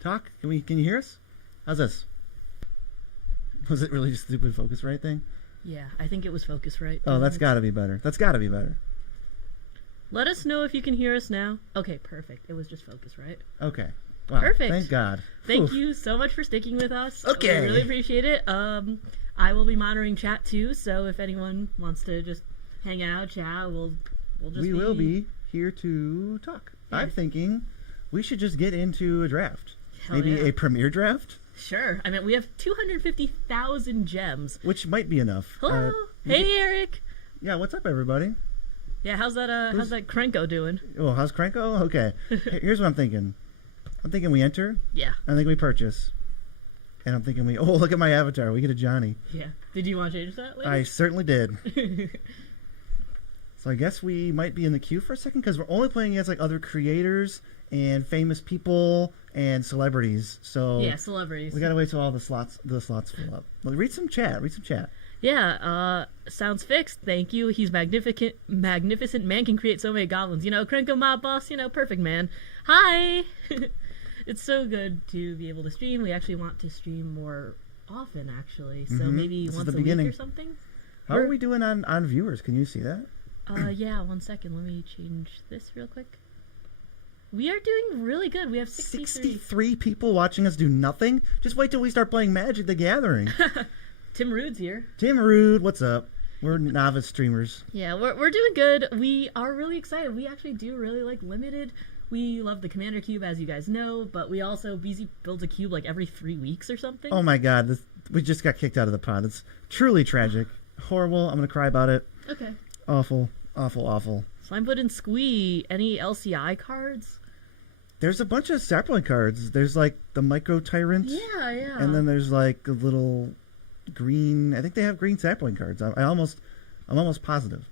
Talk? Can you hear us? How's this? Was it really just stupid Focusrite thing? Yeah, I think it was Focusrite. Oh, that's got to be better. That's got to be better. Let us know if you can hear us now. Okay, perfect. It was just Focusrite. Okay. Wow, perfect. Thank God. Thank you so much for sticking with us. Okay. We really appreciate it. I will be monitoring chat too, so if anyone wants to just hang out, chat, we'll will be here to talk. Yeah. I'm thinking we should just get into a draft. Maybe a premier draft? Sure. I mean, we have 250,000 gems. Which might be enough. Hello. Hey, Eric. Yeah, what's up, everybody? Yeah, how's that Krenko doing? Oh, how's Krenko? Okay. Here's what I'm thinking. I'm thinking we enter. Yeah. I think we purchase. And I'm thinking oh, look at my avatar. We get a Johnny. Yeah. Did you want to change that later? I certainly did. So I guess we might be in the queue for a second because we're only playing against like other creators and famous people and celebrities. So yeah, celebrities. We gotta wait till all the slots fill up. Well, read some chat. Yeah, sounds fixed. Thank you. He's magnificent. Man can create so many goblins. Krenko mob boss. Perfect man. Hi. It's so good to be able to stream. We actually want to stream more often, actually. So maybe once a week or something. How are we doing on viewers? Can you see that? Yeah, 1 second. Let me change this real quick. We are doing really good. We have 63 people watching us do nothing? Just wait till we start playing Magic the Gathering. Tim Rude's here. Tim Rude, what's up? We're novice streamers. Yeah, we're doing good. We are really excited. We actually do really like Limited. We love the Commander Cube, as you guys know, but we also, BZ builds a cube like every 3 weeks or something. Oh my god, we just got kicked out of the pod. It's truly tragic. Horrible. I'm going to cry about it. Okay. Awful. Awful. Slimefoot and Squee, any LCI cards? There's a bunch of sapling cards. There's like the Micro Tyrant. Yeah. And then there's like a little green, I think they have green sapling cards. I'm almost positive.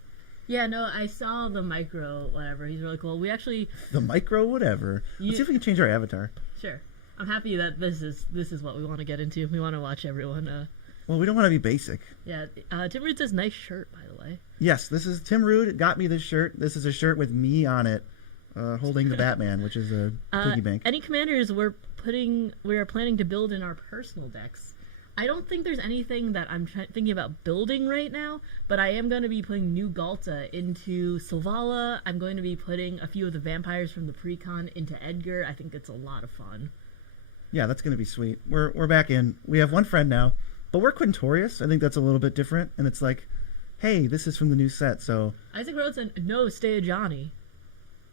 Yeah, no, I saw the Micro whatever. He's really cool. We actually... The Micro whatever. Let's see if we can change our avatar. Sure. I'm happy that this is what we want to get into. We want to watch everyone... Well, we don't want to be basic. Yeah, Tim Rude says nice shirt, by the way. Yes, this is Tim Rude got me this shirt. This is a shirt with me on it, holding the Batman, which is a piggy bank. Any commanders we are planning to build in our personal decks. I don't think there's anything that I'm thinking about building right now, but I am going to be putting new Galta into Silvala. I'm going to be putting a few of the vampires from the Precon into Edgar. I think it's a lot of fun. Yeah, that's going to be sweet. We're back in. We have one friend now. But we're Quintorius. I think that's a little bit different. And it's like, hey, this is from the new set, so... Isaac Rhodes said, no, stay a Johnny.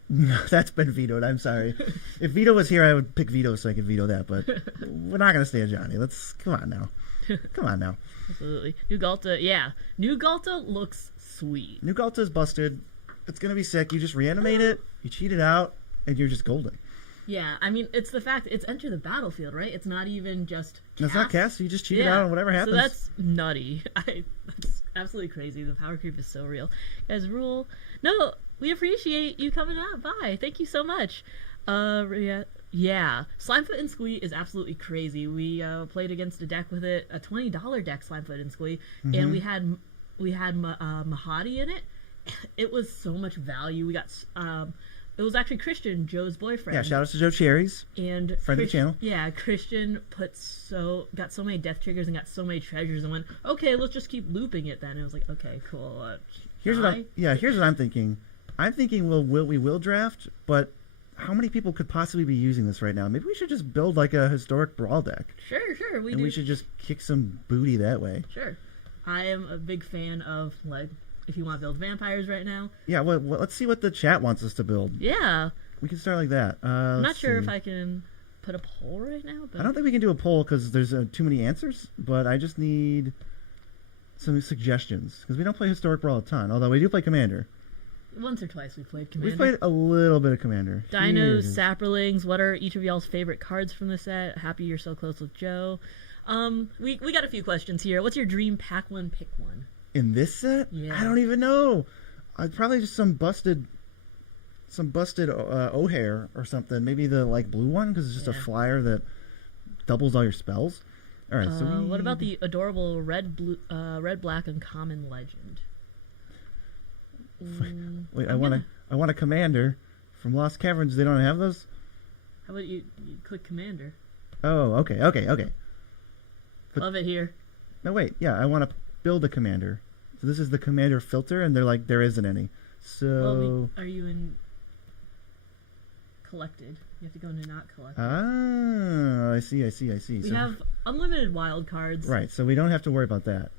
No, that's been vetoed. I'm sorry. If Vito was here, I would pick Vito so I could veto that. But we're not going to stay a Johnny. Come on now. Absolutely. New Galta, yeah. New Galta looks sweet. New Galta is busted. It's going to be sick. You just reanimate it, you cheat it out, and you're just golden. Yeah, I mean, it's the fact it's enter the battlefield, right? It's not even just cast. It's not cast. You just cheat it out and whatever happens. So that's nutty. That's absolutely crazy. The power creep is so real. Guys, Rule. No, we appreciate you coming out. Bye. Thank you so much. Yeah. Slimefoot and Squee is absolutely crazy. We played against a deck with it, a $20 deck, Slimefoot and Squee, and we had Mahadi in it. It was so much value. We got... It was actually Christian, Joe's boyfriend. Yeah, shout out to Joe Cherries. And friend of the channel. Yeah, Christian got so many death triggers and got so many treasures and went, okay, let's just keep looping it then. And it was like, okay, cool. Here's what I'm thinking. I'm thinking we will draft, but how many people could possibly be using this right now? Maybe we should just build like a historic brawl deck. Sure. We should just kick some booty that way. Sure. I am a big fan of like. If you want to build vampires right now. Yeah, well, let's see what the chat wants us to build. Yeah. We can start like that. I'm not sure if I can put a poll right now. But... I don't think we can do a poll because there's too many answers, but I just need some suggestions because we don't play Historic Brawl a ton, although we do play Commander. Once or twice we played Commander. We've played a little bit of Commander. Dinos, Sapperlings, what are each of y'all's favorite cards from the set? Happy you're so close with Joe. We got a few questions here. What's your dream pack one, pick one? In this set? Yeah. I don't even know. I'd probably just some busted O'Hare or something. Maybe the like blue one because it's just a flyer that doubles all your spells. All right. What about the adorable red, black, uncommon legend? Wait, I want a commander from Lost Caverns. They don't have those. How about you click Commander? Oh, okay. But- Love it here. No, wait. Yeah, I want to build a commander. So this is the commander filter, and they're like, there isn't any. So... Are you in collected? You have to go into not collected. Ah, I see. We have unlimited wild cards. Right, so we don't have to worry about that.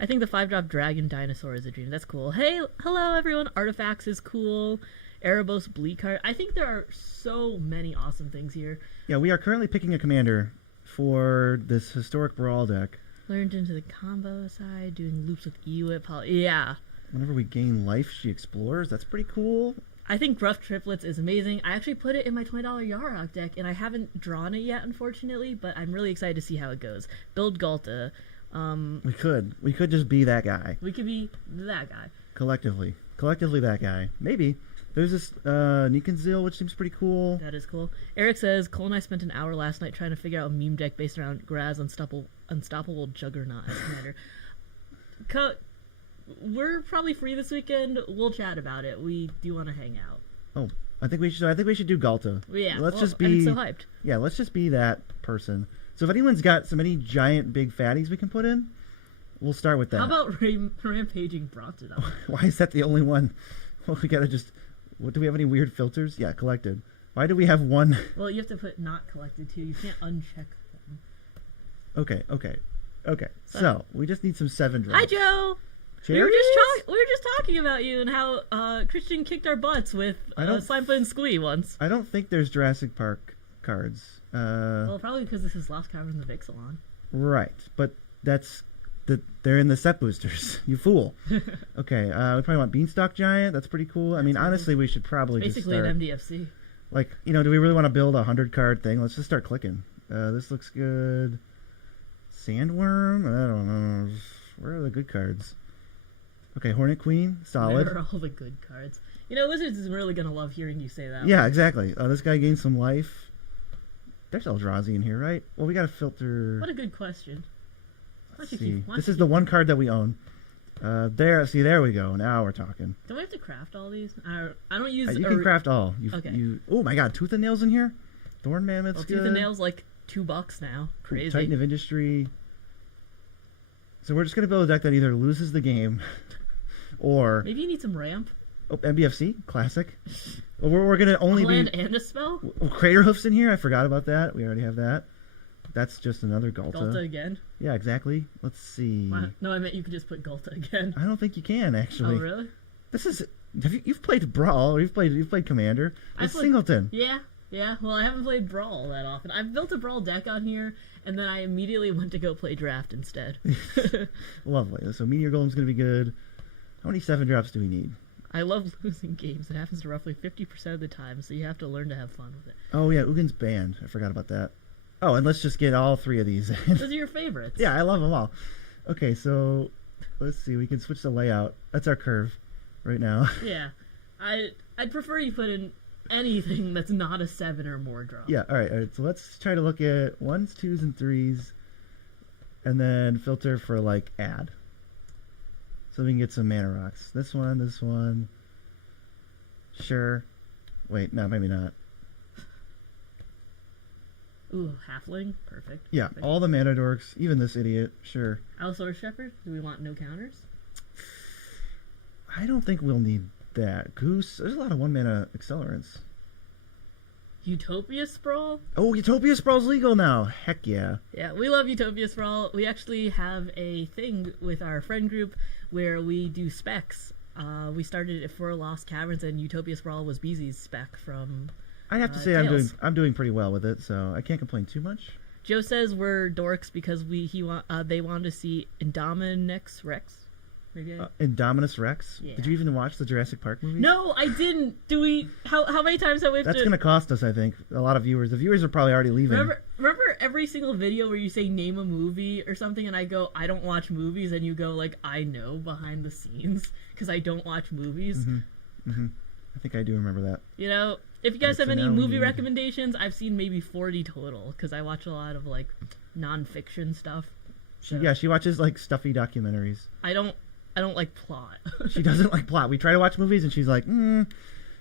I think the 5-drop dragon dinosaur is a dream. That's cool. Hey, hello everyone. Artifacts is cool. Erebos bleak card. I think there are so many awesome things here. Yeah, we are currently picking a commander for this historic brawl deck. Learned into the combo side, doing loops with Ewit. Yeah. Whenever we gain life, she explores. That's pretty cool. I think Gruff Triplets is amazing. I actually put it in my $20 Yarok deck, and I haven't drawn it yet, unfortunately, but I'm really excited to see how it goes. Build Galta. We could just be that guy. We could be that guy. Collectively that guy. Maybe. There's this Nikonzil, which seems pretty cool. That is cool. Eric says, Cole and I spent an hour last night trying to figure out a meme deck based around Graz Unstoppable Juggernaut as commander. We're probably free this weekend. We'll chat about it. We do want to hang out. Oh, I think we should do Galta. Yeah. Let's just be. I'm so hyped. Yeah, let's just be that person. So if anyone's got so many giant big fatties we can put in, we'll start with that. How about Rampaging Brontodon? Why is that the only one? Well, we gotta just. What, do we have any weird filters? Yeah, collected. Why do we have one? Well, you have to put not collected too. You can't uncheck them. Okay. So we just need some 7 drops. Hi, Joe. Cheers? We were just talking about you and how Christian kicked our butts with Slimefoot and Squee once. I don't think there's Jurassic Park cards. Well, probably because this is Lost Caverns of Ixalan. Right, but they're in the set boosters. You fool. Okay, we probably want Beanstalk Giant. That's pretty cool. I mean, honestly, we should probably basically just start, an MDFC. Like, do we really want to build a 100-card thing? Let's just start clicking. This looks good. Sandworm? I don't know. Where are the good cards? Okay, Hornet Queen, solid. Where are all the good cards? Wizards is really gonna love hearing you say that. Yeah, exactly. This guy gains some life. There's Eldrazi in here, right? Well, we gotta filter. What a good question. Let's see. This is the one card that we own. There we go. Now we're talking. Don't we have to craft all these? I don't use. You can craft all. Okay. Oh my God, Tooth and Nails in here. Thorn Mammoth's good. Tooth and Nails like $2 now. Crazy. Titan of Industry. So we're just gonna build a deck that either loses the game, or maybe you need some ramp. Oh, MBFC classic. Well, we're gonna only a land and a spell. Crater Hoof's in here. I forgot about that. We already have that. That's just another Galta. Galta again? Yeah, exactly. Let's see. No, I meant you could just put Galta again. I don't think you can actually. Oh, really? This is. You've played Brawl, or you've played Commander. It's Singleton. Yeah. Well, I haven't played Brawl that often. I've built a Brawl deck on here, and then I immediately went to go play Draft instead. Lovely. So Meteor Golem's gonna be good. How many 7 drops do we need? I love losing games. It happens to roughly 50% of the time, so you have to learn to have fun with it. Oh yeah, Ugin's banned. I forgot about that. Oh, and let's just get all 3 of these. Those are your favorites. Yeah, I love them all. Okay, so let's see. We can switch the layout. That's our curve right now. Yeah, I'd prefer you put in anything that's not a 7 or more drop. Yeah. All right. So let's try to look at 1s, 2s, and 3s, and then filter for like add. So we can get some mana rocks. This one. Sure. Wait, no, maybe not. Ooh, Halfling. Perfect. Yeah, Perfect. all the mana dorks, even this idiot. Sure. Allosaurus Shepherd. Do we want no counters? I don't think we'll need that. Goose. There's a lot of 1-mana accelerants. Utopia Sprawl? Oh, Utopia Sprawl's legal now. Heck yeah. Yeah, we love Utopia Sprawl. We actually have a thing with our friend group where we do specs. We started it for Lost Caverns, and Utopia Sprawl was Beezy's spec from I have to say Tales. I'm doing pretty well with it, so I can't complain too much. Joe says we're dorks because they wanted to see Indominus Rex. Indominus Rex? Yeah. Did you even watch the Jurassic Park movie? No, I didn't. Do we? How many times have we? That's going to cost us, I think, a lot of viewers. The viewers are probably already leaving. Remember every single video where you say name a movie or something, and I go, I don't watch movies, and you go like, I know behind the scenes because I don't watch movies. Mm-hmm. I think I do remember that. If you guys have any movie recommendations, I've seen maybe 40 total because I watch a lot of like non-fiction stuff. So. She watches like stuffy documentaries. I don't like plot. She doesn't like plot. We try to watch movies and she's like,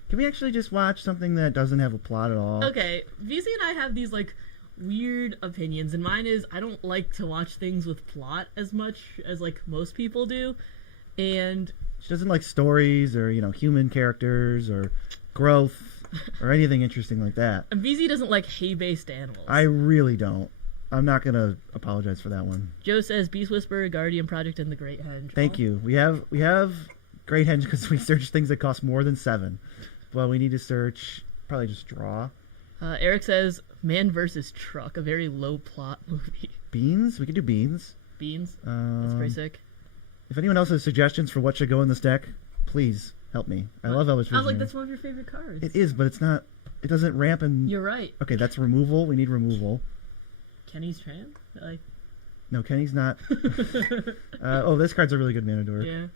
Can we actually just watch something that doesn't have a plot at all? Okay, VZ and I have these like weird opinions, and mine is I don't like to watch things with plot as much as like most people do, and She doesn't like stories or human characters or growth or anything interesting like that. and VZ doesn't like hay-based animals. I really don't. I'm not gonna apologize for that one. Joe says Beast Whisperer, Guardian Project, and the Great Henge. Thank you. We have Great Henge because we search things that cost more than 7. Well, we need to search probably just draw. Eric says Man vs. Truck, a very low plot movie. Beans? We could do beans. Beans? That's pretty sick. If anyone else has suggestions for what should go in this deck, please help me. I love Elvis I was like, Visionary. that's one of your favorite cards. It is, but it's not. It doesn't ramp and. You're right. Okay, that's removal. We need removal. Kenny's Tram? Like, No, Kenny's not. Oh, this card's a really good Manador. yeah.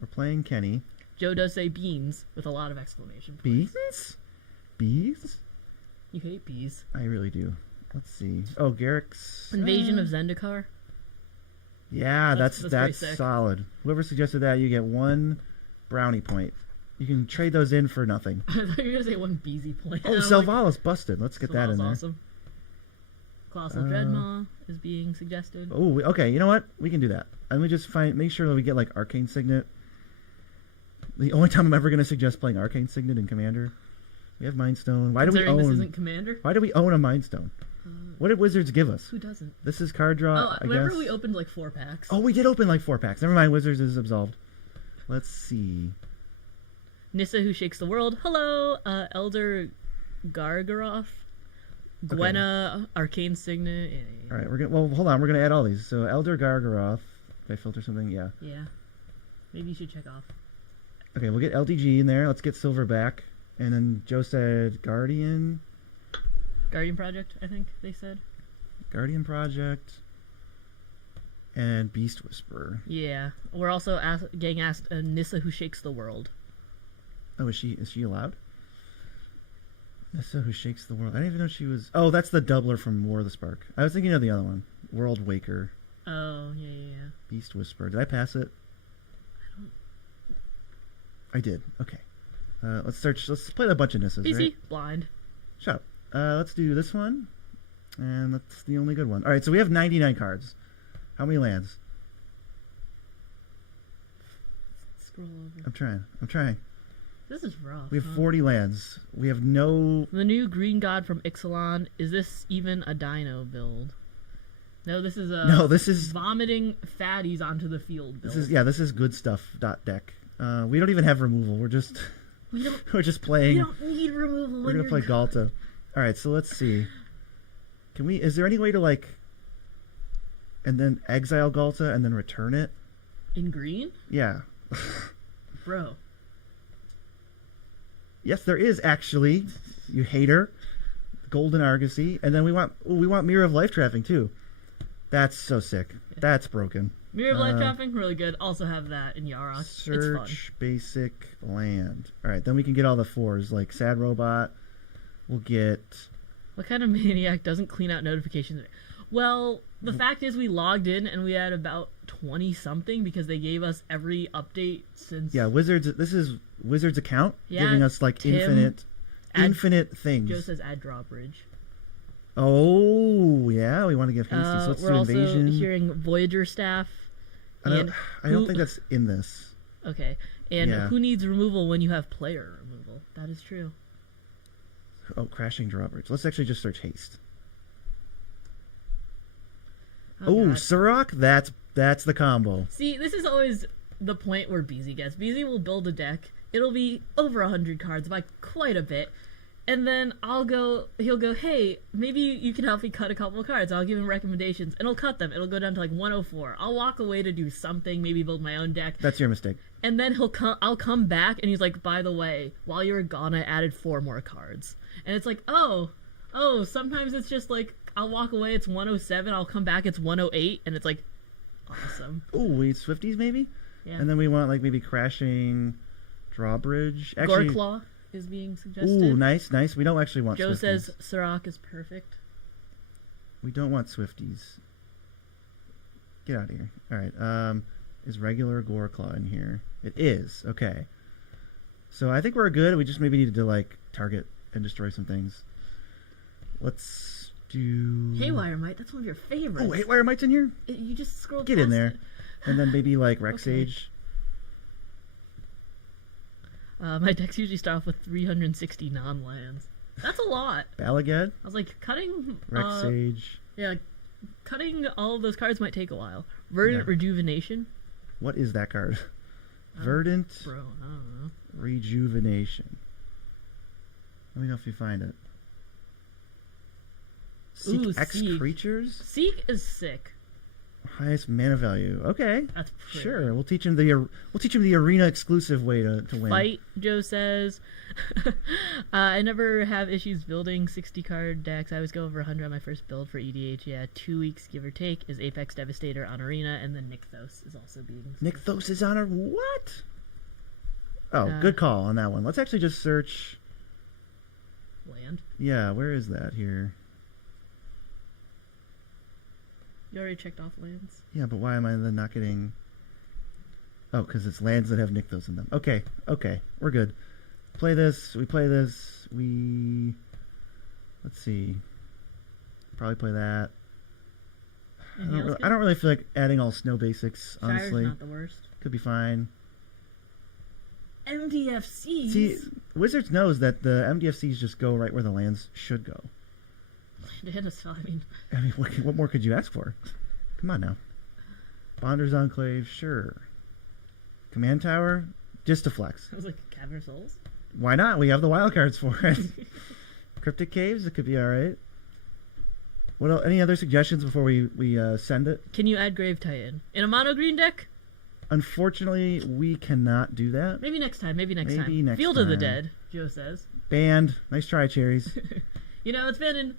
We're playing Kenny. Joe does say beans with a lot of exclamation points. Beans? Bees? You hate bees. I really do. Let's see. Oh, Garrick's Invasion of Zendikar. Yeah, that's pretty sick. solid. Whoever suggested that, you get 1 brownie point. You can trade those in for nothing. I thought you were gonna say one Beezy point. Oh, Selvalis busted. Let's get that in there. Awesome. Colossal Dreadmaw is being suggested. Oh, okay. You know what? We can do that. And we just make sure that we get like Arcane Signet. The only time I'm ever going to suggest playing Arcane Signet in Commander. We have Mind Stone. Why do we Considering own? this isn't Commander? Why do we own a Mind Stone? What did Wizards give us? Who doesn't? This is card draw. Oh, I remember guess. we opened like 4 packs? Oh, we did open like 4 packs. Never mind. Wizards is absolved. Let's see. Nissa Who Shakes the World. Hello. Elder Gargaroth. Gwenna. Arcane Signet. Yeah. All right, we're gonna. Well, hold on. We're gonna add all these. So Elder Gargaroth. If I filter something, yeah. Yeah. Maybe you should check off. Okay, we'll get LDG in there. Let's get Silverback, and then Joe said Guardian Project, I think they said. Guardian Project, and Beast Whisperer. Yeah. We're also getting asked Nissa Who Shakes the World. Oh, is she allowed? Nissa Who Shakes the World. I didn't even know she was. Oh, that's the doubler from War of the Spark. I was thinking of the other one, World Waker. Oh, yeah. Beast Whisperer. Did I pass it? I did. Okay. Let's search. Let's play a bunch of Nissas, BC, right? blind. Shut up. Let's do this one. And that's the only good one. All right, so we have 99 cards. How many lands? Scroll over. I'm trying. This is rough. We have 40 lands. We have no... The new green god from Ixalan. Is this even a dino build? No, this is a... No, this is... vomiting fatties onto the field build. This is good stuff. Deck. We don't even have removal. We're just... we're just playing... We don't need removal. We're going to play Galta. All right, so let's see. Can we... Is there any way to, like... And then exile Galta and then return it? In green? Yeah. Bro. Yes, there is, actually. You hater. Golden Argosy. And then we want Mirror of Life Trapping, too. That's so sick. That's broken. Mirror of Life Trapping, really good. Also have that in Yarok. Search it's fun. basic land. All right, then we can get all the 4s, like Sad Robot. We'll get... What kind of maniac doesn't clean out notifications? Well, the fact is we logged in and we had about 20-something because they gave us every update since... Yeah, Wizards. This is Wizards' account giving us, like, Tim, infinite things. Joe says add drawbridge. Oh, yeah, we want to give hasty. So let's we're do also Invasion. hearing Voyager Staff. I don't think that's in this. Okay. And Yeah. who needs removal when you have player removal? That is true. Oh, Crashing Drawbridge. Let's actually just search Haste. Oh, God. Sirach? That's the combo. See, this is always the point where Beezy gets. Beezy will build a deck. It'll be over 100 cards by quite a bit. And then he'll go, hey, maybe you can help me cut a couple of cards. I'll give him recommendations, and he'll cut them. It'll go down to like 104. I'll walk away to do something, maybe build my own deck. That's your mistake. And then I'll come back, and he's like, by the way, while you were gone, I added 4 more cards. And it's like, oh, sometimes it's just like, I'll walk away, it's 107, I'll come back, it's 108, and it's like, awesome. Oh, we need Swifties maybe? Yeah. And then we want like maybe Crashing Drawbridge. Actually, Goreclaw is being suggested. ooh, nice. We don't actually want Joe Swifties. says Sirach is perfect. We don't want Swifties. Get out of here. All right. Is regular Goreclaw in here? It is. Okay. So I think we're good. We just maybe needed to like target and destroy some things. Let's do Haywire Mite. That's one of your favorites. Oh, Haywire Mite's in here? You just scrolled Get past in there. it. And then maybe like Rex Okay. Age. My decks usually start off with 360 non-lands. That's a lot. Balagad, I was like, cutting... Rex Age. Yeah, cutting all of those cards might take a while. Verdant Yeah. Rejuvenation. What is that card? Verdant Bro, I don't know. Rejuvenation. Let me know if you find it. Seek Ooh, X Seek. creatures. Seek is sick. Highest mana value. Okay, That's pretty. sure. We'll teach him the arena exclusive way to win. Fight, Joe says. I never have issues building 60 card decks. I always go over 100 on my first build for EDH. Yeah, 2 weeks give or take is Apex Devastator on Arena, and then Nykthos is also being. Nykthos is on a what? Oh, Uh, good call on that one. Let's actually just search. Land. Yeah, where is that here? You already checked off lands. Yeah, but why am I then not getting... Oh, because it's lands that have Nykthos in them. Okay, we're good. Play this, we play this, we... Let's see. Probably play that. I don't really feel like adding all snow basics, honestly. Shire's not the worst. Could be fine. MDFCs. See, Wizards knows that the MDFCs just go right where the lands should go. I mean, what more could you ask for? Come on now. Bonder's Enclave, sure. Command Tower, just to flex. I was like, Cavern of Souls? Why not? We have the wild cards for it. Cryptic Caves, it could be alright. What else, any other suggestions before we send it? Can you add Grave Titan? In a mono green deck? Unfortunately, we cannot do that. Maybe next time. Maybe next Field of the time. Dead, Joe says. Banned. Nice try, Cherries. You know, it's been in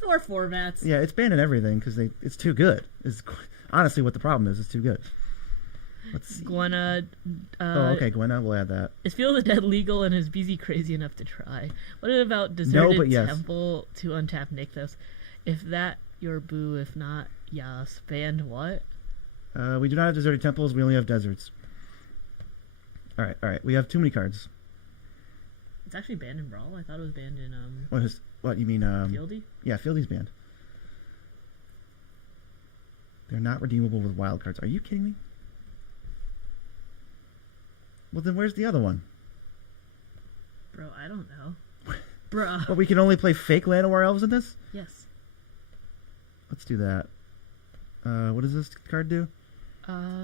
4 formats. Yeah, it's banned in everything because it's too good. It's honestly what the problem is. It's too good. Let's see. Gwenna. Okay, Gwenna, we'll add that. Is Field of the Dead legal and is BZ crazy enough to try? What about Deserted but yes. Temple to untap Nykthos? If that, your boo. If not, yas. Banned what? We do not have deserted temples. We only have deserts. All right. We have too many cards. It's actually banned in Brawl. I thought it was banned in What you mean? Fieldy. Yeah, Fieldy's banned. They're not redeemable with wild cards. Are you kidding me? Well, then where's the other one? Bro, I don't know. Bruh. Well, we can only play fake Llanowar Elves in this? Yes. Let's do that. What does this card do?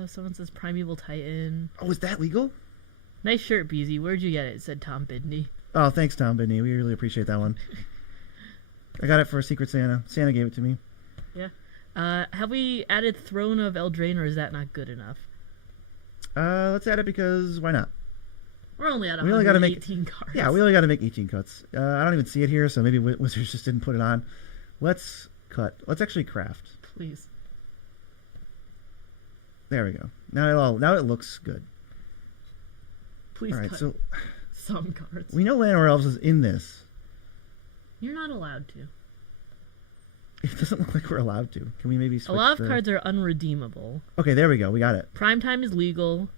Someone says Primeval Titan. Oh, is that legal? Nice shirt, BZ. Where'd you get it? Said Tom Bidney. Oh, thanks, Tom Bidney. We really appreciate that one. I got it for Secret Santa. Santa gave it to me. Yeah. Have we added Throne of Eldraine, or is that not good enough? Let's add it because why not? We're only at We only gotta 118 cards. Yeah, we only got to make 18 cuts. I don't even see it here, so maybe Wizards just didn't put it on. Let's cut. Let's actually craft. Please. There we go. Now it looks good. Please All right, cut so some cards. we know Llanowar Elves is in this. You're not allowed to. It doesn't look like we're allowed to. Can we maybe switch A lot of cards are unredeemable. Okay, there we go. We got it. Prime time is legal.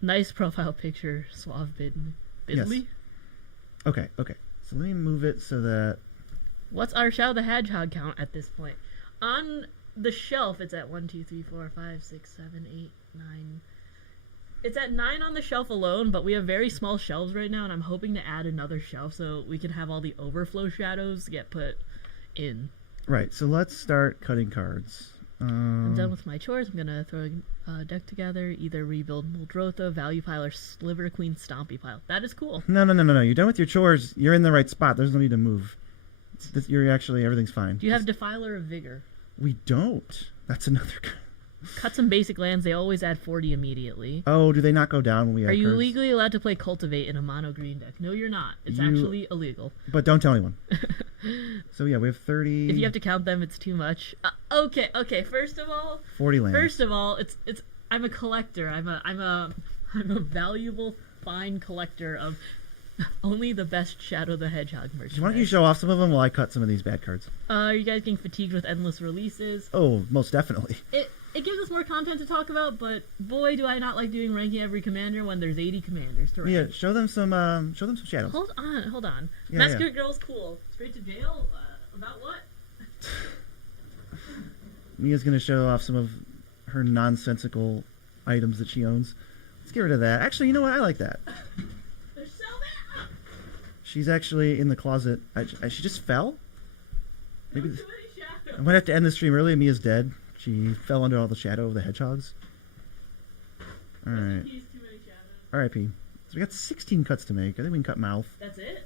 Nice profile picture. Suave Bidley. Yes. Okay. So let me move it so that... What's our Shadow the Hedgehog count at this point? On the shelf, it's at 1, 2, 3, 4, 5, 6, 7, 8, 9. It's at 9 on the shelf alone, but we have very small shelves right now, and I'm hoping to add another shelf so we can have all the overflow shadows get put in. Right, so let's start cutting cards. I'm done with my chores. I'm going to throw a deck together, either rebuild Muldrotha, Value Pile, or Sliver Queen Stompy Pile. That is cool. No. You're done with your chores. You're in the right spot. There's no need to move. Everything's fine. Do you have Defiler of Vigor? We don't. That's another... Cut some basic lands. They always add 40 immediately. Oh, do they not go down when we add Are you cards? legally allowed to play Cultivate in a mono green deck? No, you're not. It's actually illegal. But don't tell anyone. So yeah, we have 30... If you have to count them, it's too much. Okay. First of all, 40 lands. it's I'm a collector. I'm a valuable, fine collector of only the best Shadow the Hedgehog merchandise. Why don't you show off some of them while I cut some of these bad cards? Are you guys getting fatigued with endless releases? Oh, most definitely. it gives us more content to talk about, but boy, do I not like doing ranking every commander when there's 80 commanders to rank. Yeah, show them some shadows. Hold on. Yeah, Masquerade Girl's cool. Straight to jail? About what? Mia's gonna show off some of her nonsensical items that she owns. Let's get rid of that. Actually, you know what? I like that. There's so many. She's actually in the closet. She just fell? Maybe Too many shadows. I might have to end the stream early. Mia's dead. She fell under all the shadow of the hedgehogs. Alright. Too many shadows. R.I.P. So we got 16 cuts to make. I think we can cut mouth. That's it?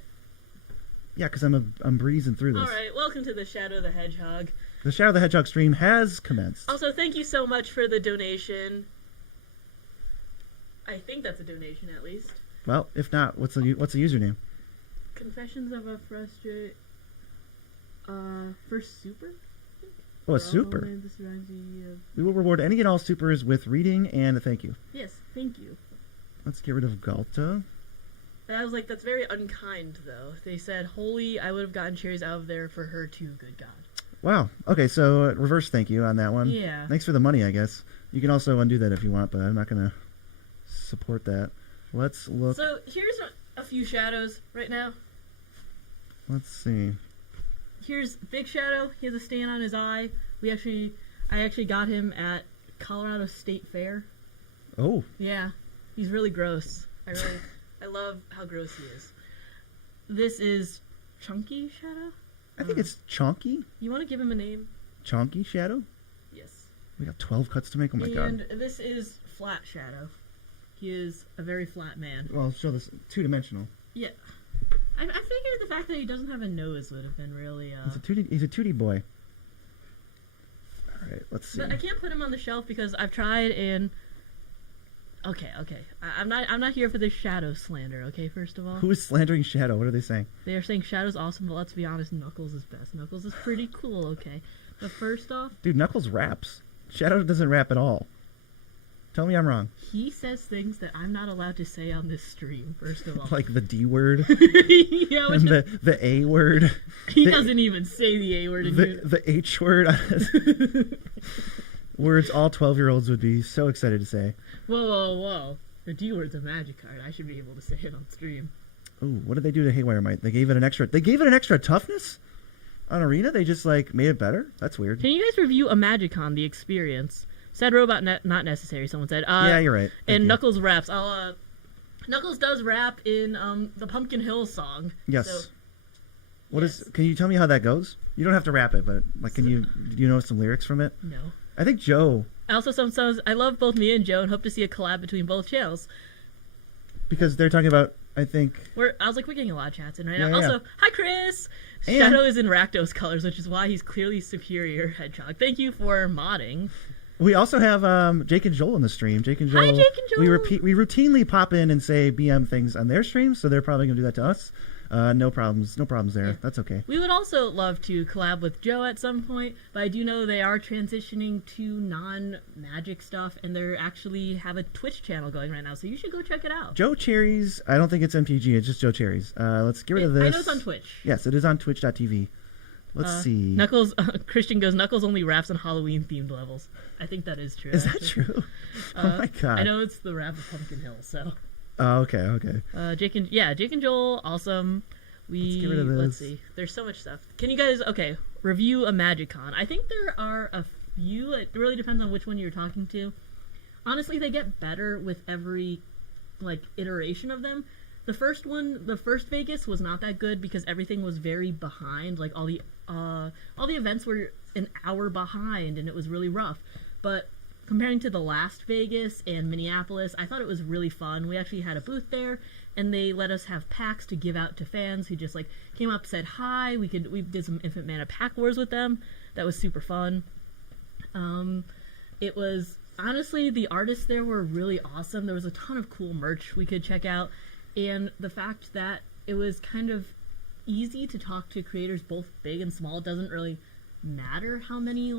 Yeah, because I'm breezing through this. Alright, welcome to the Shadow the Hedgehog. The Shadow of the Hedgehog stream has commenced. Also, thank you so much for the donation. I think that's a donation, at least. Well, if not, what's the username? Confessions of a Frustrate... First Super? Oh, a super. We will reward any and all supers with reading and a thank you. Yes, thank you. Let's get rid of Galta. I was like, that's very unkind, though. They said, holy, I would have gotten cherries out of there for her too, good God. Wow. Okay, so reverse thank you on that one. Yeah. Thanks for the money, I guess. You can also undo that if you want, but I'm not going to support that. Let's look. So, here's a few shadows right now. Let's see. Here's Big Shadow. He has a stain on his eye. I actually got him at Colorado State Fair. Oh. Yeah. He's really gross. I love how gross he is. This is Chunky Shadow? I think it's Chonky. You want to give him a name? Chonky Shadow? Yes. We got 12 cuts to make. Oh my god. And this is Flat Shadow. He is a very flat man. Well, show this two-dimensional. Yeah. I figured the fact that he doesn't have a nose would have been really... He's a 2D boy. Alright, let's see. But I can't put him on the shelf because I've tried and... Okay. I'm not here for this Shadow slander, okay, first of all. Who is slandering Shadow? What are they saying? They are saying Shadow's awesome, but let's be honest, Knuckles is best. Knuckles is pretty cool, okay. But first off... Dude, Knuckles raps. Shadow doesn't rap at all. Tell me I'm wrong. He says things that I'm not allowed to say on this stream, first of all. Like the D word? Yeah, and the A word? He doesn't even say the A word. The H word? Words all 12-year-olds would be so excited to say. Whoa. The D word's a magic card. I should be able to say it on stream. Ooh, what did they do to Haywire Might? They gave it an extra toughness? On Arena? They just, made it better? That's weird. Can you guys review a Magicon, the experience? Sad robot, not necessary, someone said. Yeah, you're right. Thank you. Knuckles raps. Knuckles does rap in the Pumpkin Hill song. Yes. So, can you tell me how that goes? You don't have to rap it, but, do you know some lyrics from it? No. I think Joe... Also, some songs, I love both me and Joe and hope to see a collab between both channels. Because they're talking about, I think... We're getting a lot of chats in right now. Yeah. Also, hi Chris! And Shadow is in Rakdos colors, which is why he's clearly superior Hedgehog. Thank you for modding. We also have Jake and Joel in the stream. Jake and Joel. Hi, Jake and Joel. We routinely pop in and say BM things on their streams, so they're probably going to do that to us. No problems there. Yeah. That's okay. We would also love to collab with Joe at some point, but I do know they are transitioning to non-magic stuff, and they actually have a Twitch channel going right now, so you should go check it out. Joe Cherries, I don't think it's MTG, it's just Joe Cherries. Let's get rid of this. I know it's on Twitch. Yes, it is on twitch.tv. Let's see. Knuckles, Christian goes, Knuckles only raps on Halloween-themed levels. I think that is true. Is that true? Oh my god. I know it's the rap of Pumpkin Hill, so... Oh, okay. Jake and Joel, awesome. Let's get rid of this. Let's see. There's so much stuff. Can you guys, review a Magicon? I think there are a few. It really depends on which one you're talking to. Honestly, they get better with every, iteration of them. The first Vegas was not that good because everything was very behind. Like, all the events were an hour behind, and it was really rough. But comparing to the last Vegas and Minneapolis, I thought it was really fun. We actually had a booth there, and they let us have packs to give out to fans who just came up, said hi. We did some Infinite Mana pack wars with them. That was super fun. It was honestly, the artists there were really awesome. There was a ton of cool merch we could check out, and the fact that it was kind of easy to talk to creators both big and small. It doesn't really matter how many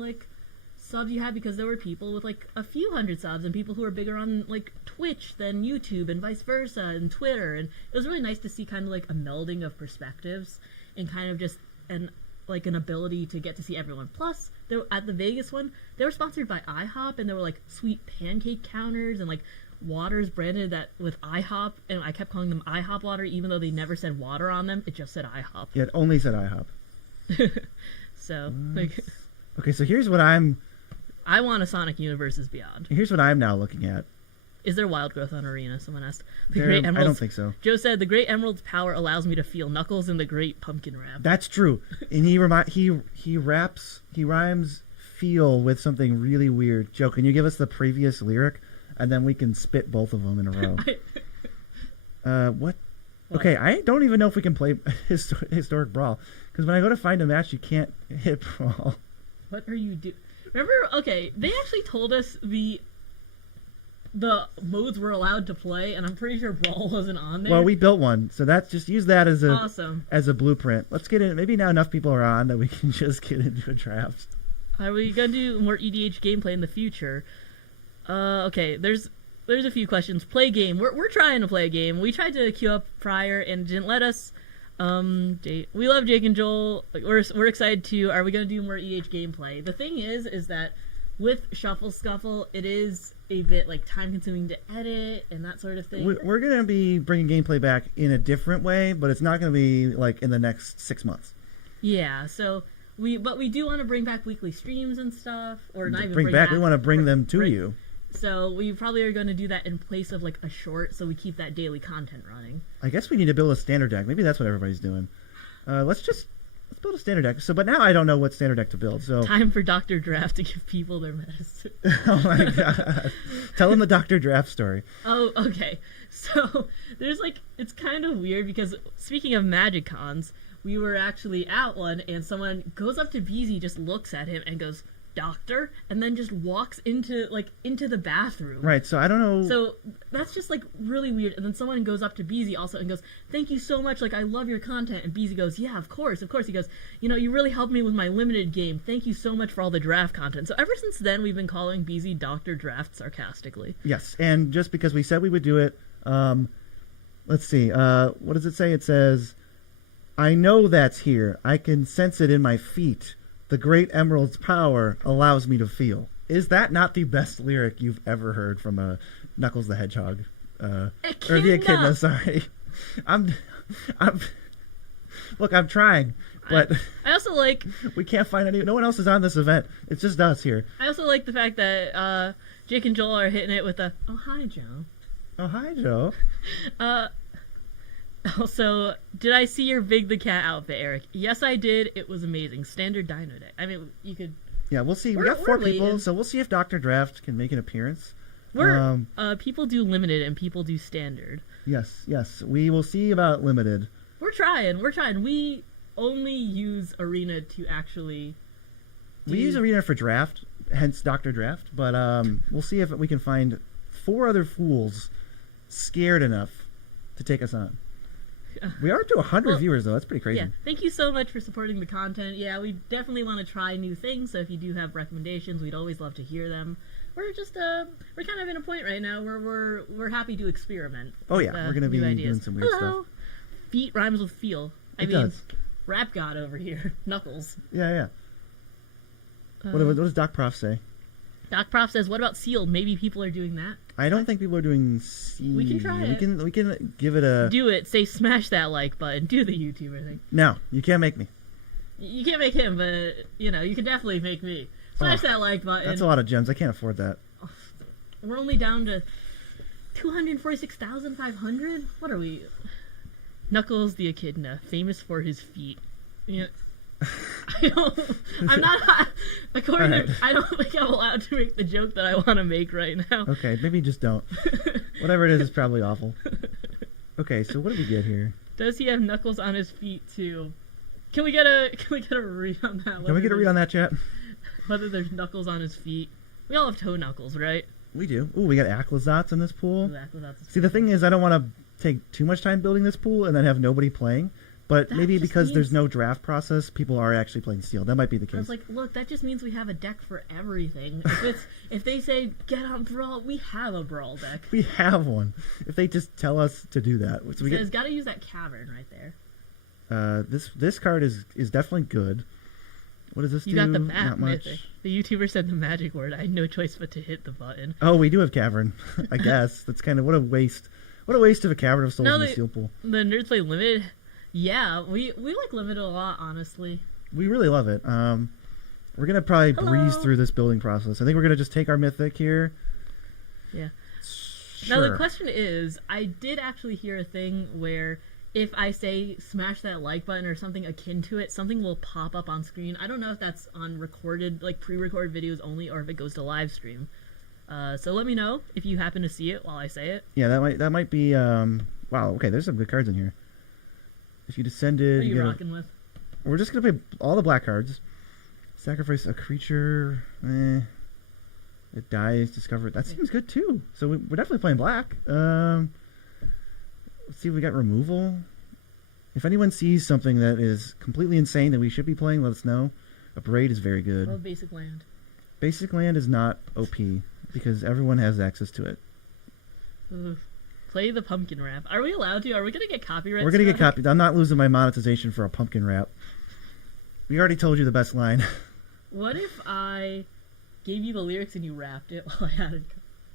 subs you had, because there were people with a few hundred subs and people who are bigger on Twitch than YouTube and vice versa and Twitter, and it was really nice to see kind of a melding of perspectives and kind of just an like an ability to get to see everyone. Plus, at the Vegas one, they were sponsored by IHOP, and there were like sweet pancake counters and like waters branded that with IHOP, and I kept calling them IHOP water, even though they never said water on them. It just said IHOP. Yeah, it only said IHOP. So, like, okay, so here's what I want a Sonic Universes Beyond. Here's what I'm now looking at. Is there wild growth on Arena? Someone asked. I don't think so. Joe said the Great Emerald's power allows me to feel Knuckles in the Great Pumpkin Wrap. That's true, and he rhymes feel with something really weird. Joe, can you give us the previous lyric, and then we can spit both of them in a row? What? Okay, I don't even know if we can play Historic Brawl, because when I go to find a match, you can't hit Brawl. What are you doing? Remember? Okay, they actually told us the modes we're allowed to play, and I'm pretty sure Brawl wasn't on there. Well, we built one, so that's just use that as a blueprint. Let's get in. Maybe now enough people are on that we can just get into a draft. Are we gonna do more EDH gameplay in the future? Okay, there's a few questions. Play game. We're trying to play a game. We tried to queue up prior and didn't let us. We love Jake and Joel. We're excited too. Are we gonna do more EDH gameplay? The thing is that with Shuffle Scuffle, it is a bit like time consuming to edit and that sort of thing. We're gonna be bringing gameplay back in a different way, but it's not gonna be like in the next 6 months. Yeah. So we do want to bring back weekly streams and stuff, or not even bring back. We want to bring them to you. So we probably are going to do that in place of like a short, so we keep that daily content running. I guess we need to build a standard deck. Maybe that's what everybody's doing. Let's build a standard deck. So, but now I don't know what standard deck to build. So time for Dr. Draft to give people their medicine. Oh my god! Tell them the Dr. Draft story. Oh, okay. So there's like, it's kind of weird because speaking of Magic Cons, we were actually at one, and someone goes up to Beezy, just looks at him, and goes, "Doctor," and then just walks into the bathroom. Right, so I don't know. So that's just like really weird. And then someone goes up to Beezy also and goes, "Thank you so much, like I love your content." And Beezy goes, "Yeah, of course." He goes, "You really helped me with my limited game. Thank you so much for all the draft content." So ever since then, we've been calling Beezy Dr. Draft sarcastically. Yes, and just because we said we would do it, let's see, what does it say? It says, "I know that's here. I can sense it in my feet. The Great Emerald's power allows me to feel." Is that not the best lyric you've ever heard from Knuckles the Hedgehog? Or the Echidna, sorry. Look, I'm trying, but I also like we can't find no one else is on this event. It's just us here. I also like the fact that Jake and Joel are hitting it with a "Oh hi, Joe." Oh hi, Joe. Also, did I see your Big the Cat outfit, Eric? Yes, I did. It was amazing. Standard Dino Day. I mean, you could... Yeah, we'll see. We got 4 people, so we'll see if Dr. Draft can make an appearance. People do limited and people do standard. Yes. We will see about limited. We're trying. We only use Arena to actually... We use Arena for draft, hence Dr. Draft, but we'll see if we can find 4 other fools scared enough to take us on. We are up to 100 viewers, though. That's pretty crazy. Yeah, thank you so much for supporting the content. Yeah, we definitely want to try new things, so if you do have recommendations, we'd always love to hear them. We're just, we're kind of in a point right now where we're happy to experiment. Oh, yeah, we're going to be doing some weird stuff. Feet rhymes with feel. I mean, rap god over here. Knuckles. Yeah. What does Doc Prof say? Doc Prof says, "What about sealed? Maybe people are doing that." I don't think people are doing sealed. We can try it. We can give it a... Do it. Say smash that like button. Do the YouTuber thing. No, you can't make me. You can't make him, but, you can definitely make me. Smash that like button. That's a lot of gems. I can't afford that. We're only down to 246,500? What are we? Knuckles the Echidna, famous for his feet. Yeah. I don't think I'm allowed to make the joke that I want to make right now. Okay, maybe just don't. Whatever it is probably awful. Okay, so what do we get here? Does he have knuckles on his feet too? Can we get a read on that? Can we get a read on that, chat? Whether there's knuckles on his feet. We all have toe knuckles, right? We do. Ooh, we got Aclazotz in this pool. Ooh, See, the thing is, I don't want to take too much time building this pool and then have nobody playing. But that maybe because there's no draft process, people are actually playing Steel. That might be the case. I was like, look, that just means we have a deck for everything. If they say get on Brawl, we have a Brawl deck. We have one. If they just tell us to do that, so got to use that Cavern right there. This card is definitely good. What does this You do? got the Not bat much. mythic. The YouTuber said the magic word. I had no choice but to hit the button. Oh, we do have Cavern. I guess that's kind of what a waste. What a waste of a Cavern of Souls No, in the they- Seal Pool. The Nerds Play Limited. Yeah, we like Limited a lot, honestly. We really love it. We're gonna probably breeze Hello. through this building process. I think we're gonna just take our mythic here. Yeah. Sure. Now the question is, I did actually hear a thing where if I say smash that like button or something akin to it, something will pop up on screen. I don't know if that's on recorded, like pre-recorded videos only, or if it goes to live stream. So let me know if you happen to see it while I say it. Yeah, that might be. Wow. Okay, there's some good cards in here. If you descended, What are you get a- rocking with? we're just gonna play all the black cards. Sacrifice a creature. It dies. Discover it. That seems good too. So we're definitely playing black. Let's see if we got removal. If anyone sees something that is completely insane that we should be playing, let us know. A braid is very good. Oh, basic land. Basic land is not OP because everyone has access to it. Ugh. Play the pumpkin wrap. Are we allowed to? Are we gonna get copyright? We're gonna get struck? copied. I'm not losing my monetization for a pumpkin wrap. We already told you the best line. What if I gave you the lyrics and you rapped it while I had it?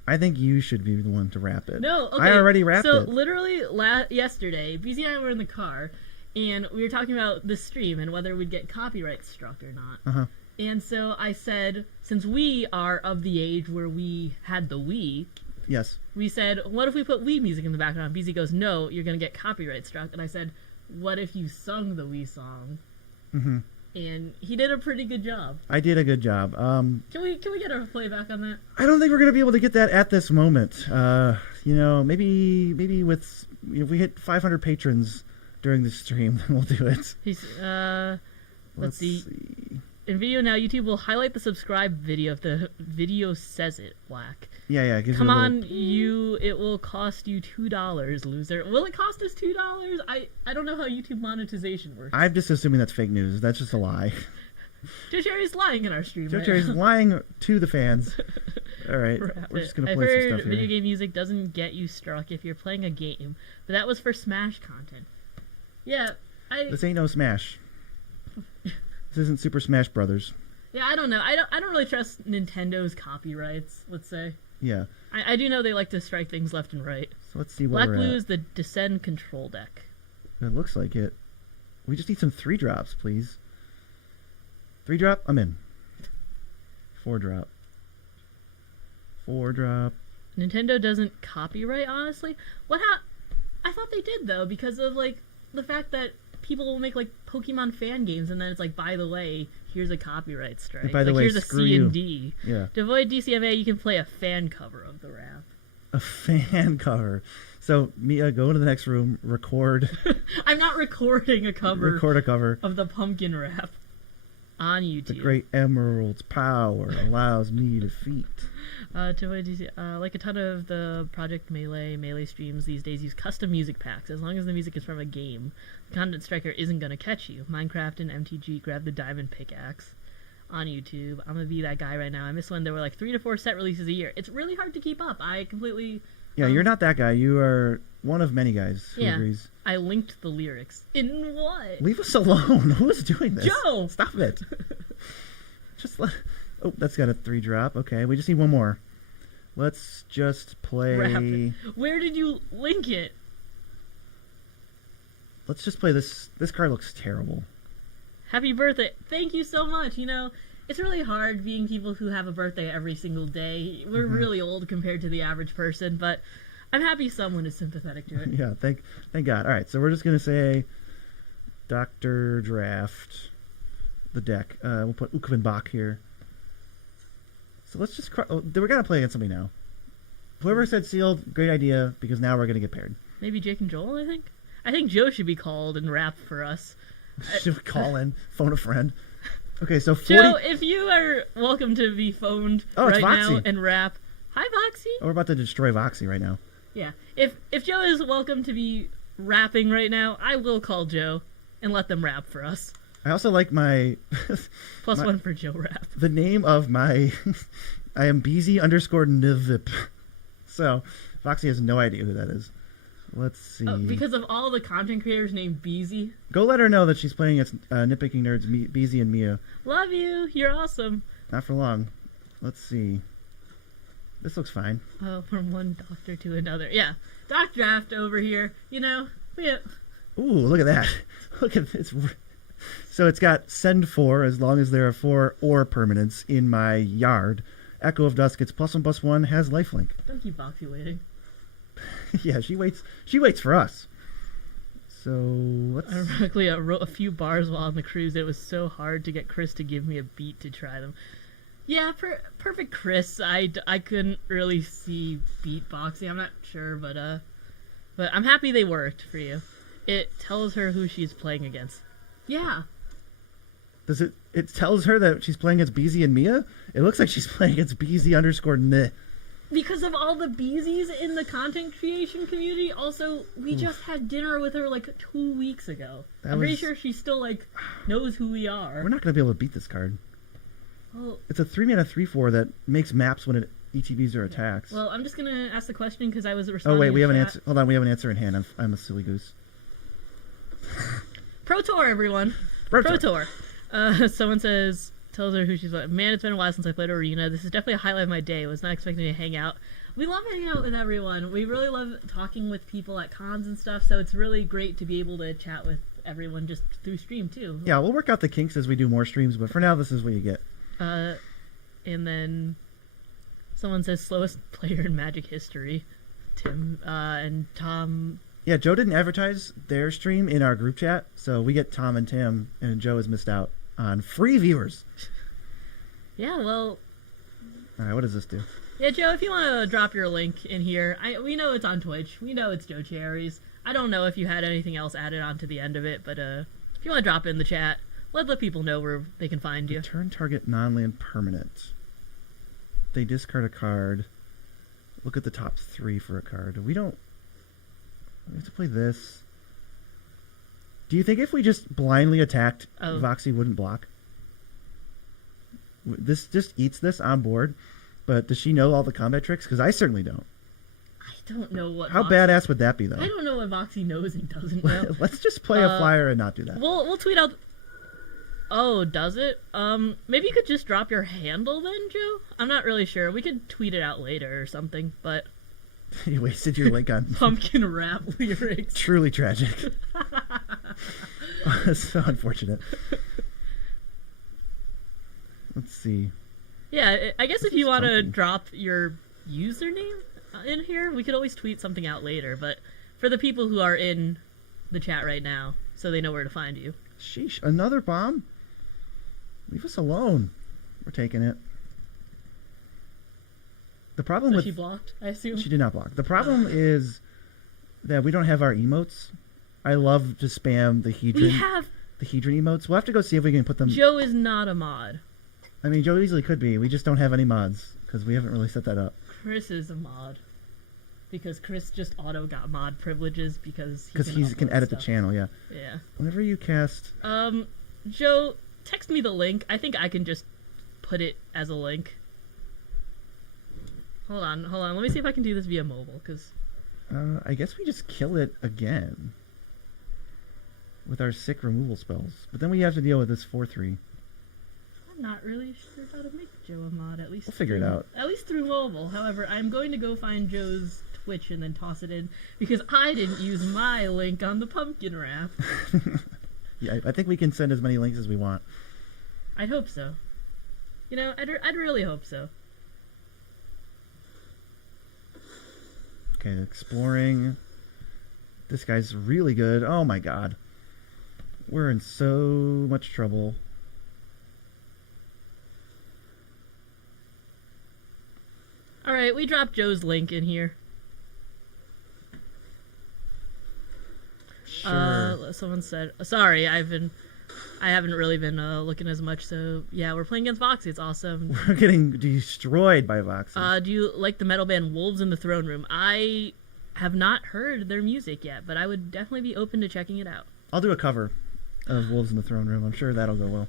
I think you should be the one to wrap it. No, okay. I already rapped so it. literally yesterday, BZ and I were in the car, and we were talking about the stream and whether we'd get copyright struck or not. Uh-huh. And so I said, since we are of the age where we had the Wii, Yes. we said, what if we put Wii music in the background? BZ goes, no, you're going to get copyright struck. And I said, what if you sung the Wii song? Mm-hmm. And he did a pretty good job. I did a good job. Can we get a playback on that? I don't think we're gonna be able to get that at this moment. Maybe with if we hit 500 patrons during the stream, then we'll do it. He's let's see. In video now, YouTube will highlight the subscribe video if the video says it black. Yeah. It gives Come you a little- on, it will cost you $2, loser. Will it cost us $2? I don't know how YouTube monetization works. I'm just assuming that's fake news. That's just a lie. Joe Sherry's lying in our stream. Joe right Cherry's now. lying to the fans. All right, Wrap we're it. just gonna I've play some heard stuff here. video game music doesn't get you struck if you're playing a game, but that was for Smash content. Yeah, This ain't no Smash. This isn't Super Smash Brothers. yeah, I don't know. I don't really trust Nintendo's copyrights. Let's say. Yeah. I do know they like to strike things left and right. So let's see where Black we're Blue at. is the Descend control deck. It looks like it. We just need some 3-drops, please. 3-drop, I'm in. 4-drop. 4-drop. Nintendo doesn't copyright, honestly. I thought they did though, because of like the fact that people will make like Pokemon fan games, and then it's like, by the way, here's a copyright strike. And by the like, way, here's a screw C you. and D. Yeah. To avoid DCMA, you can play a fan cover of the rap. A fan cover. So, Mia, go into the next room, record I'm not recording a cover record a cover. of the pumpkin rap on YouTube. The great emerald's power allows me to defeat. To avoid DC, like a ton of the Project Melee streams these days use custom music packs. As long as the music is from a game, the content striker isn't going to catch you. Minecraft and MTG grab the diamond pickaxe on YouTube. I'm going to be that guy right now. I miss when there were like 3 to 4 set releases a year. It's really hard to keep up. I completely... Yeah, you're not that guy. You are one of many guys who Yeah. agrees. I linked the lyrics. In what? Leave us alone. Who is doing this? Joe! Stop it. Just let... Oh, that's got a 3-drop. Okay, we just need one more. Let's just play... Rap it. Where did you link it? Let's just play this. This card looks terrible. Happy birthday. Thank you so much. You know, it's really hard being people who have a birthday every single day. We're really old compared to the average person, but I'm happy someone is sympathetic to it. Yeah, thank God. All right, so we're just going to say Dr. Draft, the deck. We'll put Ukvenbach here. So let's just... we're going to play against somebody now. Whoever said sealed, great idea, because now we're going to get paired. Maybe Jake and Joel, I think? I think Joe should be called and rap for us. Should we call in, phone a friend? Okay, so 40... Joe, if you are welcome to be phoned Oh, it's right now Voxy. and rap. Hi, Voxy. Oh, we're about to destroy Voxy right now. Yeah. If Joe is welcome to be rapping right now, I will call Joe and let them rap for us. I also like my... Plus My- one for Joe rap. the name of my... I am BZ_Nivip. So, Voxy has no idea who that is. Let's see. Oh, because of all the content creators named Beezy. Go let her know that she's playing against Nitpicking Nerds, Beezy and Mia. Love you. You're awesome. Not for long. Let's see. This looks fine. Oh, from one doctor to another. Yeah. Doc Draft over here. You know, Ooh, look at that. Look at this. So it's got send 4 as long as there are 4 ore permanents in my yard. Echo of Dusk gets +1/+1, has lifelink. Don't keep Boxy waiting. Yeah, she waits. She waits for us. So let's. Ironically, I wrote a few bars while on the cruise. It was so hard to get Chris to give me a beat to try them. Yeah, perfect Chris. I couldn't really see beatboxing. I'm not sure, but I'm happy they worked for you. It tells her who she's playing against. Yeah. Does it? It tells her that she's playing against Beezy and Mia. It looks like she's playing against Beezy_meh. Because of all the Beezies in the content creation community. Also, we just had dinner with her like 2 weeks ago. I'm pretty sure she still like knows who we are. We're not gonna be able to beat this card. Well, it's a 3-mana 3/4 that makes maps when it ETBs or attacks. Well, I'm just gonna ask the question because I was responding. Oh wait, we have chat. an answer. Hold on, we have an answer in hand. I'm a silly goose. Pro Tour, everyone. Pro Tour. Someone tells her who she's like. Man, it's been a while since I played Arena. This is definitely a highlight of my day. Was not expecting to hang out. We love hanging out with everyone. We really love talking with people at cons and stuff. So it's really great to be able to chat with everyone just through stream too. Yeah, we'll work out the kinks as we do more streams. But for now, this is what you get. And then someone says slowest player in Magic history. Tim and Tom. Yeah, Joe didn't advertise their stream in our group chat, so we get Tom and Tim, and Joe has missed out on free viewers. Yeah, well. All right, what does this do? Yeah, Joe, if you want to drop your link in here, we know it's on Twitch. We know it's Joe Cherries. I don't know if you had anything else added on to the end of it, but if you want to drop it in the chat, let people know where they can find you. Return target non-land permanent. They discard a card. Look at the top 3 for a card. We have to play this. Do you think if we just blindly attacked, Voxy wouldn't block? This just eats this on board, but does she know all the combat tricks? Because I certainly don't. I don't know what. How badass would that be, though? I don't know what Voxy knows and doesn't know. Let's just play a flyer and not do that. We'll tweet out. Oh, does it? Maybe you could just drop your handle then, Joe? I'm not really sure. We could tweet it out later or something, but... You wasted your link on... Pumpkin rap lyrics. Truly tragic. So unfortunate. Let's see. Yeah, I guess if you want to drop your username in here, we could always tweet something out later, but for the people who are in the chat right now, so they know where to find you. Sheesh, another bomb? Leave us alone. We're taking it. The problem with... she blocked, I assume? She did not block. The problem is that we don't have our emotes. I love to spam the Hedron. The Hedron emotes. We'll have to go see if we can put them... Joe is not a mod. I mean, Joe easily could be. We just don't have any mods because we haven't really set that up. Chris is a mod. Because Chris just auto got mod privileges because he can edit the channel, yeah. Yeah. Whenever you cast... Joe, text me the link. I think I can just put it as a link. Hold on. Let me see if I can do this via mobile, because... I guess we just kill it again. With our sick removal spells. But then we have to deal with this 4/3. I'm not really sure how to make Joe a mod, at least... We'll figure it out. At least through mobile. However, I'm going to go find Joe's Twitch and then toss it in, because I didn't use my link on the pumpkin wrap. Yeah, I think we can send as many links as we want. I'd hope so. You know, I'd really hope so. Okay, exploring. This guy's really good. Oh my god. We're in so much trouble. Alright, we dropped Joe's link in here. Sure. Someone said, sorry, I haven't really been looking as much, so yeah, we're playing against Voxy, it's awesome. We're getting destroyed by Voxy. Do you like the metal band Wolves in the Throne Room? I have not heard their music yet, but I would definitely be open to checking it out. I'll do a cover of Wolves in the Throne Room. I'm sure that'll go well.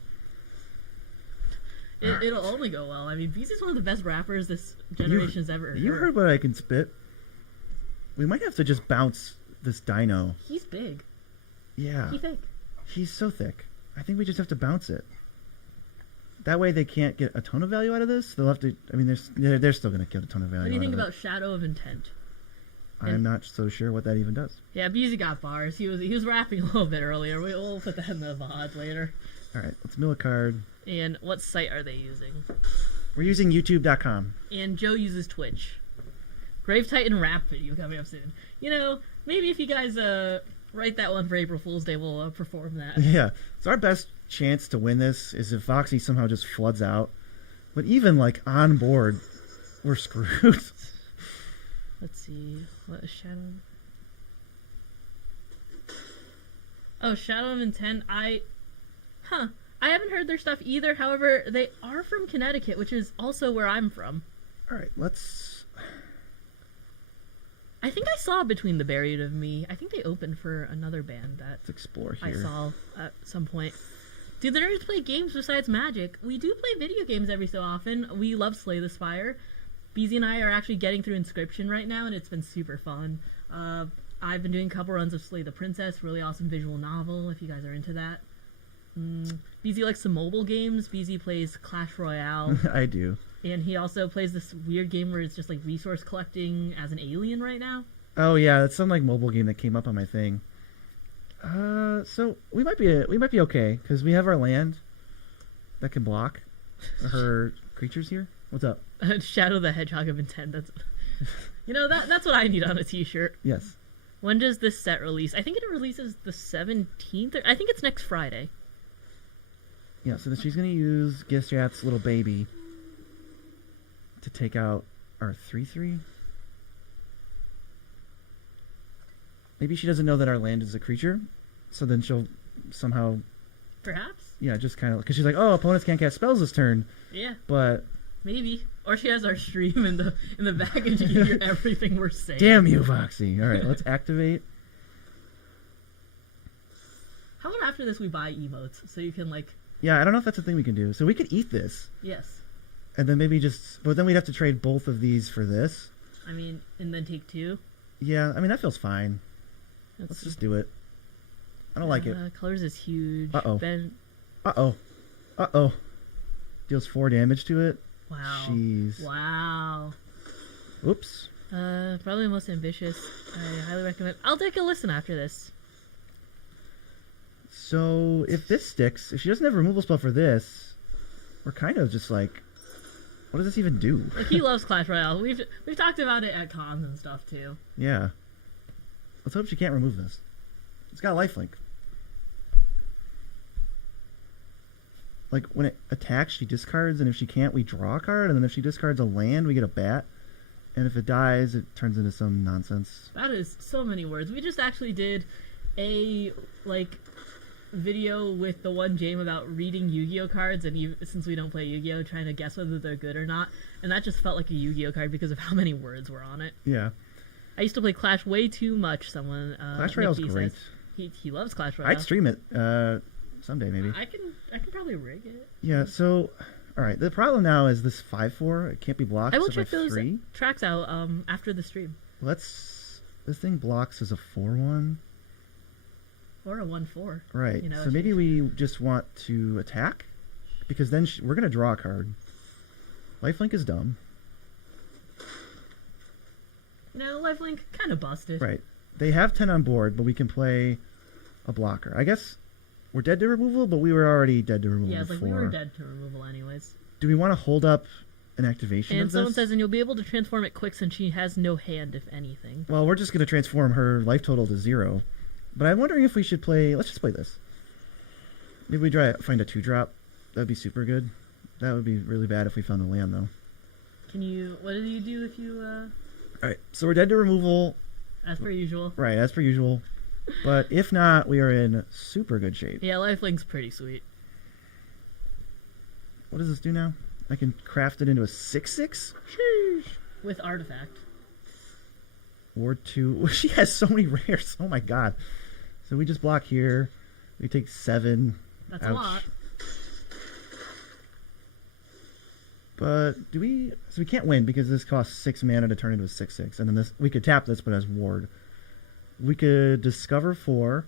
It'll only go well. I mean, Beezy's one of the best rappers this generation's ever heard. You heard what I can spit. We might have to just bounce this dino. He's big. Yeah. He's thick. He's so thick. I think we just have to bounce it. That way they can't get a ton of value out of this. They'll have to. I mean, they're still going to get a ton of value. What do you think out of about Shadow of Intent? I'm not so sure what that even does. Yeah, Beezy got bars. He was rapping a little bit earlier. We'll put that in the VOD later. All right, let's mill a card. And what site are they using? We're using YouTube.com. And Joe uses Twitch. Grave Titan rap video coming up soon. You know, maybe if you guys write that one for April Fool's Day, we'll perform that. Yeah, it's our best chance to win this is if Voxy somehow just floods out. But even like on board, we're screwed. Let's see. What is Shadow? Oh, Shadow of Intent. I haven't heard their stuff either. However, they are from Connecticut, which is also where I'm from. All right, let's... I think I saw Between the Buried of Me. I think they opened for another band that let's explore here. I saw at some point. Do the nerds play games besides Magic? We do play video games every so often. We love Slay the Spire. BZ and I are actually getting through Inscription right now, and it's been super fun. I've been doing a couple runs of Slay the Princess, really awesome visual novel, if you guys are into that. BZ likes some mobile games. BZ plays Clash Royale. I do. And he also plays this weird game where it's just like resource collecting as an alien right now. Oh yeah, it's some like mobile game that came up on my thing. So we might be okay because we have our land that can block her creatures here. What's up? Shadow the Hedgehog of Intent. That's that's what I need on a T-shirt. Yes. When does this set release? I think it releases the 17th. I think it's next Friday. Yeah. So she's gonna use Gistrat's little baby to take out our 3/3. Maybe she doesn't know that our land is a creature, so then she'll somehow... Perhaps? Yeah, just kind of... Because she's like, oh, opponents can't cast spells this turn. Yeah. But... Maybe. Or she has our stream in the back and she can hear everything we're saying. Damn you, Voxy. All right, let's activate. How about after this we buy emotes, so you can, like... Yeah, I don't know if that's a thing we can do. So we could eat this. Yes. And then maybe just... But then we'd have to trade both of these for this. I mean, and then take two? Yeah, I mean, that feels fine. Let's just do it. I don't like it. Colors is huge. Uh-oh. Ben... Uh-oh. Uh-oh. Deals 4 damage to it. Wow. Jeez. Wow. Oops. Probably the most ambitious. I highly recommend... I'll take a listen after this. So, if this sticks, if she doesn't have a removal spell for this, we're kind of just like... What does this even do? Like, he loves Clash Royale. We've talked about it at cons and stuff, too. Yeah. Let's hope she can't remove this. It's got lifelink. Like, when it attacks, she discards, and if she can't, we draw a card, and then if she discards a land, we get a bat. And if it dies, it turns into some nonsense. That is so many words. We just actually did a, like, video with the one Jame about reading Yu-Gi-Oh cards, and since we don't play Yu-Gi-Oh, trying to guess whether they're good or not. And that just felt like a Yu-Gi-Oh card because of how many words were on it. Yeah. I used to play Clash way too much, someone... Clash Royale's great. He loves Clash Royale. I'd stream it someday, maybe. I can probably rig it. Yeah, so... Alright, the problem now is this 5/4. It can't be blocked. I will so check those 3. tracks out after the stream. Let's... This thing blocks as a 4/1. Or a 1/4. Right, you know, so maybe we just want to attack? Because then we're going to draw a card. Lifelink is dumb. No, Lifelink kind of busted. Right. They have 10 on board, but we can play a blocker. I guess we're dead to removal, but we were already dead to removal Yeah, it's like before. we were dead to removal anyways. Do we want to hold up an activation And of someone this? says, and you'll be able to transform it quick since she has no hand, if anything. Well, we're just going to transform her life total to 0. But I'm wondering if we should play... Let's just play this. Maybe we find a 2-drop. That would be super good. That would be really bad if we found a land, though. What do you do if you... Alright, so we're dead to removal. As per usual. Right, as per usual. But if not, we are in super good shape. Yeah, Lifelink's pretty sweet. What does this do now? I can craft it into a 6/6? With Artifact. Ward 2. She has so many rares. Oh my god. So we just block here. We take 7. That's Ouch. a lot. But do we... So we can't win because this costs 6 mana to turn into a 6/6. And then this we could tap this, but as ward. We could discover 4.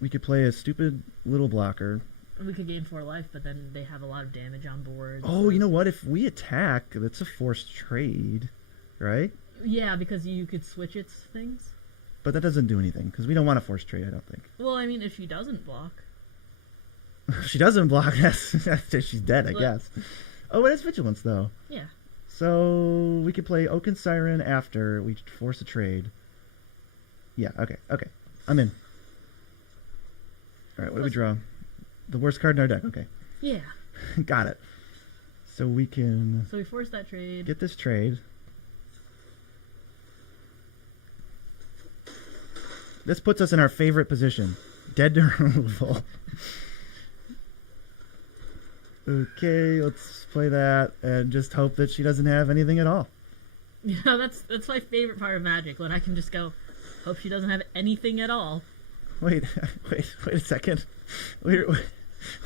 We could play a stupid little blocker. We could gain 4 life, but then they have a lot of damage on board. Oh, so. you know what? If we attack, that's a forced trade, right? Yeah, because you could switch its things. But that doesn't do anything, because we don't want a forced trade, I don't think. Well, I mean, if she doesn't block. If she doesn't block, she's dead, I guess. Oh, it is vigilance, though. Yeah. So we could play Oaken Siren after we force a trade. Yeah, okay. I'm in. All right, what do we draw? The worst card in our deck, okay. Yeah. Got it. So we can... So we force that trade. Get this trade. This puts us in our favorite position. Dead to removal. Okay, let's play that and just hope that she doesn't have anything at all. Yeah, that's my favorite part of Magic, when I can just go, hope she doesn't have anything at all. Wait a second. We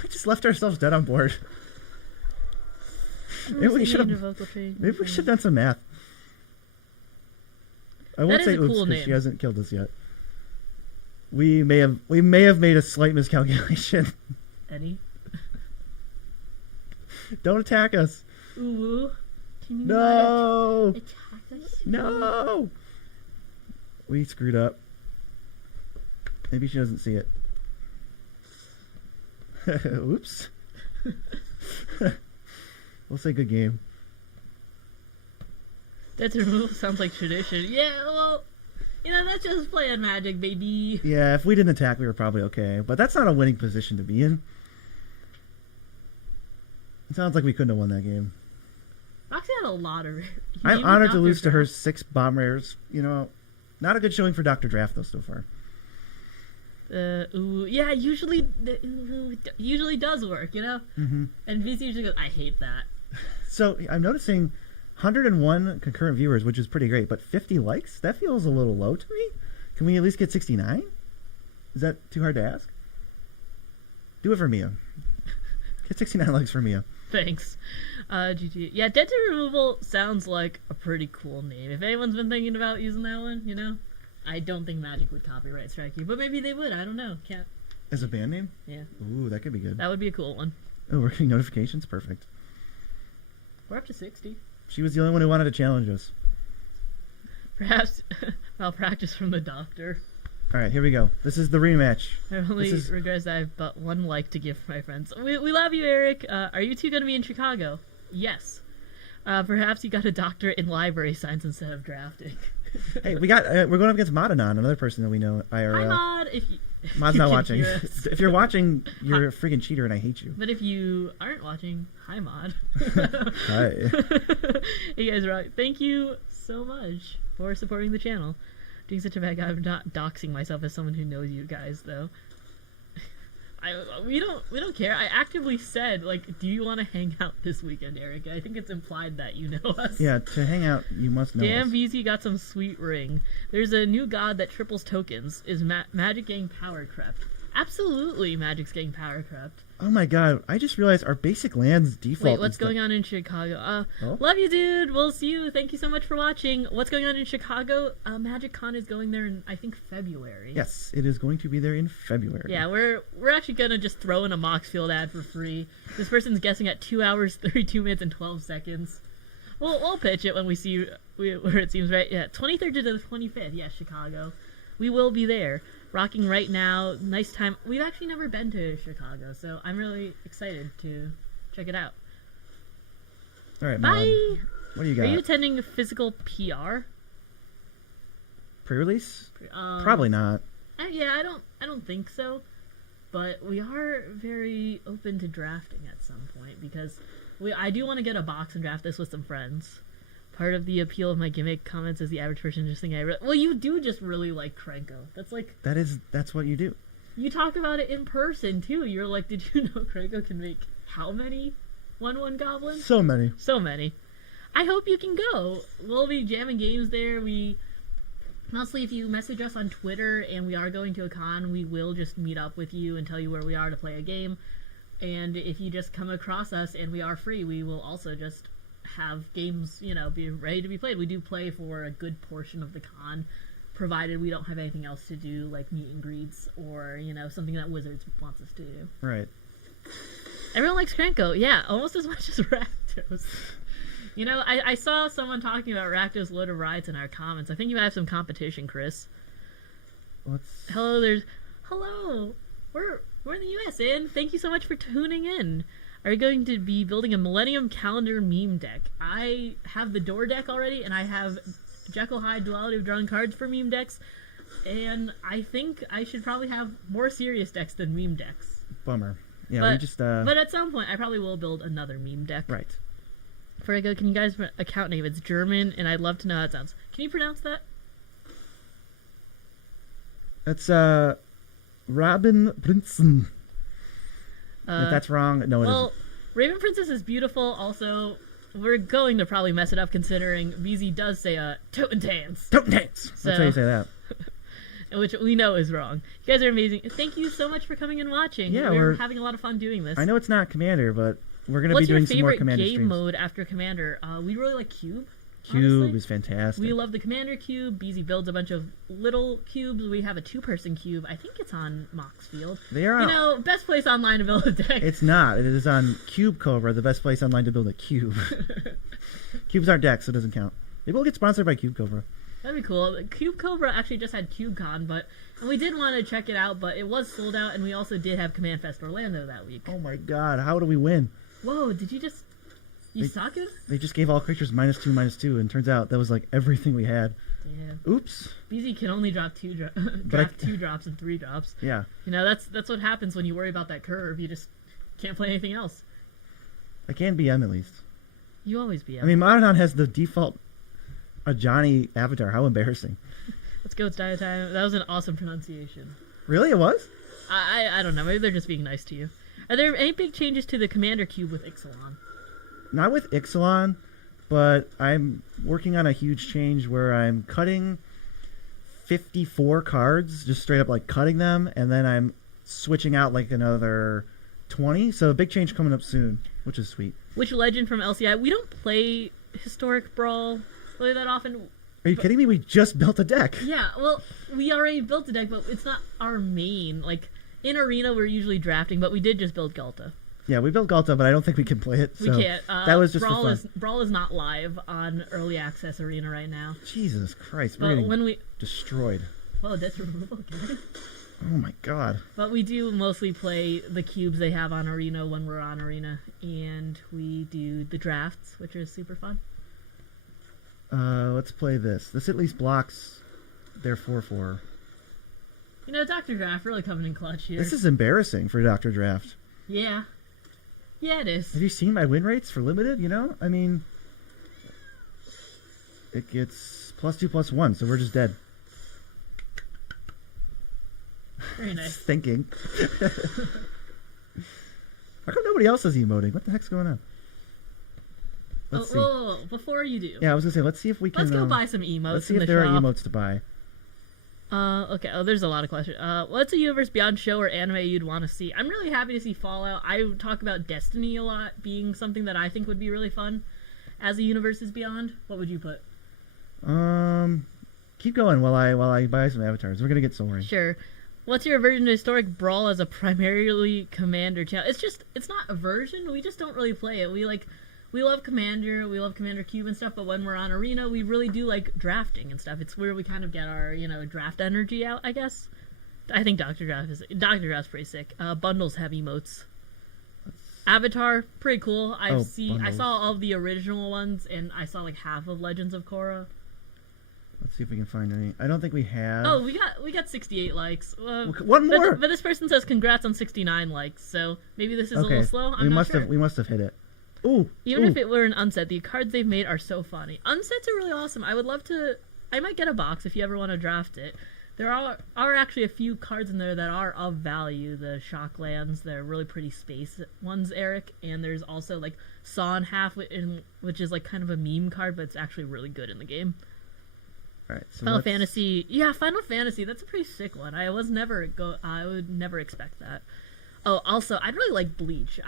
just left ourselves dead on board. Maybe we should have done some math. I won't say oops because she hasn't killed us yet. We may have made a slight miscalculation. Eddie? Don't attack us. Ooh. Can you no. not attack us? No. We screwed up. Maybe she doesn't see it. Oops. We'll say good game. That's removal sounds like tradition. Yeah, well, that's just playing Magic, baby. Yeah, if we didn't attack, we were probably okay. But that's not a winning position to be in. It sounds like we couldn't have won that game. Roxy had a lot of... I'm honored to lose to her 6 bomb rares. Not a good showing for Dr. Draft, though, so far. Yeah, usually does work, Mm-hmm. And VC usually goes, I hate that. So I'm noticing 101 concurrent viewers, which is pretty great, but 50 likes? That feels a little low to me. Can we at least get 69? Is that too hard to ask? Do it for Mia. Get 69 likes for Mia. Thanks. GG. Yeah, Dead to Removal sounds like a pretty cool name. If anyone's been thinking about using that one, I don't think Magic would copyright strike you, but maybe they would. I don't know. Can't. As a band name? Yeah. Ooh, that could be good. That would be a cool one. Oh, we're getting notifications? Perfect. We're up to 60. She was the only one who wanted to challenge us. Perhaps malpractice from the doctor. All right, here we go. This is the rematch. I only regrets that I've but 1 like to give my friends. We love you, Eric. Are you two going to be in Chicago? Yes. Perhaps you got a doctorate in library science instead of drafting. Hey, we're going up against Madanon, another person that we know IRL. Hi, Mod. Mod's not watching. If you're watching, you're a freaking cheater, and I hate you. But if you aren't watching, hi, Mod. Hi. You guys are right. Thank you so much for supporting the channel. Doing such a bad job. I'm not doxing myself as someone who knows you guys, though. We don't care. I actively said, do you want to hang out this weekend, Eric? I think it's implied that you know us. Yeah, to hang out, you must know Damn, us. VZ got some sweet ring. There's a new god that triples tokens. Is Magic getting power crept? Absolutely, Magic's getting power crept. Oh my god, I just realized our basic lands default. Wait, what's going on in Chicago? Love you, dude. We'll see you. Thank you so much for watching. What's going on in Chicago? Magic Con is going there in, I think, February. Yes, it is going to be there in February. Yeah, we're actually gonna just throw in a Moxfield ad for free. This person's guessing at 2 hours, 32 minutes, and 12 seconds. We'll pitch it when we see where it seems right. Yeah, 23rd to the 25th. Yeah, Chicago. We will be there. Rocking right now. Nice time. We've actually never been to Chicago, so I'm really excited to check it out. All right, bye. Mom. What do you got? Are you attending physical PR? Pre-release? Probably not. Yeah, I don't think so. But we are very open to drafting at some point because I do want to get a box and draft this with some friends. Part of the appeal of my gimmick comments is the average person just thinking well, you do just really like Krenko. That's what you do. You talk about it in person too. You're like, did you know Krenko can make how many 1/1 goblins? So many. So many. I hope you can go. We'll be jamming games there. Mostly if you message us on Twitter and we are going to a con, we will just meet up with you and tell you where we are to play a game. And if you just come across us and we are free, we will also just have games, be ready to be played. We do play for a good portion of the con. provided we don't have anything else to do, like meet and greets or, something that Wizards wants us to do. Right. Everyone likes Krenko. Yeah, almost as much as Rakdos. I saw someone talking about Rakdos Load of Rides in our comments. I think you might have some competition, Chris. Hello. We're in the U.S., and thank you so much for tuning in. Are you going to be building a Millennium Calendar meme deck? I have the Door deck already, and I have Jekyll Hyde Duality of Drawn Cards for meme decks, and I think I should probably have more serious decks than meme decks. Bummer. Yeah, but at some point, I probably will build another meme deck. Right. Before I go, can you guys account name? It's German, and I'd love to know how it sounds. Can you pronounce that? That's Robin Prinzen. If that's wrong, no, it isn't. Raven Princess is beautiful. Also, we're going to probably mess it up considering VZ does say Totentans. Totentans! That's how you say that. Which we know is wrong. You guys are amazing. Thank you so much for coming and watching. Yeah, we're having a lot of fun doing this. I know it's not Commander, but we're going to be doing some more Commander What's your favorite game streams. mode after Commander? We really like Cube. Cube honestly. is fantastic. We love the Commander Cube. BZ builds a bunch of little cubes. We have a 2-person cube. I think it's on Moxfield. They are best place online to build a deck. It's not. It is on Cube Cobra, the best place online to build a cube. Cubes aren't decks, so it doesn't count. Maybe we'll get sponsored by Cube Cobra. That'd be cool. Cube Cobra actually just had CubeCon, and we did want to check it out, but it was sold out, and we also did have Command Fest Orlando that week. Oh my god, how do we win? Whoa, did you just... You suck it? They just gave all creatures -2/-2, and turns out that was like everything we had. Yeah. Oops. BZ can only drop 2 drops and 3 drops. Yeah. That's what happens when you worry about that curve. You just can't play anything else. I can BM at least. You always BM. I mean, Monodon has the default Johnny avatar. How embarrassing. Let's go, it's Diet Time. That was an awesome pronunciation. Really? It was? I don't know. Maybe they're just being nice to you. Are there any big changes to the Commander Cube with Ixalan? Not with Ixalan, but I'm working on a huge change where I'm cutting 54 cards, just straight up like cutting them, and then I'm switching out like another 20. So a big change coming up soon, which is sweet. Which legend from LCI? We don't play Historic Brawl really that often. Are you kidding me? We just built a deck. Yeah, well, we already built a deck, but it's not our main. Like, in Arena, we're usually drafting, but we did just build Galta. Yeah, we built Galta, but I don't think we can play it. So we can't. That was just for fun. Brawl is not live on Early Access Arena right now. Jesus Christ, we're getting destroyed. Well, that's removal again. Oh my god. But we do mostly play the cubes they have on Arena when we're on Arena, and we do the drafts, which is super fun. Let's play this. This at least blocks their 4/4. Dr. Draft really coming in clutch here. This is embarrassing for Dr. Draft. Yeah. Yeah, it is. Have you seen my win rates for limited, I mean, it gets +2/+1, so we're just dead. Very nice. Thinking. How come nobody else is emoting? What the heck's going on? Let's see. Whoa, before you do. Yeah, I was going to say, let's see if we can... Let's go buy some emotes. Let's see if there are emotes to buy. Okay. Oh, there's a lot of questions. What's a Universe Beyond show or anime you'd want to see? I'm really happy to see Fallout. I talk about Destiny a lot being something that I think would be really fun as a Universes Beyond. What would you put? Keep going while I buy some avatars. We're gonna get Soaring. Sure. What's your aversion to Historic Brawl as a primarily Commander channel? It's not aversion. We just don't really play it. We love Commander, we love Commander Cube and stuff, but when we're on Arena, we really do like drafting and stuff. It's where we kind of get our, draft energy out, I guess. I think Dr. Draft's pretty sick. Bundles have emotes. Avatar, pretty cool. I saw all of the original ones, and I saw like half of Legends of Korra. Let's see if we can find any. I don't think we have. Oh, we got 68 likes. One more. But this person says congrats on 69 likes, so maybe this is a little slow. We must have hit it. Ooh, Even if it were an unset, the cards they've made are so funny. Unsets are really awesome. I would love to... I might get a box if you ever want to draft it. There are actually a few cards in there that are of value. The Shocklands, they're really pretty space ones, Eric. And there's also, like, Saw in Half, which is, like, kind of a meme card, but it's actually really good in the game. Alright, so Final Fantasy. Yeah, Final Fantasy. That's a pretty sick one. I would never expect that. Oh, also, I'd really like Bleach.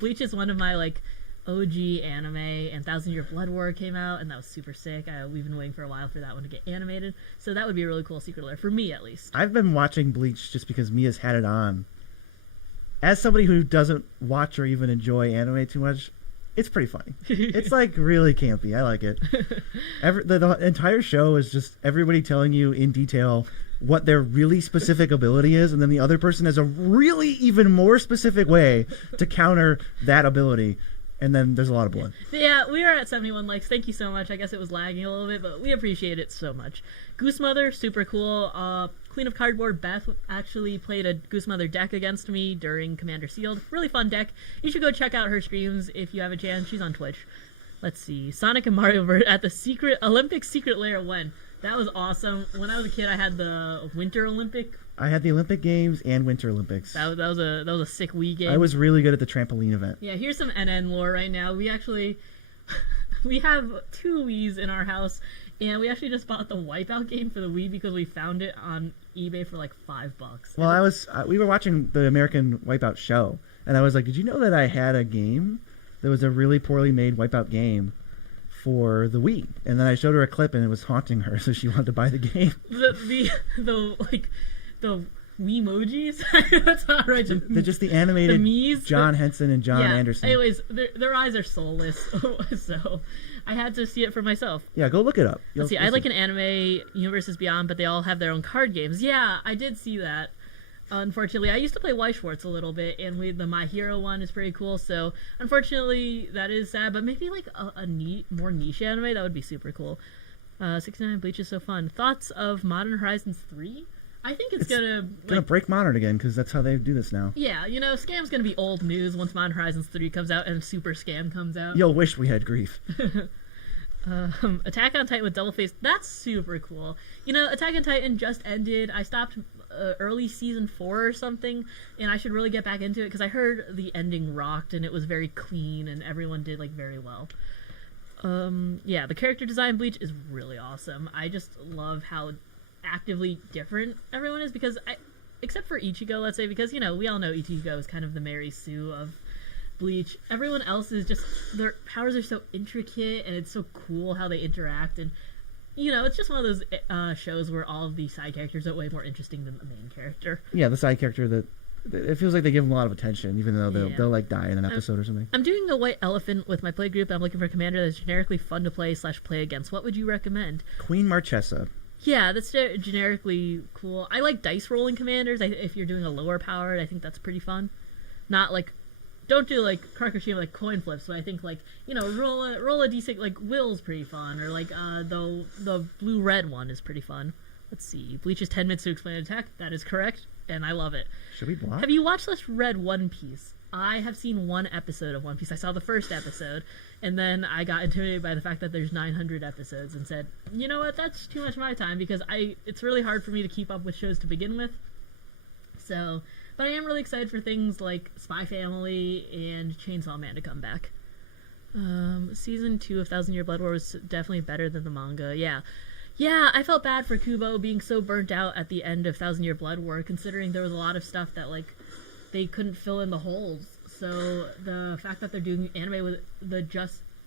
Bleach is one of my, like... OG anime, and Thousand Year Blood War came out, and that was super sick. We've been waiting for a while for that one to get animated, so that would be a really cool secret lair for me, at least. I've been watching Bleach just because Mia's had it on. As somebody who doesn't watch or even enjoy anime too much, it's pretty funny. It's like really campy. I like it. The entire show is just everybody telling you in detail what their really specific ability is, and then the other person has a really even more specific way to counter that ability. And then there's a lot of blood. Yeah, we are at 71 likes. Thank you so much. I guess it was lagging a little bit, but we appreciate it so much. Goose Mother, super cool. Queen of Cardboard Beth actually played a Goose Mother deck against me during Commander Sealed. Really fun deck. You should go check out her streams if you have a chance. She's on Twitch. Let's see. Sonic and Mario were at the Olympic secret lair when? That was awesome. When I was a kid, I had the Winter Olympic. I had the Olympic Games and Winter Olympics. That was a sick Wii game. I was really good at the trampoline event. Yeah, here's some NN lore right now. We actually we have 2 Wiis in our house, and we actually just bought the Wipeout game for the Wii because we found it on eBay for like $5. Well, we were watching the American Wipeout show, and I was like, "Did you know that I had a game that was a really poorly made Wipeout game for the Wii?" And then I showed her a clip, and it was haunting her, so she wanted to buy the game. The Wiimojis? That's not right. They're just the animated John Henson and John Anderson. Anyways, their eyes are soulless, so I had to see it for myself. Yeah, go look it up. Let's see. I like an anime, Universes Beyond, but they all have their own card games. Yeah, I did see that. Unfortunately, I used to play Weiss Schwartz a little bit, and the My Hero one is pretty cool. So, unfortunately, that is sad. But maybe like a more niche anime that would be super cool. 69 Bleach is so fun. Thoughts of Modern Horizons 3? I think it's gonna break Modern again because that's how they do this now. Yeah, Scam's gonna be old news once Modern Horizons 3 comes out and Super Scam comes out. You'll wish we had grief. Attack on Titan with Double Face. That's super cool. Attack on Titan just ended. I stopped early season 4 or something, and I should really get back into it because I heard the ending rocked and it was very clean and everyone did like very well. Yeah, the character design Bleach is really awesome. I just love how actively different everyone is because except for Ichigo, let's say, because we all know Ichigo is kind of the Mary Sue of Bleach. Everyone else is just, their powers are so intricate and it's so cool how they interact, and it's just one of those shows where all of the side characters are way more interesting than the main character. Yeah, the side character that it feels like they give them a lot of attention, even though they'll like die in an episode or something. I'm doing a White Elephant with my play group. I'm looking for a commander that's generically fun to play / play against. What would you recommend? Queen Marchesa. Yeah, that's generically cool. I like dice rolling commanders. If you're doing a lower powered, I think that's pretty fun. Not like, don't do like Karakushima like coin flips, but I think like roll a d6, like Will's pretty fun, or like the blue red one is pretty fun. Let's see, Bleach is 10 minutes to explain attack. That is correct, and I love it. Should we block? Have you watched / read One Piece? I have seen 1 episode of One Piece. I saw the first episode, and then I got intimidated by the fact that there's 900 episodes and said, you know what, that's too much of my time because it's really hard for me to keep up with shows to begin with. So, but I am really excited for things like Spy Family and Chainsaw Man to come back. Season 2 of Thousand Year Blood War was definitely better than the manga. Yeah, I felt bad for Kubo being so burnt out at the end of Thousand Year Blood War, considering there was a lot of stuff that like they couldn't fill in the holes. So the fact that they're doing anime with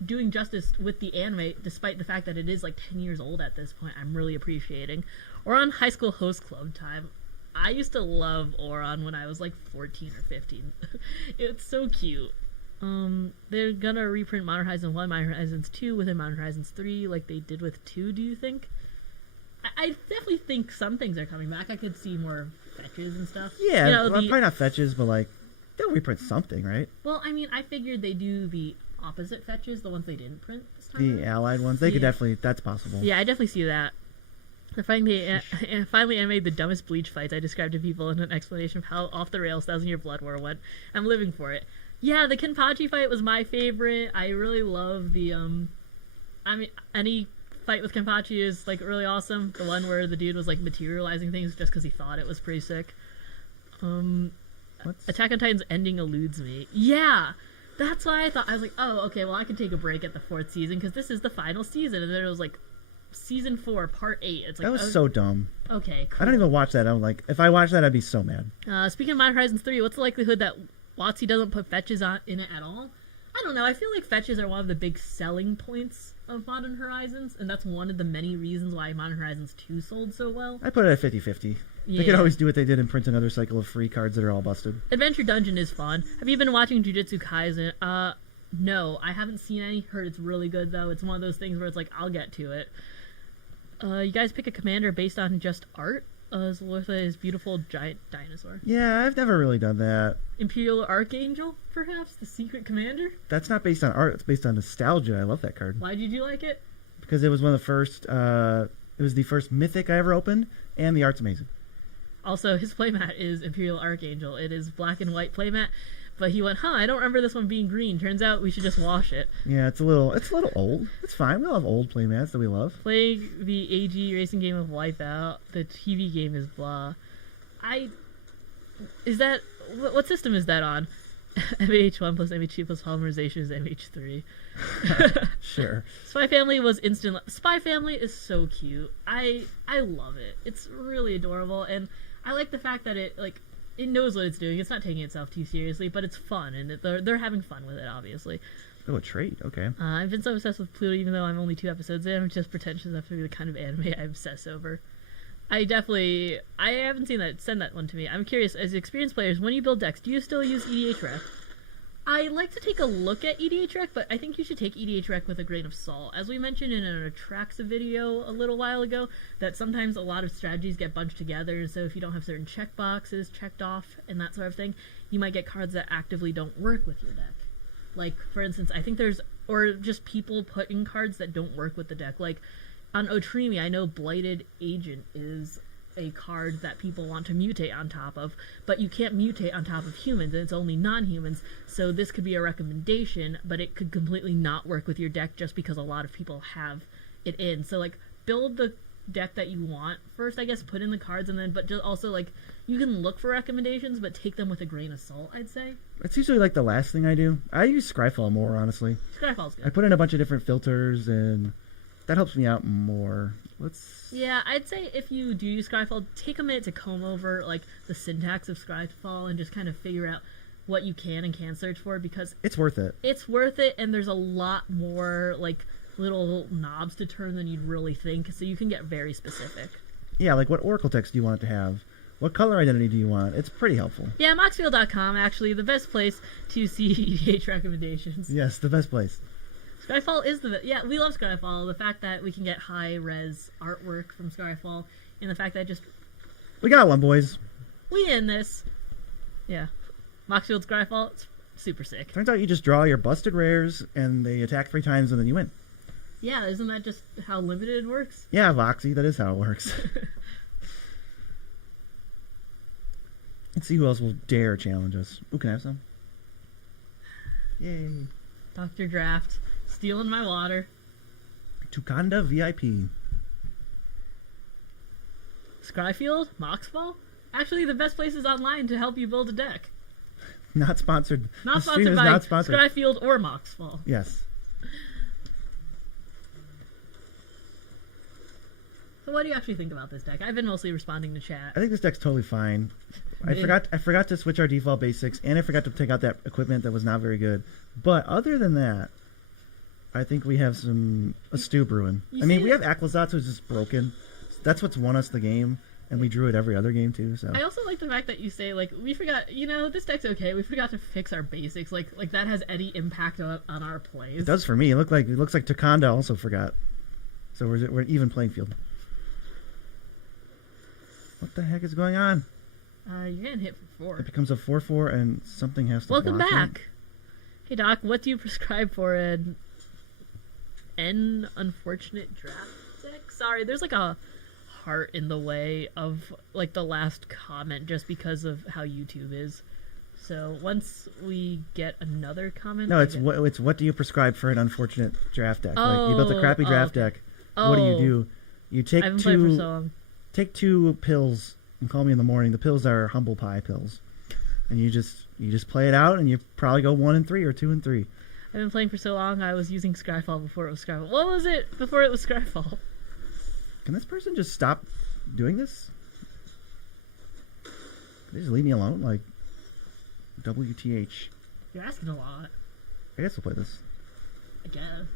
doing justice with the anime, despite the fact that it is like 10 years old at this point, I'm really appreciating. Or on High School Host Club time. I used to love Oron when I was like 14 or 15. It's so cute. They're gonna reprint Modern Horizons 1, Modern Horizons 2 within Modern Horizons 3 like they did with 2, do you think? I definitely think some things are coming back. I could see more fetches and stuff. Yeah, probably not fetches, but like, they'll reprint something, right? Well, I mean, I figured they do the opposite fetches, the ones they didn't print this time. The allied ones, they could definitely, that's possible. Yeah, I definitely see that. Finally animated the dumbest Bleach fights I described to people in an explanation of how off the rails Thousand Year Blood War went. I'm living for it. Yeah, the Kenpachi fight was my favorite. I really love the, any fight with Kenpachi is like really awesome. The one where the dude was like materializing things just because he thought it was pretty sick. Attack on Titan's ending eludes me. Yeah, that's why I thought, I was like, oh, okay, well I can take a break at the 4th season because this is the final season, and then it was like season 4 part 8. It's like, that was so dumb. Okay, cool. I don't even watch that. I'm like, if I watch that, I'd be so mad. Speaking of Modern Horizons 3, what's the likelihood that WotC doesn't put fetches in it at all? I don't know. I feel like fetches are one of the big selling points of Modern Horizons, and that's one of the many reasons why Modern Horizons 2 sold so well. I put it at 50-50. Yeah. They could always do what they did and print another cycle of free cards that are all busted. Adventure Dungeon is fun. Have you been watching Jujutsu Kaisen? No, I haven't seen any. Heard it's really good, though. It's one of those things where it's like, I'll get to it. You guys pick a commander based on just art? Zolotha is beautiful giant dinosaur. Yeah, I've never really done that. Imperial Archangel, perhaps? The secret commander? That's not based on art. It's based on nostalgia. I love that card. Why did you like it? Because it was one of the first... it was the first Mythic I ever opened, and the art's amazing. Also, his playmat is Imperial Archangel. It is black and white playmat, but he went, I don't remember this one being green. Turns out we should just wash it. Yeah, it's a little old. It's fine. We all have old playmats that we love. Playing the AG racing game of Wipeout. The TV game is blah. What system is that on? MH1 plus MH2 plus polymerization is MH3. Sure. Spy Family was instant. Spy Family is so cute. I love it. It's really adorable, and I like the fact that it knows what it's doing. It's not taking itself too seriously, but it's fun, and they're having fun with it, obviously. Oh, a trait. Okay. I've been so obsessed with Pluto, even though I'm only 2 episodes in. I'm just pretentious enough to be the kind of anime I obsess over. I haven't seen that. Send that one to me. I'm curious, as experienced players, when you build decks, do you still use EDHREC? I like to take a look at EDHREC, but I think you should take EDHREC with a grain of salt. As we mentioned in an Atraxa video a little while ago, that sometimes a lot of strategies get bunched together, and so if you don't have certain checkboxes checked off and that sort of thing, you might get cards that actively don't work with your deck. Like, for instance, I think or just people putting cards that don't work with the deck. Like, on Otrimi, I know Blighted Agent is a card that people want to mutate on top of, but you can't mutate on top of humans, and it's only non-humans, so this could be a recommendation, but it could completely not work with your deck just because a lot of people have it in. So, build the deck that you want first, I guess, put in the cards, and then, but just also, you can look for recommendations, but take them with a grain of salt, I'd say. It's usually, the last thing I do. I use Scryfall more, honestly. Scryfall's good. I put in a bunch of different filters, and that helps me out more. Yeah, I'd say if you do use Scryfall, take a minute to comb over, the syntax of Scryfall and just kind of figure out what you can and can't search for, because it's worth it. It's worth it, and there's a lot more, little knobs to turn than you'd really think, so you can get very specific. Yeah, what Oracle text do you want it to have? What color identity do you want? It's pretty helpful. Yeah, Moxfield.com, actually, the best place to see EDH recommendations. Yes, the best place. Skyfall is we love Skyfall. The fact that we can get high-res artwork from Skyfall, and the fact that we got one, boys. We in this. Yeah. Moxfield Skyfall, it's super sick. Turns out you just draw your busted rares, and they attack 3 times, and then you win. Yeah, isn't that just how limited works? Yeah, Voxy, that is how it works. Let's see who else will dare challenge us. Ooh, can I have some? Yay. Dr. Draft. Stealing my water. Tukanda VIP. Scryfield? Moxfall? Actually, the best place is online to help you build a deck. Not sponsored. Not sponsored by Scryfield or Moxfall. Yes. So what do you actually think about this deck? I've been mostly responding to chat. I think this deck's totally fine. I forgot to switch our default basics, and I forgot to take out that equipment that was not very good. But other than that, I think we have a stew brewing. We have Aquazatsu, who's just broken. That's what's won us the game, and we drew it every other game too. So I also like the fact that you say we forgot. This deck's okay. We forgot to fix our basics. Like that has any impact on our plays. It does for me. It looks like Takanda also forgot. So we're even playing field. What the heck is going on? You're getting hit for 4. It becomes a 4/4, and something has to. Welcome block back. It. Hey Doc, what do you prescribe for an unfortunate draft deck? Sorry, there's a heart in the way of the last comment just because of how YouTube is. So once we get another comment, no, it's what do you prescribe for an unfortunate draft deck? You built a crappy draft deck. Oh. What do? You take I haven't played for so long. Take 2 pills and call me in the morning. The pills are humble pie pills, and you just play it out, and you probably go 1 and 3 or 2 and 3. I've been playing for so long. I was using Scryfall before it was Scryfall. What was it before it was Scryfall? Can this person just stop doing this? Can they just leave me alone? WTH. You're asking a lot. I guess we'll play this. I guess.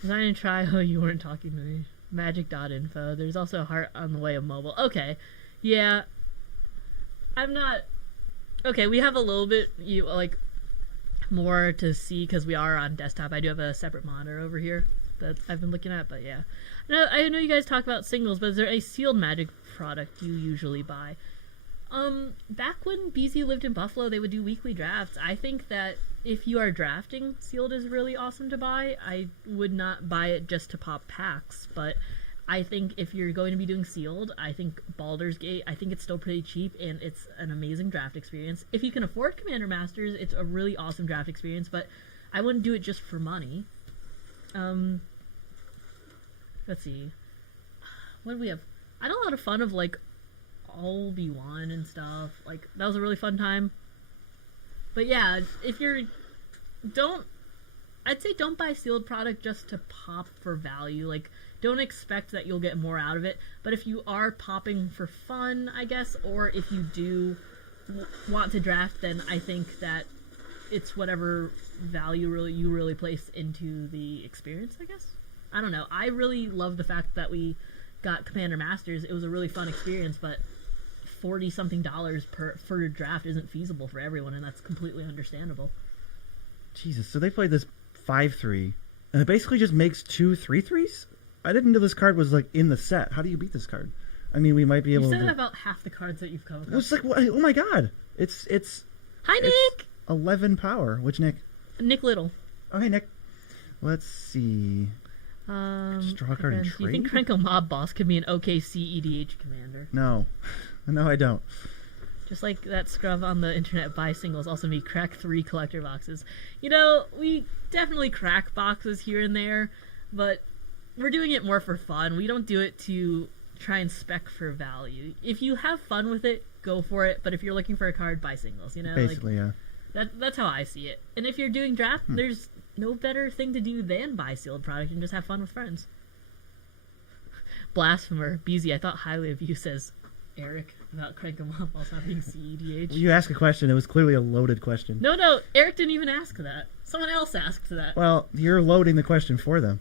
Design and try. Oh, you weren't talking to me. Magic.info. There's also a heart on the way of mobile. Okay. Yeah. I'm not... Okay, we have a little bit, more to see because we are on desktop. I do have a separate monitor over here that I've been looking at, but yeah. I know you guys talk about singles, but is there a sealed Magic product you usually buy? Back when BZ lived in Buffalo, they would do weekly drafts. I think that if you are drafting, sealed is really awesome to buy. I would not buy it just to pop packs, but I think if you're going to be doing sealed, I think Baldur's Gate, I think it's still pretty cheap, and it's an amazing draft experience. If you can afford Commander Masters, it's a really awesome draft experience, but I wouldn't do it just for money. Let's see. What do we have? I had a lot of fun of, Obi-Wan and stuff. That was a really fun time. But yeah, if you're... I'd say don't buy sealed product just to pop for value. Don't expect that you'll get more out of it. But if you are popping for fun, I guess, or if you do want to draft, then I think that it's whatever value you really place into the experience, I guess. I don't know. I really love the fact that we got Commander Masters. It was a really fun experience, but $40-something for a draft isn't feasible for everyone, and that's completely understandable. Jesus, so they played this 5/3, and it basically just makes 2 3/3s? I didn't know this card was in the set. How do you beat this card? I mean, we might be able to... You said about half the cards that you've come It's across. oh my god. It's Hi, Nick! 11 power. Which Nick? Nick Little. Oh, hey, Nick. Let's see. Just draw a card and Do you think trade? Krenko Mob Boss could be an OKC EDH commander? No. No, I don't. Just like that scrub on the internet, buy singles, also me crack 3 collector boxes. We definitely crack boxes here and there, but we're doing it more for fun. We don't do it to try and spec for value. If you have fun with it, go for it, but if you're looking for a card, buy singles, Basically, yeah. That's how I see it. And if you're doing draft, there's no better thing to do than buy sealed product and just have fun with friends. Blasphemer, BZ, I thought highly of you, says Eric, about Crank 'em Up also not being CEDH. You asked a question. It was clearly a loaded question. No, Eric didn't even ask that. Someone else asked that. Well, you're loading the question for them.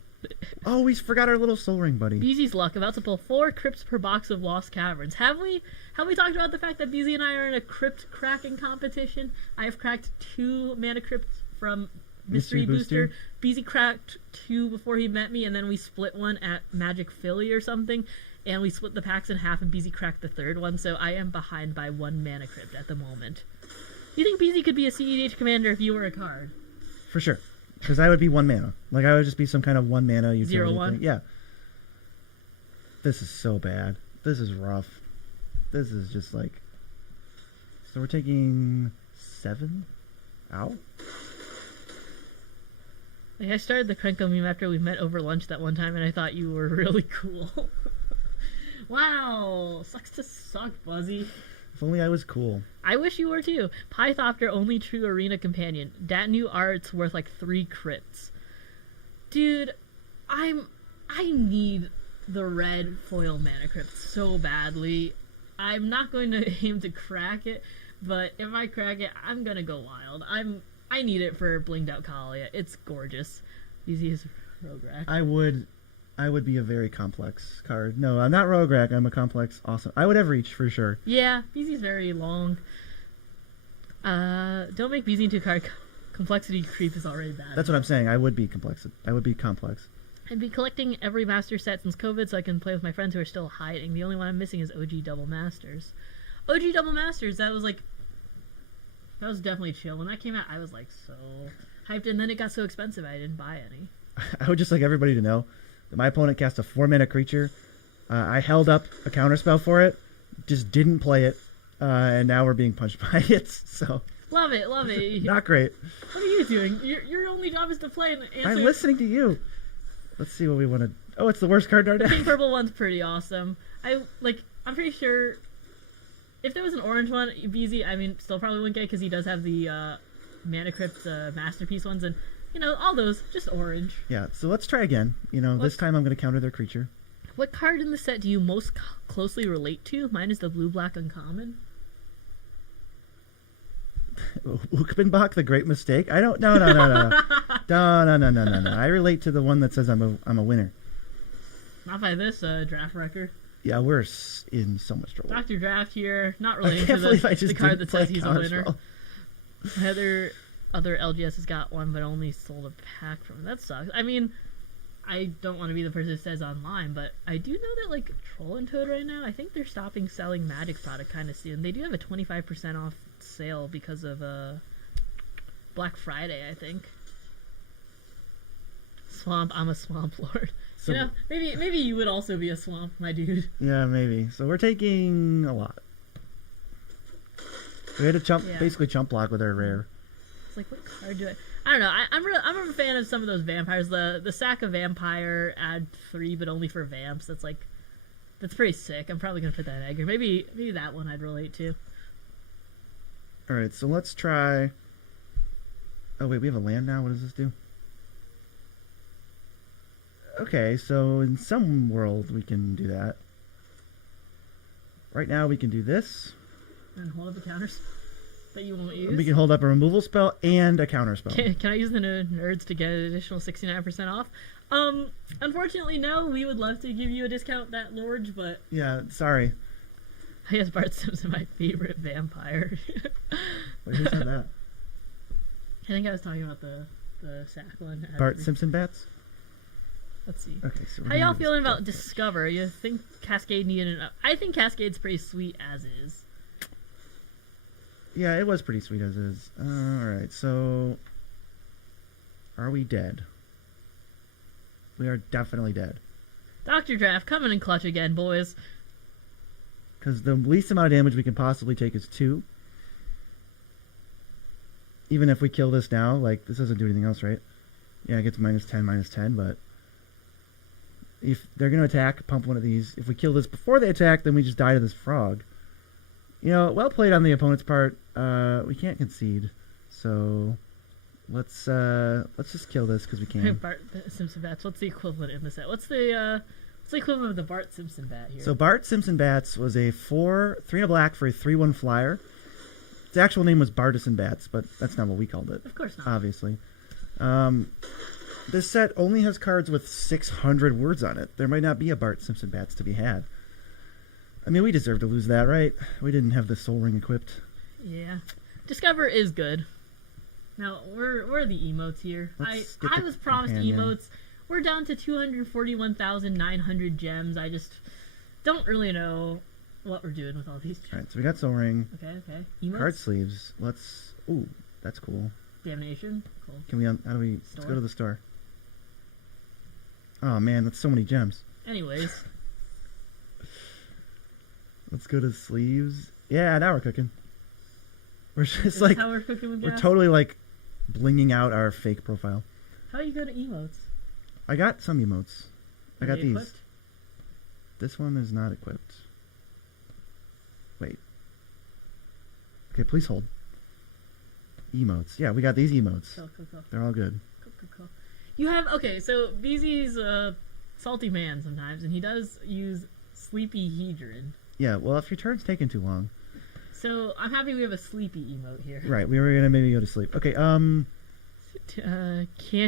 Oh, we forgot our little soul ring, buddy. BZ's luck, about to pull 4 crypts per box of Lost Caverns. Have we talked about the fact that BZ and I are in a crypt cracking competition? I have cracked 2 mana crypts from Mystery Booster. BZ cracked 2 before he met me, and then we split one at Magic Philly or something, and we split the packs in half, and BZ cracked the 3rd one, so I am behind by 1 mana crypt at the moment. Do you think BZ could be a CEDH commander if you were a card? For sure. Because I would be 1 mana. I would just be some kind of 1 mana utility 0/1? thing. Yeah. This is so bad. This is rough. This is just So we're taking 7? Ow. I started the Krenko meme after we met over lunch that one time, and I thought you were really cool. Wow. Sucks to suck, Buzzy. If only I was cool. I wish you were too. Pythopter, only true arena companion. Dat new art's worth 3 crits. Dude, I need the red foil mana crypt so badly. I'm not going to aim to crack it, but if I crack it, I'm gonna go wild. I need it for blinged out Kalia. It's gorgeous. Easy as Rograk. I would be a very complex card. No, I'm not Rograk. I'm a complex awesome. I would have reach for sure. Yeah, BZ's very long. Don't make BZ into a card. Complexity creep is already bad. That's what I'm saying. I would be complex. I'd be collecting every master set since COVID so I can play with my friends who are still hiding. The only one I'm missing is OG Double Masters. OG Double Masters, that was definitely chill. When that came out, I was so hyped, and then it got so expensive I didn't buy any. I would just like everybody to know that my opponent cast a 4-mana creature. I held up a counterspell for it, just didn't play it, and now we're being punched by it. So love it. Not great. What are you doing? Your only job is to play and answer. I'm listening to you. Let's see what we want to. Oh, it's the worst card in our deck. The pink purple one's pretty awesome. I'm pretty sure if there was an orange one, BZ, still probably wouldn't get because he does have the Mana Crypt masterpiece ones, and all those just orange. Yeah, so let's try again. This time I'm going to counter their creature. What card in the set do you most closely relate to? Mine is the blue-black uncommon. Ukbenbach, the great mistake. I don't. No. No. I relate to the one that says I'm a winner. Not by this draft record. Yeah, we're in so much trouble. Dr. Draft here, not related to the card that says he's a winner. Other LGS has got one, but only sold a pack from it. That sucks. I mean, I don't want to be the person who says online, but I do know that, like, Troll and Toad right now, I think they're stopping selling Magic product kind of soon. They do have a 25% off sale because of Black Friday, I think. Swamp, I'm a Swamp Lord. So, you know, maybe you would also be a Swamp, my dude. Yeah, maybe. So we're taking a lot. We had to basically chump block with our rare. It's like, what card do I don't know. I'm a fan of some of those vampires. The Sack of Vampire, add 3, but only for vamps. That's pretty sick. I'm probably gonna put that in Egger. Maybe that one I'd relate to. All right, so let's try. Oh wait, we have a land now. What does this do? Okay, so in some world we can do that. Right now we can do this. And hold up the counters that you won't use. We can hold up a removal spell and a counter spell. Can I use the nerds to get an additional 69% off? Unfortunately, no. We would love to give you a discount that large, but... Yeah, sorry. I guess Bart Simpson, my favorite vampire. Wait, who said that? I think I was talking about the sack one. Bart Simpson bats? Let's see. Okay, so how y'all feeling about Discover? You think Cascade needed enough? I think Cascade's pretty sweet as is. Yeah, it was pretty sweet as is. Alright, so... Are we dead? We are definitely dead. Dr. Draft, coming in clutch again, boys. Because the least amount of damage we can possibly take is 2. Even if we kill this now, like, this doesn't do anything else, right? Yeah, it gets -10, but... If they're going to attack, pump one of these. If we kill this before they attack, then we just die to this frog. You know, well played on the opponent's part. We can't concede. So, let's just kill this because we can. Bart Simpson bats. What's the equivalent in the set? What's the equivalent of the Bart Simpson bat here? So Bart Simpson bats was a 3 and a black for a 3/1 flyer. Its actual name was Bartison bats, but that's not what we called it. Of course not. Obviously. This set only has cards with 600 words on it. There might not be a Bart Simpson bats to be had. I mean, we deserve to lose that, right? We didn't have the Soul Ring equipped. Yeah. Discover is good. Now, where are the emotes here? I was promised emotes. We're down to 241,900 gems. I just don't really know what we're doing with all these gems. Alright, so we got Soul Ring. Okay. Emotes? Card sleeves. Ooh, that's cool. Damnation. Cool. Let's go to the store. Oh man, that's so many gems. Anyways. Let's go to sleeves. Yeah, now we're cooking. We're just like... how we're cooking with We're totally like blinging out our fake profile. How you go to emotes? I got some emotes. I got these. Equipped? This one is not equipped. Wait. Okay, please hold. Emotes. Yeah, we got these emotes. Cool. They're all good. Cool. You have... Okay, so BZ's a salty man sometimes, and he does use Sleepy Hedron. Yeah, well, if your turn's taking too long. So, I'm happy we have a sleepy emote here. Right, we were gonna maybe go to sleep. Okay, can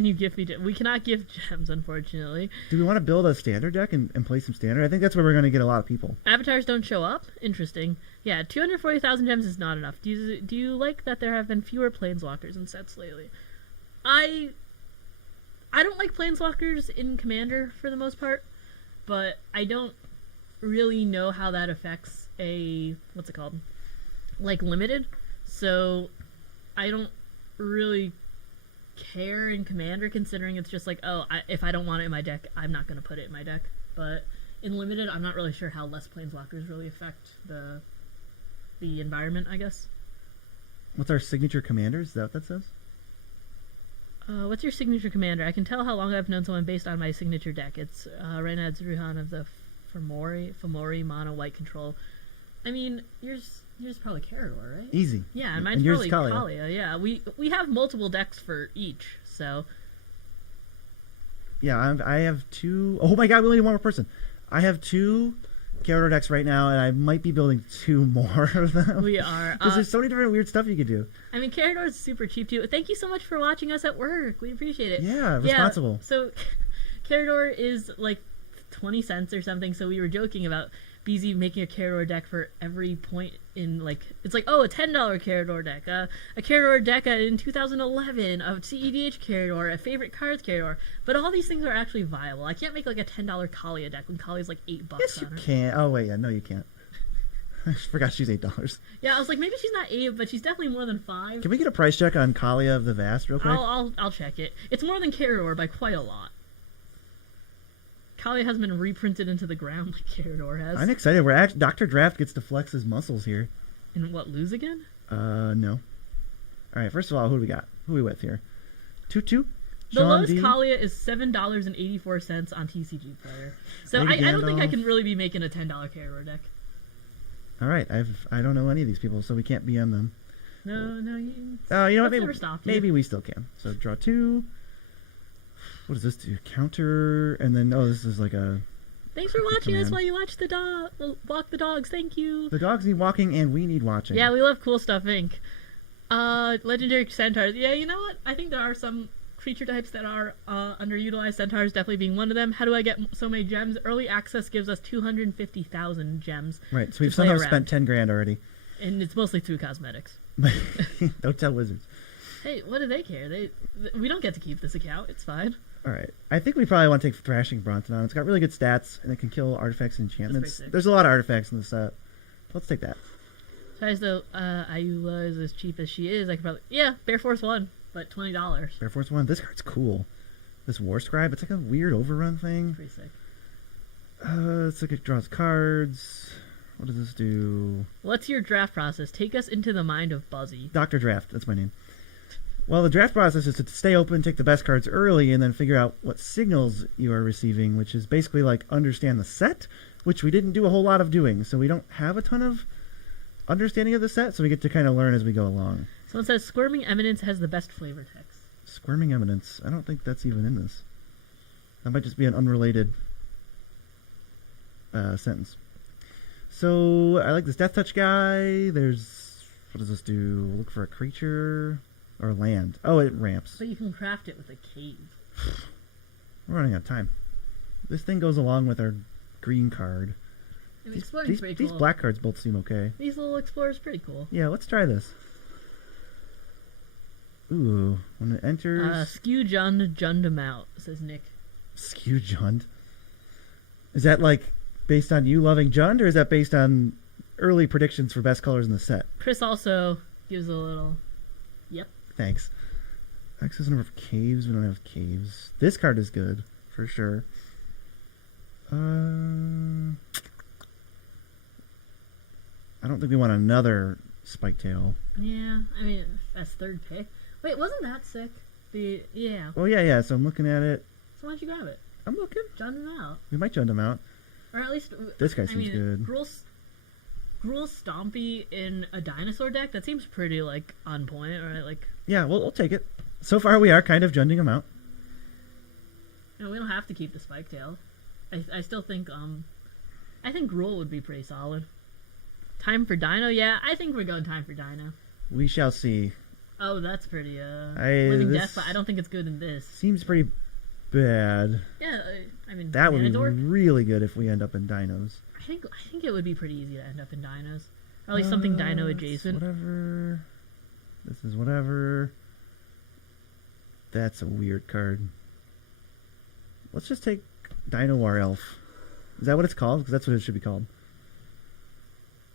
you give me... We cannot give gems, unfortunately. Do we want to build a standard deck and play some standard? I think that's where we're gonna get a lot of people. Avatars don't show up? Interesting. Yeah, 240,000 gems is not enough. Do you like that there have been fewer Planeswalkers in sets lately? I don't like Planeswalkers in Commander, for the most part, but I don't really know how that affects a... What's it called? Like, limited. So, I don't really care in Commander, considering it's just like, if I don't want it in my deck, I'm not going to put it in my deck. But in limited, I'm not really sure how less Planeswalkers really affect the environment, I guess. What's our signature commander? Is that what that says? What's your signature commander? I can tell how long I've known someone based on my signature deck. It's right now it's Ruhan of the Fomori mono white control. I mean, yours probably Carador, right? Easy. Yeah, and mine's probably Kalia. Yeah, we have multiple decks for each, so. Yeah, I have 2. Oh my god, we only need one more person. I have 2 Carador decks right now, and I might be building 2 more of them. We are. Because there's so many different weird stuff you could do. I mean, Carador is super cheap too. Thank you so much for watching us at work. We appreciate it. Yeah, responsible. Yeah, so Carador is like 20 cents or something, so we were joking about BZ making a Carador deck for every point in, like, it's like, oh, a $10 Carador deck, a Carador deck in 2011, a CEDH Carador, a favorite cards Carador, but all these things are actually viable. I can't make like a $10 Kalia deck when Kalia's like $8 Yes, you on it. can. Oh, wait, yeah, no, you can't. I forgot she's $8. Yeah, I was like, maybe she's not 8, but she's definitely more than 5. Can we get a price check on Kalia of the Vast real quick? I'll check it. It's more than Carador by quite a lot. Kalia has been reprinted into the ground like Carador has. I'm excited. We're actually Dr. Draft gets to flex his muscles here. And what, lose again? No. All right. First of all, who do we got? Who are we with here? Tutu. The lowest Kalia is $7.84 on TCG Player. So I don't think I can really be making a $10 Carador deck. All right. I don't know any of these people, so we can't BM them. No. You know what? Maybe we still can. So draw 2. What does this do? Counter, and then this is like a. Thanks for watching us while you watch walk the dogs. Thank you. The dogs need walking, and we need watching. Yeah, we love Cool Stuff Inc. Legendary Centaurs. Yeah, you know what? I think there are some creature types that are underutilized. Centaurs definitely being one of them. How do I get so many gems? Early access gives us 250,000 gems. Right. So we've somehow spent 10 grand already. And it's mostly through cosmetics. Don't tell wizards. Hey, what do they care? We don't get to keep this account. It's fine. All right. I think we probably want to take Thrashing Bronson on. It's got really good stats, and it can kill artifacts and enchantments. There's a lot of artifacts in the set. Let's take that. Besides, though, Ayula is as cheap as she is. I could probably... Yeah, Bear Force 1, but $20. Bear Force 1. This card's cool. This War Scribe. It's like a weird overrun thing. Pretty sick. Let's look at draws cards. What does this do? What's your draft process? Take us into the mind of Buzzy. Dr. Draft. That's my name. Well, the draft process is to stay open, take the best cards early, and then figure out what signals you are receiving, which is basically like understand the set, which we didn't do a whole lot of doing. So we don't have a ton of understanding of the set, so we get to kind of learn as we go along. Someone says Squirming Eminence has the best flavor text. Squirming Eminence. I don't think that's even in this. That might just be an unrelated sentence. So I like this Death Touch guy. There's... What does this do? Look for a creature... Or land. Oh, it ramps. But you can craft it with a cave. We're running out of time. This thing goes along with our green card. I mean, exploring's pretty cool. These black cards both seem okay. These little explorers pretty cool. Yeah, let's try this. Ooh, when it enters... Skew Jund him out, says Nick. Skew Jund? Is that like based on you loving Jund, or is that based on early predictions for best colors in the set? Chris also gives a little... Yep. Thanks. Access number of caves. We don't have caves. This card is good, for sure. I don't think we want another Spiketail. Yeah, I mean, that's third pick. Wait, wasn't that sick? Yeah. Oh, yeah. So I'm looking at it. So why don't you grab it? I'm looking. Jund him out. We might Jund him out. Or at least... This guy seems good. Gruul Stompy in a dinosaur deck? That seems pretty, like, on point, right? Like... Yeah, we'll take it. So far, we are kind of Junding him out. No, we don't have to keep the Spiketail. I still think, I think Gruul would be pretty solid. Time for Dino? Yeah, I think we're going Time for Dino. We shall see. Oh, that's pretty, Living Death, but I don't think it's good in this. Seems pretty bad. Yeah, I mean... That would be really good if we end up in Dinos. I think it would be pretty easy to end up in Dinos. Or at least something Dino adjacent. Whatever. This is whatever. That's a weird card. Let's just take Dino War Elf. Is that what it's called? Because that's what it should be called.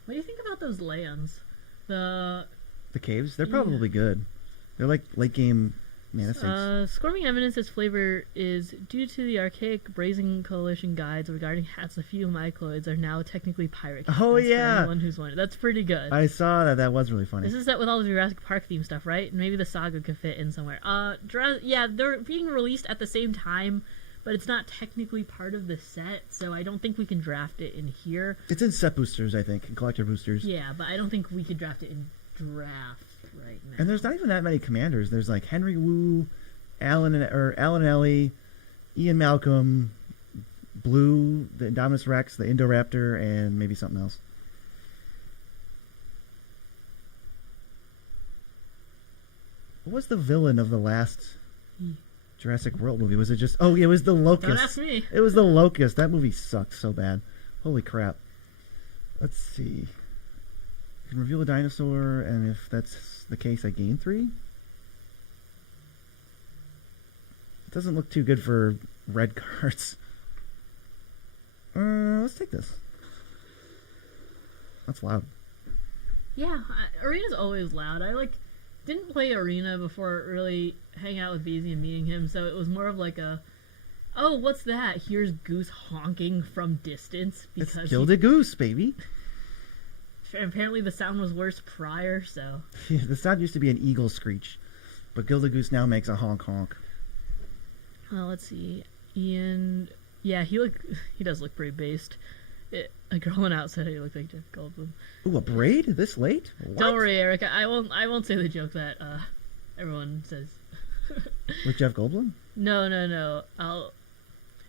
What do you think about those lands? The caves? They're probably good. They're like late game mana sinks. Squirming Eminence's flavor is due to the archaic Brazen Coalition guides regarding hats. A few mycloids are now technically pirate. Oh yeah, anyone who's won it. That's pretty good. I saw that. That was really funny. This is set with all the Jurassic Park theme stuff, right? Maybe the saga could fit in somewhere. Yeah, they're being released at the same time, but it's not technically part of the set, so I don't think we can draft it in here. It's in set boosters, I think, and collector boosters. Yeah, but I don't think we could draft it in draft right now. And there's not even that many commanders. There's like Henry Wu, Alan and Ellie, Ian Malcolm, blue, the Indominus Rex, the Indoraptor, and maybe something else. What was the villain of the last Jurassic World movie? Was it just... Oh, it was the Locust. Don't ask me. It was the Locust. That movie sucked so bad. Holy crap. Let's see. You can reveal a dinosaur, and if that's the case, I gain 3. It doesn't look too good for red cards. Let's take this. That's loud. Yeah, Arena's always loud. I didn't play Arena before really hang out with Beezy and meeting him, so it was more of like a, oh, what's that? Here's Goose honking from distance because it's Gilded Goose, baby. Apparently the sound was worse prior, so Yeah, the sound used to be an eagle screech, but Gilded Goose now makes a honk honk. let's see. Ian, yeah, he does look pretty based. A girl went out said he looked like Jeff Goldblum. Ooh, a braid this late? What? Don't worry, Eric. I won't say the joke that everyone says. With Jeff Goldblum? No.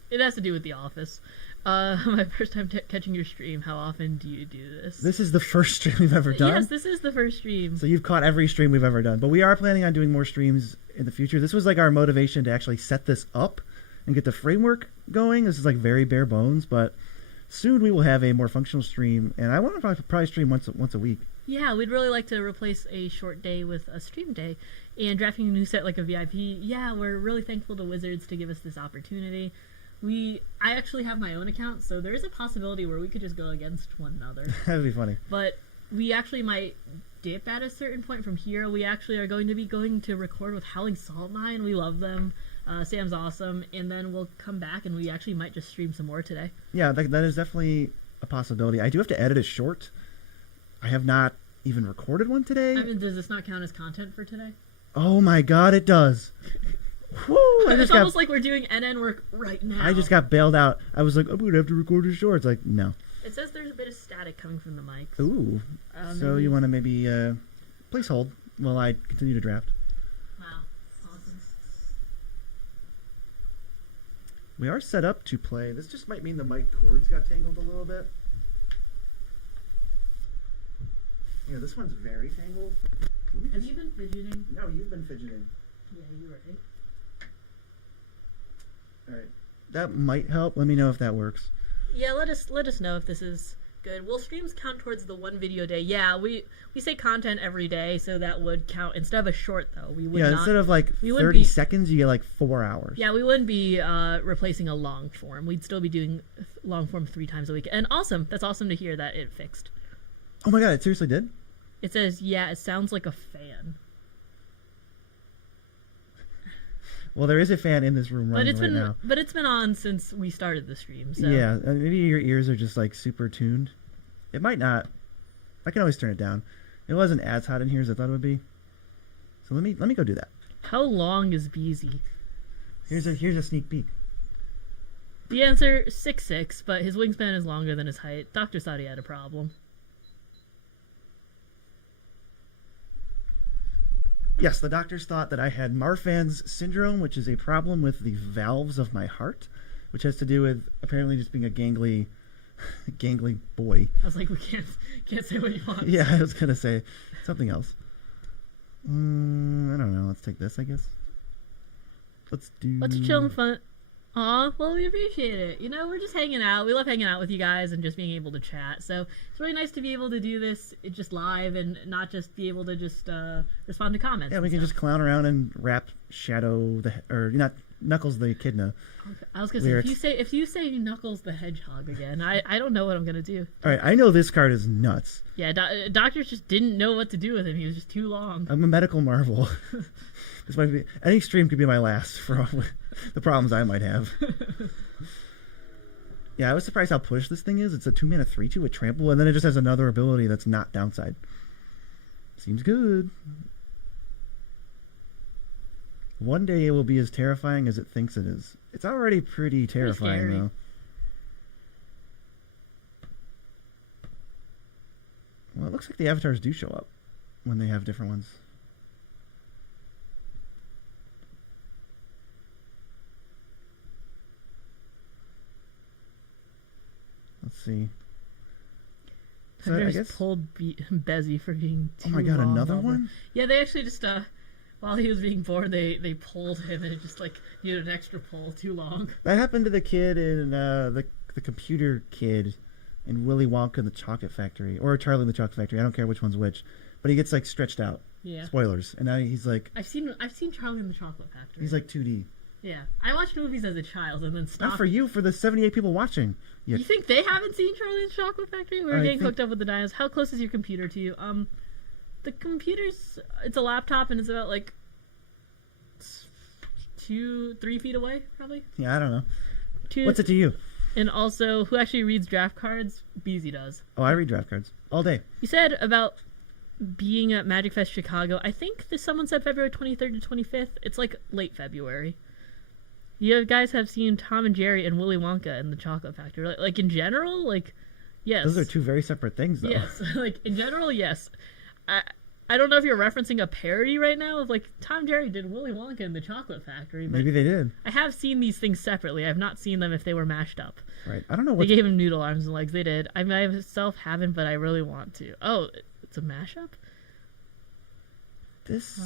It has to do with The Office. My first time catching your stream. How often do you do this? This is the first stream we've ever done? Yes, this is the first stream. So you've caught every stream we've ever done. But we are planning on doing more streams in the future. This was like our motivation to actually set this up and get the framework going. This is like very bare bones, but soon we will have a more functional stream. And I want to probably stream once a week. Yeah, we'd really like to replace a short day with a stream day. And drafting a new set like a VIP, yeah, we're really thankful to Wizards to give us this opportunity. I actually have my own account, so there is a possibility where we could just go against one another. That'd be funny. But we actually might dip at a certain point from here. We actually are going to record with Howling Salt Mine. We love them. Sam's awesome. And then we'll come back and we actually might just stream some more today. Yeah, that is definitely a possibility. I do have to edit a short. I have not even recorded one today. I mean, does this not count as content for today? Oh my god, it does. Woo, it's almost like we're doing NN work right now. I just got bailed out. I was like, I'm going to have to record a short. It's like, no. It says there's a bit of static coming from the mics. Ooh. So you want to maybe please hold while I continue to draft. Wow. Awesome. We are set up to play. This just might mean the mic cords got tangled a little bit. Yeah, this one's very tangled. Have you been fidgeting? No, you've been fidgeting. Yeah, you're right. Alright. That might help. Let me know if that works. Yeah, let us know if this is good. Will streams count towards the one video day? Yeah, we say content every day, so that would count. Instead of a short, though, we would not. Yeah, instead of like 30 seconds, you get like 4 hours. Yeah, we wouldn't be replacing a long form. We'd still be doing long form 3 times a week. And awesome. That's awesome to hear that it fixed. Oh my god, it seriously did? It says, yeah, it sounds like a fan. Well, there is a fan in this room running right now. But it's been on since we started the stream. So. Yeah, maybe your ears are just like super tuned. It might not. I can always turn it down. It wasn't as hot in here as I thought it would be. So let me go do that. How long is Beezy? Here's a sneak peek. The answer 6'6", but his wingspan is longer than his height. Doctor thought he had a problem. Yes, the doctors thought that I had Marfan's syndrome, which is a problem with the valves of my heart, which has to do with apparently just being a gangly boy. I was like, we can't say what you want. Yeah, I was gonna say something else. I don't know. Let's take this, I guess. Let's chill and fun. Aw, well, we appreciate it. You know, we're just hanging out. We love hanging out with you guys and just being able to chat. So it's really nice to be able to do this just live and not just be able to just respond to comments. Yeah, we can just clown around and rap Shadow not Knuckles the Echidna. I was gonna say if you say Knuckles the Hedgehog again, I don't know what I'm gonna do. All right, I know this card is nuts. Yeah, doctors just didn't know what to do with him. He was just too long. I'm a medical marvel. This might be any stream could be my last for all the problems I might have. Yeah, I was surprised how pushed this thing is. It's a 2-mana 3/2 with trample, and then it just has another ability that's not downside. Seems good. One day it will be as terrifying as it thinks it is. It's already pretty terrifying, though. Well, it looks like the avatars do show up when they have different ones. see. So They I just guess. pulled Bezzy for being too Oh my god, long another while one? Yeah, they actually just while he was being born, they pulled him and it just like needed an extra pull too long. That happened to the kid in the computer kid in Willy Wonka and the Chocolate Factory, or Charlie and the Chocolate Factory. I don't care which one's which, but he gets like stretched out. Yeah. Spoilers, and now he's like I've seen Charlie and the Chocolate Factory. he's like 2D. Yeah, I watched movies as a child and then stopped. Not for you, for the 78 people watching. You think they haven't seen Charlie and the Chocolate Factory? We were getting hooked up with the dinosaurs. How close is your computer to you? The computer's it's a laptop and it's about like 2-3 feet away, probably. Yeah, I don't know. What's it to you? And also, who actually reads draft cards? Beezy does. Oh, I read draft cards all day. You said about being at Magic Fest Chicago. I think someone said February 23rd to 25th. It's like late February. You guys have seen Tom and Jerry and Willy Wonka and the Chocolate Factory. Like in general, like, yes. Those are two very separate things, though. Yes, like in general, yes. I don't know if you're referencing a parody right now of like Tom and Jerry did Willy Wonka and the Chocolate Factory. But Maybe they did. I have seen these things separately. I have not seen them if they were mashed up. Right. I don't know They what. gave him noodle arms and legs. They did. I myself haven't, but I really want to. Oh, it's a mashup? This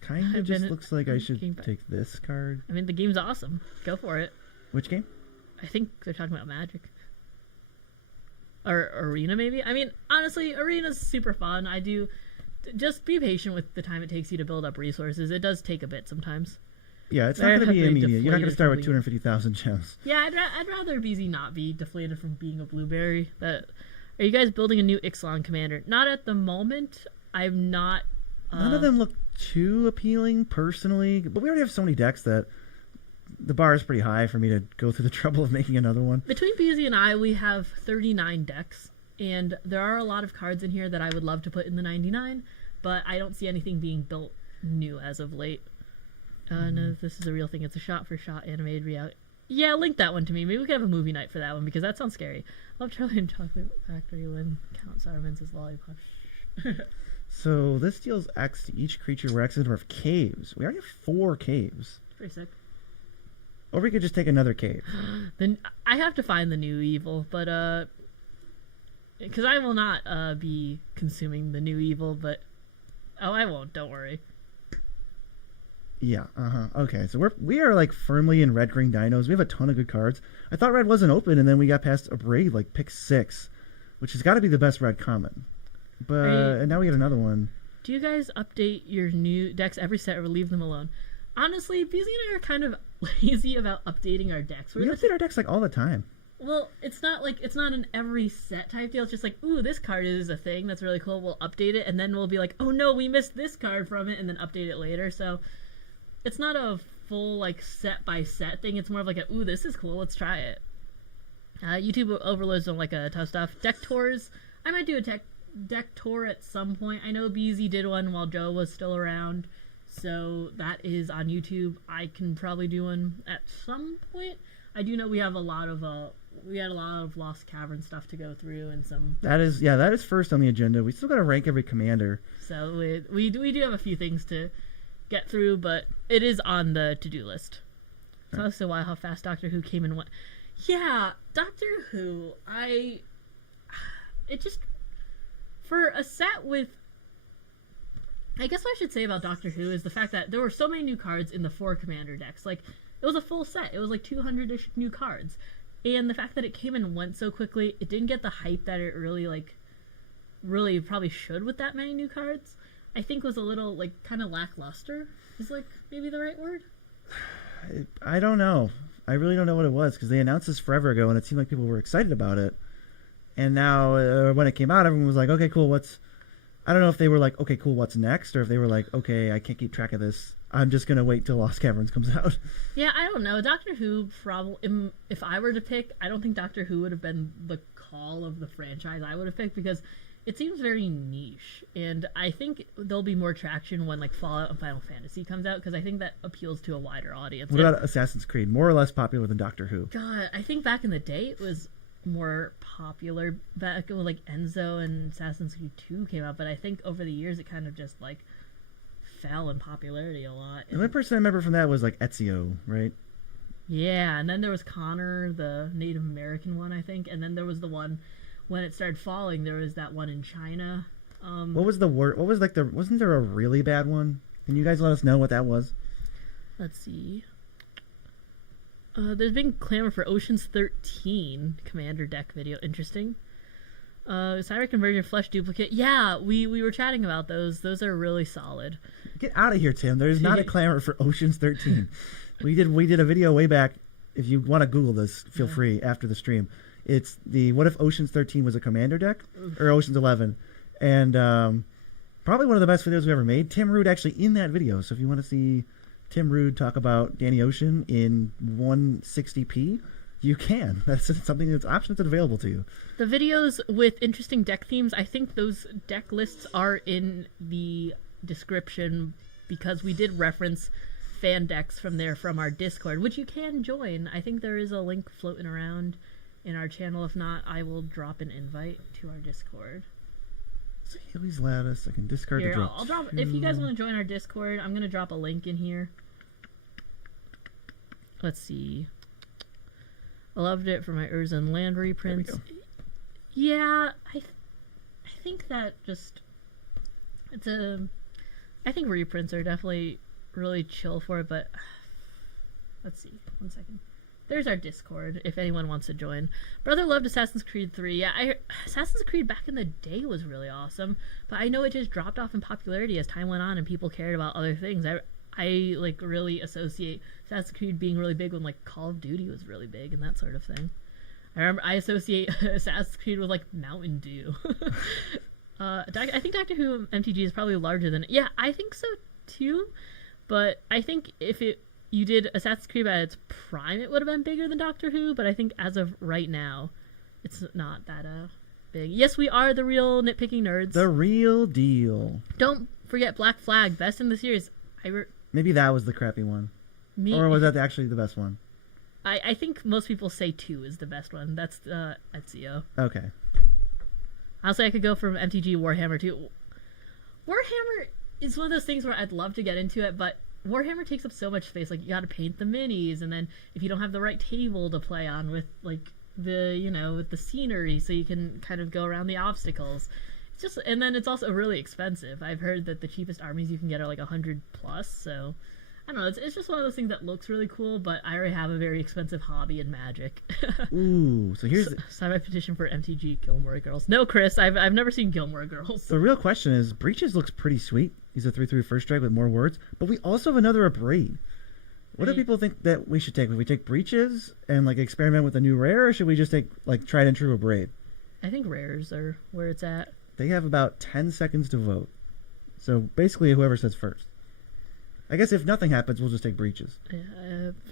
kind I've of just been looks like I thinking should take this card. I mean, the game's awesome. Go for it. Which game? I think they're talking about Magic. Or Arena, maybe? I mean, honestly, Arena's super fun. I do... Just be patient with the time it takes you to build up resources. It does take a bit sometimes. Yeah, it's not They're going to be heavily immediate. You're not going to start with deflated 250,000 gems. Yeah, I'd rather BZ not be deflated from being a blueberry. Are you guys building a new Ixalan commander? Not at the moment. I'm not... None of them look too appealing, personally. But we already have so many decks that the bar is pretty high for me to go through the trouble of making another one. Between BZ and I, we have 39 decks. And there are a lot of cards in here that I would love to put in the 99. But I don't see anything being built new as of late. No, this is a real thing. It's a shot-for-shot animated reality. Yeah, link that one to me. Maybe we could have a movie night for that one, because that sounds scary. Love Charlie and Chocolate Factory when Count Sourman's his lollipop. So this deals X to each creature where X is the number of caves. We already have 4 caves. Pretty sick. Or we could just take another cave. Then I have to find the new evil, but because I will not be consuming the new evil, but I won't. Don't worry. Yeah, okay, so we are like firmly in red green dinos. We have a ton of good cards. I thought red wasn't open, and then we got past a braid like pick 6, which has got to be the best red common. But and now we get another one. Do you guys update your new decks every set or leave them alone? Honestly, BZ and I are kind of lazy about updating our decks. We update our decks like all the time. Well, it's not an every set type deal. It's just like, ooh, this card is a thing that's really cool. We'll update it, and then we'll be like, oh no, we missed this card from it, and then update it later. So it's not a full like set by set thing. It's more of like ooh, this is cool. Let's try it. YouTube overloads don't like tough stuff. Deck tours. I might do a deck tour at some point. I know BZ did one while Joe was still around, so that is on YouTube. I can probably do one at some point. I do know we had a lot of Lost Cavern stuff to go through and some. That is first on the agenda. We still got to rank every commander. So we do have a few things to get through, but it is on the to-do list. It's also why how fast Doctor Who came and went. Yeah, Doctor Who. It just for a set with. I guess what I should say about Doctor Who is the fact that there were so many new cards in the 4 commander decks. Like, it was a full set. It was like 200-ish new cards. And the fact that it came and went so quickly, it didn't get the hype that it really probably should with that many new cards, I think was a little, like, kind of lackluster, is, like, maybe the right word? I don't know. I really don't know what it was, because they announced this forever ago, and it seemed like people were excited about it. And now, when it came out, everyone was like, okay, cool, I don't know if they were like, okay, cool, what's next? Or if they were like, okay, I can't keep track of this. I'm just going to wait till Lost Caverns comes out. Yeah, I don't know. Doctor Who, probably, if I were to pick, I don't think Doctor Who would have been the call of the franchise I would have picked, because it seems very niche. And I think there'll be more traction when, like, Fallout and Final Fantasy comes out, because I think that appeals to a wider audience. What about Assassin's Creed? More or less popular than Doctor Who? God, I think back in the day it was more popular back when like Enzo and Assassin's Creed 2 came out, but I think over the years it kind of just like fell in popularity a lot. The only person I remember from that was like Ezio, right? Yeah, and then there was Connor, the Native American one, I think, and then there was the one when it started falling. There was that one in China. What was the word? What was like the? Wasn't there a really bad one? Can you guys let us know what that was? Let's see. There's been clamor for Ocean's 13 Commander deck video. Interesting. Cyber Conversion Flesh Duplicate. Yeah, we were chatting about those. Those are really solid. Get out of here, Tim. There's not a clamor for Ocean's 13. we did a video way back. If you want to Google this, feel free after the stream. It's the what if Ocean's 13 was a Commander deck or Ocean's 11, and probably one of the best videos we ever made. Tim Rude actually in that video. So if you want to see Tim Rude talk about Danny Ocean in 160p, you can. That's something that's option that's available to you. The videos with interesting deck themes, I think those deck lists are in the description because we did reference fan decks from there from our Discord, which you can join. I think there is a link floating around in our channel. If not, I will drop an invite to our Discord. So Healy's Lattice, I can discard here, to drop I'll drop. If you guys want to join our Discord, I'm gonna drop a link in here. Let's see. I loved it for my Urza land reprints. Yeah, I think that just I think reprints are definitely really chill for it, but let's see. 1 second. There's our Discord if anyone wants to join. Brother loved Assassin's Creed 3. Yeah, Assassin's Creed back in the day was really awesome, but I know it just dropped off in popularity as time went on and people cared about other things. I like really associate Assassin's Creed being really big when like Call of Duty was really big and that sort of thing. I associate Assassin's Creed with like Mountain Dew. I think Doctor Who MTG is probably larger than it. Yeah, I think so too. But I think if you did Assassin's Creed at its prime, it would have been bigger than Doctor Who. But I think as of right now, it's not that big. Yes, we are the real nitpicking nerds. The real deal. Don't forget Black Flag, best in the series. Maybe that was the crappy one. Or was that actually the best one? I think most people say 2 is the best one. That's Ezio. Okay. Honestly, I could go from MTG Warhammer to... Warhammer is one of those things where I'd love to get into it, but Warhammer takes up so much space. Like, you gotta paint the minis, and then if you don't have the right table to play on with, like, with the scenery so you can kind of go around the obstacles. It's just... And then it's also really expensive. I've heard that the cheapest armies you can get are, like, 100 plus, so... I don't know, it's just one of those things that looks really cool, but I already have a very expensive hobby in Magic. Ooh, so here's... Sign my petition for MTG Gilmore Girls. No, Chris, I've never seen Gilmore Girls. The real question is, Breaches looks pretty sweet. He's a 3/3 first strike with more words, but we also have another Abrade. What do people think that we should take? Would we take Breaches and, like, experiment with a new rare, or should we just take, like, tried and true Abrade? I think rares are where it's at. They have about 10 seconds to vote. So, basically, whoever says first. I guess if nothing happens, we'll just take Breaches.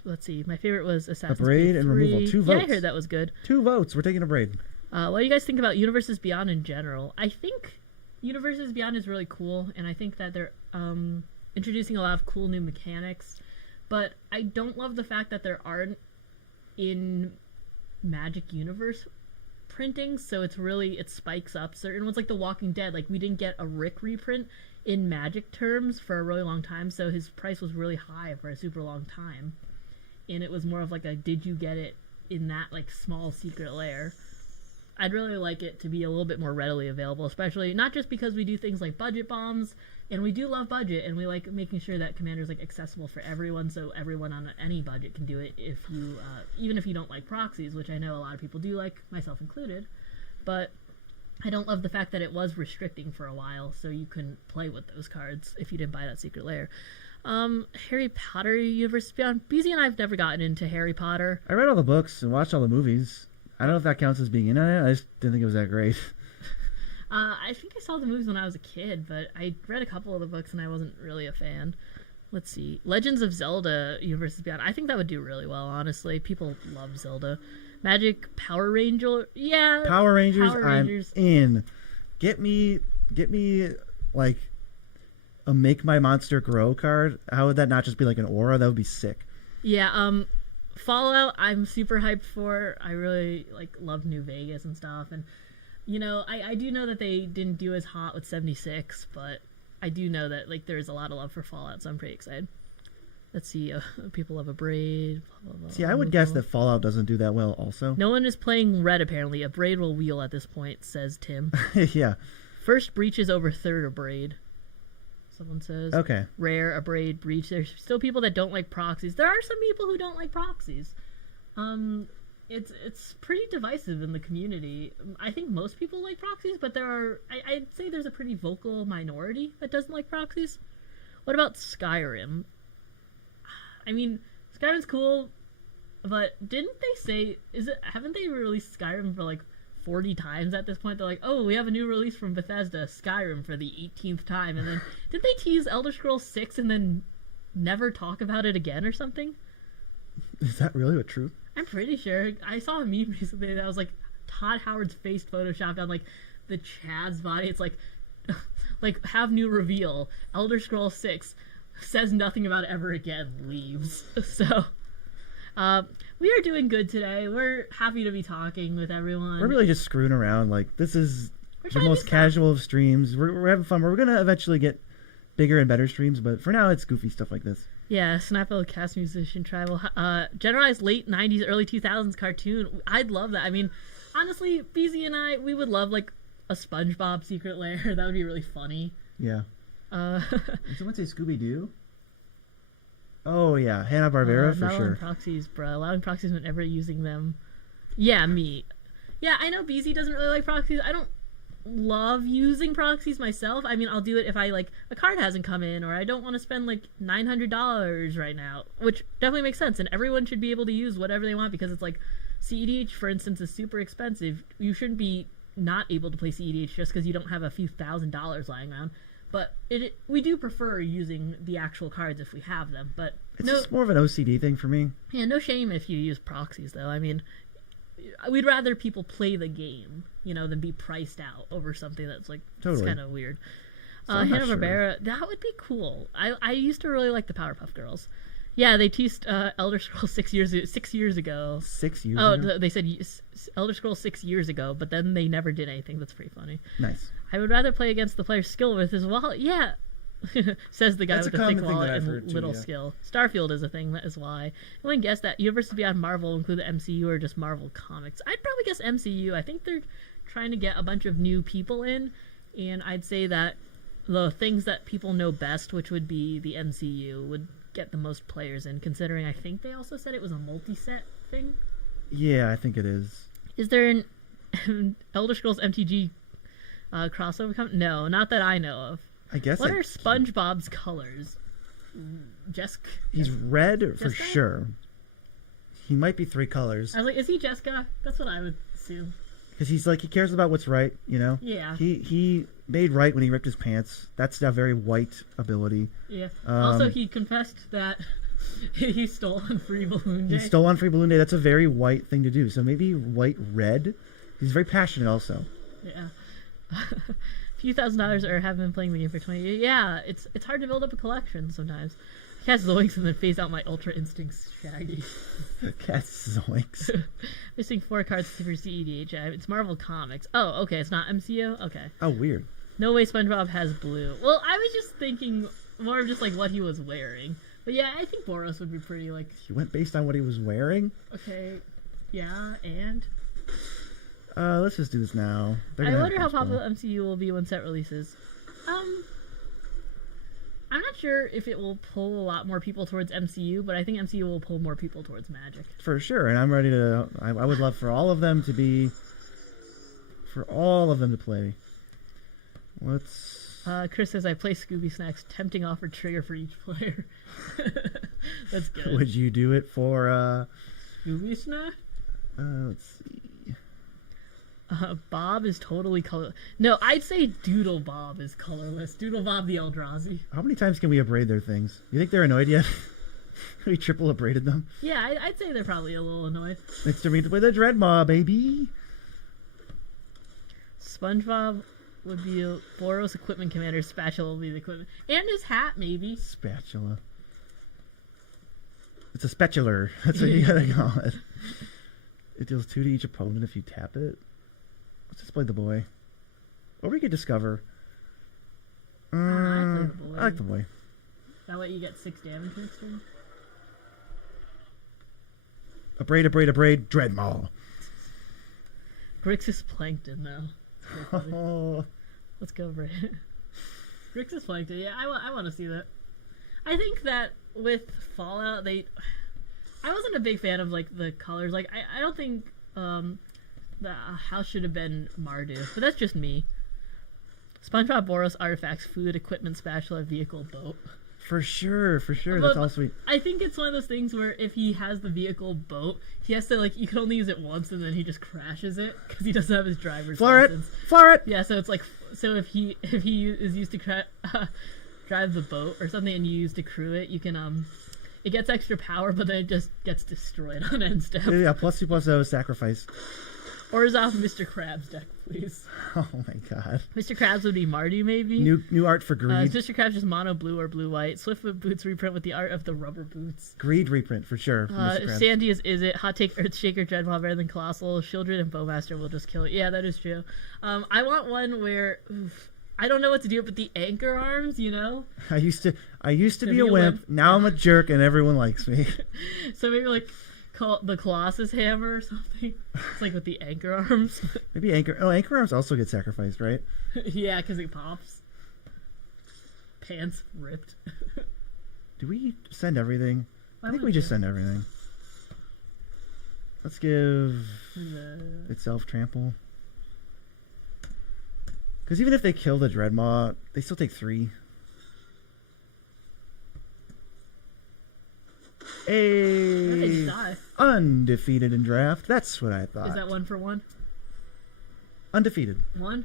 Let's see. My favorite was Assassin's Creed 3. Abrade and removal. 2 votes. Yeah, I heard that was good. 2 votes. We're taking Abrade. What do you guys think about Universes Beyond in general? I think Universes Beyond is really cool, and I think that they're introducing a lot of cool new mechanics. But I don't love the fact that there aren't in Magic Universe printings, so it spikes up certain ones, like The Walking Dead. Like, we didn't get a Rick reprint in Magic terms for a really long time, so his price was really high for a super long time, and it was more of like a did you get it in that like small secret lair. I'd really like it to be a little bit more readily available, especially not just because we do things like budget bombs, and we do love budget, and we like making sure that Commander's like accessible for everyone, so everyone on any budget can do it. If you even if you don't like proxies, which I know a lot of people do like, myself included, but I don't love the fact that it was restricting for a while, so you couldn't play with those cards if you didn't buy that secret lair. Harry Potter Universe Beyond. BZ and I have never gotten into Harry Potter. I read all the books and watched all the movies. I don't know if that counts as being in on it. I just didn't think it was that great. I think I saw the movies when I was a kid, but I read a couple of the books and I wasn't really a fan. Let's see. Legends of Zelda Universes Beyond. I think that would do really well, honestly. People love Zelda. Magic Power Ranger. Yeah. Power Rangers, I'm in. Get me like a Make My Monster Grow card. How would that not just be like an aura? That would be sick. Yeah, Fallout I'm super hyped for. I really love New Vegas and stuff, and I do know that they didn't do as hot with 76, but I do know that there's a lot of love for Fallout, so I'm pretty excited. Let's see. People love a braid. Blah, blah, blah, See, I would guess that Fallout doesn't do that well also. No one is playing red, apparently. A braid will wheel at this point, says Tim. Yeah. First breach is over third a braid. Someone says. Okay. Rare, a braid, breach. There's still people that don't like proxies. There are some people who don't like proxies. It's pretty divisive in the community. I think most people like proxies, but I'd say there's a pretty vocal minority that doesn't like proxies. What about Skyrim? I mean, Skyrim's cool, but didn't they say, haven't they released Skyrim for like 40 times at this point? They're like, oh, we have a new release from Bethesda, Skyrim, for the 18th time. And then, did they tease Elder Scrolls 6 and then never talk about it again or something? Is that really true? I'm pretty sure. I saw a meme recently that was like Todd Howard's face photoshopped on like the Chad's body. It's like, like, have new reveal. Elder Scrolls 6 says nothing about it ever again, leaves. So, we are doing good today. We're happy to be talking with everyone. We're really just screwing around. Like, this is We're the trying to most do casual of streams. We're having fun. We're going to eventually get bigger and better streams, but for now, it's goofy stuff like this. Yeah, Snapple Cast Musician Tribal. Generalized late 90s, early 2000s cartoon. I'd love that. I mean, honestly, BZ and I, we would love, like, a SpongeBob secret lair. That would be really funny. Yeah. Did someone say Scooby-Doo? Oh, yeah. Hanna-Barbera, for not sure. allowing proxies, bro. Allowing proxies whenever using them. Yeah, me. Yeah, I know BZ doesn't really like proxies. I don't love using proxies myself. I mean, I'll do it if I, like, a card hasn't come in, or I don't want to spend, like, $900 right now, which definitely makes sense, and everyone should be able to use whatever they want, because it's like, CEDH, for instance, is super expensive. You shouldn't be not able to play CEDH just because you don't have a few $1,000s lying around. But we do prefer using the actual cards if we have them. But it's just more of an OCD thing for me. Yeah, no shame if you use proxies, though. I mean, we'd rather people play the game, than be priced out over something that's like totally. It's kind of weird. So Hanna-Barbera, that would be cool. I used to really like the Powerpuff Girls. Yeah, they teased Elder Scrolls 6 years ago. 6 years ago? Oh, they said Elder Scrolls 6 years ago, but then they never did anything. That's pretty funny. Nice. I would rather play against the player's skill with his wallet. Yeah, says the guy with the thick wallet and little skill. Starfield is a thing, that is why. I wouldn't guess that Universes Beyond Marvel include the MCU or just Marvel Comics. I'd probably guess MCU. I think they're trying to get a bunch of new people in, and I'd say that the things that people know best, which would be the MCU, would get the most players in, considering I think they also said it was a multi-set thing. Yeah, I think it is. Is there an Elder Scrolls MTG crossover coming? No, not that I know of. I guess. What are SpongeBob's colors? Jessica? He's red for Jessica? sure. He might be 3 colors. I was like, is he Jessica? That's what I would assume. Because he's like, he cares about what's right, Yeah. He made right when he ripped his pants. That's a very white ability. Yeah. Also, he confessed that he stole on Free Balloon Day. He stole on Free Balloon Day. That's a very white thing to do. So maybe white red. He's very passionate also. Yeah. A few $1,000s or have been playing the game for 20 years. Yeah, it's hard to build up a collection sometimes. Cast Zoinks and then phase out my Ultra Instincts Shaggy. Cast Zoinks. Missing 4 cards for CEDH. It's Marvel Comics. Oh, okay, it's not MCU? Okay. Oh, weird. No way SpongeBob has blue. Well, I was just thinking more of just like what he was wearing. But yeah, I think Boros would be pretty like... He went based on what he was wearing? Okay. Yeah, and... let's just do this now. I wonder how popular MCU will be when set releases. I'm not sure if it will pull a lot more people towards MCU, but I think MCU will pull more people towards Magic. For sure, and I'm ready to... I would love for all of them to be... For all of them to play. Let's... Chris says, I play Scooby Snacks. Tempting offer trigger for each player. That's good. Would you do it for... Scooby Snack? Let's see... Bob is totally colorless. No, I'd say Doodle Bob is colorless. Doodle Bob the Eldrazi. How many times can we abrade their things? You think they're annoyed yet? We triple abraded them? Yeah, I'd say they're probably a little annoyed. Next to me to play the Dreadmaw, baby! SpongeBob would be a Boros Equipment Commander. Spatula will be the equipment. And his hat, maybe. Spatula. It's a spatular. That's what you gotta call it. It deals 2 to each opponent if you tap it. Let's just play the boy. Or we could discover. I play the boy. I like the boy. That way you get 6 damage next turn. A braid, Dreadmaw. Grixis Plankton, though. Oh, Let's go, Braid. Grixis Plankton, yeah, I want to see that. I think that with Fallout, I wasn't a big fan of, like, the colors. Like, I don't think, the house should have been Mardu, but that's just me. SpongeBob Boros artifacts, food, equipment, spatula, vehicle, boat. for sure. But That's all sweet. I think it's one of those things where if he has the vehicle boat, he has to, like, you can only use it once and then he just crashes it because he doesn't have his driver's license. Floor it! Yeah, so it's like, so if he is used to drive the boat or something and you use to crew it, you can, it gets extra power, but then it just gets destroyed on end step. Yeah, +2/+0 sacrifice. Orzhov Mr. Krabs deck, please. Oh my god. Mr. Krabs would be Mardu, maybe. New art for Greed. Mr. Krabs just mono blue or blue white. Swiftfoot boots reprint with the art of the rubber boots. Greed reprint for sure. Sandy is it. Hot take Earthshaker Dreadmaw better than Colossal. Shieldred and Bowmaster will just kill it. Yeah, that is true. I want one where I don't know what to do, but the anchor arms, you know. I used to be a wimp. Now I'm a jerk, and everyone likes me. So maybe like the Colossus hammer or something. It's like with the anchor arms. Maybe anchor arms also get sacrificed, right? Yeah, because it pops. Pants ripped. Do we send everything? Why I think would we just you? send everything. Let's give itself trample. Because even if they kill the Dreadmaw, they still take 3. They die. Undefeated in draft. That's what I thought. Is that 1 for 1? Undefeated. 1?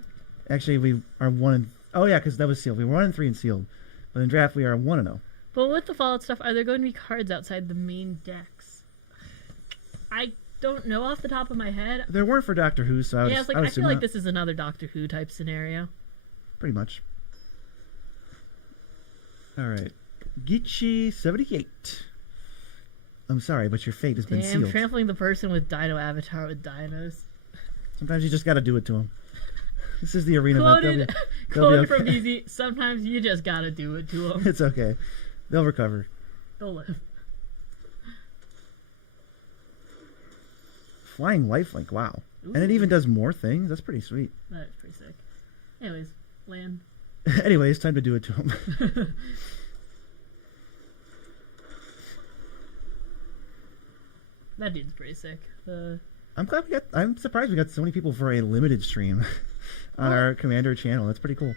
Actually, we are 1 and... Oh, yeah, because that was sealed. We were 1 and 3 and sealed. But in draft, we are 1 and 0. But with the Fallout stuff, are there going to be cards outside the main decks? I don't know off the top of my head. There weren't for Doctor Who, so I would, Yeah, I was like, I would I feel assume like not. this is another Doctor Who type scenario. Pretty much. All right. Gitchy 78. I'm sorry, but your fate has been Damn, sealed. trampling the person with Dino Avatar with dinos. Sometimes you just got to do it to him. This is the arena Quoted, event. quoted okay. from Easy, sometimes you just gotta do it to them. It's okay. They'll recover. They'll live. Flying lifelink, wow. Ooh. And it even does more things. That's pretty sweet. That's pretty sick. Anyways, land. Anyways, time to do it to him. That dude's pretty sick. I'm surprised we got so many people for a limited stream on our Commander channel. That's pretty cool.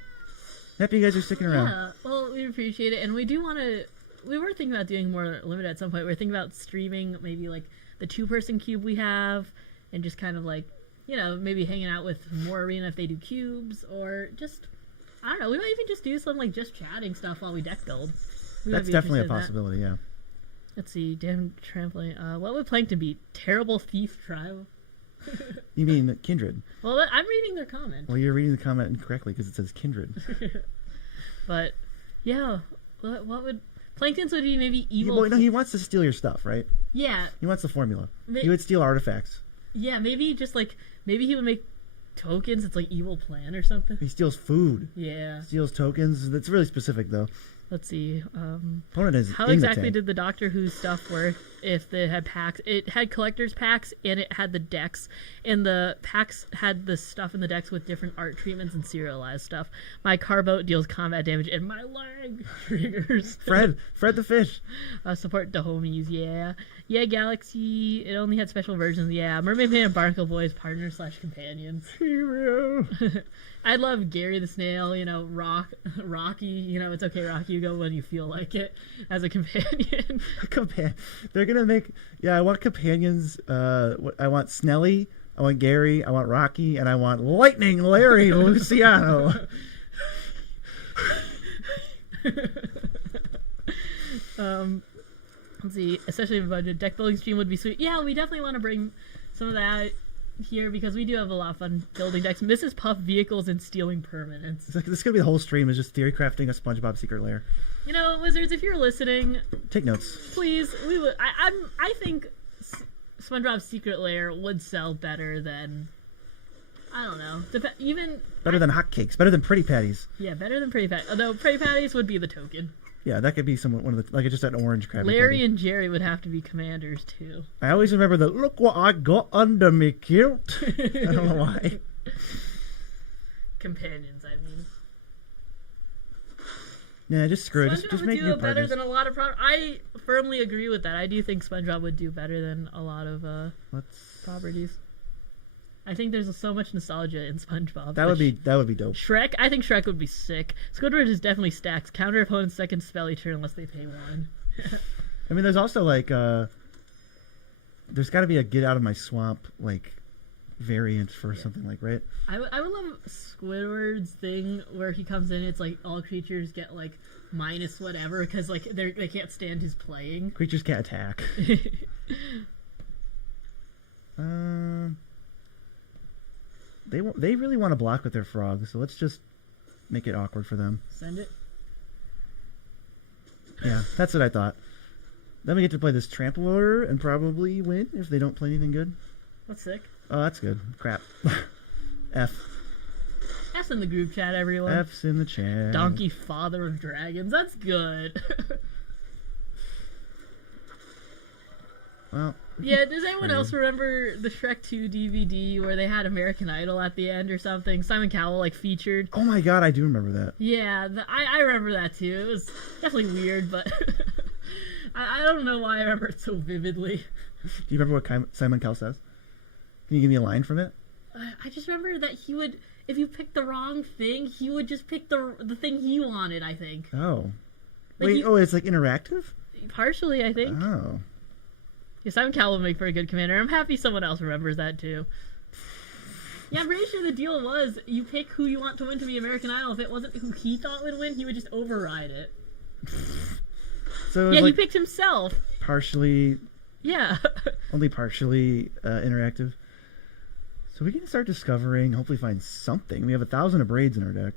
Happy you guys are sticking around. Yeah, well, we appreciate it, and we do want to. We were thinking about doing more limited at some point. We were thinking about streaming maybe like the 2-person cube we have, and just kind of like, you know, maybe hanging out with more arena if they do cubes, or just I don't know. We might even just do some like just chatting stuff while we deck build. That's definitely a possibility. Yeah. Let's see, damn trampling. What would Plankton be? Terrible thief trial. You mean Kindred? Well, I'm reading their comment. Well, you're reading the comment incorrectly because it says Kindred. But yeah, what would Plankton's would be maybe evil? No, he wants to steal your stuff, right? Yeah. He wants the formula. He would steal artifacts. Yeah, maybe just like maybe he would make tokens. It's like evil plan or something. He steals food. Yeah. Steals tokens. That's really specific though. Let's see. Opponent is How in the exactly tank. did the Doctor Who stuff work? If they had packs, it had collector's packs and it had the decks, and the packs had the stuff in the decks with different art treatments and serialized stuff. My carboat deals combat damage, and my leg triggers. Fred the fish. Support the homies, yeah. Galaxy, it only had special versions, yeah. Mermaid Man and Barnacle Boy as partners / companions. Hero. I love Gary the Snail, you know, Rocky, you know, it's okay, Rocky, you go when you feel like it, as a companion. They're gonna make, I want companions. I want Snelly, I want Gary, I want Rocky, and I want Lightning Larry Luciano. Let's see, especially if a budget deck building stream would be sweet. Yeah, we definitely want to bring some of that here because we do have a lot of fun building decks. Mrs. Puff vehicles and stealing permanents. This is gonna be the whole stream is just theory crafting a SpongeBob secret lair. You know, Wizards, if you're listening, take notes, please. We would. I think SpongeBob's secret lair would sell better than, I don't know, even better than hotcakes, better than Pretty Patties. Yeah, better than Pretty Patties. Although Pretty Patties would be the token. Yeah, that could be one of the like just an orange Krabby Larry Patty. and Jerry would have to be commanders too. I always remember the look what I got under me kilt. I don't know why. Companions, I mean. Yeah, just screw it. SpongeBob Just would make do new it better partners. than a lot of. I firmly agree with that. I do think SpongeBob would do better than a lot of Let's. properties. I think there's so much nostalgia in SpongeBob. That would be dope. Shrek. I think Shrek would be sick. Squidward is definitely stacks. Counter opponent's second spell each turn unless they pay one. I mean, there's also like there's got to be a get out of my swamp like variant for something like right. I would love Squidward's thing where he comes in. It's like all creatures get like minus whatever because like they can't stand his playing. Creatures can't attack. They really want to block with their frogs, so let's just make it awkward for them. Send it. Yeah, that's what I thought. Then we get to play this Trampler and probably win if they don't play anything good. That's sick. Oh, that's good. Crap. F. F's in the group chat, everyone. F's in the chat. Donkey Father of Dragons. That's good. Well. Yeah, does anyone else remember the Shrek 2 DVD where they had American Idol at the end or something? Simon Cowell like featured. Oh my god, I do remember that. Yeah, I remember that too. It was definitely weird, but I don't know why I remember it so vividly. Do you remember what Simon Cowell says? Can you give me a line from it? I just remember that he would, if you picked the wrong thing, he would just pick the thing he wanted, I think. Oh. Like Wait, it's like interactive? Partially, I think. Oh. Yeah, Simon Cowell would make for a good commander. I'm happy someone else remembers that too. Yeah, I'm pretty sure the deal was you pick who you want to win to be American Idol. If it wasn't who he thought would win, he would just override it. So it yeah, was he picked himself. Partially. Yeah. Only partially interactive. So we can start discovering, hopefully find something. We have 1,000 of braids in our deck.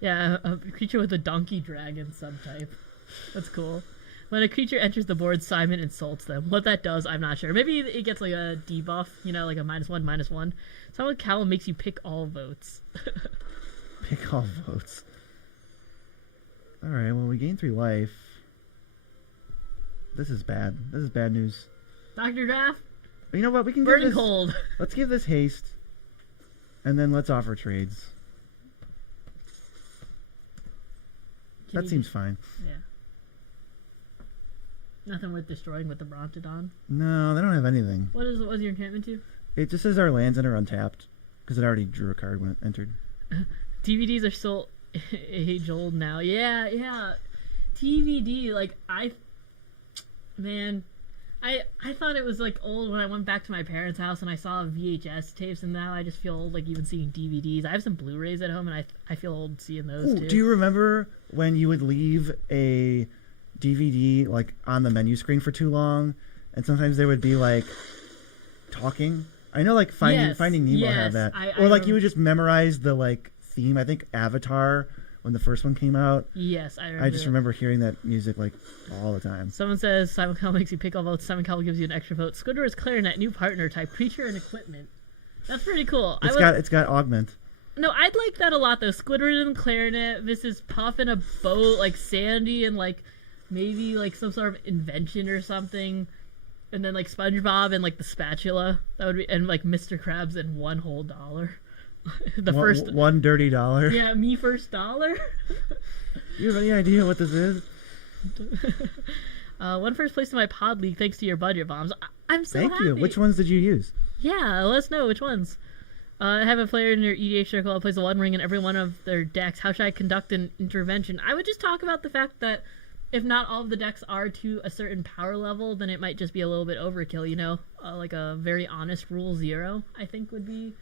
Yeah, a creature with a donkey dragon subtype. That's cool. When a creature enters the board, Simon insults them. What that does, I'm not sure. Maybe it gets like a debuff, like a -1/-1. Simon Cowell makes you pick all votes. Pick all votes. Alright, well, we gain 3 life. This is bad. This is bad news. Dr. Draft? But you know what? We can Burning give this, cold. Let's give this haste. And then let's offer trades. That seems fine. Yeah. Nothing worth destroying with the Brontodon. No, they don't have anything. What was your enchantment to? It just says our lands are untapped. Because it already drew a card when it entered. DVDs are still age old now. Yeah. DVD, I thought it was old when I went back to my parents' house and I saw VHS tapes, and now I just feel old even seeing DVDs. I have some Blu-rays at home, and I feel old seeing those too. Do you remember when you would leave a DVD on the menu screen for too long, and sometimes they would be talking? I know Finding Nemo had that, or you would just memorize the theme. I think Avatar, when the first one came out. Yes, I remember. I just remember hearing that music all the time. Someone says Simon Cowell makes you pick all votes. Simon Cowell gives you an extra vote. Squidward is clarinet, new partner type, creature and equipment. That's pretty cool. It's got augment. No, I'd like that a lot though. Squidward and clarinet. This is Puff in a boat, Sandy, and maybe some sort of invention or something. And then SpongeBob and the spatula. That would be, and Mr. Krabs and $1 whole. First one dirty dollar. Yeah, me first dollar. You have any idea what this is? One first place in my pod league thanks to your budget bombs. I'm so Thank happy. you. Which ones did you use? Yeah, let us know which ones. I have a player in your EDH circle that plays a One Ring in every one of their decks. How should I conduct an intervention? I would just talk about the fact that if not all of the decks are to a certain power level, then it might just be a little bit overkill, a very honest rule 0, I think would be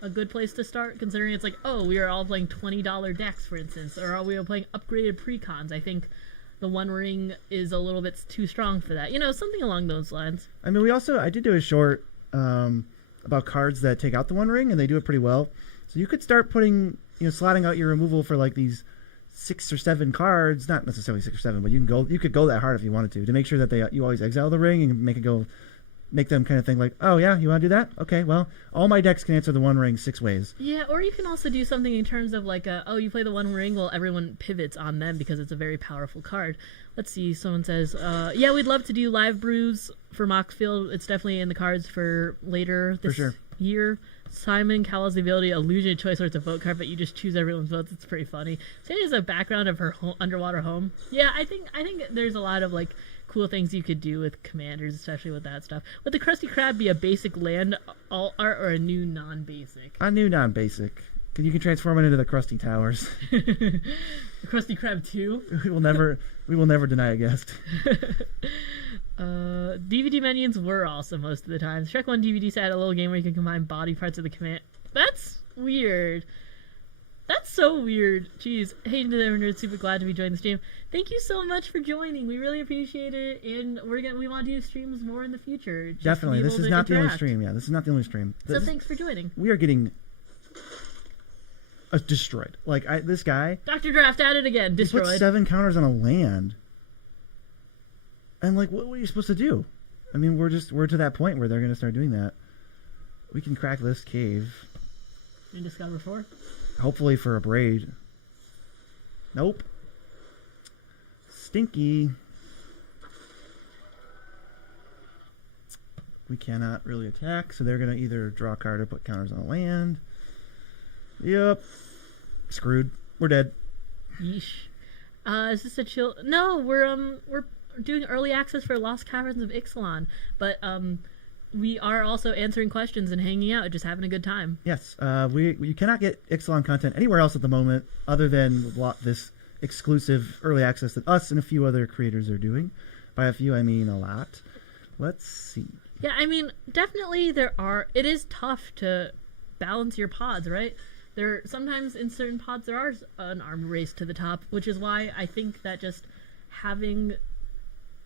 a good place to start, considering it's we are all playing $20 decks, for instance, or we are playing upgraded precons. I think the One Ring is a little bit too strong for that. Something along those lines. I mean, I did do a short about cards that take out the One Ring, and they do it pretty well. So you could start putting, slotting out your removal for these 6 or 7 cards, not necessarily 6 or 7, but you could go that hard if you wanted to make sure that you always exile the ring and make it go make them kind of think like, oh yeah, you want to do that? Okay, well, all my decks can answer the One Ring 6 ways. Yeah, or you can also do something in terms of like, you play the One Ring, well, everyone pivots on them because it's a very powerful card. Let's see, someone says, yeah, we'd love to do live brews for Moxfield. It's definitely in the cards for later this year. Simon Cowell has the ability, illusion of choice, or it's a vote card, but you just choose everyone's votes. It's pretty funny. Say there's a background of her underwater home. Yeah, I think there's a lot of like cool things you could do with commanders, especially with that stuff. Would the Krusty Krab be a basic land alt art or a new non-basic? A new non-basic. You can transform it into the Krusty Towers. The Krusty Krab 2? We will never deny a guest. DVD menus were awesome most of the time. Shrek 1 DVD set had a little game where you can combine body parts of the command. That's weird. That's so weird. Jeez. Hey, nerd, super glad to be joining the stream. Thank you so much for joining. We really appreciate it, and we want to do streams more in the future. Definitely. This is not the only stream. Yeah, this is not the only stream. So thanks for joining. We are getting destroyed. Like this guy. Dr. Draft at it again. Destroyed. He put 7 counters on a land. And like, what are you supposed to do? I mean, we're to that point where they're going to start doing that. We can crack this cave. And discover 4. Hopefully for a braid. Nope. Stinky. We cannot really attack, so they're going to either draw a card or put counters on a land. Yep. Screwed. We're dead. Yeesh. Is this a chill? No, we're doing early access for Lost Caverns of Ixalan, but we are also answering questions and hanging out, just having a good time. Yes, you cannot get Ixalan content anywhere else at the moment other than this exclusive early access that us and a few other creators are doing. By a few, I mean a lot. Let's see. Yeah, I mean, definitely it is tough to balance your pods, right? Sometimes in certain pods there are an armed race to the top, which is why I think that just having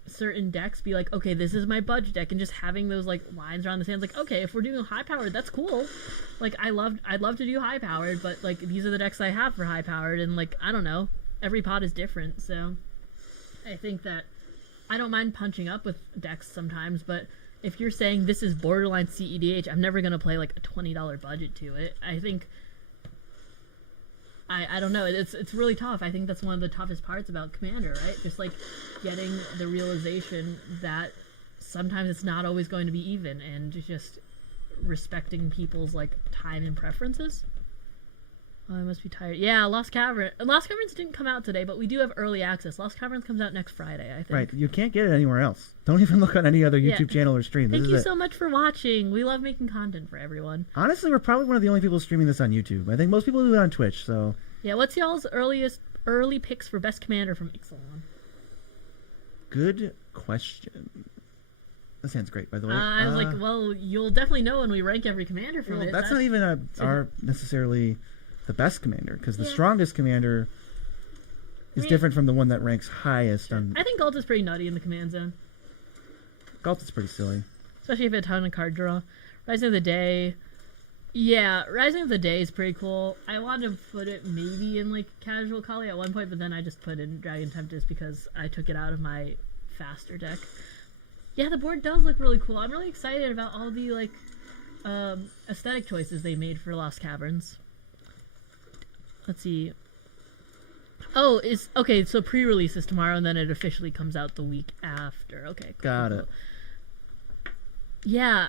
certain decks be like, okay, this is my budge deck, and just having those like lines around the sands, like, okay, if we're doing high powered, that's cool. Like I'd love to do high powered, but like these are the decks I have for high powered, and like I don't know, every pod is different, so I think that I don't mind punching up with decks sometimes, but if you're saying this is borderline CEDH, I'm never gonna play like a $20 budget to it. I think I don't know. It's really tough. I think that's one of the toughest parts about Commander, right? Just like getting the realization that sometimes it's not always going to be even, and just respecting people's like time and preferences. Oh, I must be tired. Yeah, Lost Caverns didn't come out today, but we do have early access. Lost Caverns comes out next Friday, I think. Right. You can't get it anywhere else. Don't even look on any other YouTube channel or stream. Thank you so much for watching. We love making content for everyone. Honestly, we're probably one of the only people streaming this on YouTube. I think most people do it on Twitch, so... Yeah, what's y'all's early picks for best commander from Ixalan? Good question. That sounds great, by the way. I was like, well, you'll definitely know when we rank every commander from it. That's not even our necessarily the best commander, because the strongest commander is different from the one that ranks highest. Sure. I think Galt is pretty nutty in the command zone. Galt is pretty silly. Especially if you have a ton of card draw. Rising of the Day. Yeah, Rising of the Day is pretty cool. I wanted to put it maybe in like Casual Kali at one point, but then I just put in Dragon Tempest because I took it out of my faster deck. Yeah, the board does look really cool. I'm really excited about all the like aesthetic choices they made for Lost Caverns. Let's see. Oh, okay, so pre-release is tomorrow, and then it officially comes out the week after. Okay, cool. Got it. Yeah,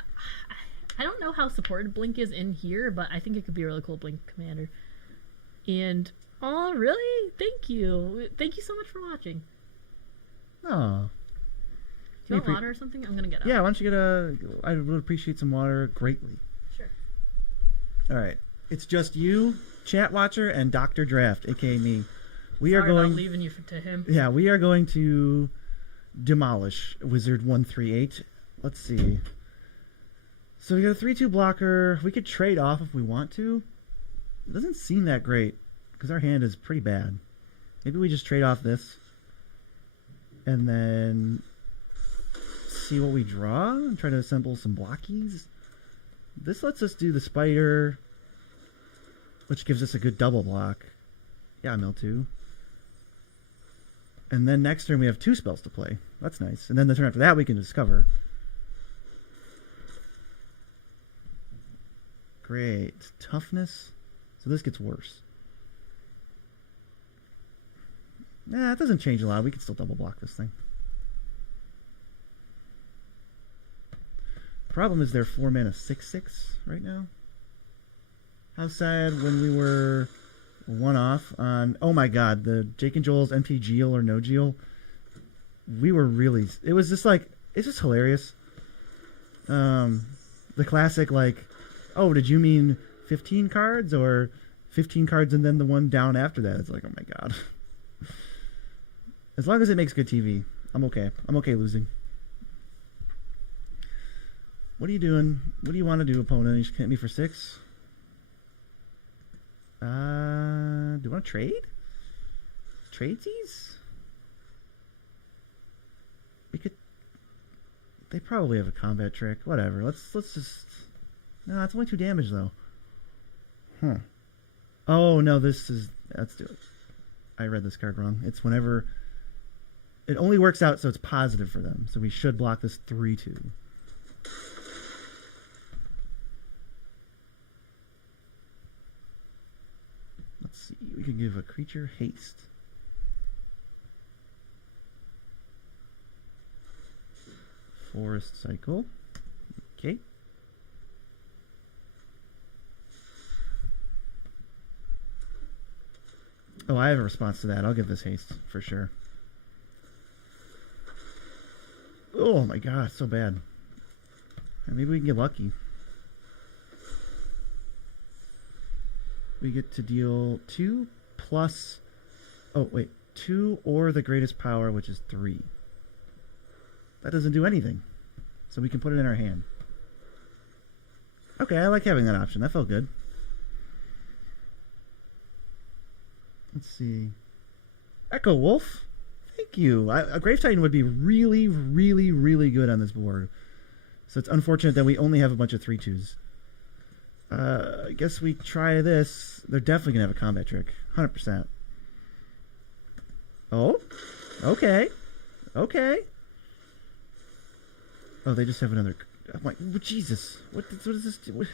I don't know how supported Blink is in here, but I think it could be a really cool Blink commander. And, oh, really? Thank you. Thank you so much for watching. Oh. Do you want water or something? I'm going to get up. Yeah, why don't you get I would appreciate some water greatly. Sure. All right. It's just you, Chat Watcher, and Dr. Draft, a.k.a. me. Sorry about leaving you to him. Yeah, we are going to demolish Wizard 138. Let's see. So we got a 3/2 blocker. We could trade off if we want to. It doesn't seem that great because our hand is pretty bad. Maybe we just trade off this and then see what we draw and try to assemble some blockies. This lets us do the spider, which gives us a good double block. Yeah, mill 2. And then next turn we have 2 spells to play. That's nice. And then the turn after that we can discover. Great. Toughness. So this gets worse. Nah, it doesn't change a lot. We can still double block this thing. Problem is they're 4 mana 6/6 right now. How sad when we were one off on, oh my god, the Jake and Joel's MT Geo or no Geo. We were really, it was just like, it's just hilarious. The classic like, oh, did you mean 15 cards or 15 cards and then the one down after that? It's like, oh my god. As long as it makes good TV, I'm okay. I'm okay losing. What are you doing? What do you want to do, opponent? You just hit me for 6? Do you want to trade? Tradesies? We could. They probably have a combat trick. Whatever. Let's just. No, it's only 2 damage though. Huh. Oh no, this is. Let's do it. I read this card wrong. It's whenever. It only works out so it's positive for them. So we should block this 3/2. Let's see. We can give a creature haste. Forest cycle. Okay. Oh, I have a response to that. I'll give this haste for sure. Oh my god, so bad. Maybe we can get lucky. We get to deal 2 plus... Oh, wait. 2 or the greatest power, which is 3. That doesn't do anything. So we can put it in our hand. Okay, I like having that option. That felt good. Let's see. Echo Wolf. Thank you. A Grave Titan would be really, really, really good on this board. So it's unfortunate that we only have a bunch of 3/2s. I guess we try this. They're definitely going to have a combat trick. 100%. Oh? Okay. Okay. Oh, they just have another... Oh my... Jesus. What is this... What?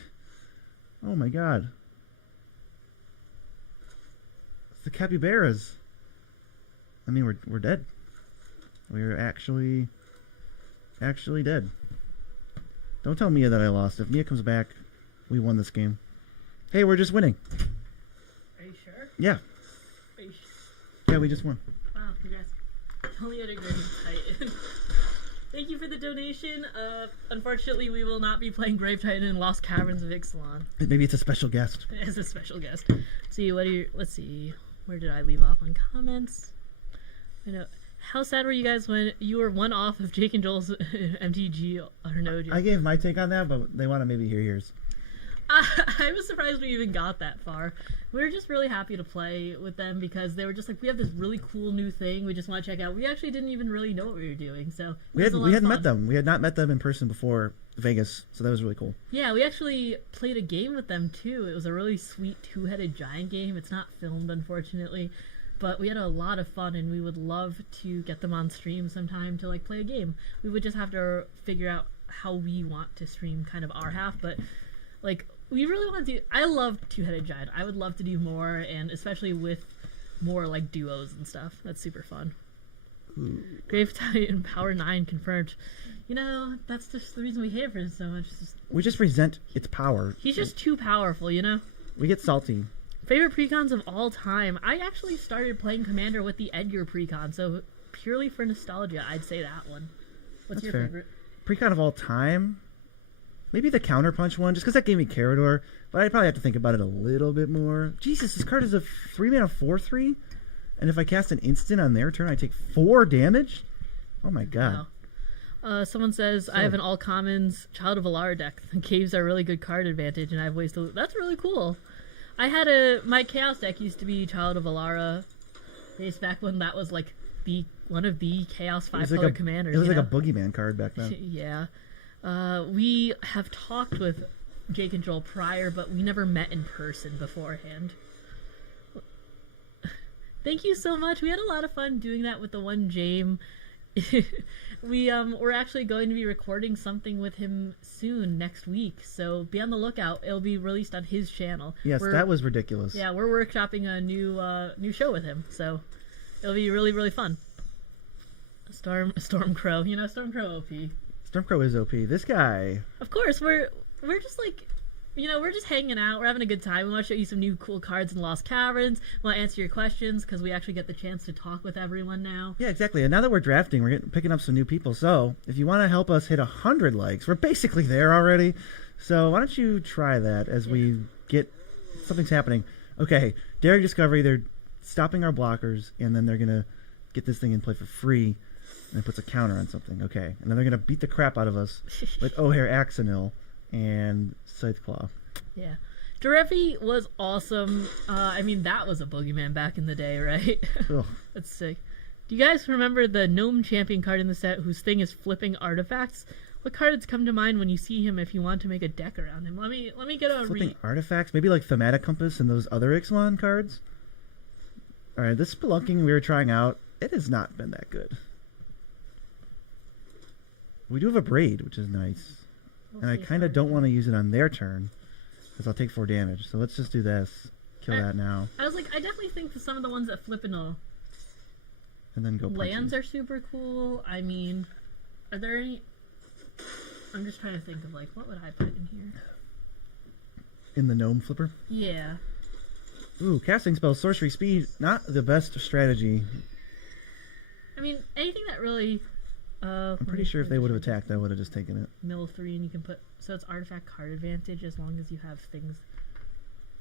Oh my god. It's the capybaras. I mean, we're dead. We're actually dead. Don't tell Mia that I lost. If Mia comes back, we won this game. Hey, we're just winning. Are you sure? Yeah. Are you sure? Yeah, we just won. Wow, congrats. Only at a Grave Titan. Thank you for the donation. Unfortunately, we will not be playing Grave Titan in Lost Caverns of Ixalan. Maybe it's a special guest. As a special guest. See, let's see. Where did I leave off on comments? I know. How sad were you guys when you were one off of Jake and Joel's MTG or no? I gave my take on that, but they want to maybe hear yours. I was surprised we even got that far. We were just really happy to play with them because they were just like, we have this really cool new thing we just want to check out. We actually didn't even really know what we were doing, so we hadn't met them. We had not met them in person before Vegas, so that was really cool. Yeah, we actually played a game with them too. It was a really sweet 2-headed giant game. It's not filmed, unfortunately, but we had a lot of fun, and we would love to get them on stream sometime to like play a game. We would just have to figure out how we want to stream kind of our half, but like we really want to do... I love 2-headed giant. I would love to do more, and especially with more like duos and stuff. That's super fun. Ooh. Grave Titan Power 9 confirmed. You know, that's just the reason we hate him so much. We just resent its power. He's just too powerful, you know? We get salty. Favorite precons of all time. I actually started playing Commander with the Edgar precon, so purely for nostalgia, I'd say that one. What's your favorite? Precon of all time? Maybe the Counterpunch one, just because that gave me Carador, but I'd probably have to think about it a little bit more. Jesus, this card is a 3-mana 4/3, and if I cast an instant on their turn, I take 4 damage? Oh my god. Wow. Someone says, I have an all-commons Child of Alara deck. The caves are really good card advantage, and I have ways to... That's really cool. I had my Chaos deck used to be Child of Alara days back when that was like one of the Chaos 5-color commanders. It was like a boogeyman card back then. Yeah. We have talked with Jake and Joel prior, but we never met in person beforehand. Thank you so much. We had a lot of fun doing that with the one game. We're actually going to be recording something with him soon next week, so be on the lookout. It'll be released on his channel. Yes, that was ridiculous. Yeah, we're workshopping a new show with him, so it'll be really, really fun. Stormcrow, Stormcrow OP. Stormcrow is OP. This guy. Of course, we're just like, we're just hanging out. We're having a good time. We want to show you some new cool cards in Lost Caverns. We want to answer your questions because we actually get the chance to talk with everyone now. Yeah, exactly. And now that we're drafting, we're picking up some new people. So if you want to help us hit 100 likes, we're basically there already. So why don't you try that as we get something's happening. Okay, Daring Discovery, they're stopping our blockers, and then they're going to get this thing in play for free, and it puts a counter on something. Okay, and then they're going to beat the crap out of us with O'Hare Axonil and Scytheclaw. Yeah. Derevi was awesome. That was a boogeyman back in the day, right? That's sick. Do you guys remember the Gnome Champion card in the set whose thing is flipping artifacts? What cards come to mind when you see him if you want to make a deck around him? Let me get a flipping artifacts? Maybe like Thematic Compass and those other Ixalan cards? Alright, this Spelunking we were trying out, it has not been that good. We do have a Braid, which is nice. And I kind of don't want to use it on their turn, because I'll take 4 damage. So let's just do this. Kill that now. I was like, I definitely think that some of the ones that flip into and then go lands are super cool. I mean, are there any... I'm just trying to think of, like, what would I put in here? In the Gnome Flipper? Yeah. Ooh, casting spell, sorcery speed, not the best strategy. I mean, anything that really... I'm pretty sure if they would have attacked, I would have just taken it. Mill 3, and you can put... So it's artifact card advantage as long as you have things...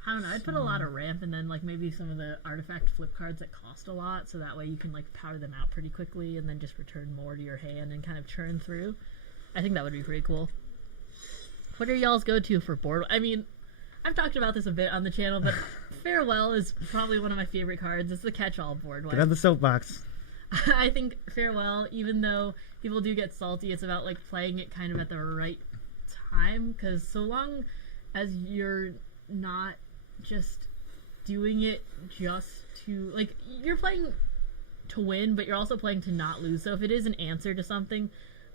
I don't know, I'd put a lot of ramp, and then, like, maybe some of the artifact flip cards that cost a lot, so that way you can, like, powder them out pretty quickly, and then just return more to your hand and kind of churn through. I think that would be pretty cool. What are y'all's go-to for board... I mean, I've talked about this a bit on the channel, but Farewell is probably one of my favorite cards. It's the catch-all board. Get on the soapbox. I think Farewell, even though people do get salty, it's about like playing it kind of at the right time, because so long as you're not just doing it just to, like, you're playing to win, but you're also playing to not lose. So if it is an answer to something,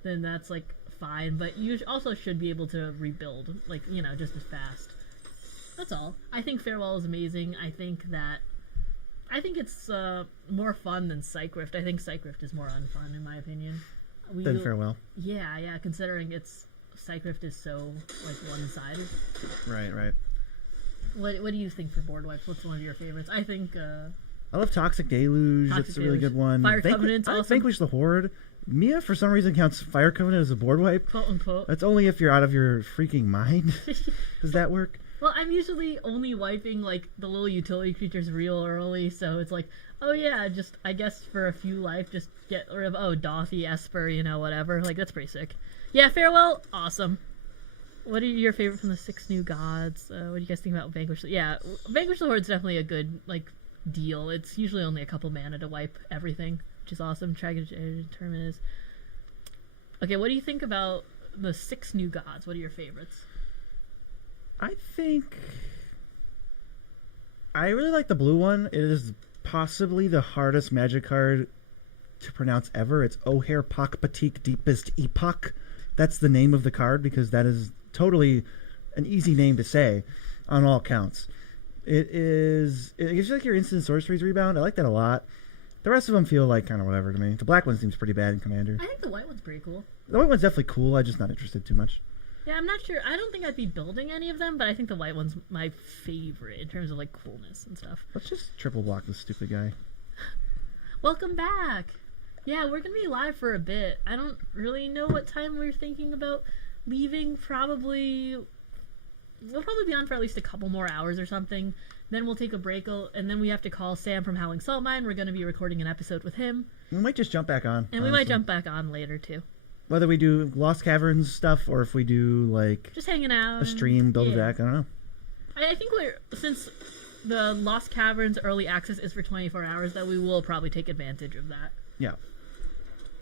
then that's like fine, but you also should be able to rebuild, like, just as fast. That's all. I think Farewell is amazing. I think it's more fun than Psychrift. I think Psychrift is more unfun, in my opinion. Than Farewell. Yeah, considering Psychrift is so, like, one-sided. Right. What do you think for board wipes? What's one of your favorites? I think... I love Toxic Deluge. It's a really good one. Fire Covenant's awesome. Vanquish the Horde. Mia, for some reason, counts Fire Covenant as a board wipe. Quote unquote. That's only if you're out of your freaking mind. Does that work? Well, I'm usually only wiping, like, the little utility creatures real early, so it's like, oh yeah, just, I guess for a few life, just get rid of, Dothy, Esper, whatever. Like, that's pretty sick. Yeah, Farewell, awesome. What are your favorite from the 6 new gods? What do you guys think about Vanquish? Yeah, Vanquish the Horde's definitely a good, like, deal. It's usually only a couple mana to wipe everything, which is awesome. Tragic Terminus. Okay, what do you think about the 6 new gods? What are your favorites? I think I really like the blue one. It is possibly the hardest magic card to pronounce ever. It's O'Hare Pakpatik Deepest Epoch. That's the name of the card, because that is totally an easy name to say on all counts. It gives you like your instant sorceries rebound. I like that a lot. The rest of them feel like kind of whatever to me. The black one seems pretty bad in Commander. I think the white one's pretty cool. The white one's definitely cool. I'm just not interested too much. Yeah, I'm not sure. I don't think I'd be building any of them, but I think the white one's my favorite in terms of, like, coolness and stuff. Let's just triple block this stupid guy. Welcome back. Yeah, we're going to be live for a bit. I don't really know what time we're thinking about leaving. We'll probably be on for at least a couple more hours or something. Then we'll take a break, and then we have to call Sam from Howling Salt Mine. We're going to be recording an episode with him. We might just jump back on. And honestly, we might jump back on later, too. Whether we do Lost Caverns stuff or if we do, like, just hanging out, a stream, build a deck, I don't know. I think since the Lost Caverns early access is for 24 hours, that we will probably take advantage of that. Yeah.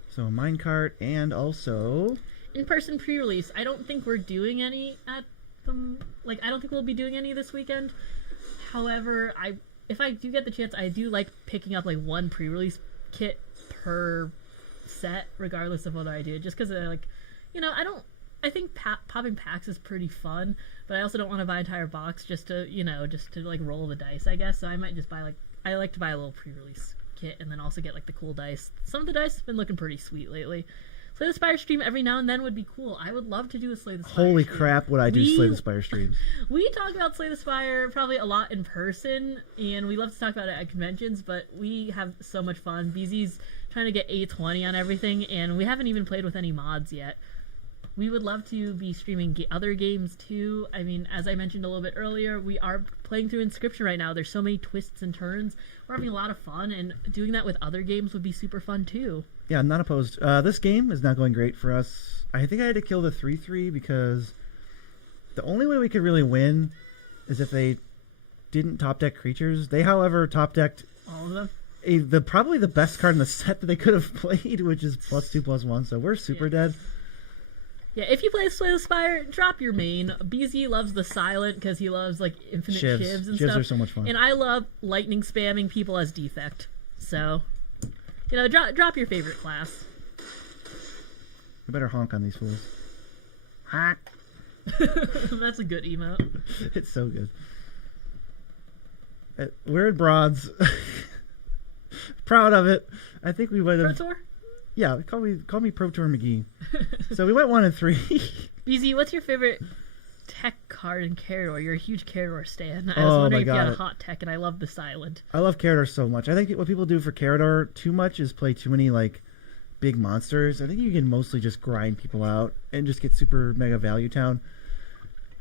So minecart, and also in-person pre-release. I don't think we're doing any at them. Like, I don't think we'll be doing any this weekend. However, if I do get the chance, I do like picking up like one pre-release kit per set regardless of what I do, just because like, I think popping packs is pretty fun, but I also don't want to buy an entire box just to like roll the dice, I guess. So I might just buy I like to buy a little pre-release kit and then also get like the cool dice. Some of the dice have been looking pretty sweet lately. Slay the Spire stream every now and then would be cool. I would love to do a Slay the Spire Holy stream. crap, would I do Slay the Spire streams. We talk about Slay the Spire probably a lot in person, and we love to talk about it at conventions, but we have so much fun. BZ's trying to get A20 on everything, and we haven't even played with any mods yet. We would love to be streaming other games too. I mean, as I mentioned a little bit earlier, we are playing through Inscription right now. There's so many twists and turns. We're having a lot of fun, and doing that with other games would be super fun too. Yeah, I'm not opposed. This game is not going great for us. I think I had to kill the 3/3 because the only way we could really win is if they didn't top deck creatures. They, however, top decked all of them. Probably the best card in the set that they could have played, which is +2/+1. So we're super dead. Yeah, if you play Slay the Spire, drop your main. BZ loves the silent because he loves like infinite shivs and stuff. Shivs are so much fun. And I love lightning spamming people as defect. So, drop your favorite class. You better honk on these fools. Honk. That's a good emote. It's so good. We're in bronze. Proud of it. I think we might have. Pro Tour? Yeah, call me Pro Tour McGee. So we went 1 and 3. BZ, what's your favorite tech card in Carador? You're a huge Carador stan. I was wondering if you had a hot tech, and I love the silent. I love Carador so much. I think what people do for Carador too much is play too many like big monsters. I think you can mostly just grind people out and just get super mega value town.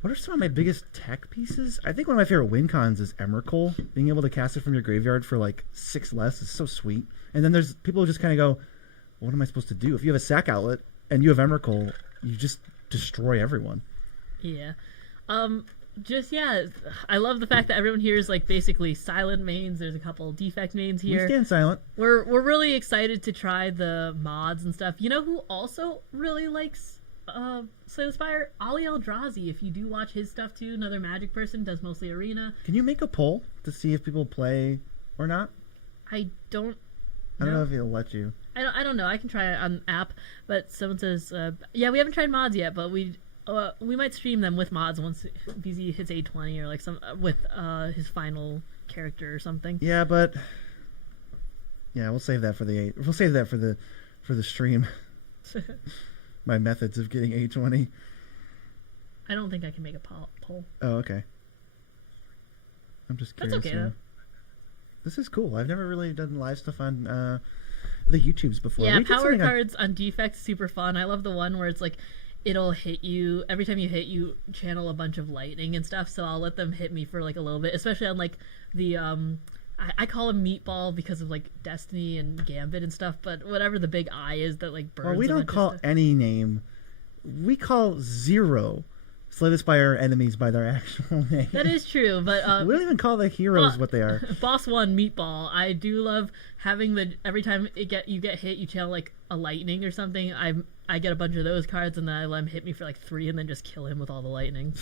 What are some of my biggest tech pieces? I think one of my favorite win cons is Emrakul. Being able to cast it from your graveyard for like 6 less is so sweet. And then there's people who just kind of go, what am I supposed to do? If you have a sack outlet and you have Emrakul, you just destroy everyone. Yeah. I love the fact that everyone here is like basically silent mains. There's a couple defect mains here. We stand silent. We're really excited to try the mods and stuff. You know who also really likes Slay the Spire? Ali Eldrazi. If you do watch his stuff too, another Magic person, does mostly Arena. Can you make a poll to see if people play or not? I don't know if it'll let you. I don't know. I can try it on the app, but someone says, we haven't tried mods yet, but we might stream them with mods once BZ hits A20 or like some with his final character or something. Yeah, but we'll save that for the We'll save that for the stream. My methods of getting A20. I don't think I can make a poll. Oh, okay. I'm just curious. That's okay though. This is cool. I've never really done live stuff on the YouTubes before. Yeah, power cards on defect, super fun. I love the one where it's like it'll hit you every time you hit, you channel a bunch of lightning and stuff. So I'll let them hit me for like a little bit, especially on like the I call him Meatball because of like Destiny and Gambit and stuff. But whatever the big eye is that like burns. Well, we don't call any name. We call 0 Slay the Spire enemies by their actual name. That is true, but we don't even call the heroes what they are. Boss 1 Meatball. I do love having every time you get hit, you channel like a lightning or something. I get a bunch of those cards and then I let him hit me for like 3 and then just kill him with all the lightning.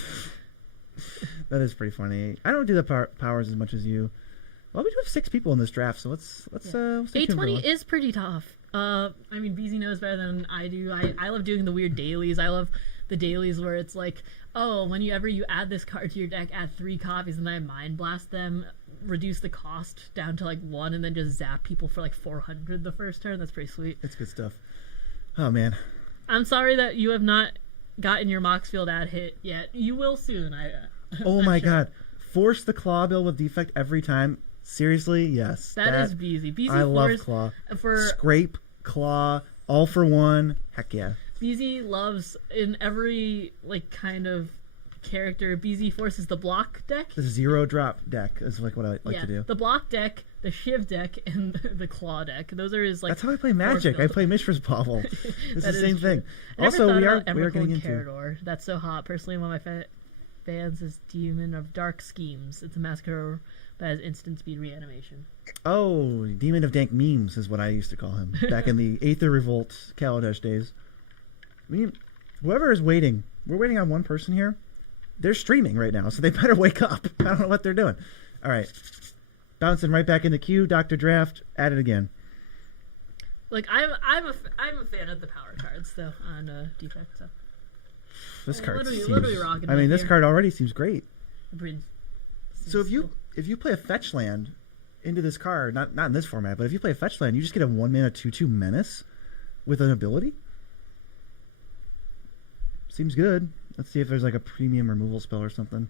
That is pretty funny. I don't do the powers as much as you. Well, we do have 6 people in this draft, so let's A20 is pretty tough. I mean, BZ knows better than I do. I love doing the weird dailies. I love the dailies where it's like, oh, whenever you add this card to your deck, add 3 copies, and then I Mind Blast them, reduce the cost down to like 1, and then just zap people for like 400 the first turn. That's pretty sweet. It's good stuff. Oh, man. I'm sorry that you have not gotten your Moxfield ad hit yet. You will soon. Oh my God. Force the Claw Bill with defect every time. Seriously? Yes. That is BZ. I love Claw. Scrape, Claw, all for 1. Heck yeah. BZ loves in every like kind of character. BZ forces the block deck. The 0 drop deck is like what I like to do. The block deck, the Shiv deck, and the Claw deck. Those are his like. That's how I play Magic. I play Mishra's Pavel. It's the same thing. Also, we are getting into Carador. That's so hot. Personally, one of my fans is Demon of Dark Schemes. It's a massacre that has instant speed reanimation. Oh, Demon of Dank Memes is what I used to call him back in the Aether Revolt Kaladesh days. I mean, whoever is waiting, we're waiting on one person here. They're streaming right now, so they better wake up. I don't know what they're doing. All right. Bouncing right back in the queue. Dr. Draft, at it again. Like I'm a fan of the power cards though on defect. So This card literally seems. rocking I mean, with this you. card already seems great. Pretty- So if you play a fetch land into this card, not in this format, but if you play a fetch land, you just get a 1-mana 2/2 menace with an ability. Seems good. Let's see if there's like a premium removal spell or something.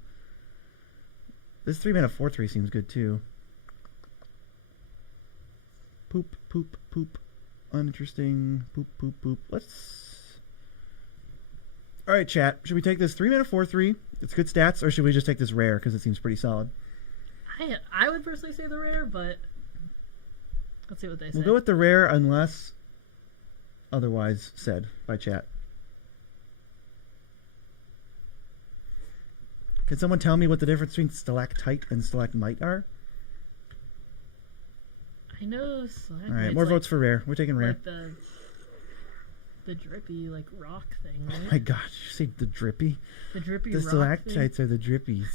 This 3-mana 4/3 seems good too. Poop, poop, poop. Uninteresting. Poop, poop, poop. Let's. Alright, chat. Should we take this 3-mana 4/3? It's good stats, or should we just take this rare because it seems pretty solid? I would personally say the rare, but let's see what they say. We'll go with the rare unless otherwise said by chat. Can someone tell me what the difference between stalactite and stalagmite are? I know. All right, more votes for rare. We're taking rare. Like the drippy like rock thing. Right? Oh my gosh, you say the drippy? The drippy The rock stalactites are the drippies.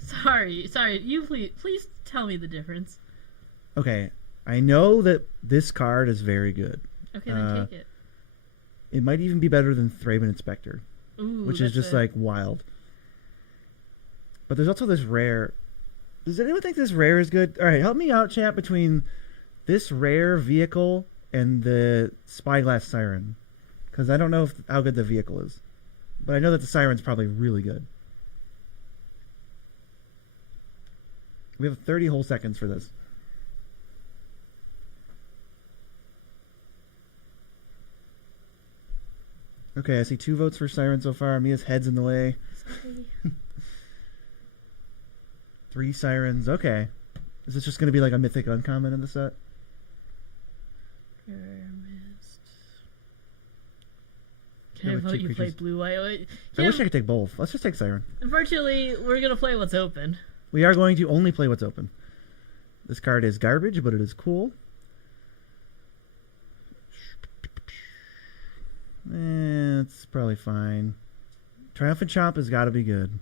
thing. Sorry. You please tell me the difference. Okay, I know that this card is very good. Okay, then take it. It might even be better than Thraben Inspector, Ooh, which is just like wild. But there's also this rare. Does anyone think this rare is good? All right, help me out, chat, between this rare vehicle and the Spyglass Siren, because I don't know how good the vehicle is, but I know that the Siren's probably really good. We have 30 whole seconds for this. Okay, I see 2 votes for Siren so far. Mia's head's in the way. Sorry. 3 Sirens. Okay. Is this just going to be like a mythic uncommon in the set? Can I with vote two you creatures. play blue white? I wish I could take both. Let's just take Siren. Unfortunately, we're gonna play what's open. We are going to only play what's open. This card is garbage, but it is cool. It's probably fine. Triumphant Chomp has got to be good.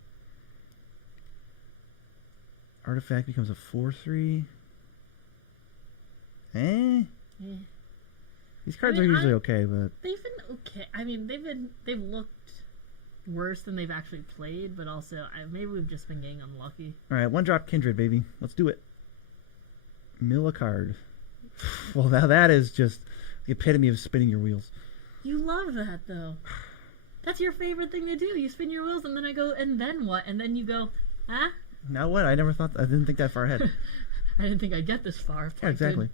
Artifact becomes a 4/3. Yeah. These cards I mean, are usually okay, but They've been okay. I mean, they've looked worse than they've actually played, but also maybe we've just been getting unlucky. all right, 1-drop Kindred, baby. Let's do it. Mill a card. Well, now that is just the epitome of spinning your wheels. You love that though. That's your favorite thing to do. You spin your wheels, and then I go, and then what? And then you go, huh? Now what? I didn't think that far ahead. I didn't think I'd get this far. Yeah, exactly.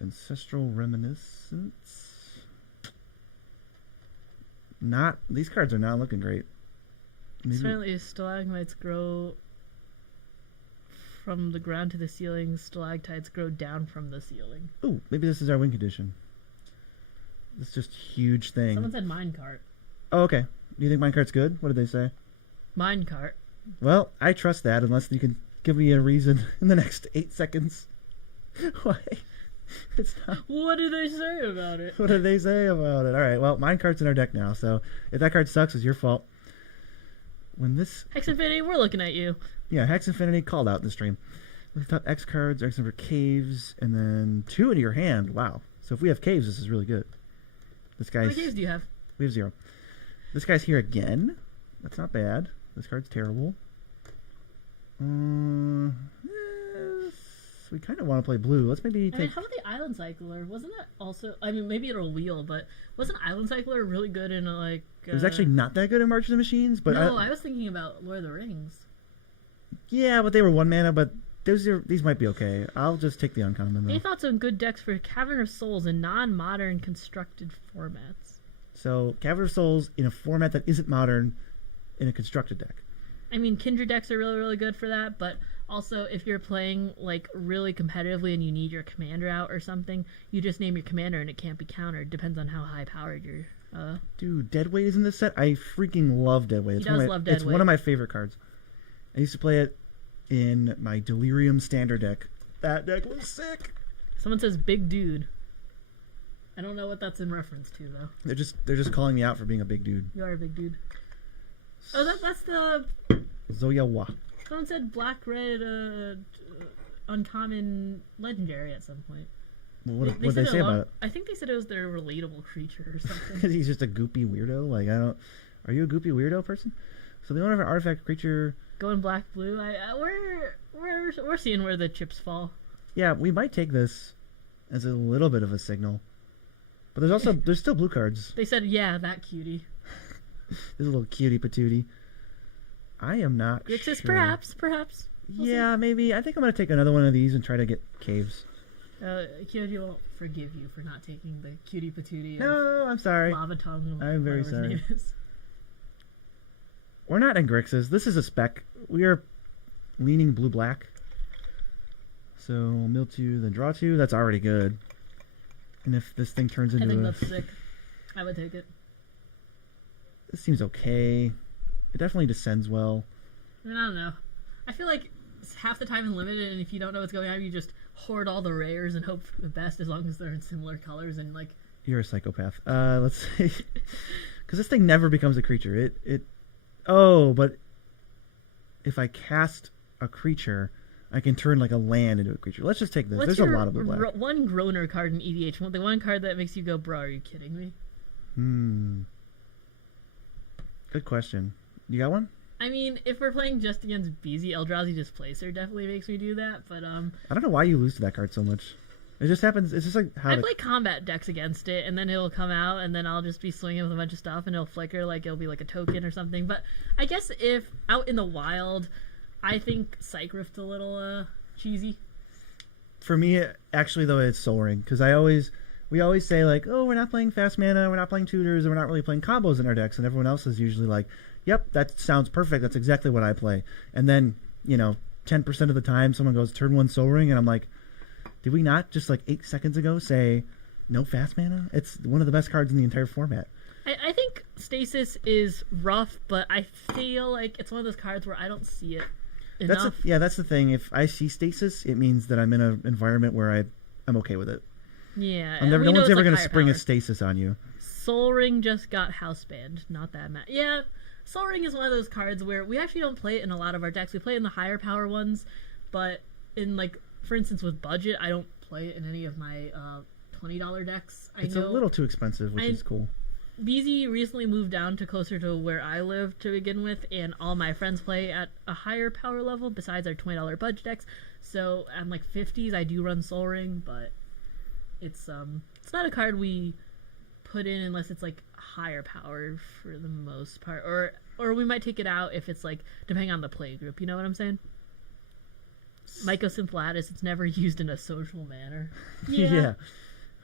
Ancestral Reminiscence. These cards are not looking great. Maybe, Apparently, stalagmites grow from the ground to the ceiling. Stalactites grow down from the ceiling. oh, maybe this is our win condition. This is just huge thing. Someone said minecart. Oh, okay. Do you think minecart's good? What did they say? Minecart. Well, I trust that unless you can give me a reason in the next 8 seconds. Why? It's not. What do they say about it? What did they say about it? All right, well, minecart's in our deck now, so if that card sucks, it's your fault. When this... Hex Infinity, we're looking at you. Yeah, Hex Infinity called out in the stream. Lift up X cards, X number caves, and then 2 into your hand. Wow. So if we have caves, this is really good. This How guy's... many caves do you have? We have 0. This guy's here again. That's not bad. This card's terrible. Yes, we kind of want to play blue. Let's maybe I mean, take... how about the Island Cycler? Wasn't that also... I mean, maybe it'll wheel, but wasn't Island Cycler really good in, like... It was actually not that good in March of the Machines, but... No, I was thinking about Lord of the Rings. Yeah, but they were 1 mana, but these might be okay. I'll just take the uncommon, though. Any thoughts on good decks for Cavern of Souls in non-modern constructed formats? So, Cavern of Souls in a format that isn't modern in a constructed deck. I mean, Kindred decks are really, really good for that, but also if you're playing, like, really competitively and you need your commander out or something, you just name your commander and it can't be countered. Depends on how high-powered you're... Dude, Deadweight is in this set. I freaking love Deadweight. He does love Deadweight. It's one of my favorite cards. I used to play it in my Delirium Standard deck. That deck was sick. Someone says big dude. I don't know what that's in reference to, though. They're just calling me out for being a big dude. You are a big dude. Oh, that's the... Zoya Wa. Someone said black, red, uncommon legendary at some point. Well, what did they say about it? I think they said it was their relatable creature or something. Because he's just a goopy weirdo. Like, I don't. Are you a goopy weirdo person? So the owner of an artifact creature. Going black blue. We're seeing where the chips fall. Yeah, we might take this as a little bit of a signal. But there's still blue cards. They said, yeah, that cutie. There's a little cutie patootie. I am not Grixis, sure. perhaps. We'll yeah, maybe. I think I'm going to take another one of these and try to get caves. Cutie won't forgive you for not taking the cutie patootie. No, I'm sorry. Lava tongue. I'm very sorry. His name is. We're not in Grixis. This is a spec. We are leaning blue-black. So, mill 2, then draw 2. That's already good. And if this thing turns into I think that's sick. I would take it. This seems okay. It definitely descends well. I don't know. I feel like half the time in limited, and if you don't know what's going on, you just hoard all the rares and hope for the best as long as they're in similar colors and like. You're a psychopath. Let's see. Because this thing never becomes a creature. Oh, but if I cast a creature, I can turn like a land into a creature. Let's just take this. There's a lot of blue black. One Groner card in EDH. The one card that makes you go, bro, are you kidding me? Good question. You got one? I mean, if we're playing just against BZ, Eldrazi Displacer definitely makes me do that, but I don't know why you lose to that card so much. It just happens. It's just like how I play combat decks against it, and then it'll come out, and then I'll just be swinging with a bunch of stuff, and it'll flicker like it'll be like a token or something. But I guess if out in the wild, I think Psych Rift's a little cheesy. For me, actually, though, it's Soul Ring, because we always say like, oh, we're not playing fast mana, we're not playing tutors, and we're not really playing combos in our decks, and everyone else is usually like, yep, that sounds perfect. That's exactly what I play. And then 10% of the time, someone goes turn 1 Soul Ring, and I'm like, did we not just like 8 seconds ago say no fast mana? It's one of the best cards in the entire format. I think Stasis is rough, but I feel like it's one of those cards where I don't see it enough. That's the thing. If I see Stasis, it means that I'm in an environment where I'm okay with it. Yeah. No one's ever going to spring a Stasis on you. Soul Ring just got house banned. Not that mad. Yeah, Soul Ring is one of those cards where we actually don't play it in a lot of our decks. We play it in the higher power ones, but in like, for instance, with budget, I don't play it in any of my $20 decks. It's a little too expensive, which is cool. BZ recently moved down to closer to where I live to begin with, and all my friends play at a higher power level besides our $20 budget decks. So on like 50s, I do run Soul Ring, but it's not a card we put in unless it's like higher power for the most part, or we might take it out if it's like depending on the play group. You know what I'm saying? Mycosynth Lattice, it's never used in a social manner. Yeah.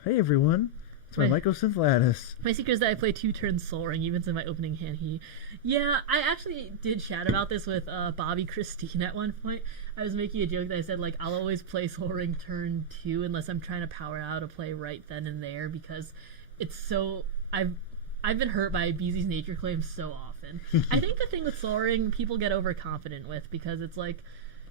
Hey everyone, it's my Mycosynth Lattice. My secret is that I play 2 turns Soul Ring, even in my opening hand. I actually did chat about this with Bobby Christine at one point. I was making a joke that I said like I'll always play Soul Ring turn 2 unless I'm trying to power out a play right then and there, because it's so I've been hurt by BZ's nature claims so often. I think the thing with Soul Ring people get overconfident with, because it's like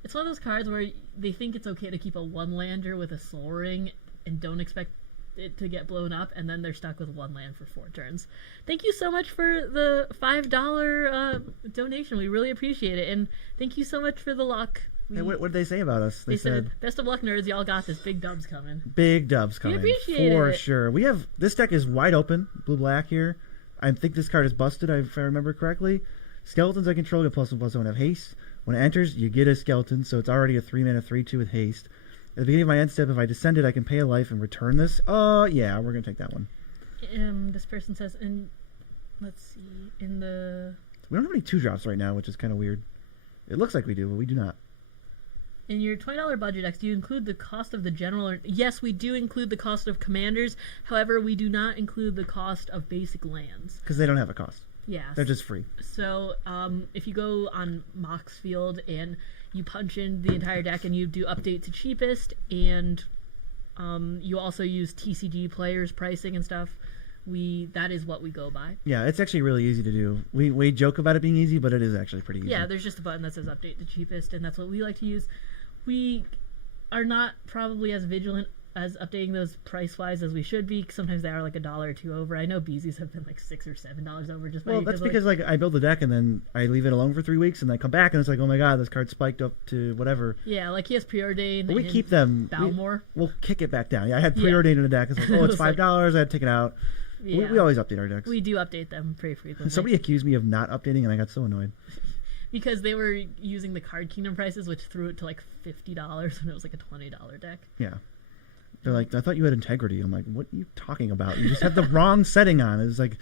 it's one of those cards where they think it's okay to keep a 1-lander with a Soul Ring and don't expect it to get blown up, and then they're stuck with 1 land for 4 turns. Thank you so much for the $5 donation. We really appreciate it, and thank you so much for the luck. Hey, what did they say about us? They said, best of luck, nerds. Y'all got this. Big dubs coming. Big dubs coming. We appreciate for it. Sure. This deck is wide open, blue-black here. I think this card is busted, if I remember correctly. Skeletons I control get +1/+1 have haste. When it enters, you get a skeleton, so it's already a 3-mana 3/2 with haste. At the beginning of my end step, if I descend it, I can pay a life and return this. Yeah, we're going to take that one. This person says, let's see, We don't have any 2-drops right now, which is kind of weird. It looks like we do, but we do not. In your $20 budget decks, do you include the cost of the general? Yes, we do include the cost of commanders. However, we do not include the cost of basic lands. Because they don't have a cost. Yeah. They're just free. So if you go on Mox Field and you punch in the entire deck and you do update to cheapest, and you also use TCG players pricing and stuff, that is what we go by. Yeah, it's actually really easy to do. We joke about it being easy, but it is actually pretty easy. Yeah, there's just a button that says update to cheapest, and that's what we like to use. We are not probably as vigilant as updating those price wise as we should be. Sometimes they are like $1 or $2 over. I know BZ's have been like $6 or $7 over. Just well, that's because like I build the deck and then I leave it alone for 3 weeks and I come back and it's like, oh my god, this card spiked up to whatever. Yeah, like he has preordained. But we keep them. We'll kick it back down. Yeah, I had preordained in the deck. It's like, oh, it's $5. I had to take it out. Yeah. We always update our decks. We do update them pretty frequently. Somebody accused me of not updating and I got so annoyed. Because they were using the Card Kingdom prices, which threw it to like $50 when it was like a $20 deck. Yeah. They're like, I thought you had integrity. I'm like, what are you talking about? You just had the wrong setting on. It was like,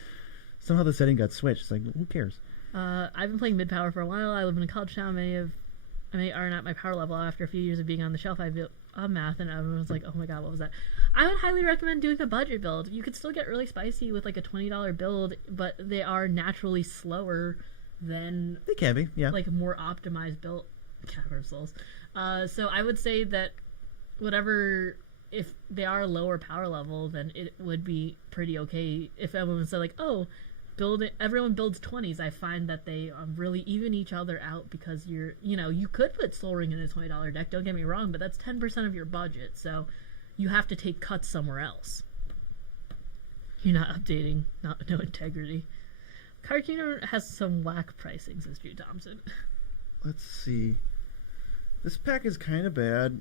somehow the setting got switched. It's like, who cares? I've been playing mid-power for a while. I live in a college town. Many are not my power level. After a few years of being on the shelf, I built math, and everyone was like, oh my god, what was that? I would highly recommend doing a budget build. You could still get really spicy with like a $20 build, but they are naturally slower than... They can be, yeah. Like a more optimized build. Caverns of Ixalan. So I would say that whatever... If they are lower power level, then it would be pretty okay. If everyone said like, oh, everyone builds 20s, I find that they really even each other out because you could put Soul Ring in a $20 deck, don't get me wrong, but that's 10% of your budget, so you have to take cuts somewhere else. You're not updating, no integrity. Card Kingdom has some whack pricing, says Drew Thompson. Let's see. This pack is kind of bad.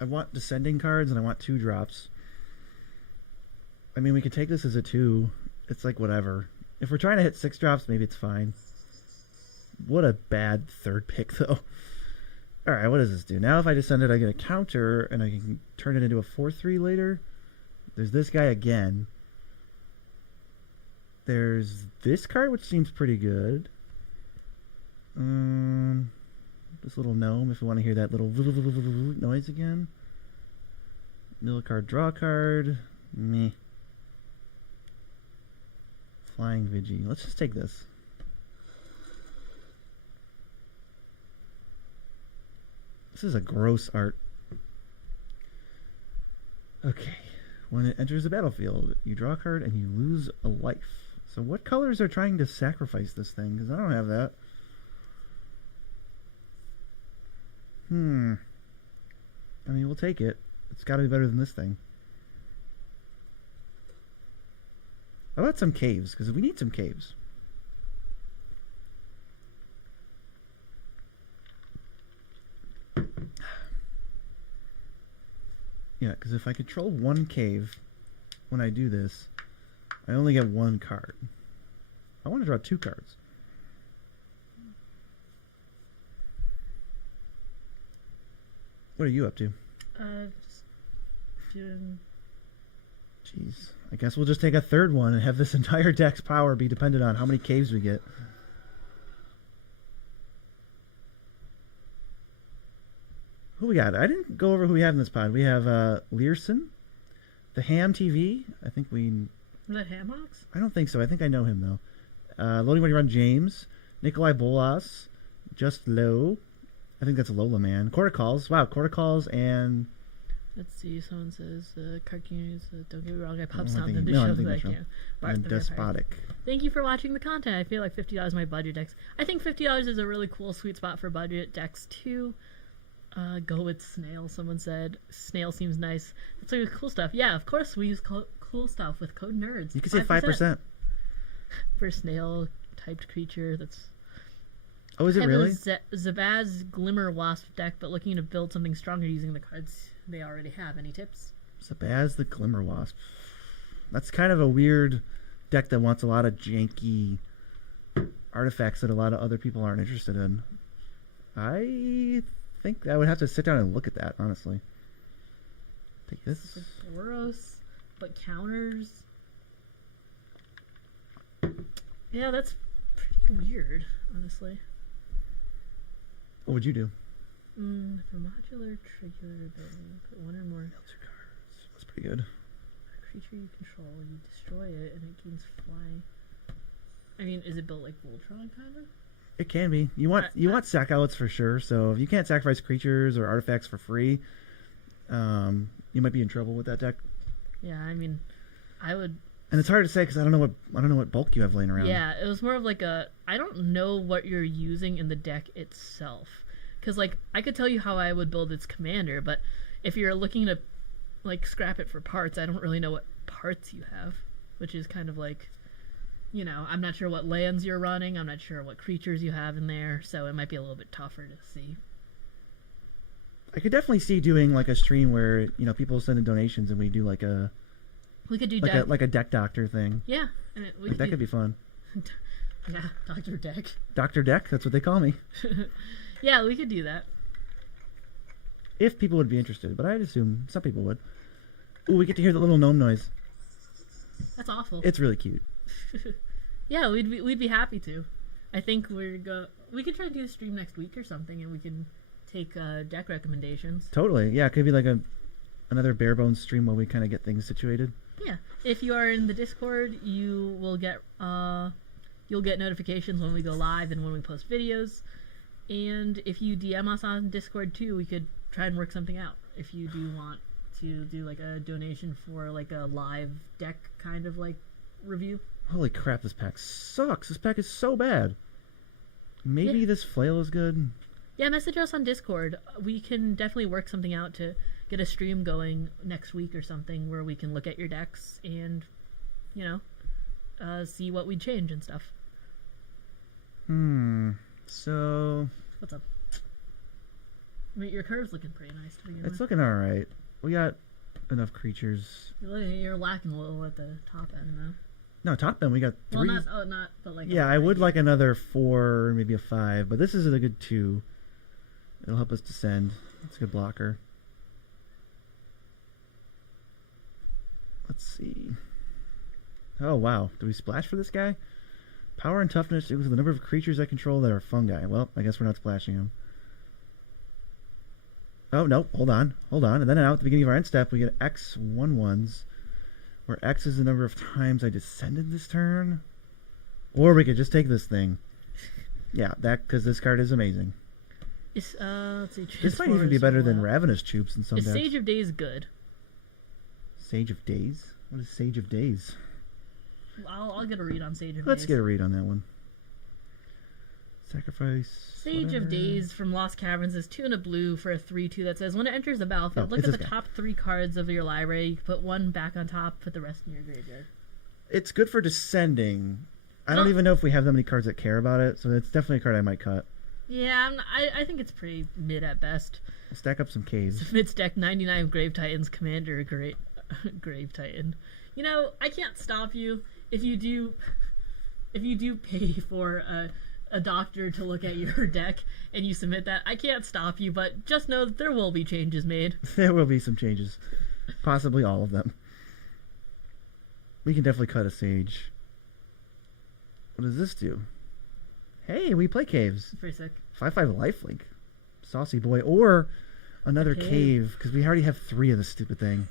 I want descending cards and I want 2 drops. I mean, we could take this as a 2. It's like whatever. If we're trying to hit 6 drops, maybe it's fine. What a bad third pick, though. Alright, what does this do? Now if I descend it, I get a counter and I can turn it into a 4-3 later. There's this guy again. There's this card, which seems pretty good. This little gnome, if we want to hear that little noise again. Mill card, draw card. Meh. Flying Vigi. Let's just take this. This is a gross art. Okay. When it enters the battlefield, you draw a card and you lose a life. So what colors are trying to sacrifice this thing? Because I don't have that. I mean, we'll take it. It's got to be better than this thing. How about some caves? Because we need some caves. Yeah, because if I control 1 cave when I do this, I only get 1 card. I want to draw 2 cards. What are you up to? Just doing... Jeez. I guess we'll just take a 3rd one and have this entire deck's power be dependent on how many caves we get. Who we got? I didn't go over who we have in this pod. We have Learson, the Ham TV. I think we... Is that Hamhocks? I don't think so. I think I know him, though. Loading When You Run James, Nikolai Bolas, Just Low. I think that's Lola Man. Quarter Calls. Wow, Quarter Calls and... Let's see. Someone says, Card Kingdom, don't get me wrong, I pop I sound think, them to no, I show don't think that I that's can't. wrong. And Despotic. Thank you for watching the content. I feel like $50 is my budget decks. I think $50 is a really cool sweet spot for budget decks, too. Go with Snail, someone said. Snail seems nice. It's like cool stuff. Yeah, of course we use cool stuff with Code Nerds. You can say 5%. For Snail typed creature, that's... Oh, is it really? Zabaz Glimmer Wasp deck, but looking to build something stronger using the cards they already have. Any tips? Zabaz the Glimmer Wasp. That's kind of a weird deck that wants a lot of janky artifacts that a lot of other people aren't interested in. I think I would have to sit down and look at that, honestly. Take this. It's Boros, but counters. Yeah, that's pretty weird, honestly. What would you do? For modular trigger ability, put 1 or more. That's pretty good. A creature you control, you destroy it, and it gains flying. I mean, is it built like Voltron, kind of? It can be. You want sack outlets for sure. So if you can't sacrifice creatures or artifacts for free, you might be in trouble with that deck. Yeah, I mean, I would. And it's hard to say because I don't know what bulk you have laying around. Yeah, it was more of like I don't know what you're using in the deck itself, because like I could tell you how I would build its commander, but if you're looking to like scrap it for parts. I don't really know what parts you have, which is kind of like, you know, I'm not sure what lands you're running. I'm not sure what creatures you have in there, so it might be a little bit tougher to see. I could definitely see doing like a stream where, you know, people send in donations and we do like a We could do like a deck doctor thing. Yeah, and That could be fun. Yeah, Dr. Deck. Dr. Deck, that's what they call me. Yeah, we could do that. If people would be interested, but I'd assume some people would. Ooh, we get to hear the little gnome noise. That's awful. It's really cute. Yeah, we'd be happy to. I think we could try to do a stream next week or something, and we can take deck recommendations. Totally. Yeah, it could be like another bare bones stream where we kind of get things situated. Yeah. If you are in the Discord, you will get you'll get notifications when we go live and when we post videos. And if you DM us on Discord too, we could try and work something out. If you do want to do like a donation for like a live deck kind of like review. Holy crap, this pack sucks. This pack is so bad. Maybe this flail is good. Yeah, message us on Discord. We can definitely work something out to get a stream going next week or something where we can look at your decks and, you know, see what we'd change and stuff. So... What's up? I mean, your curve's looking pretty nice to begin with. It's looking alright. We got enough creatures. You're lacking a little at the top end, though. No, top end, we got 3. Well, not, but like... Yeah, I would like another 4, maybe a 5, but this is a good 2. It'll help us descend. It's a good blocker. Let's see. Oh, wow. Do we splash for this guy? Power and toughness equals the number of creatures I control that are fungi. Well, I guess we're not splashing him. Oh, no. Hold on. And then out at the beginning of our end step, we get X 1/1s, where X is the number of times I descended this turn. Or we could just take this thing. Yeah, because this card is amazing. Let's see. This might even be better than Ravenous Troops in some decks. Is Sage of Days good? Sage of Days? What is Sage of Days? I'll get a read on Sage of Days. Let's get a read on that one. Sacrifice. Sage of Days from Lost Caverns is 2 and a blue for a 3/2 that says when it enters the battlefield, look at the top 3 cards of your library. You can put 1 back on top, put the rest in your graveyard. It's good for descending. I don't even know if we have that many cards that care about it, so it's definitely a card I might cut. Yeah, I think it's pretty mid at best. I'll stack up some caves. Submits deck 99 Grave Titans, Commander Grave Titan. You know, I can't stop you if you do pay for a doctor to look at your deck and you submit that. I can't stop you, but just know that there will be changes made. There will be some changes. Possibly all of them. We can definitely cut a Sage. What does this do? Hey, we play caves. Pretty sick. 5/5 lifelink. Saucy boy. Or another cave, because we already have 3 of this stupid thing.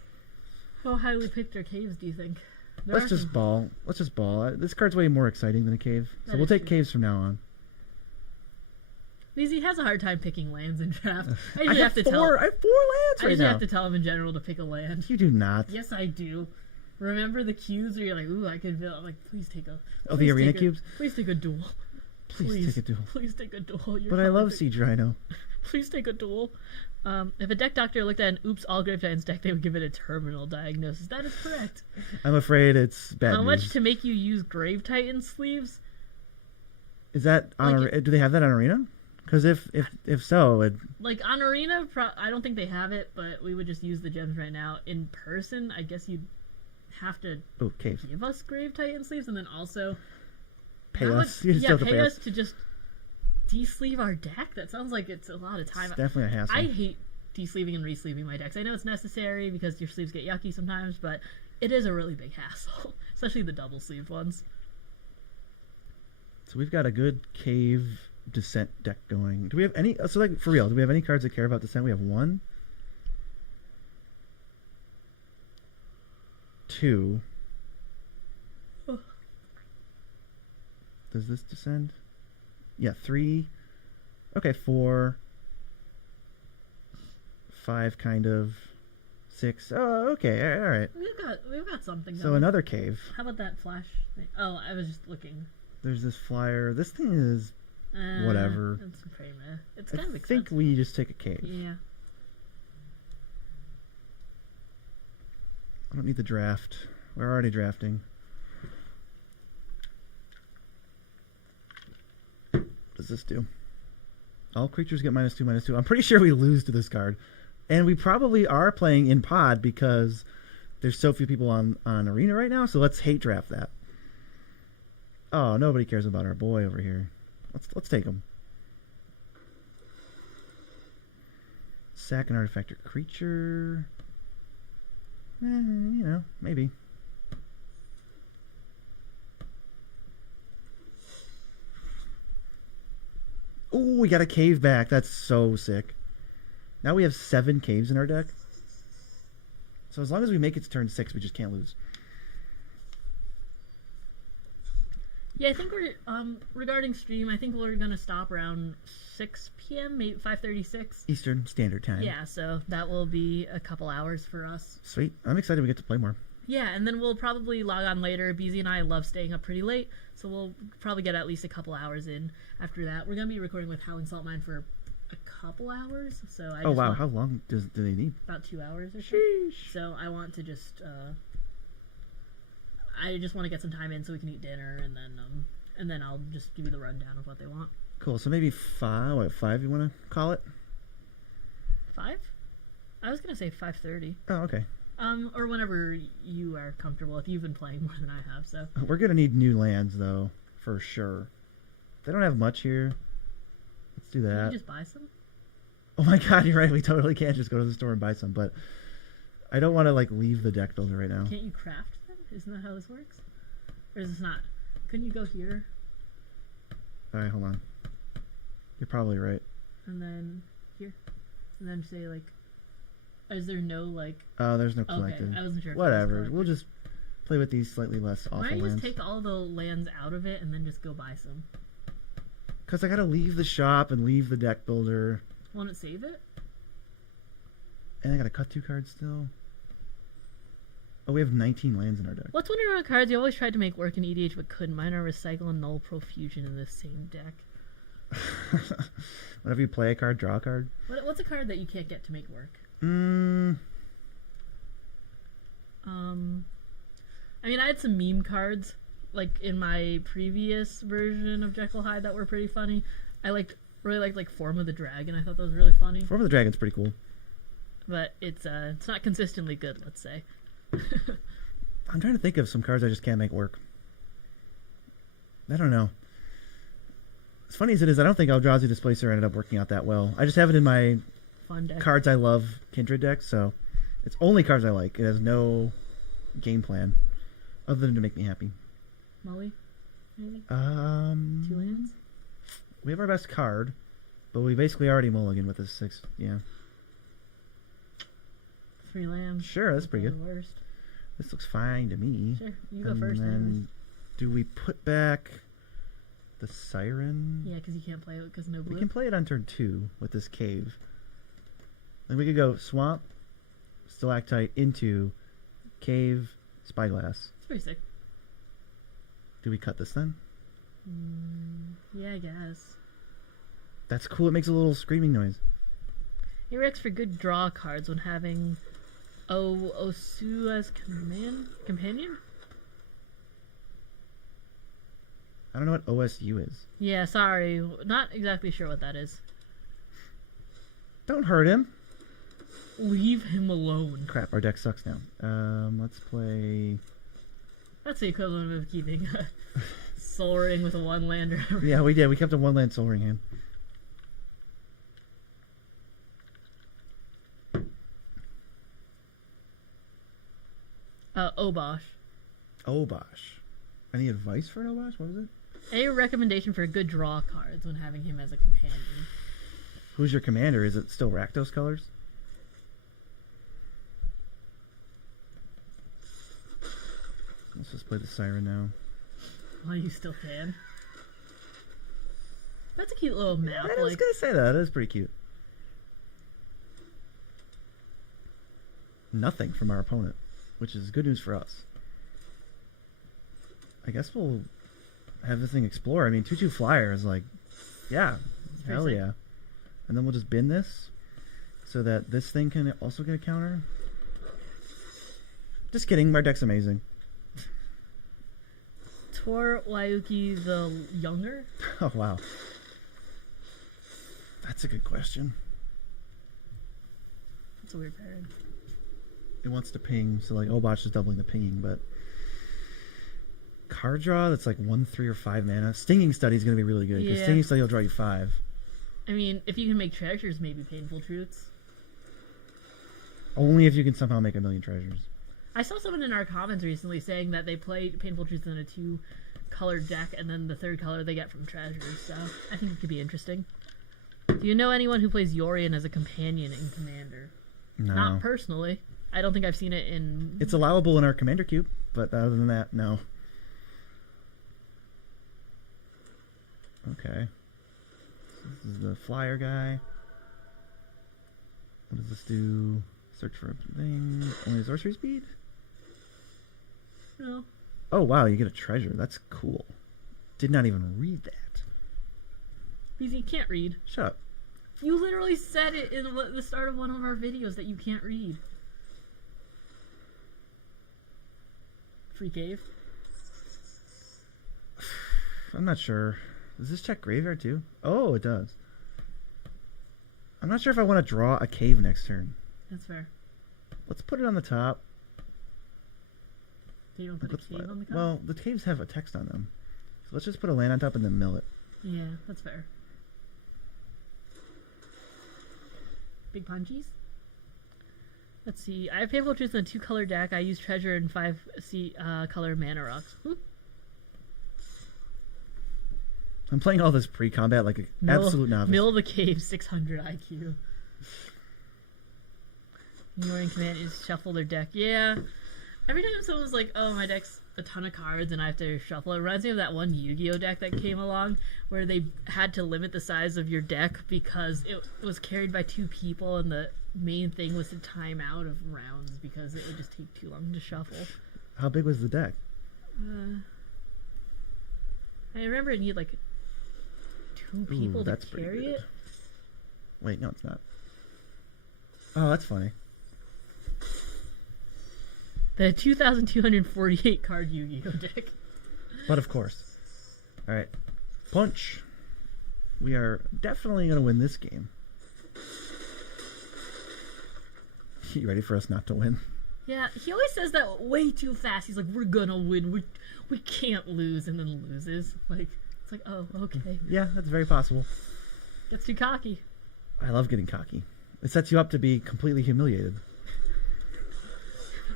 How highly picked our caves do you think? Let's just ball. This card's way more exciting than a cave. So we'll take caves from now on. He has a hard time picking lands in draft. I have 4 lands right now. I usually have to tell him in general to pick a land. You do not. Yes, I do. Remember the cubes where you're like, ooh, I could build. I'm like, please take a... Oh, the arena cubes? Please take a duel. Please take a duel. Please take a duel. But I love Siege Rhino. Please take a duel. If a deck doctor looked at an oops all Grave Titans deck, they would give it a terminal diagnosis. That is correct. I'm afraid it's bad How news. much to make you use Grave Titan sleeves? Is that on? Do they have that on Arena? Because if so, like on Arena, I don't think they have it. But we would just use the gems right now. In person, I guess you'd have to give us Grave Titan sleeves, and then also pay us. You still have to pay us to just de-sleeve our deck. That sounds like it's a lot of time. It's definitely a hassle. I hate de-sleeving and re-sleeving my decks. I know it's necessary because your sleeves get yucky sometimes, but it is a really big hassle, especially the double-sleeved ones. So we've got a good cave descent deck going. Do we have any? So like for real, do we have any cards that care about descent? We have 1, 2. Does this descend? Yeah, 3. Okay, 4, 5, kind of. 6. Oh, okay, all right. We've got something. So another cave. How about that flash thing? Oh, I was just looking. There's this flyer. This thing is whatever. It's pretty meh. It's kind of I expensive. think we just take a cave. Yeah. I don't need the draft. We're already drafting. What does this do? All creatures get -2/-2. I'm pretty sure we lose to this card. And we probably are playing in pod because there's so few people on Arena right now, so let's hate draft that. Oh, nobody cares about our boy over here. Let's take him. Sack an artifact or creature. Maybe. Oh, we got a cave back. That's so sick. Now we have 7 caves in our deck. So as long as we make it to turn 6, we just can't lose. Yeah, I think we're regarding stream. I think we're gonna stop around 6 p.m. maybe 5:36 Eastern Standard Time. Yeah, so that will be a couple hours for us. Sweet. I'm excited we get to play more. Yeah, and then we'll probably log on later. BZ and I love staying up pretty late, so we'll probably get at least a couple hours in after that. We're gonna be recording with Howling Salt Mine for a couple hours, so I oh wow, how long do they need? About 2 hours or so. Sheesh. So I want to just I just want to get some time in so we can eat dinner, and then I'll just give you the rundown of what they want. Cool. So maybe 5. What, 5? You want to call it? 5? I was gonna say 5:30. Oh, okay. Or whenever you are comfortable. If you've been playing more than I have, so We're gonna need new lands though, for sure. They don't have much here. Let's do can that. you just buy some? Oh my god, you're right. We totally can't just go to the store and buy some, but I don't want to like leave the deck builder right now. Can't you craft them? Isn't that how this works? Or is this not? Couldn't you go here All right, hold on. You're probably right. and then here, and then say like, is there no like? Oh, there's no Okay, collected. I wasn't sure. If Whatever. it was We'll just play with these slightly less awful Why don't you lands. just take all the lands out of it and then just go buy some? Because I gotta leave the shop and leave the deck builder, Want to save it? and I gotta cut 2 cards still. Oh, we have 19 lands in our deck. What's one of our cards you always tried to make work in EDH but couldn't? Mine are Recycle and Null Profusion in the same deck. Whenever you play a card, draw a card. What's a card that you can't get to make work? I mean, I had some meme cards like in my previous version of Jekyll Hyde that were pretty funny. I really liked like Form of the Dragon. I thought that was really funny. Form of the Dragon's pretty cool. But it's not consistently good, let's say. I'm trying to think of some cards I just can't make work. I don't know. As funny as it is, I don't think Eldrazi Displacer ended up working out that well. I just have it in my Fun deck. cards I love Kindred deck, so it's only cards I like. It has no game plan other than to make me happy. Molly? Maybe? 2 Um, lands? we have our best card, but we basically already mulligan with this 6. Yeah, 3 lands. sure, that's pretty good. The worst. This looks fine to me. Sure, you go And first. then, Anyways. do we put back the Siren? Yeah, because you can't play it because no blue. We can play it on turn 2 with this cave. Then we could go Swamp, Stalactite into Cave, Spyglass. It's pretty sick. Do we cut this then? Yeah, I guess. That's cool. It makes a little screaming noise. He reacts for good draw cards when having Osu as companion? I don't know what OSU is. Yeah, sorry. Not exactly sure what that is. Don't hurt him. Leave him alone. Crap, our deck sucks now. Let's play... That's the equivalent of keeping a Soul Ring with a 1-lander. Yeah, we did. We kept a 1-land Soul Ring hand. Obosh. Obosh. Any advice for an Obosh? What was it? A recommendation for good draw cards when having him as a companion. Who's your commander? Is it still Rakdos colors? Let's just play the Siren now. Well, you still can. That's a cute little map. I was gonna say that. That is pretty cute. Nothing from our opponent, which is good news for us. I guess we'll have this thing explore. I mean, 2/2 flyer is like, yeah, hell sick. yeah. And then we'll just bin this so that this thing can also get a counter. Just kidding. Our deck's amazing. Tor Waiuki the Younger? Oh, wow. That's a good question. That's a weird pairing. It wants to ping, so like Obach is doubling the pinging, but card draw that's like 1, 3, or 5 mana. Stinging Study is going to be really good because Yeah. Stinging Study will draw you 5. I mean, if you can make treasures, maybe Painful Truths. Only if you can somehow make 1,000,000 treasures. I saw someone in our comments recently saying that they play Painful Truths in a 2-color deck, and then the third color they get from treasures. So I think it could be interesting. Do you know anyone who plays Yorion as a companion in Commander? No. Not personally. I don't think I've seen it in... It's allowable in our Commander cube, but other than that, no. Okay. This is the flyer guy. What does this do? Search for a thing. Only sorcery speed? No. Oh, wow, you get a treasure. That's cool. Did not even read that. Because you can't read. Shut up. You literally said it in the start of one of our videos that you can't read. Free cave? I'm not sure. Does this check graveyard too? Oh, it does. I'm not sure if I want to draw a cave next turn. That's fair. Let's put it on the top. So you don't put a cave on the card? Well, the caves have a text on them. So let's just put a land on top and then mill it. Yeah, that's fair. Big punchies? Let's see. I have Painful Truth in a 2-color deck. I use Treasure and 5 color mana rocks. Whoop. I'm playing all this pre-combat like an absolute novice. Mill the cave, 600 IQ. You're in command is shuffle their deck. Yeah. Every time someone's like, oh, my deck's a ton of cards and I have to shuffle, it reminds me of that one Yu-Gi-Oh deck that came along where they had to limit the size of your deck because it was carried by 2 people and the main thing was to time out of rounds because it would just take too long to shuffle. How big was the deck? I remember it needed like 2 people to carry it. Wait, no, it's not. Oh, that's funny. The 2,248 card Yu-Gi-Oh deck. But of course. Alright. Punch. We are definitely going to win this game. You ready for us not to win? Yeah, he always says that way too fast. He's like, we're gonna win. We can't lose, and then loses. Like, it's like, oh, okay. Yeah, that's very possible. Gets too cocky. I love getting cocky. It sets you up to be completely humiliated.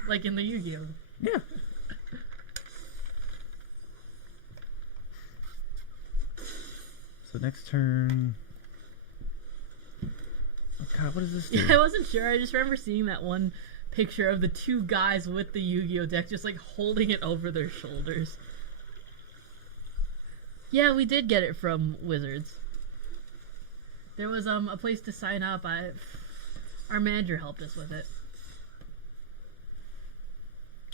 Like in the Yu-Gi-Oh. Yeah. So next turn... Oh god, what is this do? Yeah, I wasn't sure. I just remember seeing that one picture of the 2 guys with the Yu-Gi-Oh deck just like holding it over their shoulders. Yeah, we did get it from Wizards. There was a place to sign up. Our manager helped us with it.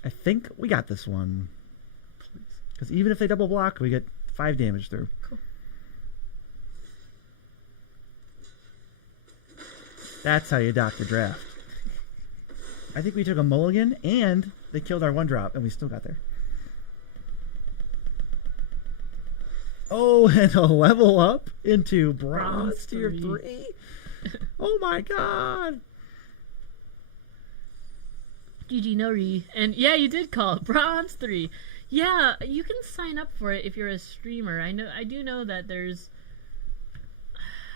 I think we got this one. Because even if they double block, we get 5 damage through. Cool. That's how you dock the draft. I think we took a mulligan, and they killed our 1-drop, and we still got there. Oh, and a level up into Bronze Tier 3? Oh my god! GG Nori. And yeah, you did call it Bronze 3. Yeah, you can sign up for it if you're a streamer. I do know that there's...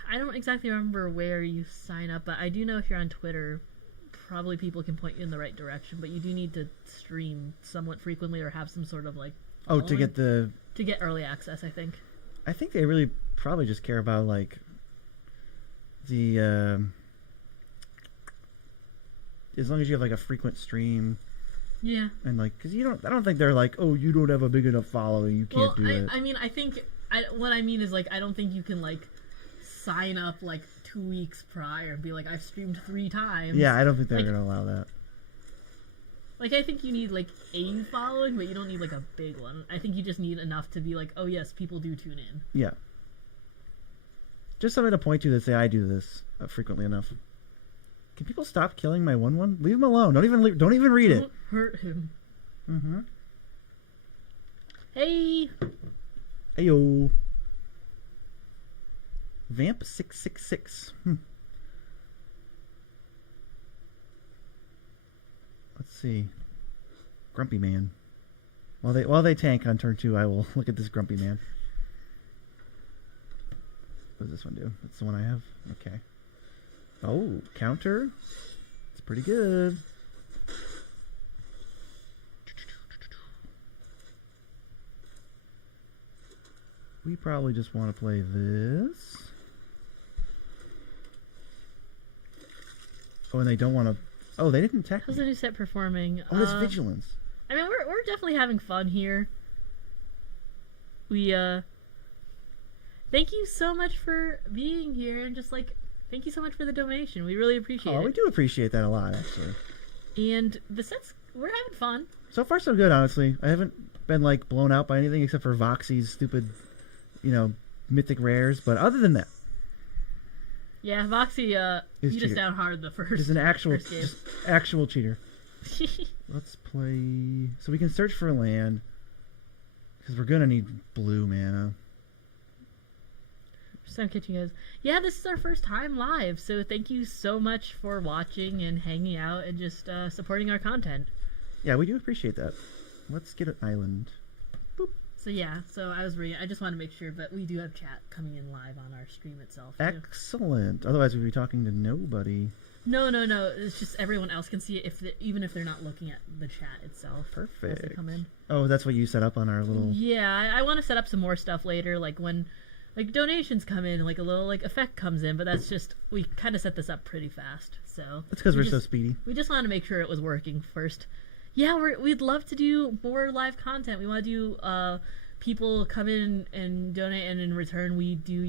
I don't exactly remember where you sign up, but I do know if you're on Twitter, probably people can point you in the right direction, but you do need to stream somewhat frequently or have some sort of like Oh, to get the... To get early access, I think. I think they really probably just care about like the... as long as you have like a frequent stream. Yeah. And like, because I don't think they're like, oh, you don't have a big enough following, you can't do it. I mean, I think, what I mean is like, I don't think you can like sign up like 2 weeks prior and be like, I've streamed 3 times. Yeah, I don't think they're like, going to allow that. Like, I think you need like a following, but you don't need like a big one. I think you just need enough to be like, oh yes, people do tune in. Yeah. Just something to point to that say I do this frequently enough. Can people stop killing my 1/1? Leave him alone. Don't even read it. Don't hurt him. Mm-hmm. Hey. Heyo. Vamp 666. Let's see. Grumpy Man. While they tank on turn 2, I will look at this Grumpy Man. What does this one do? That's the one I have? Okay. Oh, counter. It's pretty good. We probably just want to play this. Oh, and they don't want to... Oh, they didn't attack How's me. the new set performing? Oh, it's Vigilance. I mean, we're definitely having fun here. We, thank you so much for being here, and just, like, thank you so much for the donation. We really appreciate it. Oh, we do appreciate that a lot, actually. And the sets, we're having fun. So far, so good, honestly. I haven't been, like, blown out by anything except for Voxy's stupid, mythic rares, but other than that... Yeah, Voxy, beat us down hard the first He's an actual, first game. just actual cheater. Let's play... So we can search for land, because we're going to need blue mana. Sun Kitchen goes, yeah, this is our first time live, so thank you so much for watching and hanging out and just supporting our content. Yeah, we do appreciate that. Let's get an island. Boop. So yeah, I just want to make sure, but we do have chat coming in live on our stream itself too. Excellent. Otherwise we'd be talking to nobody. No. It's just everyone else can see it even if they're not looking at the chat itself. Perfect. As they come in. Oh, that's what you set up on our little... Yeah, I want to set up some more stuff later, like when donations come in, like a little effect comes in, but that's just, we kind of set this up pretty fast, so... That's because we're so speedy. We just wanted to make sure it was working first. Yeah, we'd love to do more live content. We want to do, people come in and donate, and in return we do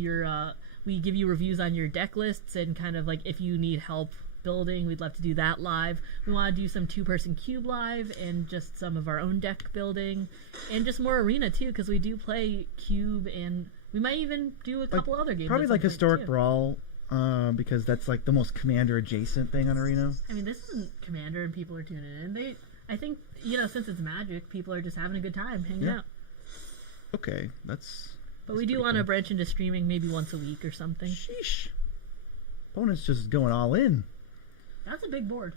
we give you reviews on your deck lists, and kind of like if you need help building, we'd love to do that live. We want to do some 2-person cube live, and just some of our own deck building, and just more arena too, because we do play cube, and we might even do a couple other games. Probably like Historic Brawl, because that's like the most Commander adjacent thing on Arena. I mean, this isn't Commander, and people are tuning in. I think, since it's Magic, people are just having a good time hanging out. Okay, that's... But we do want to branch into streaming maybe once a week or something. Sheesh. Opponent's just going all in. That's a big board.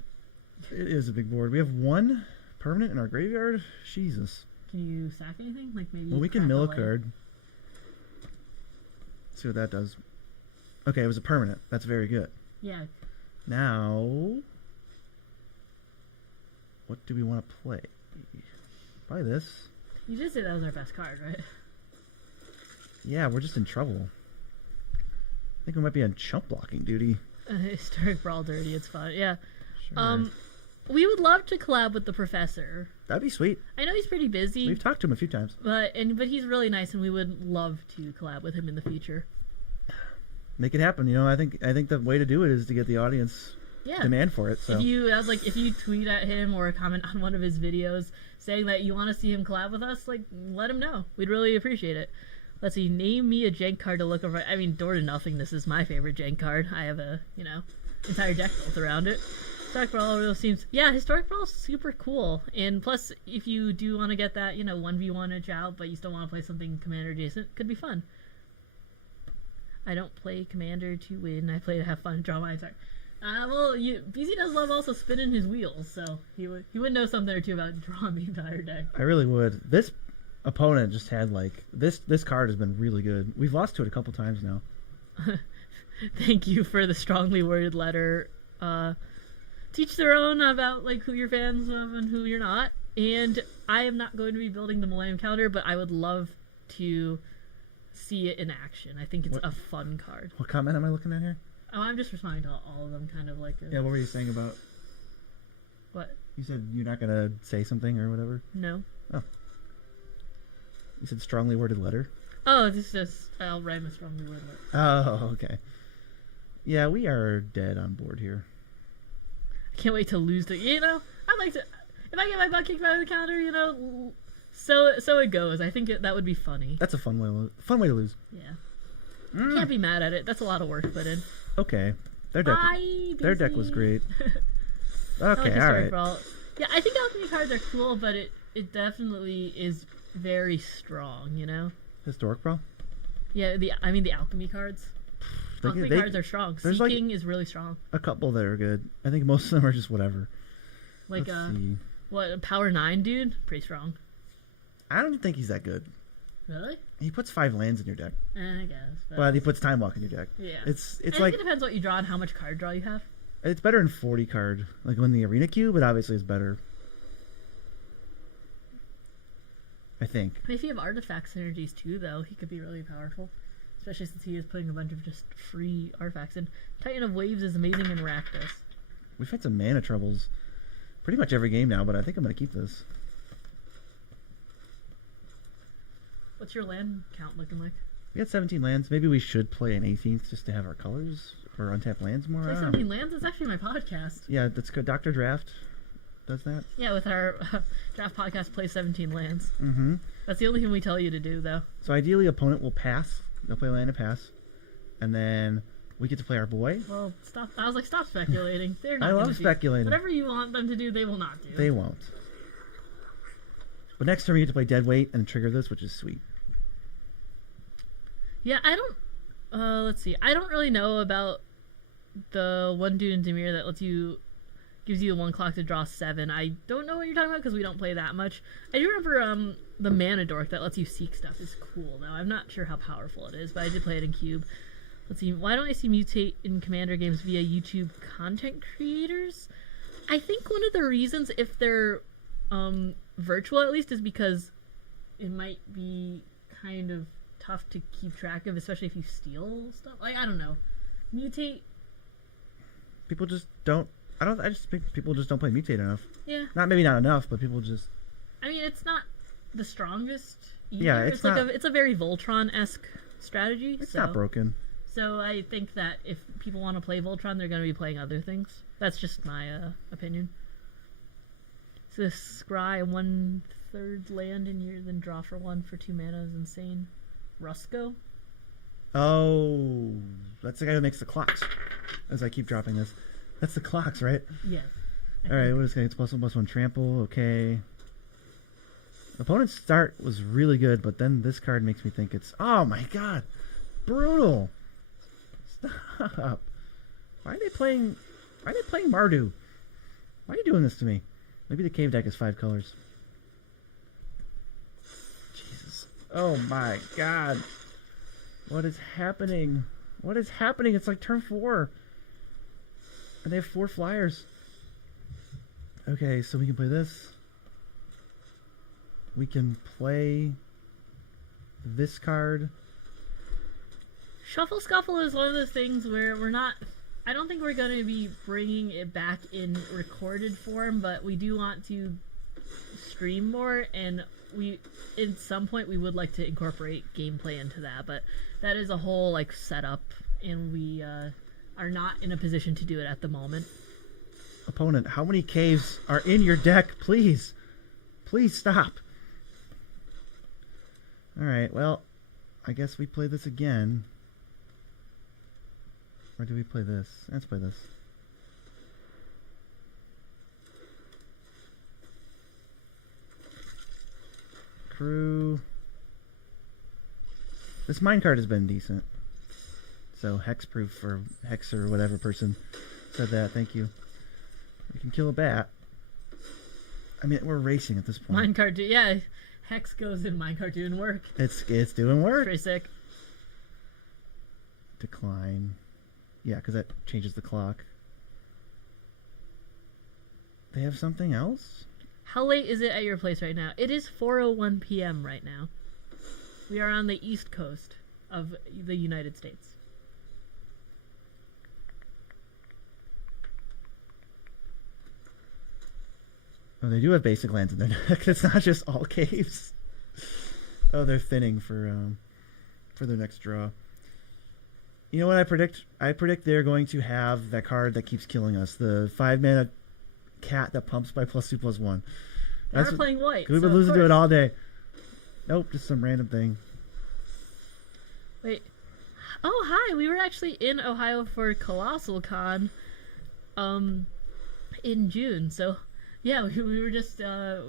It is a big board. We have 1 permanent in our graveyard. Jesus. Can you sack anything? Like maybe... Well, we can mill a card. Let's see what that does. Okay, it was a permanent. That's very good. Yeah. Now... What do we want to play? Probably this. You did say that was our best card, right? Yeah, we're just in trouble. I think we might be on chump blocking duty. Historic Brawl Dirty, it's fun. Yeah. Sure. We would love to collab with the Professor. That'd be sweet. I know he's pretty busy. We've talked to him a few times. But he's really nice, and we would love to collab with him in the future. Make it happen. I think the way to do it is to get the audience demand for it. So if you tweet at him or comment on one of his videos saying that you want to see him collab with us, let him know. We'd really appreciate it. Let's see, name me a jank card to look over. I mean, Door to Nothingness is my favorite jank card. I have a, entire deck built around it. Historic Brawl really seems... Yeah, Historic Brawl is super cool. And plus, if you do want to get that, 1v1 edge out, but you still want to play something Commander adjacent, could be fun. I don't play Commander to win. I play to have fun and draw my attack. BZ does love also spinning his wheels, so he would know something or two about drawing the entire deck. I really would. This opponent just had this card has been really good. We've lost to it a couple times now. Thank you for the strongly worded letter. Teach their own about who you're fans of and who you're not. And I am not going to be building the Millennium Calendar, but I would love to see it in action. I think it's a fun card. What comment am I looking at here? Oh, I'm just responding to all of them, kind of like... Yeah, what were you saying about... What? You said you're not going to say something or whatever? No. Oh. You said strongly worded letter? Oh, this is just... I'll rhyme a strongly worded letter. Oh, okay. Yeah, we are dead on board here. I can't wait to lose the... I'd like to... If I get my butt kicked out of the calendar, so it goes. I think that would be funny. That's a fun way to lose. Yeah. Can't be mad at it. That's a lot of work put in. Okay. Their deck, Bye, their deck was busy. great. I like Okay, all Historic right. Brawl. Yeah, I think alchemy cards are cool, but it definitely is very strong, you know? Historic Brawl? Yeah, the alchemy cards. Alchemy cards are strong. there's like Seeking is really strong. a couple that are good. I think most of them are just whatever. Like, Let's see. what, a Power 9 dude? Pretty strong. I don't think he's that good. Really? He puts 5 lands in your deck. I guess. But he puts Time Walk in your deck. Yeah. It's I think like it depends what you draw and how much card draw you have. it's better in 40 card, like when the arena queue, but obviously it's better. I think. If you have artifact synergies too, though, he could be really powerful. Especially since he is putting a bunch of just free artifacts in. Titan of Waves is amazing in Rakdos. We've had some mana troubles pretty much every game now, but I think I'm going to keep this. What's your land count looking like? We got 17 lands. Maybe we should play an 18th just to have our colors or untapped lands more. Play I don't know. 17 lands? It's actually my podcast. Yeah, that's good. Dr. Draft does that. Yeah, with our draft podcast, play 17 lands. Mm-hmm. That's the only thing we tell you to do, though. So ideally, opponent will pass. They'll play land and pass. And then we get to play our boy. Well, stop. I was like, stop speculating. They're not I gonna love do speculating. whatever you want them to do, they will not do. They won't. But next turn we get to play dead weight and trigger this, which is sweet. Yeah, I don't. Let's see. I don't really know about the one dude in Dimir that gives you the 1 clock to draw 7. I don't know what you're talking about because we don't play that much. I do remember the mana dork that lets you seek stuff is cool. Now I'm not sure how powerful it is, but I did play it in Cube. Let's see. Why don't I see mutate in Commander games via YouTube content creators? I think one of the reasons, if they're virtual at least, is because it might be kind of tough to keep track of, especially if you steal stuff. Like, I don't know. Mutate. People just don't. I just think people just don't play mutate enough. Yeah. Maybe not enough, but people just. I mean, it's not the strongest either. Yeah, it's not. It's a very Voltron-esque strategy. It's not broken. So I think that if people want to play Voltron, they're going to be playing other things. That's just my opinion. So scry 1/3 land in your then draw for 1 for 2 mana is insane. Rusco? Oh, that's the guy who makes the clocks. As I keep dropping this, that's the clocks, right? Yeah. All right, what is it? It's +1/+1 trample. Okay. Opponent's start was really good, but then this card makes me think it's. Oh my god, brutal! Stop. Why are they playing Mardu? Why are you doing this to me? Maybe the cave deck is 5 colors. Jesus. Oh my god. What is happening? What is happening? It's like turn 4. And they have 4 flyers. Okay, so we can play this. We can play this card. Shuffle Scuffle is one of those things where I don't think we're going to be bringing it back in recorded form, but we do want to stream more, and at some point we would like to incorporate gameplay into that, but that is a whole like setup, and we are not in a position to do it at the moment. Opponent, how many caves are in your deck? Please stop. Alright, well, I guess we play this again. Or do we play this? Let's play this. Crew. This minecart has been decent. So hexproof for Hex or whatever person said that. Thank you. We can kill a bat. I mean, we're racing at this point. Minecart, yeah. Hex goes in minecart doing work. It's doing work. Pretty sick. Decline. Yeah, because that changes the clock. They have something else? How late is it at your place right now? It is 4:01 p.m. right now. We are on the east coast of the United States. Oh, they do have basic lands in their deck. It's not just all caves. Oh, they're thinning for their next draw. You know what I predict? I predict they're going to have that card that keeps killing us. The 5-mana cat that pumps by +2/+1. They're playing white. We've been losing to it all day. Nope, just some random thing. Wait, Oh, hi. We were actually in Ohio for Colossal Con in June. So, yeah, we were just,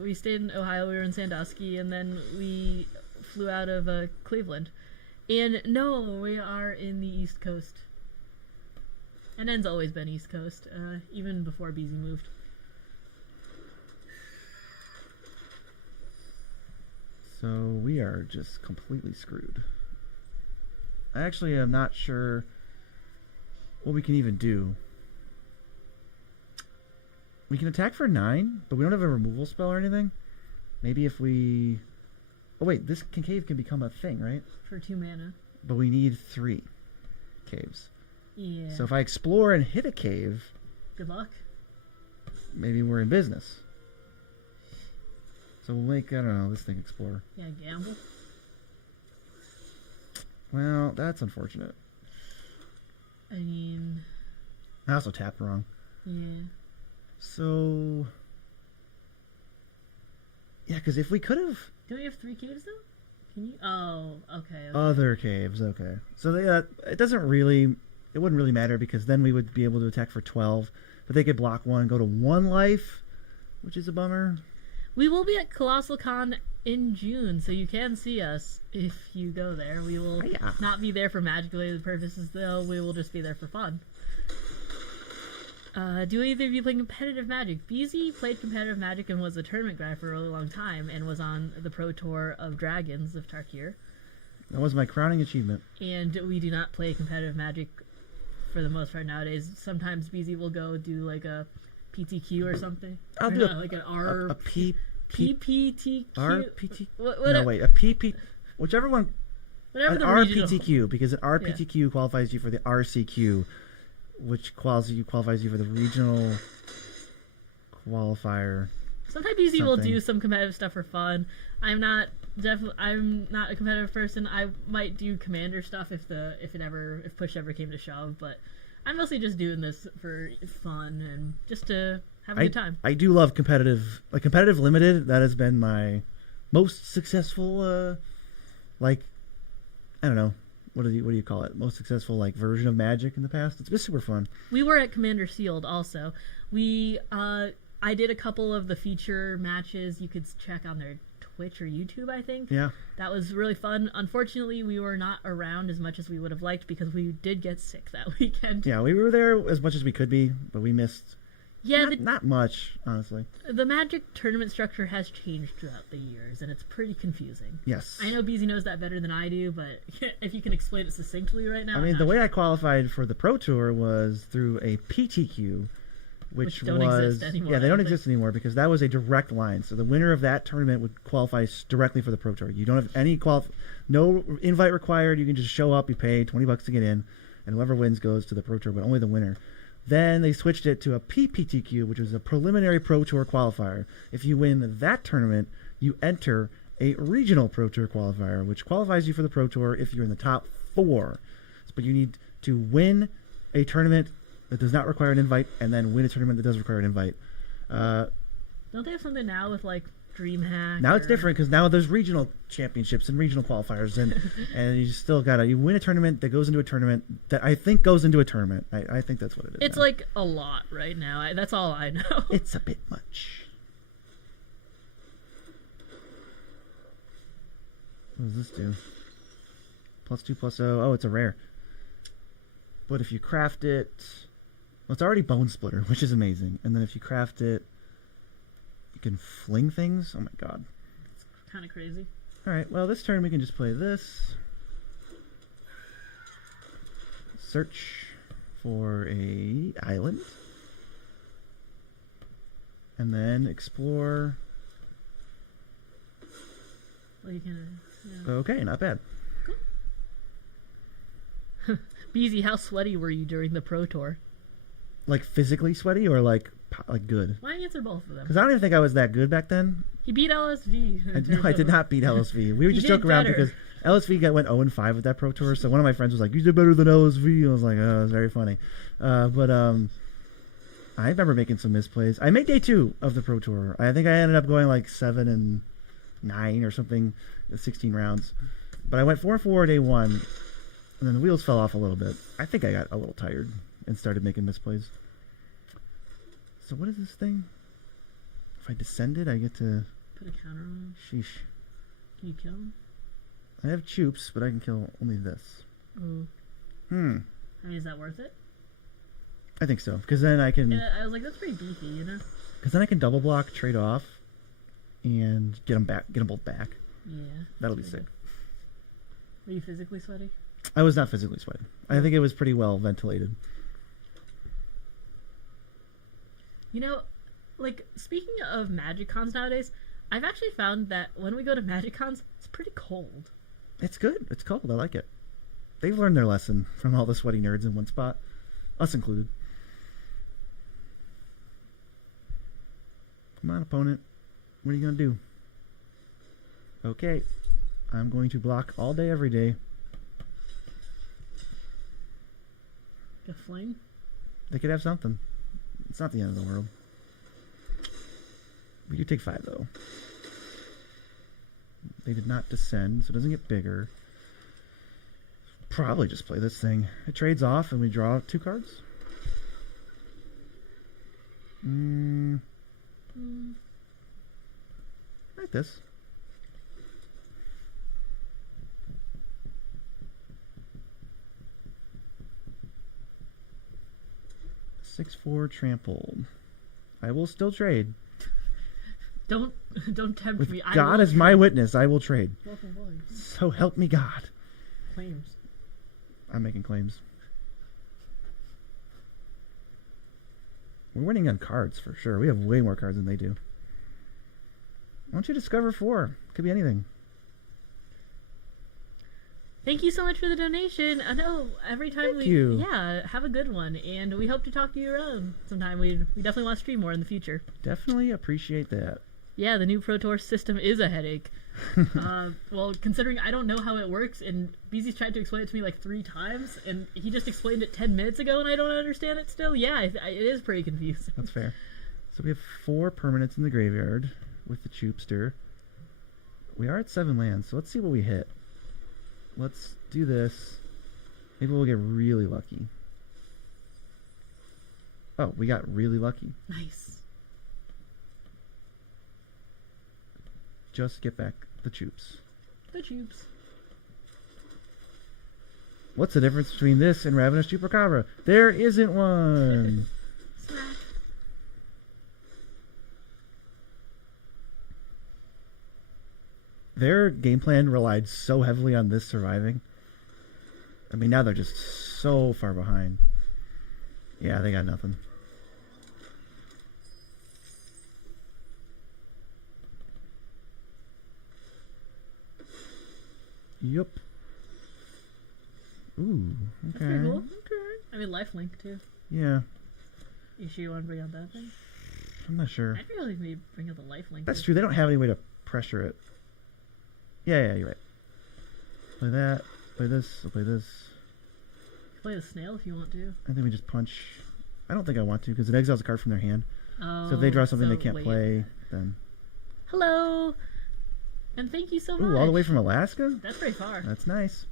we stayed in Ohio. We were in Sandusky, and then we flew out of Cleveland. And no, we are in the East Coast. And N's always been East Coast, even before Beezy moved. So we are just completely screwed. I actually am not sure what we can even do. We can attack for 9, but we don't have a removal spell or anything. Maybe if we... Oh wait, this cave can become a thing, right? For 2 mana. But we need 3 caves. Yeah. So if I explore and hit a cave... Good luck. Maybe we're in business. So we'll make, I don't know, this thing explore. Yeah, gamble. Well, that's unfortunate. I mean... I also tapped wrong. Yeah. So... Yeah, because if we could have... Don't we have 3 caves, though? Can you? Oh, okay. Other caves, okay. So it doesn't really... It wouldn't really matter, because then we would be able to attack for 12. But they could block 1, go to 1 life, which is a bummer. We will be at Colossal Con in June, so you can see us if you go there. We will not be there for magic-related purposes, though. We will just be there for fun. Do either of you play competitive Magic? BZ played competitive Magic and was a tournament guy for a really long time, and was on the Pro Tour of Dragons of Tarkir. That was my crowning achievement. And we do not play competitive Magic for the most part nowadays. Sometimes BZ will go do like a PTQ or something. I'll do like an R... A PPTQ? RPT... What, no, wait. A PP... Whichever one... Whatever an the RPTQ, regional... because an RPTQ qualifies you for the RCQ, which qualifies you for the regional qualifier. Sometimes BZ will do some competitive stuff for fun. I'm not a competitive person. I might do commander stuff if push ever came to shove, but I'm mostly just doing this for fun and just to have a good time. I do love competitive limited. That has been my most successful I don't know, what do you call it? Most successful version of Magic in the past. It's been super fun. We were at Commander Sealed also. I did a couple of the feature matches. You could check on their Twitch or YouTube, I think. Yeah. That was really fun. Unfortunately, we were not around as much as we would have liked because we did get sick that weekend. Yeah, we were there as much as we could be, but we missed not much, honestly. The Magic tournament structure has changed throughout the years, and it's pretty confusing. Yes. I know BZ knows that better than I do, but if you can explain it succinctly right now. I mean, the way I qualified for the Pro Tour was through a PTQ, which don't exist anymore. Yeah, they don't exist anymore because that was a direct line. So the winner of that tournament would qualify directly for the Pro Tour. You don't have any no invite required. You can just show up, you pay $20 to get in, and whoever wins goes to the Pro Tour, but only the winner. Then they switched it to a PPTQ, which was a preliminary Pro Tour qualifier. If you win that tournament, you enter a regional Pro Tour qualifier, which qualifies you for the Pro Tour if you're in the top 4. But you need to win a tournament that does not require an invite, and then win a tournament that does require an invite. Don't they have something now with DreamHack? Now it's different because now there's regional championships and regional qualifiers, and you still you win a tournament that goes into a tournament that I think goes into a tournament. I think that's what it is. It's now. A lot right now. That's all I know. It's a bit much. What does this do? +2/+0. Oh, it's a rare. But if you craft it... Well, it's already Bone Splitter, which is amazing. And then if you craft it, you can fling things. Oh my god. It's kind of crazy. Alright, well, this turn we can just play this. Search for a island. And then explore... Well, you can... Yeah. Okay, not bad. Cool. BZ, how sweaty were you during the Pro Tour? Physically sweaty or good? Why answer both of them? Because I don't even think I was that good back then. He beat LSV. No, I did not beat LSV. We would just joke around because LSV went 0-5 with that Pro Tour. So one of my friends was like, "You did better than LSV." I was like, "Oh, it was very funny." But I remember making some misplays. I made day 2 of the Pro Tour. I think I ended up going 7-9 or something, 16 rounds. But I went 4-4 day 1. And then the wheels fell off a little bit. I think I got a little tired and started making misplays. So what is this thing? If I descended, I get to... Put a counter on him. Sheesh. Can you kill him? I have choops, but I can kill only this. Ooh. I mean, is that worth it? I think so. Because then I can... Yeah, I was like, that's pretty beefy, you know? Because then I can double block, trade off, and get them both back. Yeah. That'll be sick. Good. Were you physically sweaty? I was not physically sweating. I think it was pretty well ventilated. You know, like, speaking of Magic Cons nowadays, I've actually found that when we go to Magic Cons, it's pretty cold. It's good. It's cold. I like it. They've learned their lesson from all the sweaty nerds in one spot. Us included. Come on, opponent. What are you going to do? Okay. I'm going to block all day, every day. A flame? They could have something. It's not the end of the world. We do take 5, though. They did not descend, so it doesn't get bigger. Probably just play this thing. It trades off, and we draw 2 cards. Like this. Six-4 trampled. I will still trade. Don't tempt With me. God as my witness, I will trade. Welcome, boy. So help me God. Claims. I'm making claims. We're winning on cards for sure. We have way more cards than they do. Why don't you discover 4? Could be anything. Thank you so much for the donation. I know every time Thank you. Yeah, have a good one, and we hope to talk to you around sometime. We definitely want to stream more in the future. Definitely appreciate that. Yeah, the new Pro Tour system is a headache. Well, considering I don't know how it works, and BZ's tried to explain it to me like 3 times, and he just explained it 10 minutes ago, and I don't understand it still. Yeah, it is pretty confusing. That's fair. So we have 4 permanents in the graveyard with the Choopster. We are at 7 lands, so let's see what we hit. Let's do this. Maybe we'll get really lucky. Oh, we got really lucky. Nice. Just get back the Choops. The tubes. What's the difference between this and Ravenous Chupacabra? There isn't one. Smack. Their game plan relied so heavily on this surviving. I mean, now they're just so far behind. Yeah, they got nothing. Yup. Ooh, That's okay. pretty cool. Okay. I mean, lifelink too. Yeah, You sure you want to bring out that thing? I'm not sure. I'd really maybe bring out the lifelink. That's too. true. They don't have any way to pressure it. Yeah, you're right. Play that. Play this. I'll play this. Play the snail if you want to. I think we just punch. I don't think I want to because it exiles a card from their hand. Oh, So if they draw something so they can't wait. play, then... Hello, and thank you so much. Ooh, all the way from Alaska? That's pretty far. That's nice.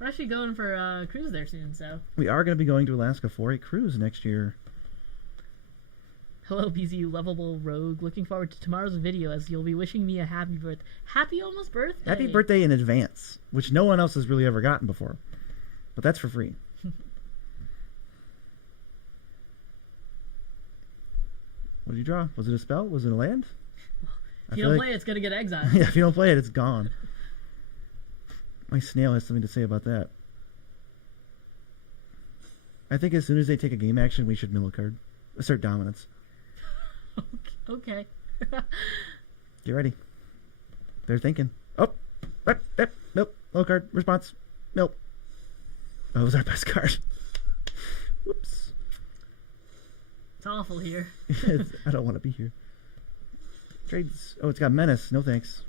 We're actually going for a cruise there soon, so. We are going to be going to Alaska for a cruise next year. Hello, BZ, you lovable rogue. Looking forward to tomorrow's video as you'll be wishing me a happy almost birthday. Happy birthday in advance, which no one else has really ever gotten before. But that's for free. What did you draw? Was it a spell? Was it a land? If you don't play it, it's going to get exiled. Yeah, if you don't play it, it's gone. My snail has something to say about that. I think as soon as they take a game action, we should mill a card. Assert dominance. Okay. Get ready. They're thinking. Oh, nope. Low card. Response. Nope. Oh, it was our best card. Whoops. It's awful here. I don't want to be here. Trades. Oh, it's got menace. No thanks.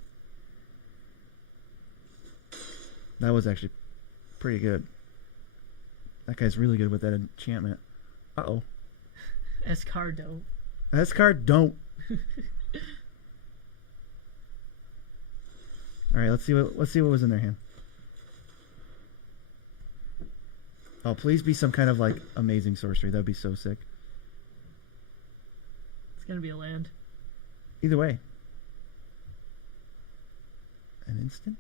That was actually pretty good. That guy's really good with that enchantment. Uh-oh. Escardo. This card don't. All right, let's see what was in their hand. Oh, please be some kind of like amazing sorcery. That'd be so sick. It's gonna be a land. Either way. An instant?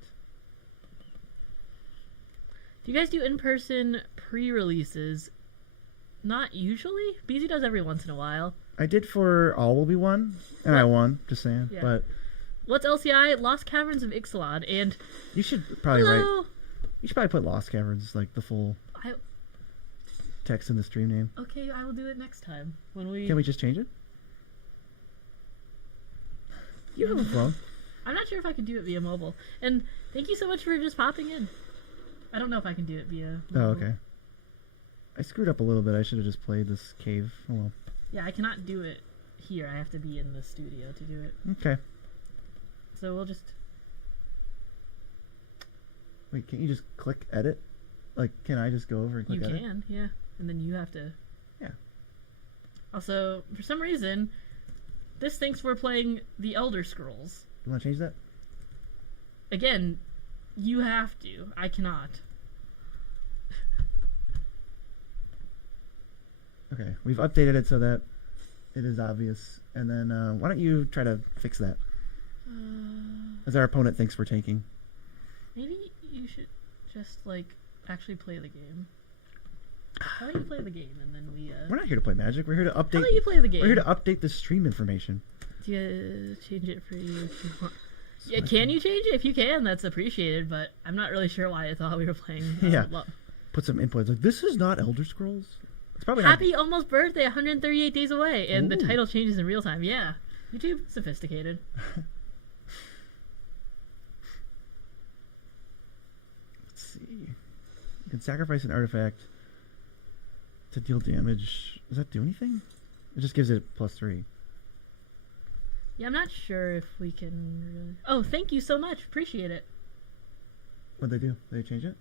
Do you guys do in-person pre-releases? Not usually. BZ does every once in a while. I did for All Will Be One, and I won, just saying. Yeah. But What's LCI? Lost Caverns of Ixalan. And you should probably hello. write. You should probably put Lost Caverns, like the full text in the stream name. Okay, I will do it next time when we. Can we just change it? You have a phone. I'm not sure if I can do it via mobile. And thank you so much for just popping in. I don't know if I can do it via mobile. Oh, okay. I screwed up a little bit. I should have just played this cave. Oh well. Yeah, I cannot do it here. I have to be in the studio to do it. Okay. So we'll just. Wait, can't you just click edit? Like, can I just go over and click edit? You can, yeah. And then you have to. Yeah. Also, for some reason, this thinks we're playing the Elder Scrolls. You want to change that? Again, you have to. I cannot. Okay, we've updated it so that it is obvious. And then, why don't you try to fix that? As our opponent thinks we're tanking. Maybe you should just, like, actually play the game. How about you play the game and then we, We're not here to play Magic. We're here to update. How about you play the game? We're here to update the stream information. Do you change it for you if you want? Yeah, can you change it? If you can, that's appreciated, but I'm not really sure why I thought we were playing. Yeah. Put some inputs. Like, this is not Elder Scrolls. It's probably Happy not. almost birthday, 138 days away, and the Ooh. title changes in real time. Yeah. YouTube, sophisticated. Let's see. You can sacrifice an artifact to deal damage. Does that do anything? It just gives it +3. Yeah, I'm not sure if we can really... Oh, thank you so much. Appreciate it. What'd they do? Did they change it?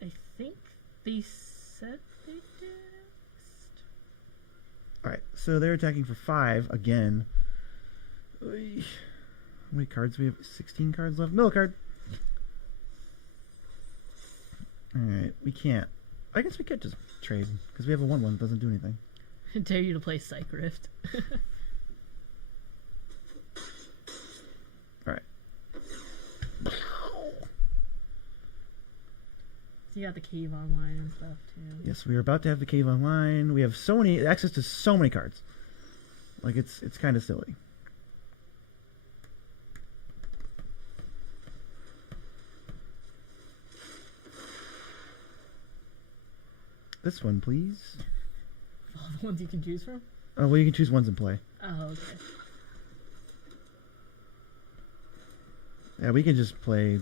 I think they said they did. Alright, so they're attacking for 5 again. Oy. How many cards do we have? 16 cards left. Middle card. Alright, we can't. I guess we could just trade, because we have a 1-1 that doesn't do anything. I dare you to play Psych Rift. Alright. So you got the cave online and stuff too. Yes, we are about to have the cave online. We have so many access to so many cards. Like it's kind of silly. This one, please. All the ones you can choose from? Oh, well, you can choose ones in play. Oh, okay. Yeah, we can just play.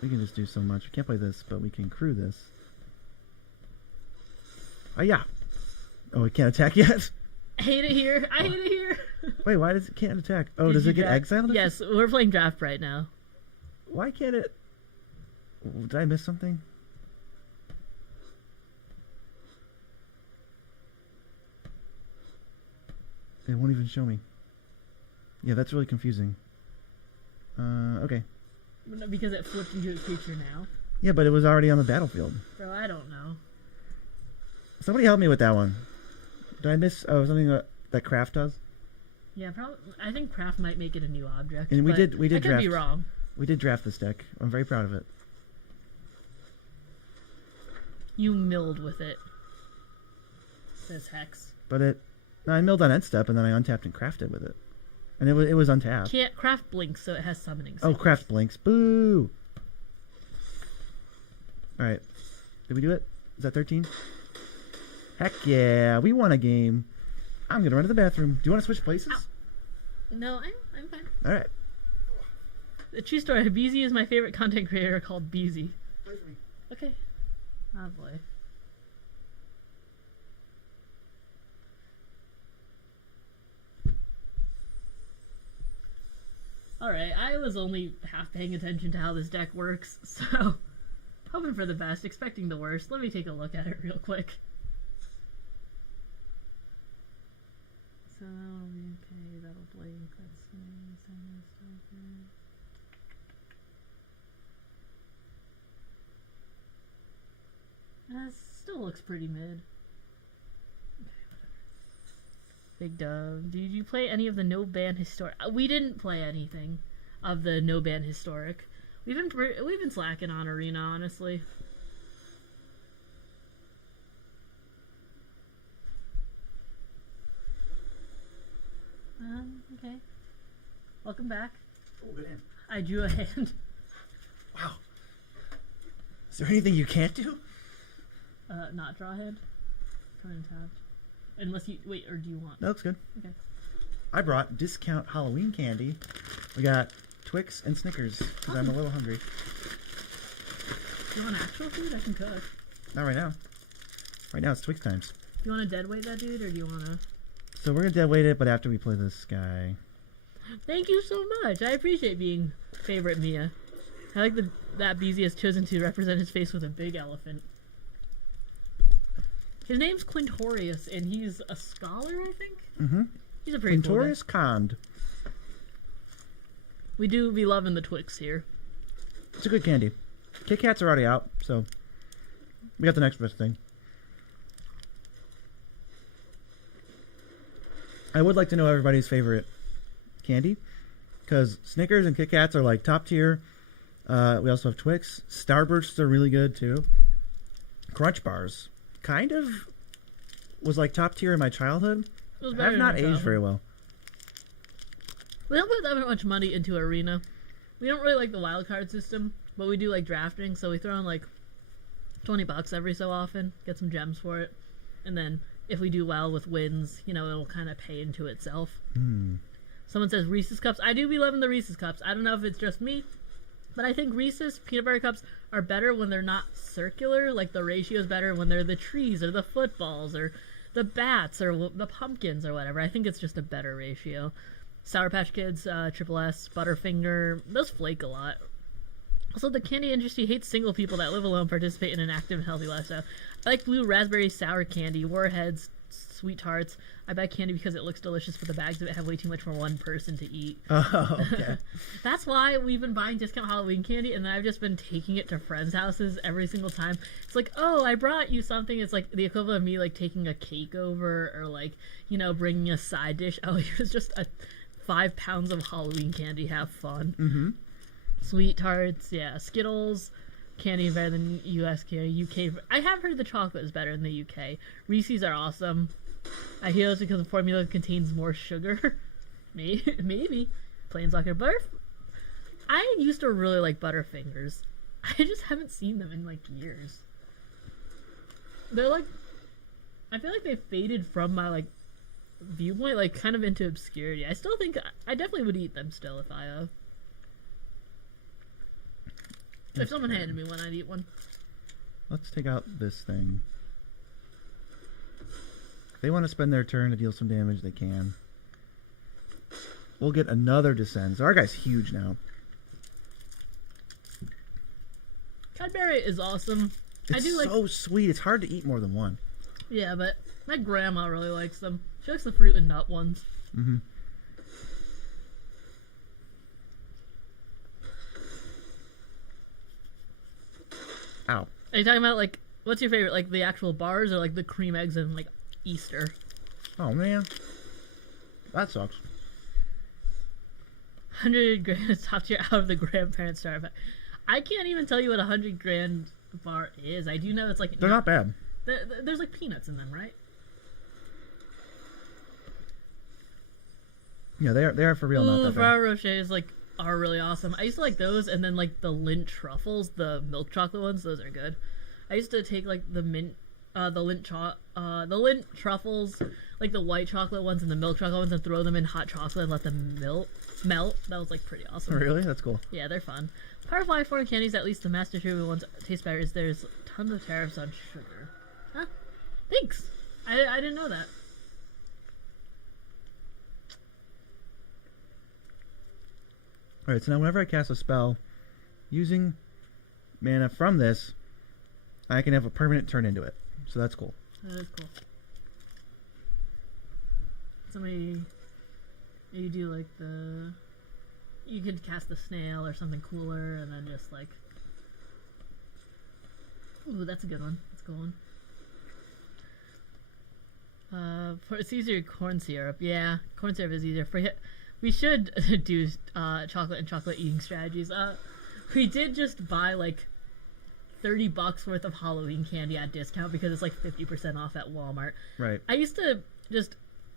We can just do so much. We can't play this, but we can crew this. Oh, yeah. Oh, it can't attack yet? I hate it here. I hate it here. Wait, why does it can't attack? Oh, Did does you it get draft? exiled? Yes, we're playing draft right now. Why can't it? Did I miss something? It won't even show me. Yeah, that's really confusing. Okay. Because it flipped into a creature now. Yeah, but it was already on the battlefield. Bro, I don't know. Somebody help me with that one. Did I miss something that Craft does? Yeah, probably. I think Craft might make it a new object. And we but did I could draft. be wrong. We did draft this deck. I'm very proud of it. You milled with it. Says Hex. But I milled on end step and then I untapped and crafted with it. And it was untapped. Can't Craft blinks, so it has summoning. Oh, Craft blinks. Boo! Alright. Did we do it? Is that 13? Heck yeah, we won a game. I'm gonna run to the bathroom. Do you want to switch places? Ow. No, I'm fine. Alright. The true story. Beezy is my favorite content creator called Beezy. Play for me. Okay. Oh boy. Alright, I was only half paying attention to how this deck works, so hoping for the best, expecting the worst. Let me take a look at it real quick. So that'll be okay, that'll blink, that's nice. Still looks pretty mid. Big dub. Did you play any of the no ban historic? We didn't play anything of the no ban historic. We've been slacking on arena, honestly. Okay. Welcome back. Oh, good hand. I drew a hand. Wow. Is there anything you can't do? Not draw a hand. Turn and tapped. Unless you wait, or do you want? That looks good. Okay. I brought discount Halloween candy. We got Twix and Snickers because I'm a little hungry. Do you want actual food? I can cook. Not right now. Right now it's Twix times. Do you want to dead weight that dude, or do you want to? So we're gonna dead weight it, but after we play this guy. Thank you so much. I appreciate being favorite Mia. I like that BZ has chosen to represent his face with a big elephant. His name's Quintorius, and he's a scholar, I think? Mm-hmm. He's a pretty cool guy. Quintorius Cond. We do be loving the Twix here. It's a good candy. Kit Kats are already out, so we got the next best thing. I would like to know everybody's favorite candy, because Snickers and Kit Kats are like top tier. We also have Twix. Starbursts are really good too. Crunch Bars kind of was like top tier in my childhood. Have not aged very well. We don't put that much money into Arena. We don't really like the wild card system, but we do like drafting, so we throw in like $20 every so often, get some gems for it, and then if we do well with wins, you know, it'll kind of pay into itself. Someone says Reese's Cups. I do be loving the Reese's Cups. I don't know if it's just me, but I think Reese's peanut butter cups are better when they're not circular. Like the ratio is better when they're the trees or the footballs or the bats or the pumpkins or whatever. I think it's just a better ratio. Sour Patch Kids, Triple S, Butterfinger, those flake a lot. Also, the candy industry hates single people that live alone, participate in an active and healthy lifestyle. I like blue raspberry sour candy, Warheads, Sweet Tarts. I buy candy because it looks delicious, but the bags of it have way too much for one person to eat. Oh, okay. That's why we've been buying discount Halloween candy, and then I've just been taking it to friends' houses every single time. It's like, oh, I brought you something. It's like the equivalent of me like taking a cake over, or like, you know, bringing a side dish. Oh, here's just 5 pounds of Halloween candy. Have fun. Mm-hmm. Sweet Tarts, yeah. Skittles, candy better than US candy. UK, I have heard the chocolate is better in the UK. Reese's are awesome. I hear it's because the formula contains more sugar. Maybe. Planeswalker Butter. I used to really like Butterfingers. I just haven't seen them in like years. They're like, I feel like they faded from my like viewpoint, like kind of into obscurity. I still think I definitely would eat them still if someone handed me one, I'd eat one. Let's take out this thing. If they want to spend their turn to deal some damage, they can. We'll get another Descend. So our guy's huge now. Cadbury is awesome. It's I do like. so sweet. It's hard to eat more than one. Yeah, but my grandma really likes them. She likes the fruit and nut ones. Mm-hmm. Ow. Are you talking about like what's your favorite? Like the actual bars or like the cream eggs and like Easter? Oh man, that sucks. 100 grand is top tier out of the grandparent star. But I can't even tell you what 100 grand bar is. I do know it's like they're not bad. There's like peanuts in them, right? Yeah, they are for real. Ooh, not that the bad. Ferrero Rochers are really awesome. I used to like those, and then like the Lindt truffles, the milk chocolate ones. Those are good. I used to take like the Lindt truffles, like the white chocolate ones and the milk chocolate ones, and throw them in hot chocolate and let them melt. That was like pretty awesome. Really? That's cool. Yeah, they're fun. Part of why foreign candies, at least the mass distributed ones, taste better is there's tons of tariffs on sugar. Huh? Thanks. I didn't know that. Alright, so now whenever I cast a spell using mana from this, I can have a permanent turn into it. So that's cool. That is cool. Somebody, you do like you could cast the snail or something cooler, and then just like, ooh, that's a good one. That's going. It's easier corn syrup. Yeah, corn syrup is easier. We should do chocolate and chocolate eating strategies. We did just buy like $30 worth of Halloween candy at discount because it's like 50% off at Walmart. Right. I used to just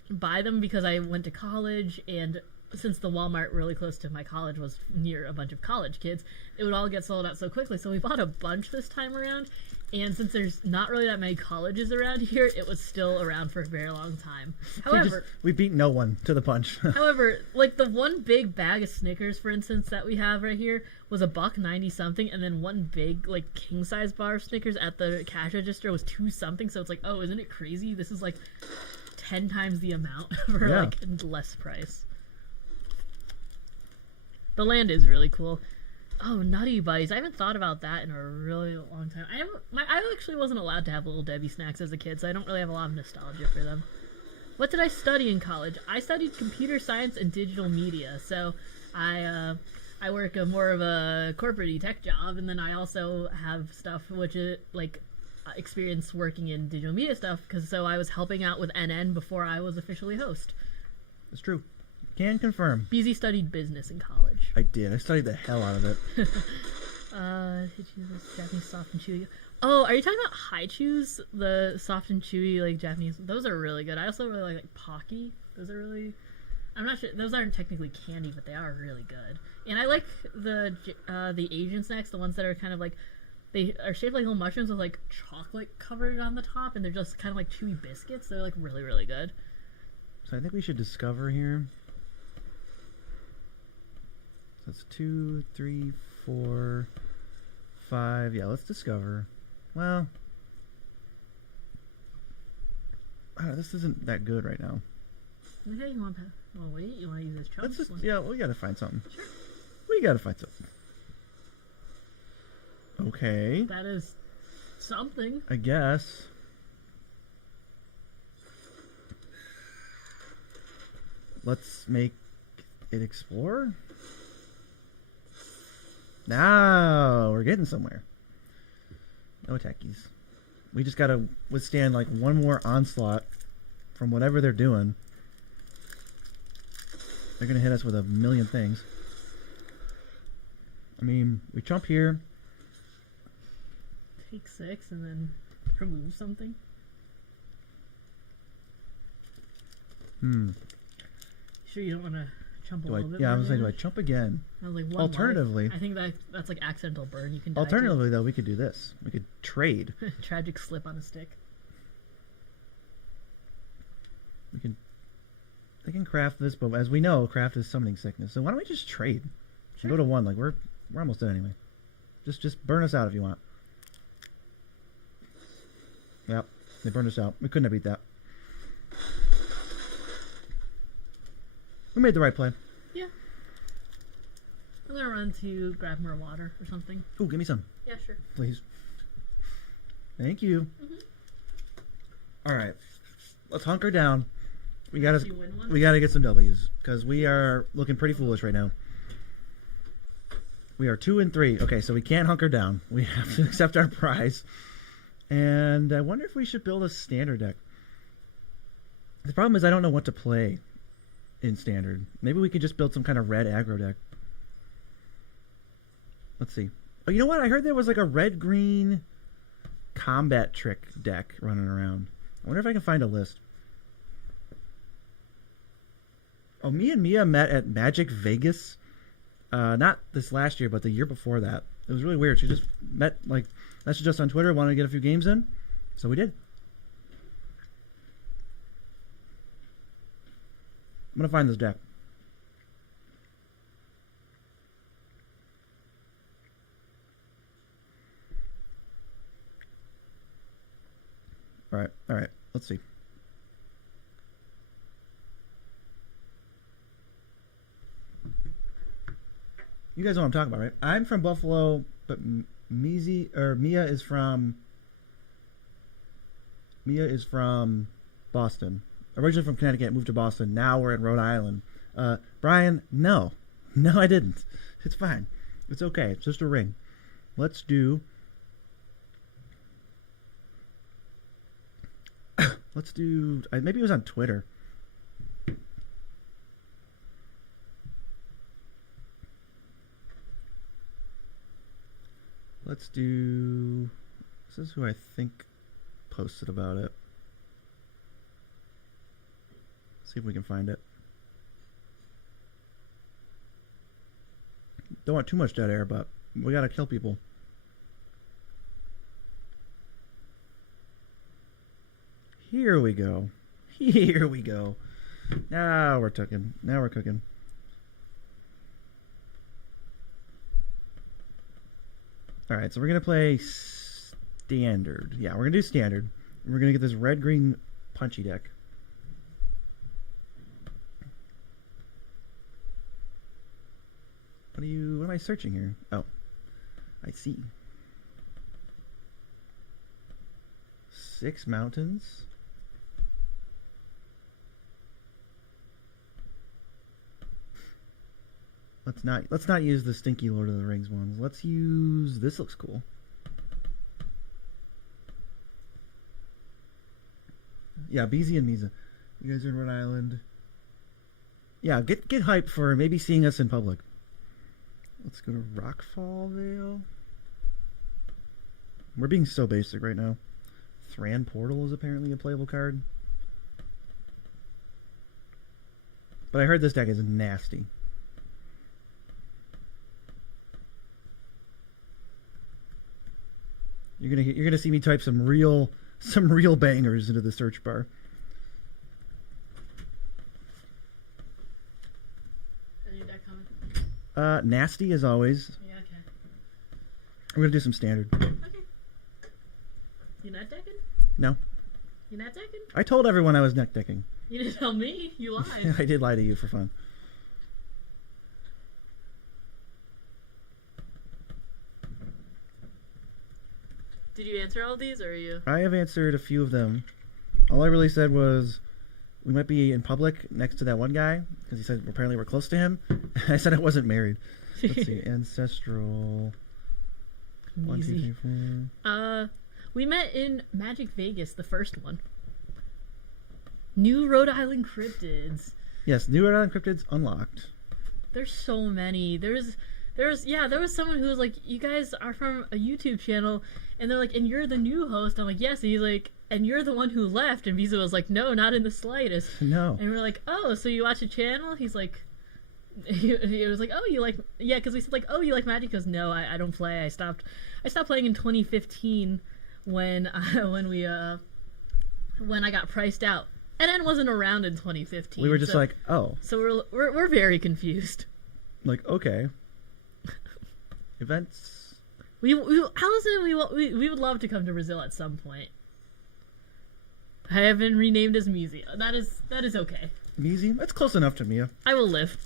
buy them because I went to college, and since the Walmart really close to my college was near a bunch of college kids, it would all get sold out so quickly. So we bought a bunch this time around, and since there's not really that many colleges around here, it was still around for a very long time. However, we beat no one to the punch. However, like the one big bag of Snickers, for instance, that we have right here was $1.90 something, and then one big like king size bar of Snickers at the cash register was $2 something. So it's like, oh, isn't it crazy? This is like 10 times the amount for like less price. The land is really cool. Oh, Nutty Buddies. I haven't thought about that in a really long time. I actually wasn't allowed to have Little Debbie snacks as a kid, so I don't really have a lot of nostalgia for them. What did I study in college? I studied computer science and digital media, so I work more of a corporate tech job, and then I also have stuff which is like experience working in digital media stuff, so I was helping out with NN before I was officially host. It's true. Can confirm. BZ studied business in college. I did. I studied the hell out of it. Japanese soft and chewy. Oh, are you talking about High Chews? The soft and chewy, like Japanese. Those are really good. I also really like Pocky. Those are really. I'm not sure. Those aren't technically candy, but they are really good. And I like the Asian snacks, the ones that are kind of like. They are shaped like little mushrooms with like chocolate covered on the top, and they're just kind of like chewy biscuits. They're like really, really good. So I think we should discover here. So that's 2, 3, 4, 5. Yeah, let's discover. Well, this isn't that good right now. Okay, you want to? Oh wait, you want to use this chunk? We gotta find something. Sure. We gotta find something. Okay. That is something. I guess. Let's make it explore. Now we're getting somewhere. No attackies. We just gotta withstand like one more onslaught from whatever they're doing. They're gonna hit us with a million things. I mean, we jump here. Take 6 and then remove something. Sure you don't want to jump a little bit? Yeah, I was saying, do I jump again? I was like, alternatively, I think that's like accidental burn. You can die alternatively, though, we could do this. We could trade. Tragic slip on a stick. They can craft this, but as we know, craft is summoning sickness. So why don't we just trade? Sure. Go to 1. Like we're almost dead anyway. Just burn us out if you want. Yep, they burned us out. We couldn't have beat that. We made the right play. Yeah. I'm gonna run to grab more water or something. Ooh, give me some. Yeah, sure. Please. Thank you. Mm-hmm. All right, let's hunker down. We gotta win one? get some W's because we are looking pretty foolish right now. We are 2 and 3. Okay, so we can't hunker down. We have to accept our prize. And I wonder if we should build a standard deck. The problem is I don't know what to play in standard. Maybe we could just build some kind of red aggro deck. Let's see. Oh, you know what? I heard there was like a red-green combat trick deck running around. I wonder if I can find a list. Oh, me and Mia met at Magic Vegas. Not this last year, but the year before that. It was really weird. She just met, like, messaged us on Twitter, wanted to get a few games in. So we did. I'm going to find this deck. All right. Let's see. You guys know what I'm talking about, right? I'm from Buffalo, but Mia is from Boston. Originally from Connecticut, moved to Boston. Now we're in Rhode Island. Brian, no, I didn't. It's fine. It's okay. It's just a ring. Let's do. Let's do. Maybe it was on Twitter. Let's do. This is who I think posted about it. See if we can find it. Don't want too much dead air, but we gotta kill people. Here we go. Here we go. Now we're cooking. Now we're cooking. Alright, so we're going to play standard. Yeah, we're going to do standard. We're going to get this red-green punchy deck. What am I searching here? Oh, I see. 6 mountains. Let's not use the stinky Lord of the Rings ones. Let's use this. Looks cool. Yeah, Beezy and Misa. You guys are in Rhode Island. Yeah, get hype for maybe seeing us in public. Let's go to Rockfall Vale. We're being so basic right now. Thran Portal is apparently a playable card. But I heard this deck is nasty. You're gonna see me type some real bangers into the search bar. Any deck coming? Nasty as always. Yeah, okay. I'm gonna do some standard. Okay. You not decking? No. You not decking? I told everyone I was neck decking. You didn't tell me. You lied. I did lie to you for fun. Did you answer all these, or are you? I have answered a few of them. All I really said was we might be in public next to that one guy because he said apparently we're close to him. I said I wasn't married. Let's see, ancestral. 1, 2, 3, 4. We met in Magic Vegas, the first one. New Rhode Island cryptids. Yes, new Rhode Island cryptids unlocked. There's so many. There was someone who was like, you guys are from a YouTube channel, and they're like, and you're the new host. I'm like, yes. And he's like, and you're the one who left. And Visa was like, no, not in the slightest. No. And we're like, oh, so you watch a channel? He's like, he was like, oh, you like, yeah, because we said like, oh, you like Magic? He goes, no, I don't play. I stopped playing in 2015 when I got priced out. And then wasn't around in 2015. We were just like, oh. So we're very confused. Like, okay. Events. Allison, we would love to come to Brazil at some point. I have been renamed as Musi. That is okay. Musi? That's close enough to Mia. I will live.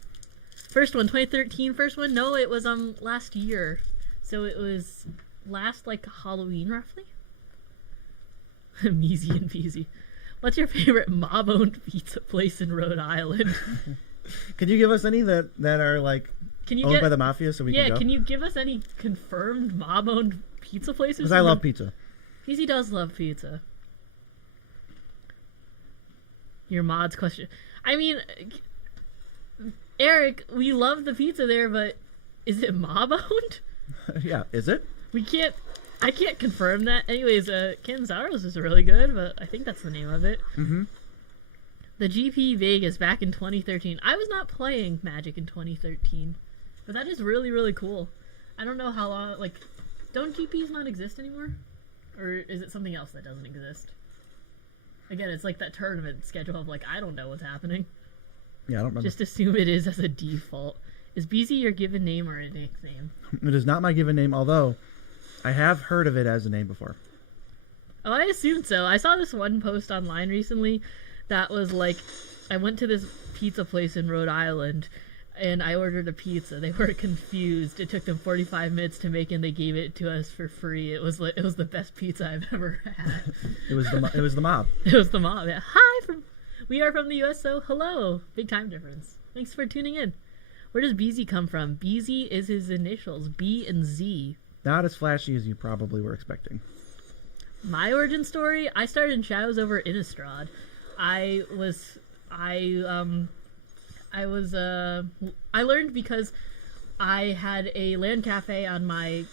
First one, 2013. First one. No, it was last year. So it was last like Halloween roughly. Musi and Beezy. What's your favorite mob-owned pizza place in Rhode Island? Can you give us any that are like owned by the mafia so we can go? Yeah, can you give us any confirmed mob-owned pizza places? Because I love pizza. Beezy does love pizza. Your mods question. I mean, Eric, we love the pizza there, but is it mob-owned? Yeah, is it? I can't confirm that. Anyways, Canzaro's is really good, but I think that's the name of it. Mm-hmm. The GP Vegas back in 2013. I was not playing Magic in 2013, but that is really, really cool. I don't know how long, like, don't GPs not exist anymore? Or is it something else that doesn't exist? Again, it's like that tournament schedule of, like, I don't know what's happening. Yeah, I don't remember. Just assume it is as a default. Is BZ your given name or a nickname? It is not my given name, although I have heard of it as a name before. Oh, I assumed so. I saw this one post online recently that was like, I went to this pizza place in Rhode Island and I ordered a pizza. They were confused. It took them 45 minutes to make and they gave it to us for free. It was the best pizza I've ever had. It was the mob. It was the mob. Yeah. Hi, we are from the US, so hello. Big time difference. Thanks for tuning in. Where does BZ come from? BZ is his initials, B and Z. Not as flashy as you probably were expecting. My origin story, I started in Shadows over Innistrad. I learned because I had a LAN cafe on my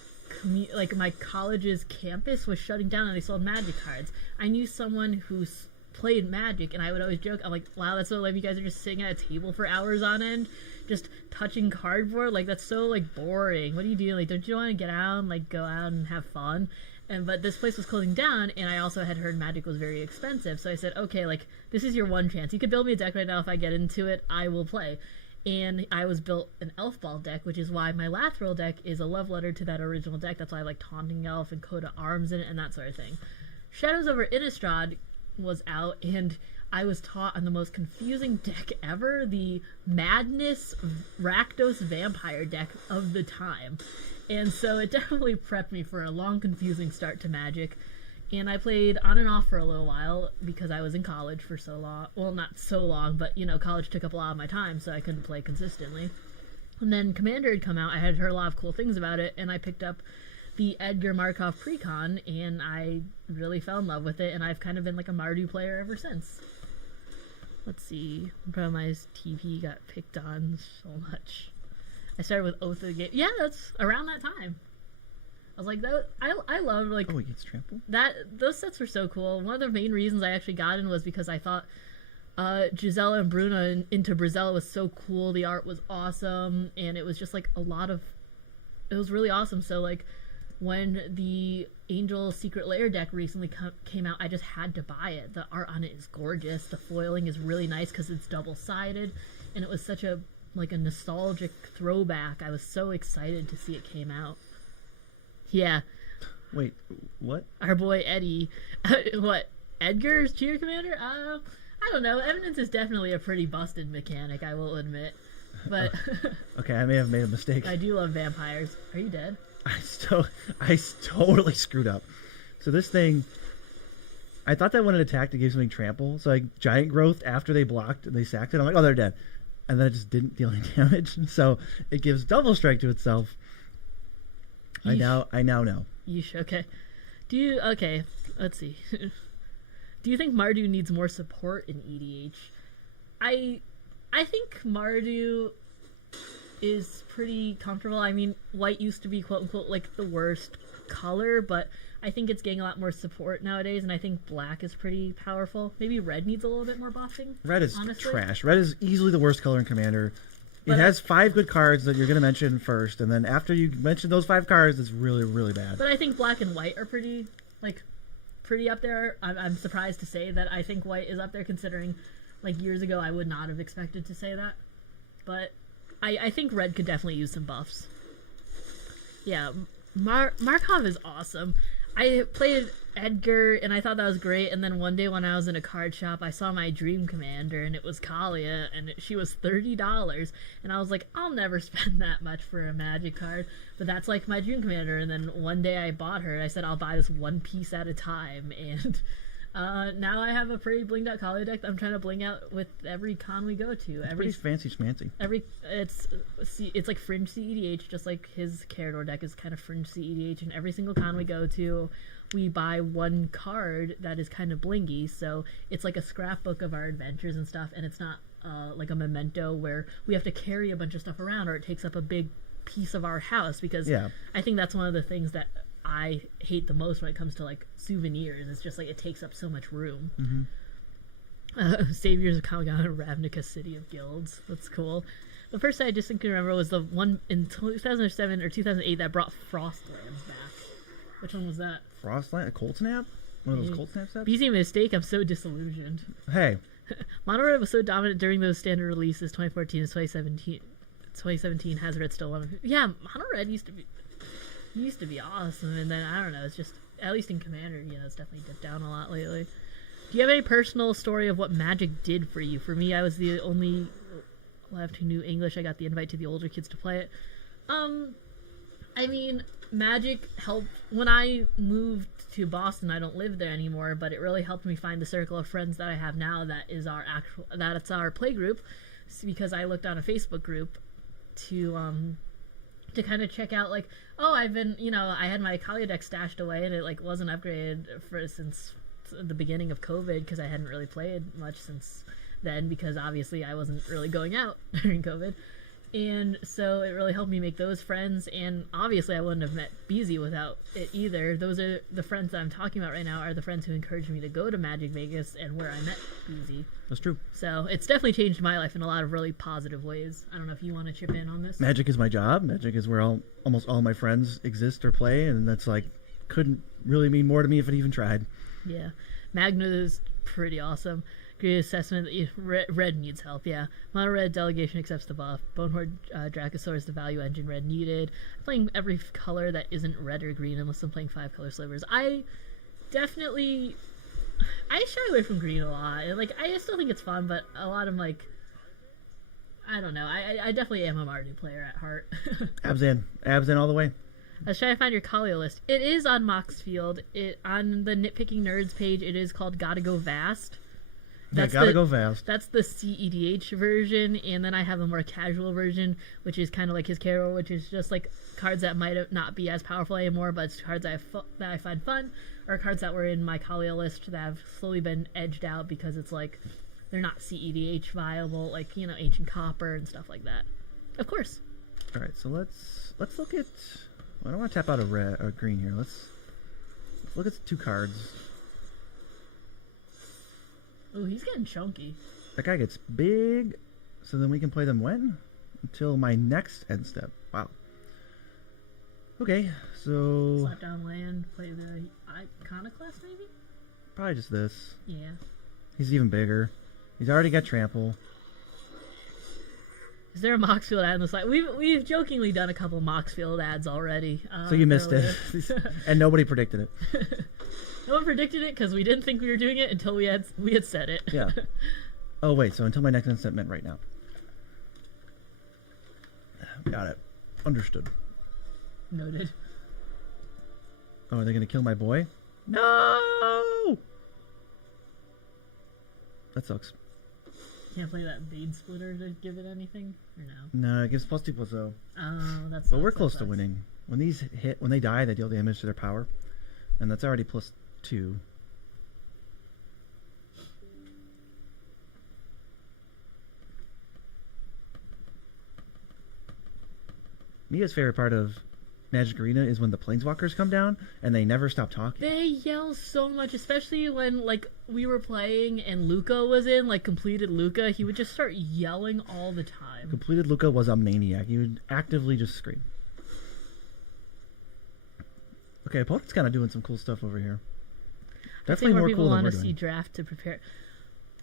my college's campus was shutting down and they sold Magic cards. I knew someone who played Magic, and I would always joke, I'm like, wow, that's so lame, you guys are just sitting at a table for hours on end just touching cardboard, like that's so like boring. What are you doing? Like, don't you want to get out and like go out and have fun? But this place was closing down, and I also had heard Magic was very expensive, so I said, okay, like, this is your one chance. You could build me a deck right now. If I get into it, I will play. And I was built an Elf Ball deck, which is why my Lathril deck is a love letter to that original deck. That's why I like Taunting Elf and Coat of Arms in it and that sort of thing. Shadows over Innistrad was out, and I was taught on the most confusing deck ever, the Madness Rakdos Vampire deck of the time. And so it definitely prepped me for a long, confusing start to Magic. And I played on and off for a little while because I was in college for so long. Well, not so long, but, you know, college took up a lot of my time, so I couldn't play consistently. And then Commander had come out. I had heard a lot of cool things about it, and I picked up the Edgar Markov Precon, and I really fell in love with it, and I've kind of been like a Mardu player ever since. Let's see. My TP got picked on so much. I started with Oath of the Game. Yeah, that's around that time. I was like, that. I love like. Oh, he gets trampled. Those sets were so cool. One of the main reasons I actually got in was because I thought Gisela and Bruna into Brazil was so cool. The art was awesome, and it was just like it was really awesome. So like, when the Angel Secret Lair deck recently came out, I just had to buy it. The art on it is gorgeous. The foiling is really nice because it's double-sided, and it was such a nostalgic throwback. I was so excited to see it came out. Yeah. Wait, what? Our boy Eddie. What? Edgar's Cheer Commander? I don't know. Eminence is definitely a pretty busted mechanic, I will admit. But okay, I may have made a mistake. I do love vampires. Are you dead? I totally screwed up. So this thing, I thought that when it attacked, it gave something trample. So like Giant Growth after they blocked and they sacked it, I'm like, oh, they're dead. And then it just didn't deal any damage. So it gives double strike to itself. Yeesh. I now know. Yeesh, okay. Okay, let's see. Do you think Mardu needs more support in EDH? I think Mardu is pretty comfortable. I mean, white used to be quote unquote like the worst color, but I think it's getting a lot more support nowadays, and I think black is pretty powerful. Maybe red needs a little bit more buffing. Red is honestly. Trash. Red is easily the worst color in Commander. It has 5 good cards that you're going to mention first, and then after you mention those 5 cards, it's really, really bad. But I think black and white are pretty up there. I'm surprised to say that I think white is up there, considering like years ago I would not have expected to say that. But I think red could definitely use some buffs. Yeah, Markov is awesome. I played Edgar, and I thought that was great, and then one day when I was in a card shop, I saw my dream commander, and it was Kalia, and she was $30, and I was like, I'll never spend that much for a Magic card, but that's like my dream commander. And then one day I bought her, and I said, I'll buy this one piece at a time, and now I have a pretty blinged out Kalia deck that I'm trying to bling out with every con we go to. It's pretty fancy schmancy. It's like fringe CEDH, just like his Carador deck is kind of fringe CEDH, and every single con we go to, we buy one card that is kind of blingy, so it's like a scrapbook of our adventures and stuff, and it's not like a memento where we have to carry a bunch of stuff around or it takes up a big piece of our house, because I think that's one of the things that I hate the most when it comes to like souvenirs. It's just like it takes up so much room. Mm-hmm. Saviors of Kamigawa, Ravnica, City of Guilds. That's cool. The first I distinctly remember was the one in 2007 or 2008 that brought Frostlands back. Which one was that? Frostland? A Cold Snap? One of those Cold Snap sets? BC Mistake, I'm so disillusioned. Hey. Mono Red was so dominant during those standard releases, 2014 and 2017. 2017 has Red still one of... Yeah, Mono Red used to be awesome, and then, I don't know, it's just, at least in Commander, it's definitely dipped down a lot lately. Do you have any personal story of what Magic did for you? For me, I was the only left who knew English. I got the invite to the older kids to play it. I mean, Magic helped when I moved to Boston. I don't live there anymore, but it really helped me find the circle of friends that I have now. That's our play group, because I looked on a Facebook group to to kind of check out, like, oh, I've been, I had my Kali deck stashed away, and it, like, wasn't upgraded since the beginning of COVID, because I hadn't really played much since then, because obviously I wasn't really going out during COVID. And so it really helped me make those friends, and obviously I wouldn't have met Beezy without it either. Those are the friends that I'm talking about right now, are the friends who encouraged me to go to Magic Vegas and where I met Beezy. That's true. So it's definitely changed my life in a lot of really positive ways. I don't know if you want to chip in on this. Magic is my job. Magic is where almost all my friends exist or play, and that's like, couldn't really mean more to me if it even tried. Yeah. Magna is pretty awesome. Great assessment. Red needs help, yeah. Mono red delegation accepts the buff. Bonehorde Dracosaurus, the value engine red needed. I'm playing every color that isn't red or green, unless I'm playing 5 color slivers. I shy away from green a lot. And, like, I still think it's fun, but a lot of, like, I don't know. I definitely am a Mardu player at heart. Abs in all the way. Let's try to find your Kali list. It is on Moxfield. On the Nitpicking Nerds page, it is called Gotta Go Vast. Go fast. That's the CEDH version, and then I have a more casual version, which is kind of like his Carol, which is just like cards that might not be as powerful anymore, but it's cards that I find fun, or cards that were in my Kali list that have slowly been edged out because it's like they're not CEDH viable, like Ancient Copper and stuff like that. Of course. All right, so let's look at. I don't want to tap out a red or green here. Let's look at the 2 cards. Oh, he's getting chunky. That guy gets big, so then we can play them when? Until my next end step. Wow. Okay, so... Slap down land, play the Iconoclast, maybe? Probably just this. Yeah. He's even bigger. He's already got Trample. Is there a Moxfield ad on the side? We've jokingly done a couple Moxfield ads already. So you missed it. And nobody predicted it. No one predicted it because we didn't think we were doing it until we had said it. Yeah. Oh, wait, so until my next end step meant right now. Got it. Understood. Noted. Oh, are they going to kill my boy? No! That sucks. Can't play that Bead Splitter to give it anything? Or no? No, it gives +2/+0. Oh, that's. But we're close to winning. When these hit, when they die, they deal damage to their power. And that's already +2. Mia's favorite part of Magic Arena is when the Planeswalkers come down and they never stop talking. They yell so much, especially when, like, we were playing and Luca was in, like, completed Luca. He would just start yelling all the time. Completed Luca was a maniac. He would actively just scream. Okay, opponent's kind of doing some cool stuff over here. Definitely more cool than we're doing. People want to see draft to prepare.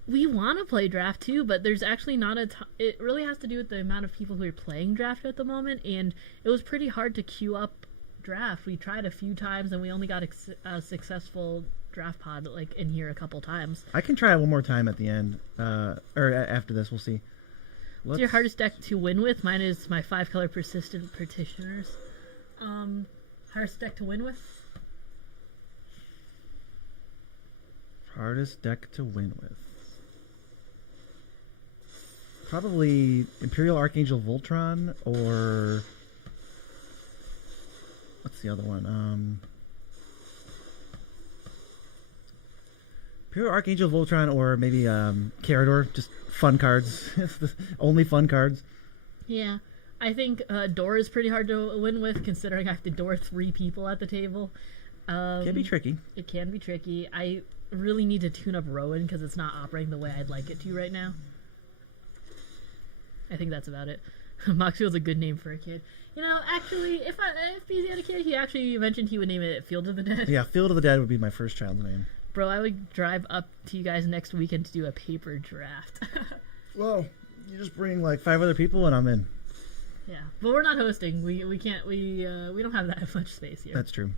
We want to play draft too, but there's actually not a ton. It really has to do with the amount of people who are playing draft at the moment, and it was pretty hard to queue up draft. We tried a few times, and we only got a successful draft pod like in here a couple times. I can try it one more time at the end, or after this. We'll see. What's your hardest deck to win with? Mine is my 5-color Persistent Petitioners. Hardest deck to win with? Hardest deck to win with. Probably Imperial Archangel Voltron, or what's the other one? Imperial Archangel Voltron, or maybe Carador. Just fun cards. It's the only fun cards. Yeah, I think Door is pretty hard to win with, considering I have to door 3 people at the table. Can be tricky. It can be tricky. I really need to tune up Rowan because it's not operating the way I'd like it to right now. I think that's about it. Moxfield's a good name for a kid. Actually, if BZ had a kid, he actually mentioned he would name it Field of the Dead. Yeah, Field of the Dead would be my first child's name. Bro, I would drive up to you guys next weekend to do a paper draft. Well, you just bring like 5 other people and I'm in. Yeah, but we're not hosting. We can't. We don't have that much space here. That's true.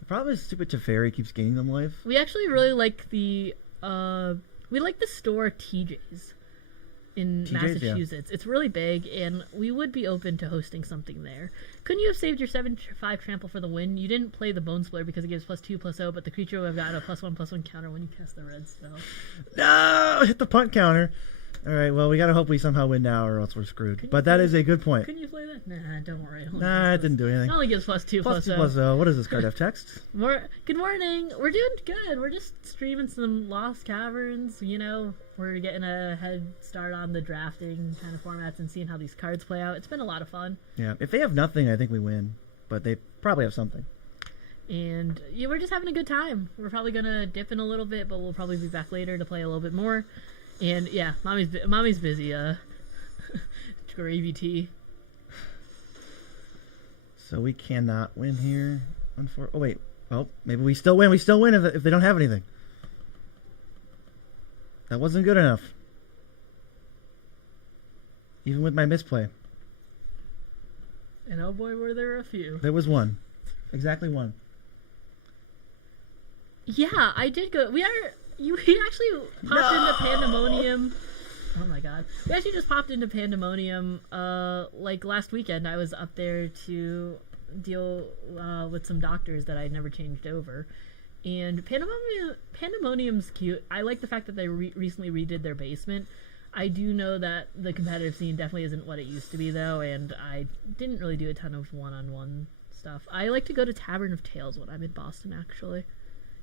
The problem is stupid Teferi keeps gaining them life. We actually really like the store TJ's in Massachusetts. Yeah. It's really big, and we would be open to hosting something there. Couldn't you have saved your 7/5 trample for the win? You didn't play the Bone Splitter because it gives +2/+0, but the creature would have got a +1/+1 counter when you cast the red spell. No! Hit the punt counter. All right, well, we got to hope we somehow win now or else we're screwed. But that is a good point. Couldn't you play that? Nah, don't worry. Nah, it didn't do anything. It only gives +2 +2 +0. What does this card have? Text? Good morning. We're doing good. We're just streaming some Lost Caverns. You know, we're getting a head start on the drafting kind of formats and seeing how these cards play out. It's been a lot of fun. Yeah, if they have nothing, I think we win. But they probably have something. And yeah, we're just having a good time. We're probably going to dip in a little bit, but we'll probably be back later to play a little bit more. And yeah, mommy's busy. Gravy tea. So we cannot win here. Oh wait. Oh, maybe we still win. We still win if they don't have anything. That wasn't good enough. Even with my misplay. And oh boy, were there a few. There was one. Exactly one. Yeah, I did go. We actually popped into Pandemonium. Oh my god. We actually just popped into Pandemonium like last weekend. I was up there to deal with some doctors that I'd never changed over. And Pandemonium's cute. I like the fact that they recently redid their basement. I do know that the competitive scene definitely isn't what it used to be, though, and I didn't really do a ton of one-on-one stuff. I like to go to Tavern of Tales when I'm in Boston, actually.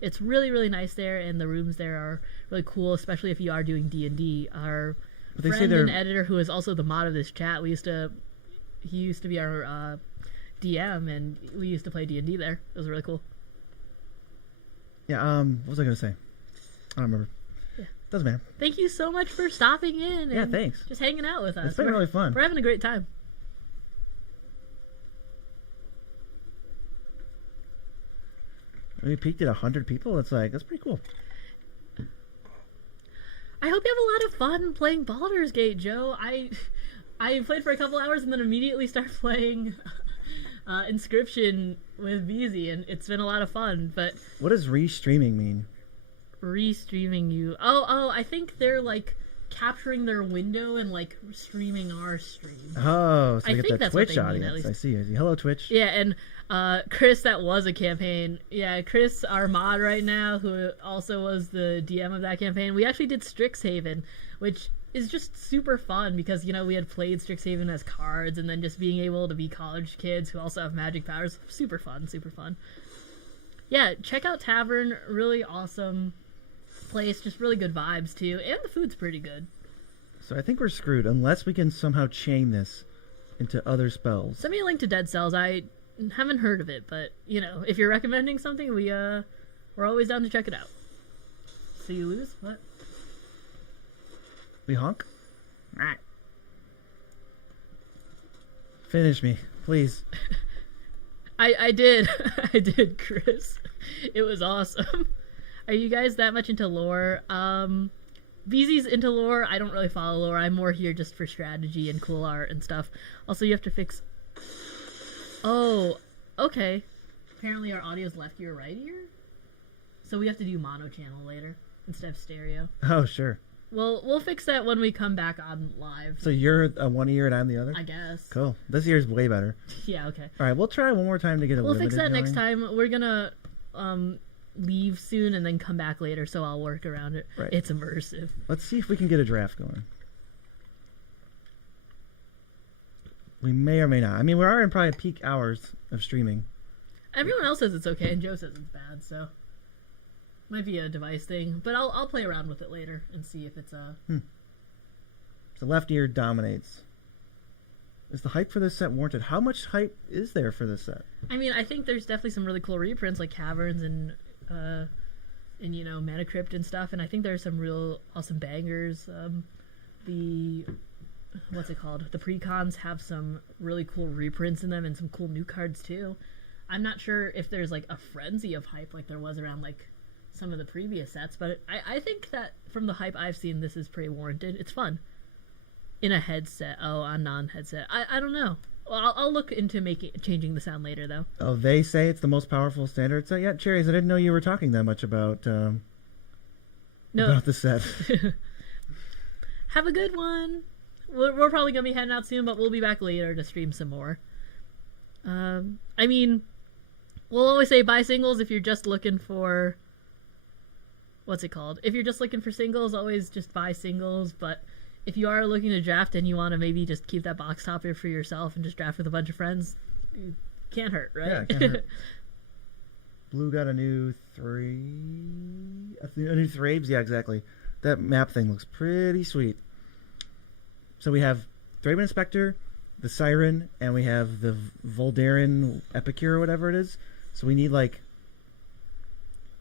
It's really, really nice there, and the rooms there are really cool, especially if you are doing D&D. Our friend and editor, who is also the mod of this chat, he used to be our DM, and we used to play D&D there. It was really cool. Yeah, what was I going to say? I don't remember. Yeah. Doesn't matter. Thank you so much for stopping in. Yeah, thanks. Just hanging out with us. It's been really fun. We're having a great time. We peaked at 100 people. That's pretty cool. I hope you have a lot of fun playing Baldur's Gate, Joe. I played for a couple hours and then immediately started playing Inscription with BZ, and it's been a lot of fun. But what does restreaming mean? Restreaming you? Oh, I think they're like capturing their window and like streaming our stream. Oh, so I get think that that's Twitch what they mean, audience. I see. Hello, Twitch. Yeah, and Chris, that was a campaign. Yeah, Chris, our mod right now, who also was the DM of that campaign. We actually did Strixhaven, which is just super fun because, you know, we had played Strixhaven as cards and then just being able to be college kids who also have magic powers. Super fun, super fun. Yeah, check out Tavern. Really awesome place. Just really good vibes, too. And the food's pretty good. So I think we're screwed unless we can somehow chain this into other spells. Send me a link to Dead Cells. I haven't heard of it, but, you know, if you're recommending something, we're always down to check it out. So you lose? What? We honk? Finish me, please. I did. I did, Chris. It was awesome. Are you guys that much into lore? VZ's into lore. I don't really follow lore. I'm more here just for strategy and cool art and stuff. Also, you have to fix... Oh, okay. Apparently our audio's left ear, right ear? So we have to do mono channel later instead of stereo. Oh, sure. Well, we'll fix that when we come back on live. So you're one ear and I'm the other? I guess. Cool. This ear's way better. Yeah, okay. All right, we'll try one more time to get a We'll limited fix that going. next time. We're gonna leave soon and then come back later, so I'll work around it. Right. It's immersive. Let's see if we can get a draft going. We may or may not. I mean, we are in probably peak hours of streaming. Everyone else says it's okay, and Joe says it's bad, so might be a device thing. But I'll play around with it later and see if it's a. The left ear dominates. Is the hype for this set warranted? How much hype is there for this set? I mean, I think there's definitely some really cool reprints like Caverns and you know, Mana Crypt and stuff, and I think there's some real awesome bangers. The what's it called? The precons have some really cool reprints in them and some cool new cards too. I'm not sure if there's like a frenzy of hype like there was around like some of the previous sets, but I think that from the hype I've seen, this is pretty warranted. It's fun. In a headset. Oh, a non-headset. I don't know. Well, I'll look into changing the sound later, though. Oh, they say it's the most powerful standard set yet? Cherries, I didn't know you were talking that much about the set. Have a good one. We're probably going to be heading out soon, but we'll be back later to stream some more. I mean, we'll always say buy singles if you're just looking for... What's it called? If you're just looking for singles, always just buy singles, but if you are looking to draft and you want to maybe just keep that box topper for yourself and just draft with a bunch of friends, can't hurt, right? Yeah, it can't hurt. Blue got a new 3... A new Thrabes? Yeah, exactly. That map thing looks pretty sweet. So we have Thraben Inspector, the Siren, and we have the Voldaren Epicure or whatever it is. So we need like...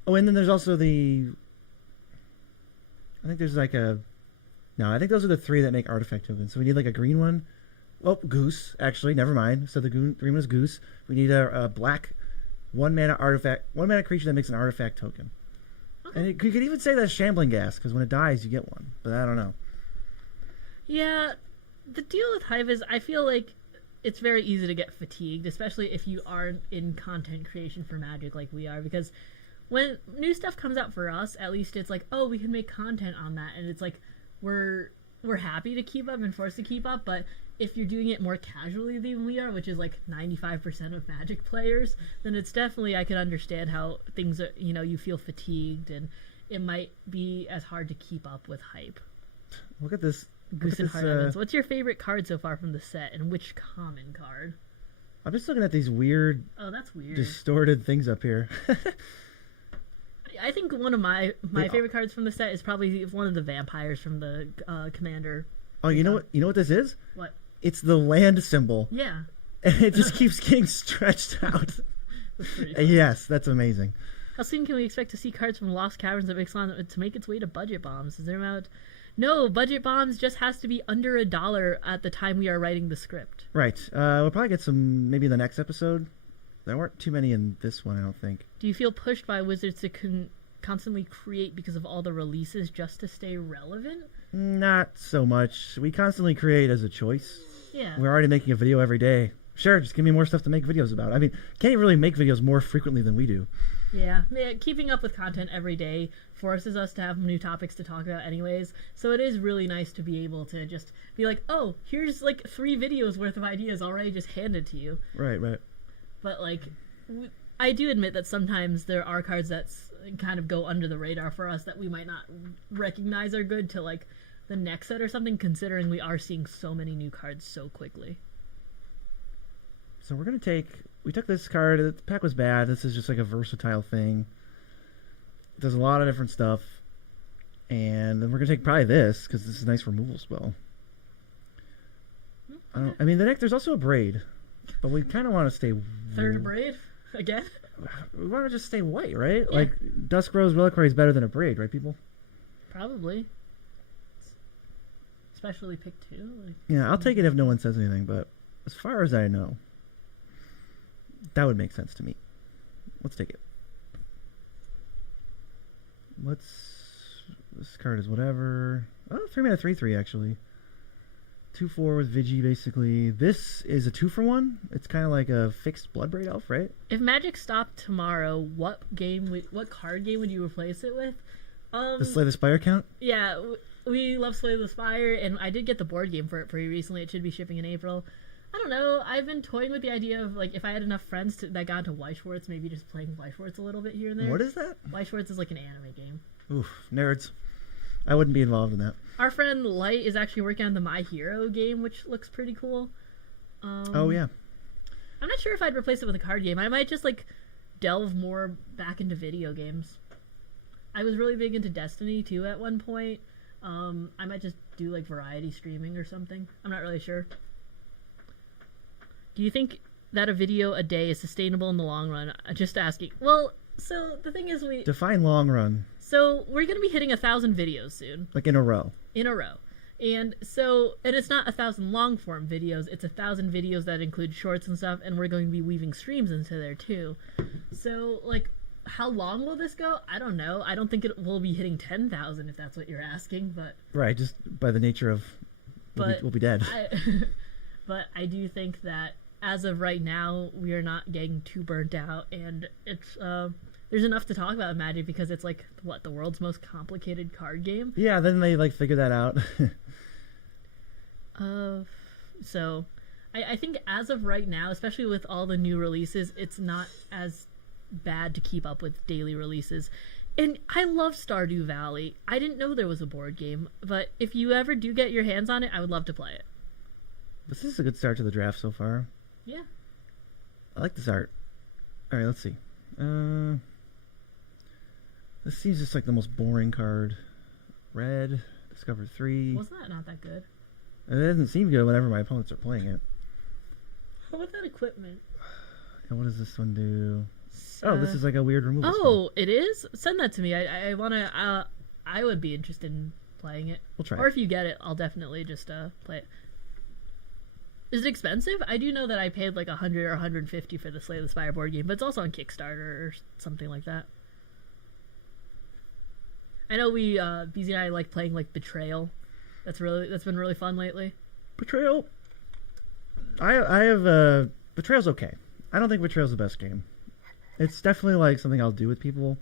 Oh, and then there's also the... I think there's like a... No, I think those are the 3 that make artifact tokens. So we need like a green one. Well, Goose, actually. Never mind. So the green one is Goose. We need a black 1-mana artifact, 1-mana creature that makes an artifact token. Okay. And you could even say that's Shambling Gas, because when it dies, you get one. But I don't know. Yeah, the deal with Hive is I feel like it's very easy to get fatigued, especially if you aren't in content creation for Magic like we are, because when new stuff comes out for us, at least it's like, oh, we can make content on that, and it's like we're happy to keep up and forced to keep up, but if you're doing it more casually than we are, which is like 95% of Magic players, then it's definitely, I can understand how things are, you feel fatigued, and it might be as hard to keep up with hype. Look at this. Goose and Heart Evans. What's your favorite card so far from the set, and which common card? I'm just looking at these weird... Oh, that's weird. Distorted things up here. I think one of my favorite cards from the set is probably one of the vampires from the Commander. Oh, you know what? You know what this is? What? It's the land symbol. Yeah. And it just keeps getting stretched out. That's yes, that's amazing. How soon can we expect to see cards from Lost Caverns of Ixalan to make its way to Budget Bombs? Is there about... No, Budget Bombs just has to be under $1 at the time we are writing the script. Right. We'll probably get some maybe in the next episode. There weren't too many in this one, I don't think. Do you feel pushed by Wizards to constantly create because of all the releases just to stay relevant? Not so much. We constantly create as a choice. Yeah. We're already making a video every day. Sure, just give me more stuff to make videos about. I mean, can't really make videos more frequently than we do. Yeah, keeping up with content every day forces us to have new topics to talk about anyways, so it is really nice to be able to just be like, oh, here's like 3 videos worth of ideas already just handed to you. Right. But like, I do admit that sometimes there are cards that kind of go under the radar for us that we might not recognize are good to like the next set or something, considering we are seeing so many new cards so quickly. So we're going to take... We took this card. The pack was bad. This is just like a versatile thing. It does a lot of different stuff. And then we're going to take probably this, because this is a nice removal spell. Okay. I mean, the deck, there's also a Braid. But we kind of want to stay... Third Braid? Again? We want to just stay white, right? Yeah. Like, Dusk Rose Reliquary is better than a Braid, right, people? Probably. Especially pick 2. Like, Yeah, I'll take it if no one says anything, but as far as I know, that would make sense to me. Let's take it. This card is whatever. Oh, 3-mana 3/3 actually. 2/4 with Vigi basically. This is a 2-for-1. It's kind of like a fixed Bloodbraid Elf, right? if Magic stopped tomorrow, what card game would you replace it with? The Slay the Spire count? Yeah, we love Slay the Spire, and I did get the board game for it pretty recently. It should be shipping in April. I don't know. I've been toying with the idea of, like, if I had enough friends that got into Weichwarts, maybe just playing Weichwarts a little bit here and there. What is that? Weichwarts is like an anime game. Oof, nerds. I wouldn't be involved in that. Our friend Light is actually working on the My Hero game, which looks pretty cool. Oh, yeah. I'm not sure if I'd replace it with a card game. I might just, like, delve more back into video games. I was really big into Destiny, too, at one point. I might just do, like, variety streaming or something. I'm not really sure. Do you think that a video a day is sustainable in the long run? Just asking. Well, so the thing is Define long run. So we're going to be hitting 1,000 videos soon. Like in a row. In a row. And it's not 1,000 long form videos, it's 1,000 videos that include shorts and stuff, and we're going to be weaving streams into there too. So, like, how long will this go? I don't know. I don't think it will be hitting 10,000 if that's what you're asking, but... Right, just by the nature of... We'll be dead. But I do think that as of right now, we are not getting too burnt out, and it's... there's enough to talk about in Magic because it's like, what, the world's most complicated card game? Yeah, then they, like, figure that out. So, I think as of right now, especially with all the new releases, it's not as bad to keep up with daily releases. And I love Stardew Valley. I didn't know there was a board game, but if you ever do get your hands on it, I would love to play it. This is a good start to the draft so far. Yeah. I like this art. All right, let's see. This seems just like the most boring card. Red, discover 3. Wasn't that not that good? It doesn't seem good whenever my opponents are playing it. How about that equipment? And what does this one do? Oh, this is like a weird removal spell. Oh, it is? Send that to me. I want to... I would be interested in playing it. We'll try Or it. if you get it, I'll definitely just play it. Is it expensive? I do know that I paid like $100 or $150 for the Slay the Spire board game, but it's also on Kickstarter or something like that. I know we, BZ and I like playing like Betrayal. That's been really fun lately. Betrayal. I have Betrayal's okay. I don't think Betrayal's the best game. It's definitely like something I'll do with people,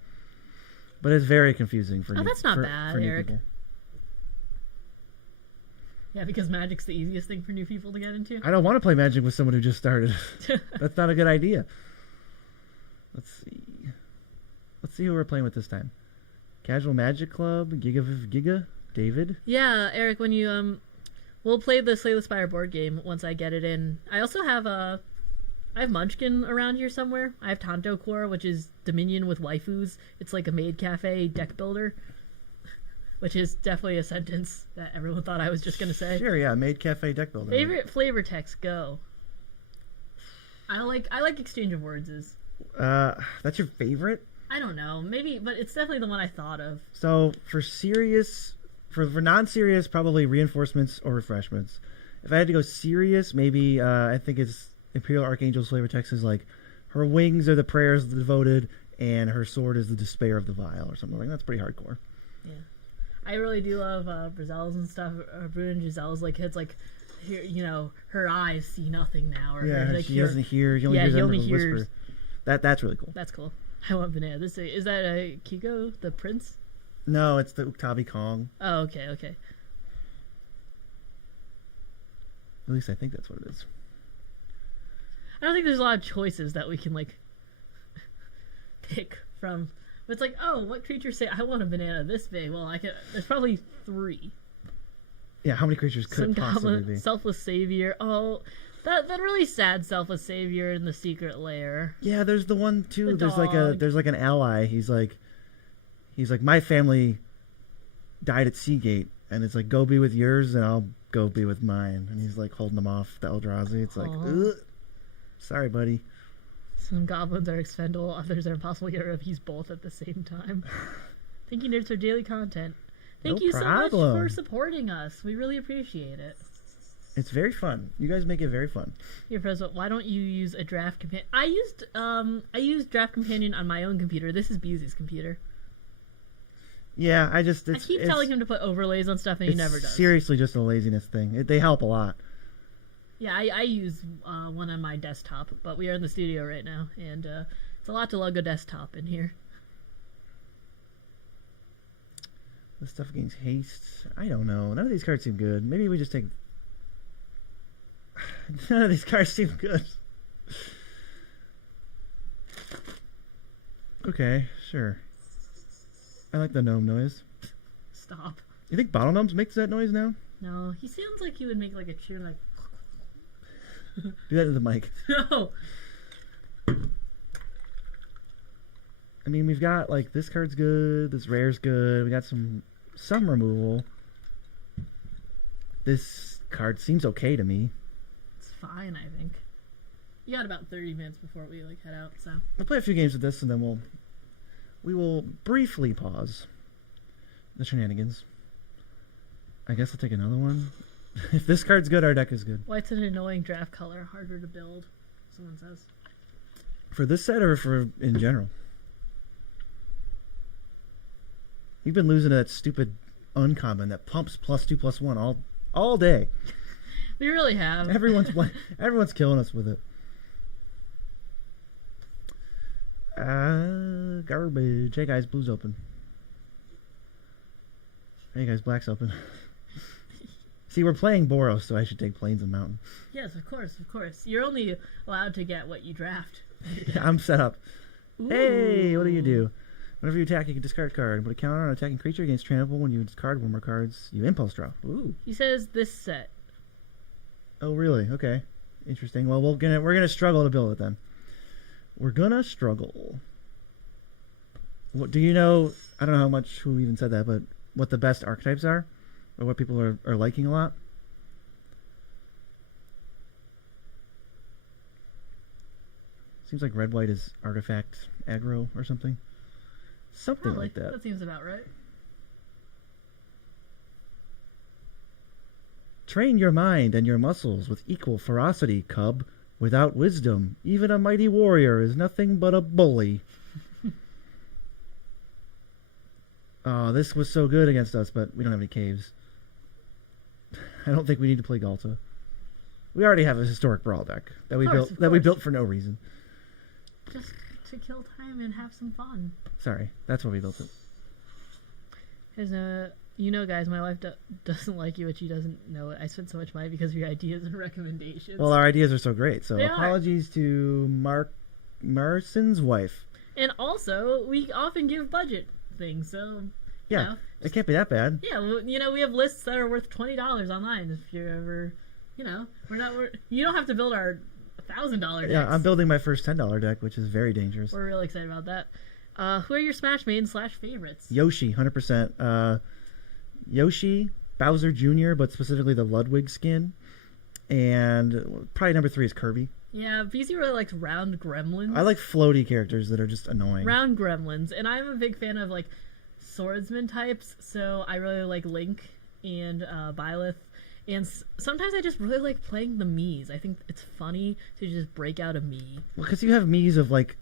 but it's very confusing for that's not bad, for new Eric. people. Yeah, because Magic's the easiest thing for new people to get into. I don't want to play Magic with someone who just started. That's not a good idea. Let's see who we're playing with this time. Casual Magic Club, Giga, David. Yeah, Eric, when you we'll play the Slay the Spire board game once I get it in. I also have I have Munchkin around here somewhere. I have Tanto Core, which is Dominion with waifus. It's like a maid cafe deck builder, which is definitely a sentence that everyone thought I was just gonna say. Sure, yeah, maid cafe deck builder. Favorite flavor text, go. I like exchange of words is. That's your favorite? I don't know, maybe, but it's definitely the one I thought of. So for serious, for non-serious, probably reinforcements or refreshments. If I had to go serious, maybe I think it's Imperial Archangel's flavor text is like, her wings are the prayers of the devoted, and her sword is the despair of the vile, or something like that. That's pretty hardcore. Yeah, I really do love Brizelle's and stuff. Brune Giselle's like it's like, here, you know, her eyes see nothing now, or Yeah, like she doesn't hear. She only hears he under only the hears. whisper. That's really cool. That's cool. I want banana. Is that a Kiko, the prince? No, it's the Uktabi Kong. Oh, okay. At least I think that's what it is. I don't think there's a lot of choices that we can like pick from. But it's like, oh, what creatures say I want a banana this big? Well, there's probably 3. Yeah, how many creatures could Some it possibly goblin, be? selfless savior. Oh, that really sad selfless savior in the secret lair. Yeah, there's the one too. The There's like an ally. He's like my family died at Seagate, and it's like go be with yours, and I'll go be with mine. And he's like holding them off the Eldrazi. It's like, ugh. Sorry, buddy. Some goblins are expendable, others are impossible to get rid of. He's both at the same time. Thank you, nerds, for daily content. Thank you so much for supporting us. We really appreciate it. It's very fun. You guys make it very fun. Here, President, why don't you use a draft companion? I used draft companion on my own computer. This is Beezy's computer. Yeah, I keep telling him to put overlays on stuff, and he never does. Seriously, just a laziness thing. They help a lot. Yeah, I use one on my desktop, but we are in the studio right now, and it's a lot to lug a desktop in here. This stuff gains haste. I don't know. None of these cards seem good. Maybe we just take... None of these cards seem good. Okay, sure. I like the gnome noise. Stop. You think Bottle Gnomes makes that noise now? No, he sounds like he would make like a cheer like... Do that to the mic. No! I mean, we've got, like, this card's good, this rare's good, we got some removal. This card seems okay to me. It's fine, I think. You got about 30 minutes before we, like, head out, so... We'll play a few games with this, and then we will briefly pause the shenanigans. I guess I'll take another one. If this card's good, our deck is good. White's an annoying draft color, harder to build, someone says. For this set or for in general? You've been losing to that stupid uncommon that pumps +2/+1 all day. We really have. Everyone's killing us with it. Garbage. Hey guys, blue's open. Hey guys, black's open. See, we're playing Boros, so I should take Plains and Mountain. Yes, of course. You're only allowed to get what you draft. Yeah, I'm set up. Ooh. Hey, what do you do? Whenever you attack, you can discard a card and put a counter on an attacking creature against trample. When you discard one more cards, you impulse draw. Ooh. He says this set. Oh, really? Okay. Interesting. Well, we're gonna struggle to build it then. We're gonna struggle. What do you know? I don't know how much who even said that, but what the best archetypes are, or what people are liking a lot. Seems like red white is artifact aggro or something. Something Probably. like that. That seems about right. Train your mind and your muscles with equal ferocity, cub. Without wisdom, even a mighty warrior is nothing but a bully. Oh, this was so good against us, but we don't have any caves. I don't think we need to play Galta. We already have a historic brawl deck that we built for no reason. Just to kill time and have some fun. Sorry, that's why we built it. Because, you know, guys, my wife doesn't like you, but she doesn't know it. I spent so much money because of your ideas and recommendations. Well, our ideas are so great, so They apologies to Marson's wife. And also, we often give budget things, so... Yeah, you know, it can't be that bad. Yeah, well, you know, we have lists that are worth $20 online if you're ever... You know, you don't have to build our $1,000 decks. Yeah, I'm building my first $10 deck, which is very dangerous. We're really excited about that. Who are your Smash mains / favorites? Yoshi, 100%. Yoshi, Bowser Jr., but specifically the Ludwig skin. And probably number 3 is Kirby. Yeah, BZ really likes round gremlins. I like floaty characters that are just annoying. Round gremlins. And I'm a big fan of, like, swordsman types, so I really like Link and Byleth. And sometimes I just really like playing the Miis. I think it's funny to just break out a Mii. Well, because you have Miis of, like,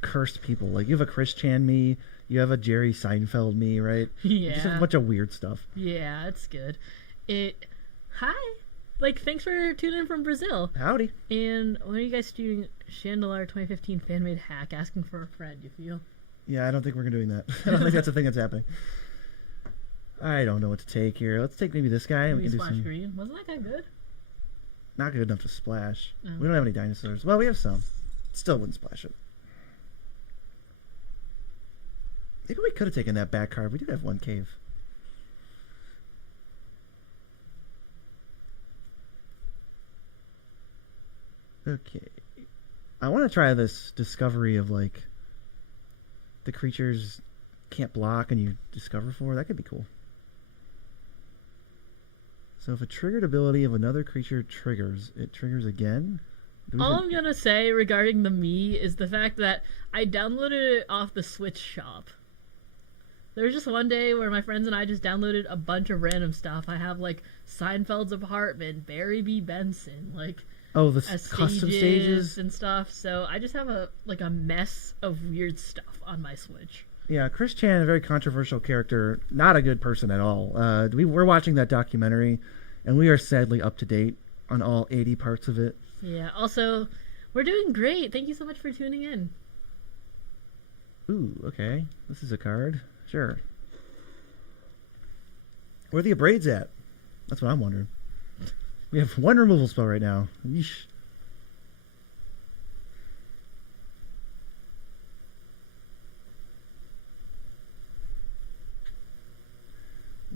cursed people. Like, you have a Chris Chan Mii, you have a Jerry Seinfeld Mii, right? Yeah. You just have a bunch of weird stuff. Yeah, it's good. Hi. Like, thanks for tuning in from Brazil. Howdy. And when are you guys doing Chandelar 2015 fan-made hack asking for a friend, you feel? Yeah, I don't think we're doing that. I don't think that's a thing that's happening. I don't know what to take here. Let's take maybe this guy. Maybe We can do Splash some. Green. Wasn't that guy good? Not good enough to splash. No. We don't have any dinosaurs. Well, we have some. Still wouldn't splash it. Maybe we could have taken that back card. We did have one cave. Okay. I want to try this discovery of, like, the creatures can't block and you discover 4. That could be cool. So if a triggered ability of another creature triggers, it triggers again? All I'm going to say regarding the Mii is the fact that I downloaded it off the Switch shop. There was just one day where my friends and I just downloaded a bunch of random stuff. I have, like, Seinfeld's apartment, Barry B. Benson, like... Oh, the custom stages and stuff. So I just have a mess of weird stuff on my Switch. Yeah, Chris Chan, a very controversial character, not a good person at all. We're watching that documentary, and we are sadly up to date on all 80 parts of it. Yeah. Also, we're doing great. Thank you so much for tuning in. Ooh, okay. This is a card. Sure. Where are the abrades at? That's what I'm wondering. We have one removal spell right now. Yeesh.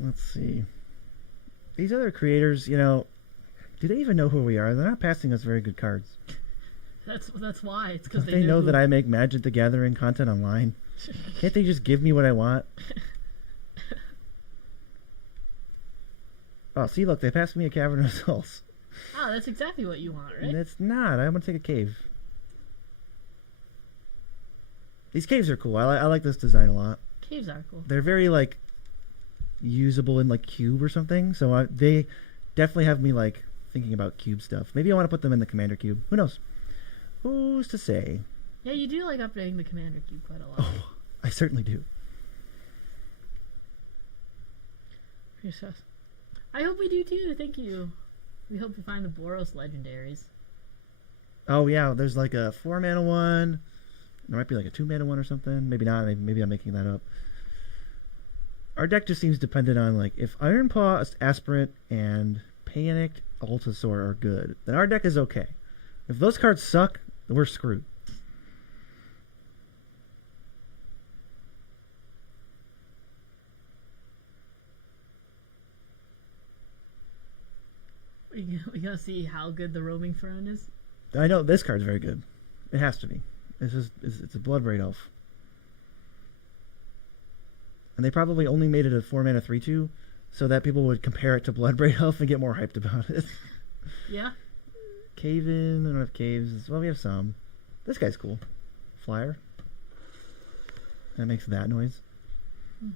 Let's see. These other creators, you know, do they even know who we are? They're not passing us very good cards. That's why. It's because they know that I make Magic the Gathering content online. Can't they just give me what I want? Oh, see, look, they passed me a Cavern of Souls. Oh, that's exactly what you want, right? And it's not. I'm going to take a cave. These caves are cool. I like this design a lot. Caves are cool. They're very, like, usable in, like, cube or something. So they definitely have me, like, thinking about cube stuff. Maybe I want to put them in the Commander cube. Who knows? Who's to say? Yeah, you do like updating the Commander cube quite a lot. Oh, I certainly do. I hope we do too. Thank you. We hope we find the Boros legendaries. Oh yeah, there's like a 4-mana one. There might be like a 2-mana one or something. Maybe not. Maybe I'm making that up. Our deck just seems dependent on, like, if Iron Paw, Aspirant, and Panicked Altasaur are good, then our deck is okay. If those cards suck, we're screwed. We gotta see how good the roaming throne is. I know this card's very good. It has to be. It's a Bloodbraid Elf. And they probably only made it a 4-mana 3/2 so that people would compare it to Bloodbraid Elf and get more hyped about it. Yeah. Cave in. I don't have caves. Well, we have some. This guy's cool. Flyer. And it makes that noise. Okay,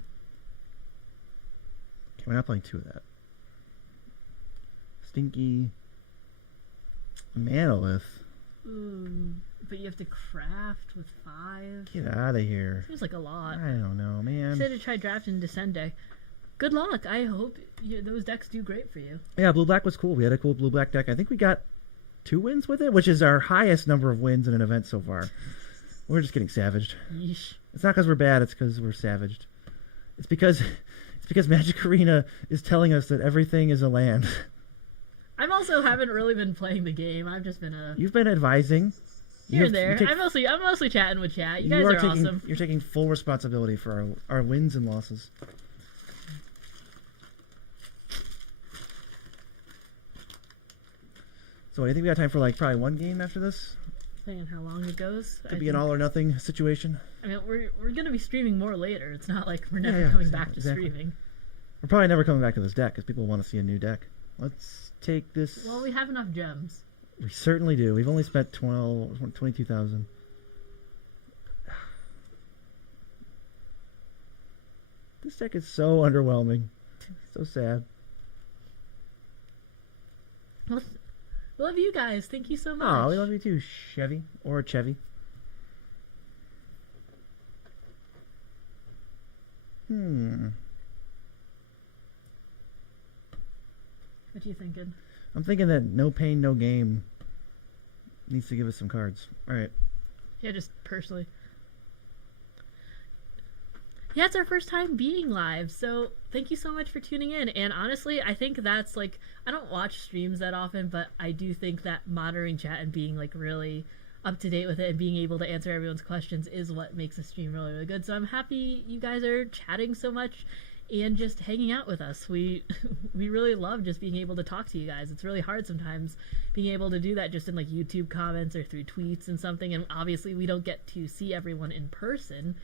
we're not playing 2 of that. Stinky. Manolith. Ooh, but you have to craft with 5. Get out of here. Seems like a lot. I don't know, man. I said to try drafting Descend deck. Good luck. I hope those decks do great for you. Yeah, blue-black was cool. We had a cool blue-black deck. I think we got 2 wins with it, which is our highest number of wins in an event so far. We're just getting savaged. Yeesh. It's not because we're bad, it's because we're savaged. It's because Magic Arena is telling us that everything is a land. I also haven't really been playing the game. I've just been You've been advising. Here and there. I'm mostly chatting with chat. You guys are awesome. You're taking full responsibility for our wins and losses. So I think we got time for probably 1 game after this. Depending on how long it goes. Could be an all or nothing situation. I mean, we're gonna be streaming more later. It's not like we're never coming back to streaming. We're probably never coming back to this deck because people want to see a new deck. Let's take this. Well, we have enough gems. We certainly do. We've only spent 22,000. This deck is so underwhelming. So sad. Well, love you guys. Thank you so much. Oh, we love you too, Chevy. Or Chevy. What are you thinking? I'm thinking that No Pain, No Game needs to give us some cards. All right. Yeah, just personally. Yeah, it's our first time being live, so thank you so much for tuning in. And honestly, I think that's I don't watch streams that often, but I do think that monitoring chat and being really up to date with it and being able to answer everyone's questions is what makes a stream really, really good. So I'm happy you guys are chatting so much and just hanging out with us. We really love just being able to talk to you guys. It's really hard sometimes being able to do that just in YouTube comments or through tweets and something. And obviously we don't get to see everyone in person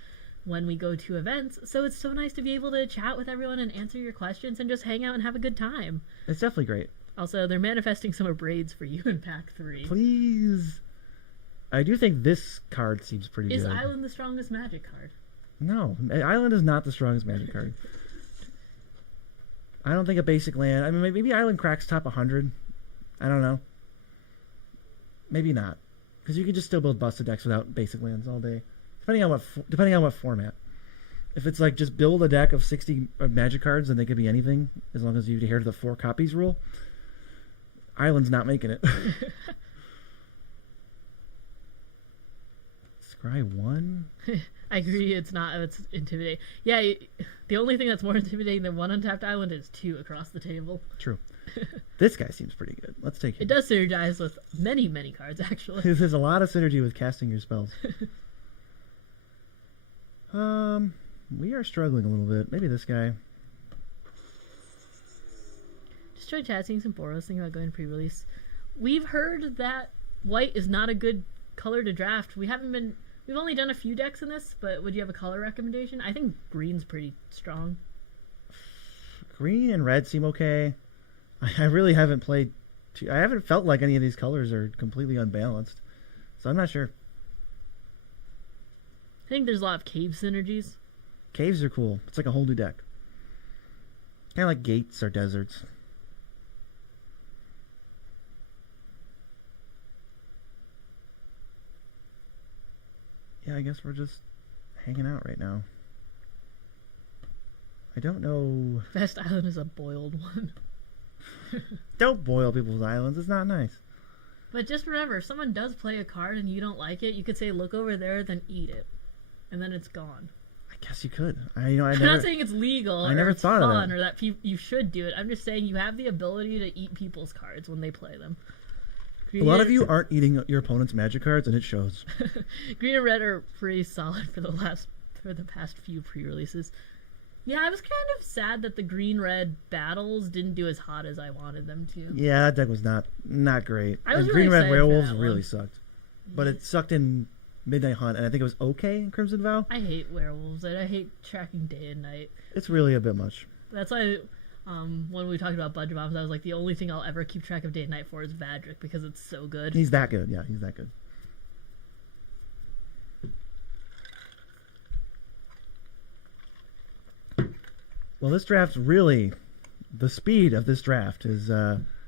when we go to events, so it's so nice to be able to chat with everyone and answer your questions and just hang out and have a good time. It's definitely great. Also, they're manifesting some braids for you in pack 3. Please. I do think this card seems pretty good. Is Island the strongest Magic card? No, Island is not the strongest Magic card. I don't think a basic land. I mean, maybe Island cracks top 100. I don't know. Maybe not, because you can just still build busted decks without basic lands all day. Depending on what format. If it's just build a deck of 60 Magic cards, then they could be anything as long as you adhere to the 4 copies rule. Island's not making it. Scry 1? I agree, it's intimidating. Yeah, the only thing that's more intimidating than 1 untapped Island is 2 across the table. True. This guy seems pretty good. Let's take him. It does synergize with many, many cards, actually. There's a lot of synergy with casting your spells. We are struggling a little bit. Maybe this guy. Just try chatting some Boros, thinking about going pre-release. We've heard that white is not a good color to draft. We've only done a few decks in this, but would you have a color recommendation? I think green's pretty strong. Green and red seem okay. I really haven't played. I haven't felt like any of these colors are completely unbalanced, so I'm not sure. I think there's a lot of cave synergies. Caves are cool. It's like a whole new deck. Kind of like gates or deserts. Yeah, I guess we're just hanging out right now. I don't know. Best island is a boiled one. Don't boil people's islands. It's not nice. But just remember, if someone does play a card and you don't like it, you could say, look over there, then eat it. And then it's gone. I guess you could. I'm not saying it's legal I or never it's thought fun of that. or that you should do it. I'm just saying you have the ability to eat people's cards when they play them. A lot of you aren't eating your opponent's Magic cards, and it shows. Green and red are pretty solid for the past few pre-releases. Yeah, I was kind of sad that the green-red battles didn't do as hot as I wanted them to. Yeah, that deck was not great. I was And really Green Red excited for Werewolves that really one. sucked. But it sucked in Midnight Hunt, and I think it was okay in Crimson Vow. I hate werewolves, and I hate tracking day and night. It's really a bit much. That's why when we talked about budget bombs, I was like, the only thing I'll ever keep track of day and night for is Vadric because it's so good. He's that good. Yeah, he's that good. Well, this draft really, the speed of this draft is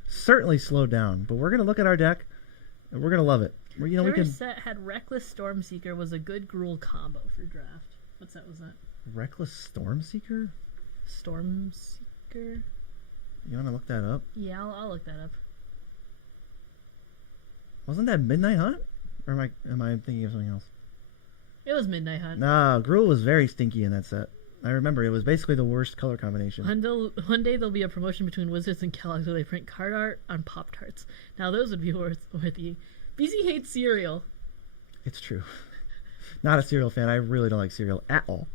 certainly slowed down. But we're gonna look at our deck, and we're gonna love it. We Every can set had Reckless Stormseeker was a good Gruul combo for draft. What set was that? Reckless Stormseeker. Stormseeker? You want to look that up? Yeah, I'll look that up. Wasn't that Midnight Hunt? Or am I thinking of something else? It was Midnight Hunt. Nah, Gruul was very stinky in that set. I remember it was basically the worst color combination. One day there'll be a promotion between Wizards and Kellogg's where they print card art on Pop Tarts. Now those would be worthy. BZ hates cereal. It's true. Not a cereal fan. I really don't like cereal at all.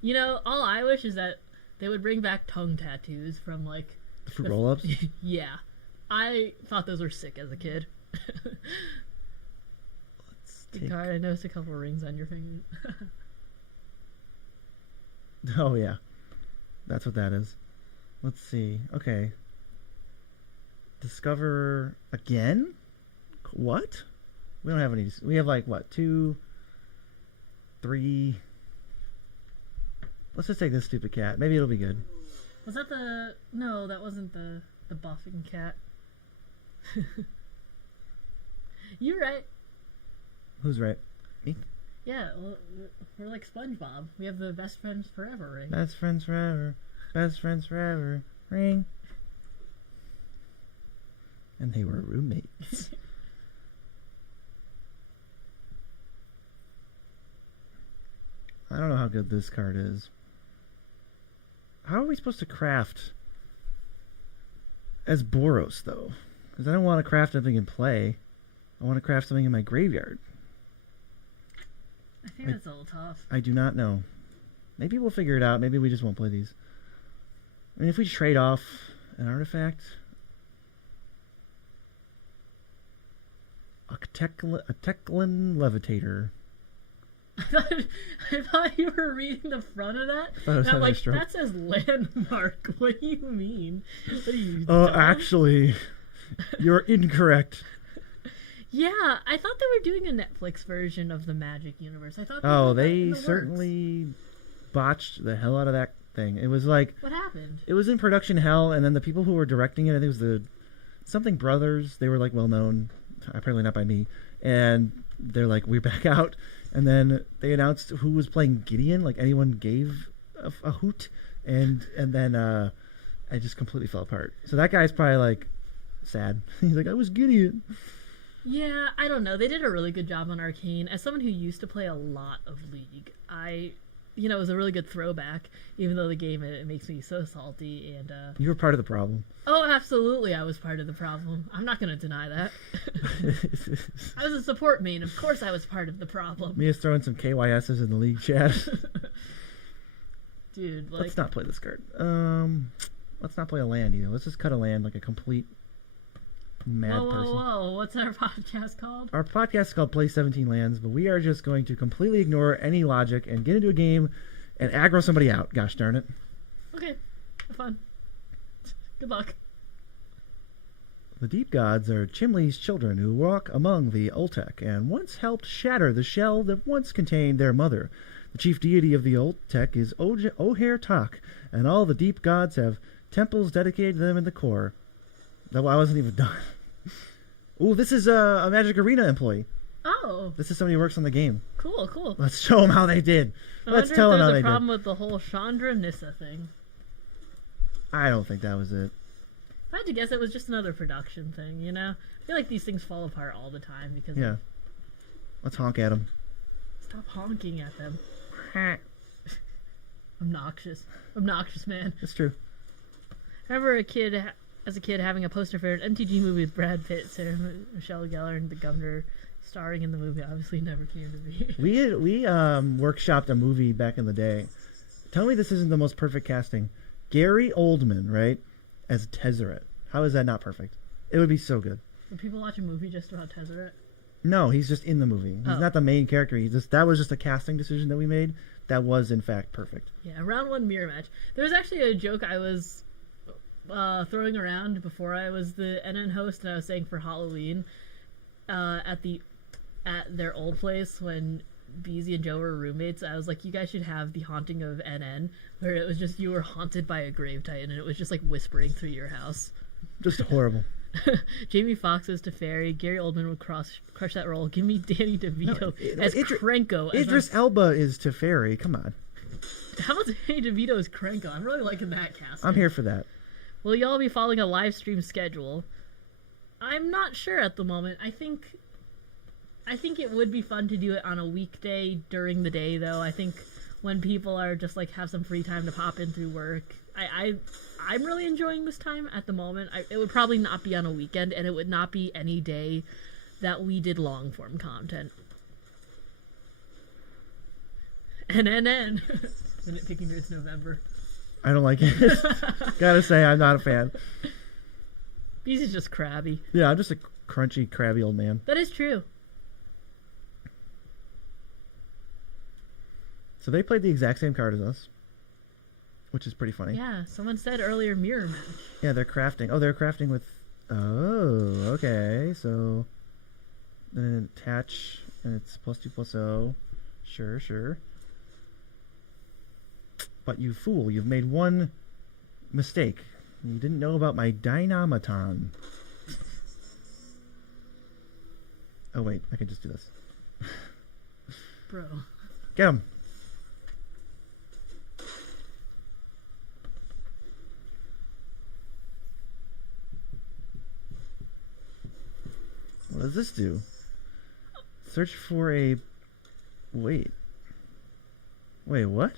You know, all I wish is that they would bring back tongue tattoos from like The fruit roll-ups? Yeah, I thought those were sick as a kid. Good card. I noticed a couple of rings on your finger. Oh, yeah. That's what that is. Let's see. Okay. Discover again? What? We don't have any. We have like, what, 2, 3. Let's just take this stupid cat. Maybe it'll be good. Was that the... No, that wasn't the buffing cat. You're right. Who's right? Me? Yeah, well, we're like SpongeBob. We have the best friends forever ring. Best friends forever. Best friends forever. Ring. And they were roommates. I don't know how good this card is. How are we supposed to craft as Boros, though? Because I don't want to craft something in play. I want to craft something in my graveyard. I think that's a little tough. I do not know. Maybe we'll figure it out. Maybe we just won't play these. I mean, if we trade off an artifact... A Teclan Levitator. I thought you were reading the front of that. I thought it was And I'm having a like, stroke. that says landmark. What do you mean? What are you, Oh, dumb? actually, you're incorrect. Yeah, I thought they were doing a Netflix version of the Magic universe. I thought. Oh, had that in they the works. certainly botched the hell out of that thing. It was like, What happened? it was in production hell, and then the people who were directing it, I think it was the something brothers, they were like well known, apparently not by me, and they're like, we're back out. And then they announced who was playing Gideon, like anyone gave a hoot, and then I just completely fell apart. So that guy's probably like sad. He's like, I was Gideon. Yeah, I don't know. They did a really good job on Arcane. As someone who used to play a lot of League, it was a really good throwback. Even though the game it makes me so salty and. You were part of the problem. Oh, absolutely, I was part of the problem. I'm not going to deny that. I was a support main. Of course, I was part of the problem. Me is throwing some KYSs in the league chat. Dude, like. Let's not play this card. Let's not play a land either. Let's just cut a land like a complete mad person. Whoa! What's our podcast called? Our podcast is called Play 17 Lands, but we are just going to completely ignore any logic and get into a game and aggro somebody out. Gosh darn it. Okay, have fun. Good luck. The Deep Gods are Chimley's children who walk among the Oltek and once helped shatter the shell that once contained their mother. The chief deity of the Oltek is Oher Tak, and all the Deep Gods have temples dedicated to them in the core. No, I wasn't even done. Ooh, this is a Magic Arena employee. Oh, This is somebody who works on the game. cool. Let's show them how they did. Let's tell them how There's they a problem did. with the whole Chandra Nissa thing. I don't think that was it. If I had to guess, it was just another production thing. You know, I feel like these things fall apart all the time because. Yeah. Let's honk at them. Stop honking at them. Obnoxious, man. It's true. I remember as a kid, having a poster for an MTG movie with Brad Pitt, Sarah Michelle Gellar, and the governor starring in the movie. Obviously, never came to be. We workshopped a movie back in the day Tell me this isn't the most perfect casting. Gary Oldman, right, as Tezzeret. How is that not perfect? It would be so good. Would people watch a movie just about Tezzeret? No, he's just in the movie. He's not the main character. That was just a casting decision that we made. That was in fact perfect. Yeah, round one mirror match. There was actually a joke I was throwing around before I was the NN host, and I was saying for Halloween at their old place when Beezy and Joe were roommates. I was like, you guys should have the haunting of NN, where it was just you were haunted by a grave titan, and it was just like whispering through your house. Just horrible. Jamie Foxx as Teferi. Gary Oldman would crush that role. Give me Danny DeVito as Krenko. Idris Elba is Teferi. Come on. How about Danny DeVito as Krenko? I'm really liking that cast. I'm here for that. Will y'all be following a live stream schedule? I'm not sure at the moment. I think it would be fun to do it on a weekday during the day, though. I think when people are just like have some free time to pop in through work. I'm really enjoying this time at the moment. It would probably not be on a weekend, and it would not be any day that we did long form content. NNN. The Nitpicking Nerds November. I don't like it. Gotta say, I'm not a fan. He's just crabby. Yeah, I'm just a crunchy, crabby old man. That is true. So they played the exact same card as us, which is pretty funny. Yeah, someone said earlier mirror match. Yeah, they're crafting. Oh, they're crafting with... Oh, okay. So then attach, and it's +2/+0. Sure. But you fool, you've made one mistake. You didn't know about my Dynamaton. Oh, wait, I can just do this. Bro. Get him. What does this do? Search for a... Wait, what?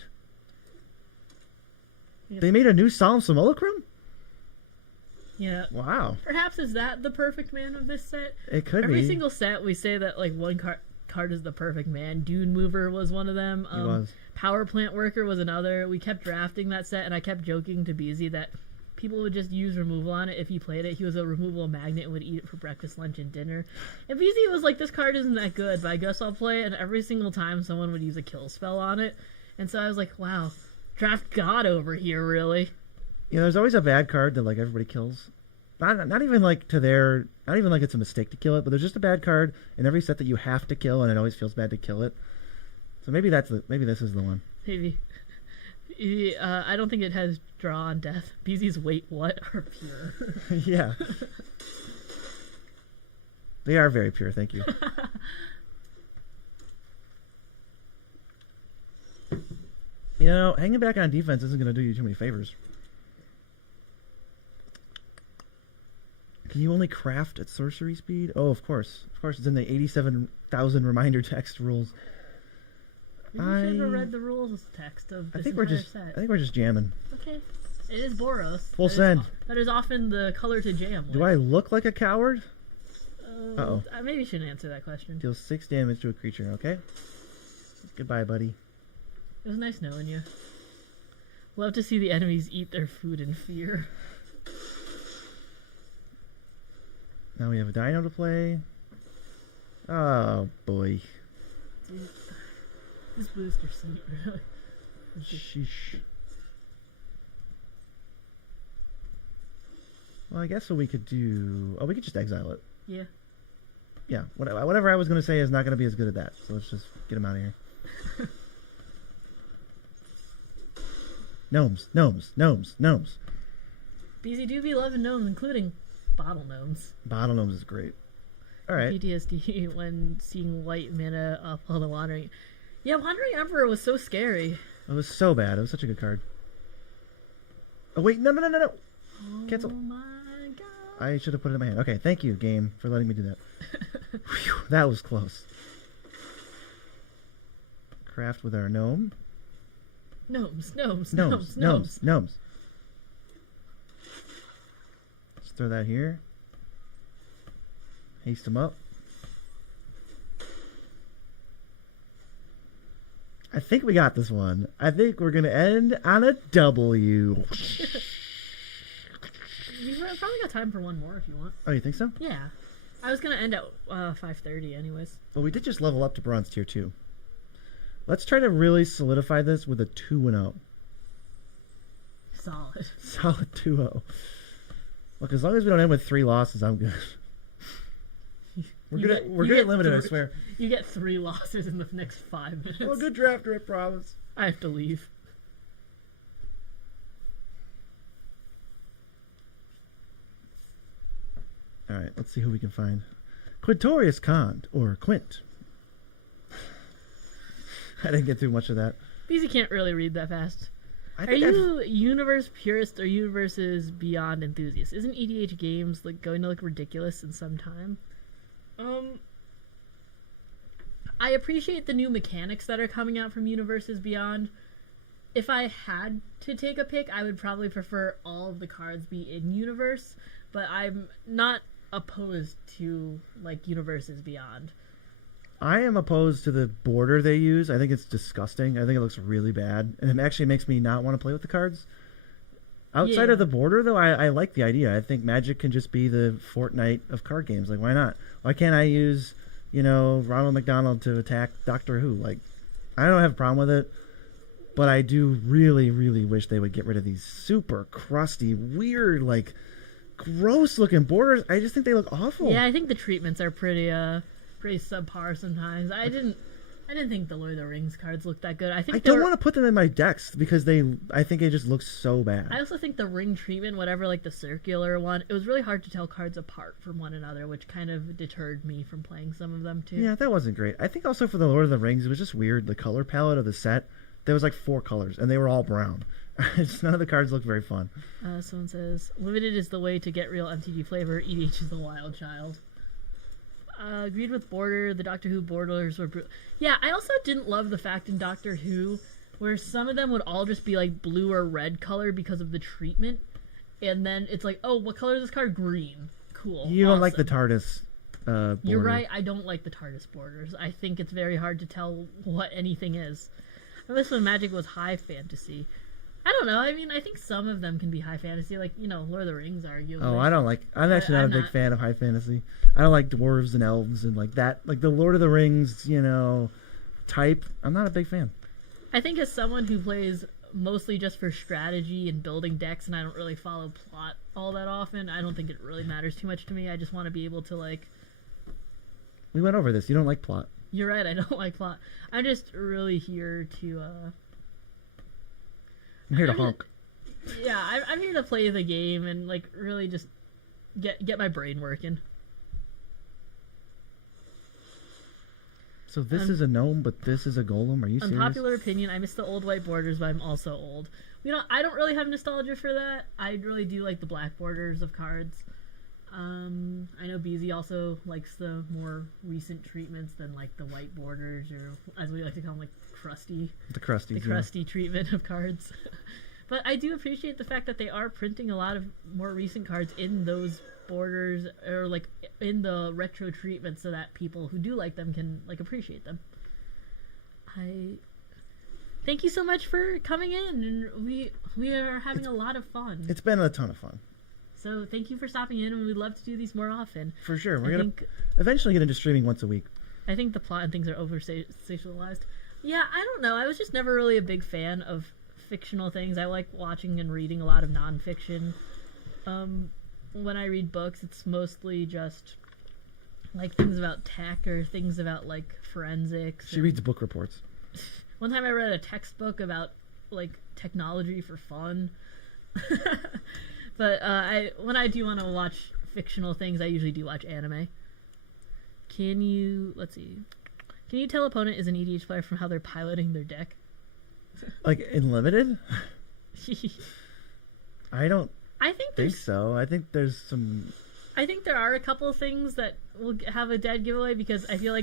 They made a new Solemn Simulacrum? Yeah. Wow. Perhaps is that the perfect man of this set? It could be. Every single set we say that like one card is the perfect man. Dune Mover was one of them. He was. Power Plant Worker was another. We kept drafting that set, and I kept joking to Beezy that people would just use removal on it if he played it. He was a removal magnet and would eat it for breakfast, lunch, and dinner. And Beezy was like, this card isn't that good, but I guess I'll play it. And every single time someone would use a kill spell on it. And so I was like, wow, draft God over here, really. Yeah, there's always a bad card that like everybody kills. Not even like not even like it's a mistake to kill it, but there's just a bad card in every set that you have to kill, and it always feels bad to kill it. So maybe this is the one. Maybe. I don't think it has draw on death. Beezy's wait what are pure. Yeah. They are very pure, thank you. You know, hanging back on defense isn't going to do you too many favors. Can you only craft at sorcery speed? Oh, of course. Of course, it's in the 87,000 reminder text rules. You should have read the rules text of this entire set. I think we're just jamming. Okay. It is Boros. Full send. That is often the color to jam with. Do I look like a coward? Uh-oh. I maybe shouldn't answer that question. Deals 6 damage to a creature, okay? Goodbye, buddy. It was nice knowing you. Love to see the enemies eat their food in fear. Now we have a dino to play. Oh, boy. Dude, this booster seat, really. Sheesh. Well, I guess what we could do... Oh, we could just exile it. Yeah. Yeah, whatever I was going to say is not going to be as good at that. So let's just get him out of here. Gnomes. BZ do be loving gnomes, including bottle gnomes. Bottle gnomes is great. All right. PTSD when seeing white mana off all the Wandering. Yeah, Wandering Emperor was so scary. It was so bad. It was such a good card. Oh, wait. No. Oh Cancel. my god. I should have put it in my hand. Okay, thank you, game, for letting me do that. Whew, that was close. Craft with our gnome. Gnomes. Let's throw that here. Haste them up. I think we got this one. I think we're going to end on a W. You've probably got time for one more if you want. Oh, you think so? Yeah. I was going to end at 5:30 anyways. Well, we did just level up to bronze tier 2. Let's try to really solidify this with a 2-0. Solid. Solid 2-0. Look, as long as we don't end with 3 losses, I'm good. We're good at limited, I swear. You get 3 losses in the next 5 minutes. Oh, good drafter, I promise. I have to leave. All right, let's see who we can find. Quintorius Khan, or Quint. I didn't get through much of that. Because you can't really read that fast. Are you universe purist or universes beyond enthusiast? Isn't EDH games going to look ridiculous in some time? I appreciate the new mechanics that are coming out from Universes Beyond. If I had to take a pick, I would probably prefer all of the cards be in Universe, but I'm not opposed to Universes Beyond. I am opposed to the border they use. I think it's disgusting. I think it looks really bad, and it actually makes me not want to play with the cards. Outside of the border, though, I like the idea. I think Magic can just be the Fortnite of card games. Why not? Why can't I use, Ronald McDonald to attack Doctor Who? I don't have a problem with it, but I do really, really wish they would get rid of these super crusty, weird, gross-looking borders. I just think they look awful. Yeah, I think the treatments are pretty subpar sometimes. I didn't think the Lord of the Rings cards looked that good. I don't want to put them in my decks because I think it just looks so bad. I also think the ring treatment, whatever, the circular one, it was really hard to tell cards apart from one another, which kind of deterred me from playing some of them too. Yeah, that wasn't great. I think also for the Lord of the Rings, it was just weird. The color palette of the set, there was 4 colors, and they were all brown. None of the cards looked very fun. Someone says, limited is the way to get real MTG flavor. EDH is the wild child. Agreed with Border. The Doctor Who borders were yeah, I also didn't love the fact in Doctor Who where some of them would all just be blue or red color because of the treatment, and then it's oh, what color is this card? Green. Cool. You don't like the TARDIS border. You're right, I don't like the TARDIS borders. I think it's very hard to tell what anything is. Unless when Magic was high fantasy. I don't know. I mean, I think some of them can be high fantasy, Lord of the Rings, arguably. Oh, I'm actually not a big fan of high fantasy. I don't like dwarves and elves and that. The Lord of the Rings, type. I'm not a big fan. I think as someone who plays mostly just for strategy and building decks, and I don't really follow plot all that often, I don't think it really matters too much to me. I just want to be able to, We went over this. You don't like plot. You're right, I don't like plot. I'm just really here to, I'm here to honk. Yeah, I'm here to play the game and really just get my brain working. So this is a gnome, but this is a golem. Are you serious? Unpopular opinion: I miss the old white borders, but I'm also old. I don't really have nostalgia for that. I really do like the black borders of cards. I know BZ also likes the more recent treatments than the white borders, or as we like to call them, crusty. The crusty treatment of cards. But I do appreciate the fact that they are printing a lot of more recent cards in those borders, or in the retro treatment, so that people who do like them can appreciate them. I thank you so much for coming in, and we are having a lot of fun. It's been a ton of fun. So thank you for stopping in, and we'd love to do these more often. For sure. We're going to eventually get into streaming once a week. I think the plot and things are over-sexualized. Yeah, I don't know. I was just never really a big fan of fictional things. I like watching and reading a lot of nonfiction. When I read books, it's mostly just things about tech or things about forensics. She reads book reports. One time I read a textbook about technology for fun. But when I do want to watch fictional things, I usually do watch anime. Let's see. Can you tell opponent is an EDH player from how they're piloting their deck? In limited? I don't think so. I think there's some... I think there are a couple of things that will have a dead giveaway, because I feel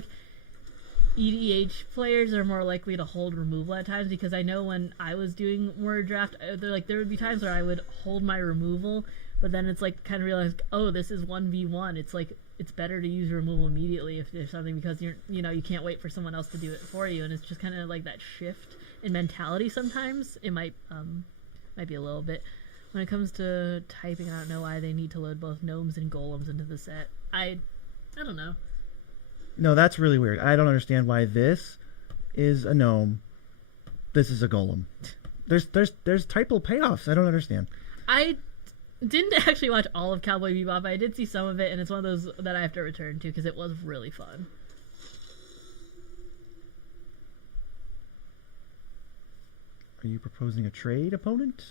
EDH players are more likely to hold removal at times, because I know when I was doing more draft, there would be times where I would hold my removal, But then it's like kind of realize, oh, this is 1v1. It's like it's better to use removal immediately if there's something, because you can't wait for someone else to do it for you, and it's just kind of like that shift in mentality. Sometimes it might be a little bit. When it comes to typing, I don't know why they need to load both gnomes and golems into the set. I don't know. No, that's really weird. I don't understand why this is a gnome. This is a golem. There's typal payoffs. I don't understand. I didn't actually watch all of Cowboy Bebop. I did see some of it, and it's one of those that I have to return to because it was really fun. Are you proposing a trade, opponent?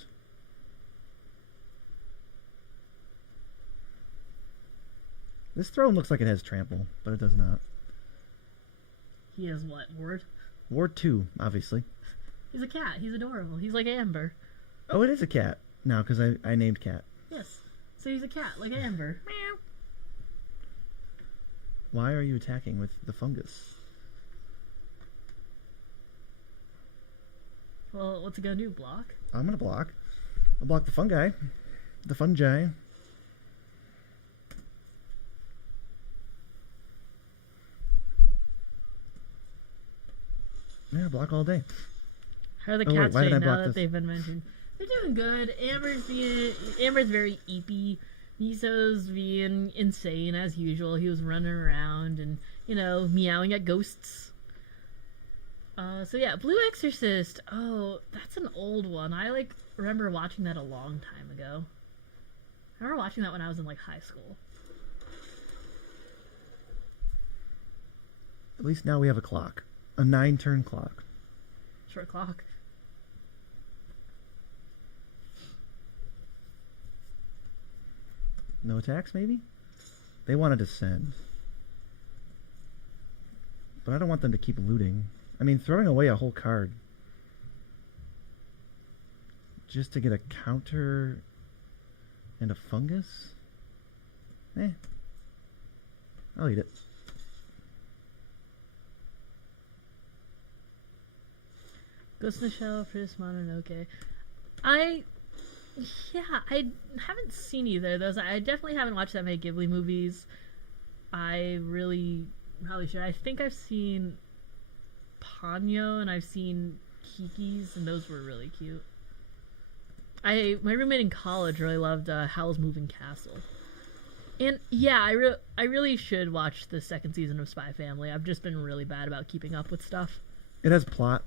This throne looks like it has trample, but it does not. He has what, ward? Ward 2, obviously. He's a cat. He's adorable. He's like Amber. Oh, it is a cat now because I named cat. Yes. So he's a cat, like Amber. Meow. Why are you attacking with the fungus? Well, what's it gonna do? Block? I'm gonna block. I'll block the fungi. The fungi. Yeah, block all day. How are the cats doing now that they've been mentioned? They're doing good. Amber's very eepy. Niso's being insane as usual. He was running around and, meowing at ghosts. So yeah, Blue Exorcist. Oh, that's an old one. I remember watching that a long time ago. I remember watching that when I was in high school. At least now we have a clock. A 9-turn clock. Short clock. No attacks, maybe? They want to descend. But I don't want them to keep looting. I mean, throwing away a whole card just to get a counter and a fungus? I'll eat it. Ghost in the Shell, Prius Mononoke. I haven't seen either of those. I definitely haven't watched that many Ghibli movies. I really probably should. I think I've seen Ponyo and I've seen Kiki's, and those were really cute. My roommate in college really loved Howl's Moving Castle. And yeah, I really should watch the second season of Spy Family. I've just been really bad about keeping up with stuff. It has plot.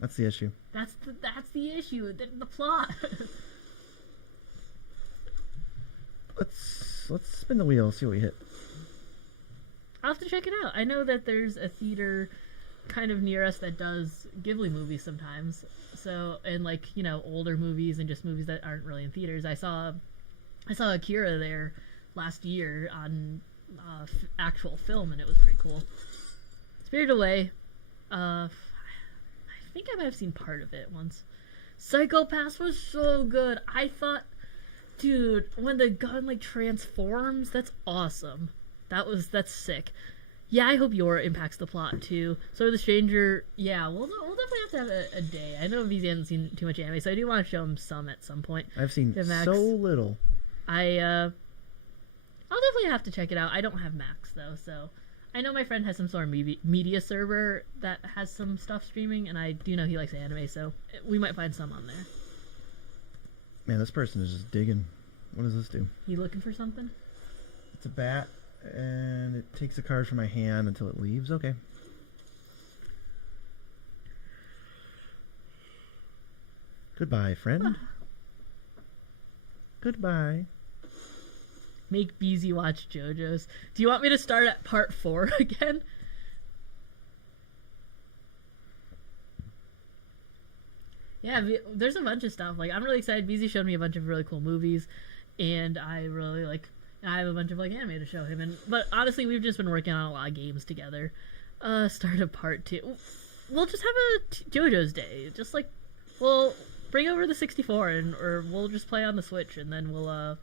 That's the issue. That's the issue. The plot. Let's spin the wheel, see what we hit. I'll have to check it out. I know that there's a theater kind of near us that does Ghibli movies sometimes. So, and older movies and just movies that aren't really in theaters. I saw Akira there last year on actual film, and it was pretty cool. Spirited Away. I think I might have seen part of it once. Psycho-Pass was so good. I thought, dude, when the gun transforms, that's awesome. That's sick. Yeah, I hope Yora impacts the plot too. So the Stranger, yeah, we'll definitely have to have a day. I know VZ hasn't seen too much anime, so I do want to show him some at some point. I've seen so little. I'll definitely have to check it out. I don't have Max though, so I know my friend has some sort of media server that has some stuff streaming, and I do know he likes anime, so we might find some on there. Man, this person is just digging. What does this do? You looking for something? It's a bat, and it takes a card from my hand until it leaves. Okay. Goodbye, friend. Goodbye. Make BZ watch JoJo's. Do you want me to start at part 4 again? Yeah, there's a bunch of stuff. I'm really excited. BZ showed me a bunch of really cool movies, and I really I have a bunch of anime to show him. But honestly, we've just been working on a lot of games together. Start of part 2. We'll just have a JoJo's day. Just we'll bring over the 64, or we'll just play on the Switch, and then we'll have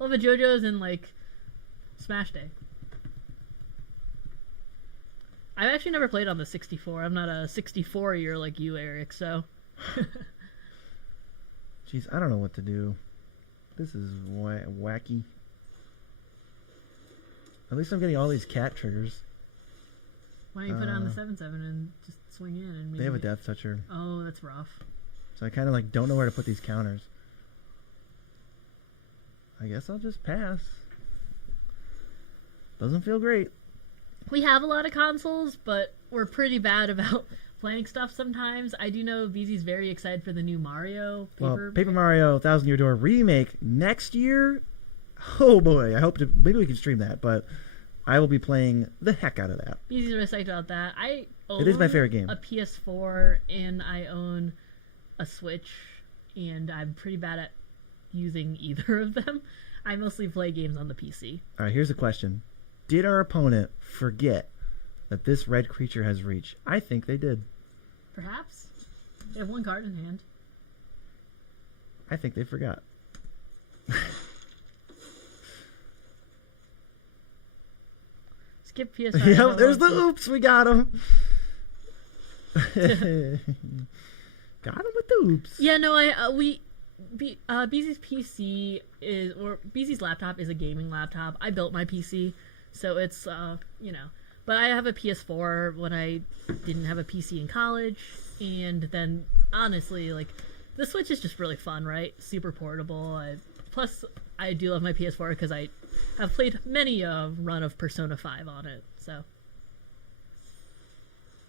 a JoJo's and Smash Day. I've actually never played on the 64. I'm not a 64-year like you, Eric, so. Jeez, I don't know what to do. This is wacky. At least I'm getting all these cat triggers. Why don't you put on the 7/7 and just swing in? And maybe... They have a Death Toucher. Oh, that's rough. So I kind of like don't know where to put these counters. I guess I'll just pass. Doesn't feel great. We have a lot of consoles, but we're pretty bad about playing stuff sometimes. I do know BZ's very excited for the new Mario. Paper Mario Thousand Year Door remake next year. Oh boy, I hope to. Maybe we can stream that, but I will be playing the heck out of that. BZ's really psyched about that. I own it is my favorite game. A PS4 and I own a Switch, and I'm pretty bad at using either of them. I mostly play games on the PC. All right, here's a question. Did our opponent forget that this red creature has reach? I think they did. Perhaps. They have one card in hand. I think they forgot. Skip PS5. Yep, there's the oops. We got him. Got him with the oops. Yeah, no, BZ's PC is, or BZ's laptop is a gaming laptop. I built my PC, so it's, you know. But I have a PS4 when I didn't have a PC in college, and then, honestly, like, the Switch is just really fun, right? Super portable. Plus, I do love my PS4 because I have played many a run of Persona 5 on it, so.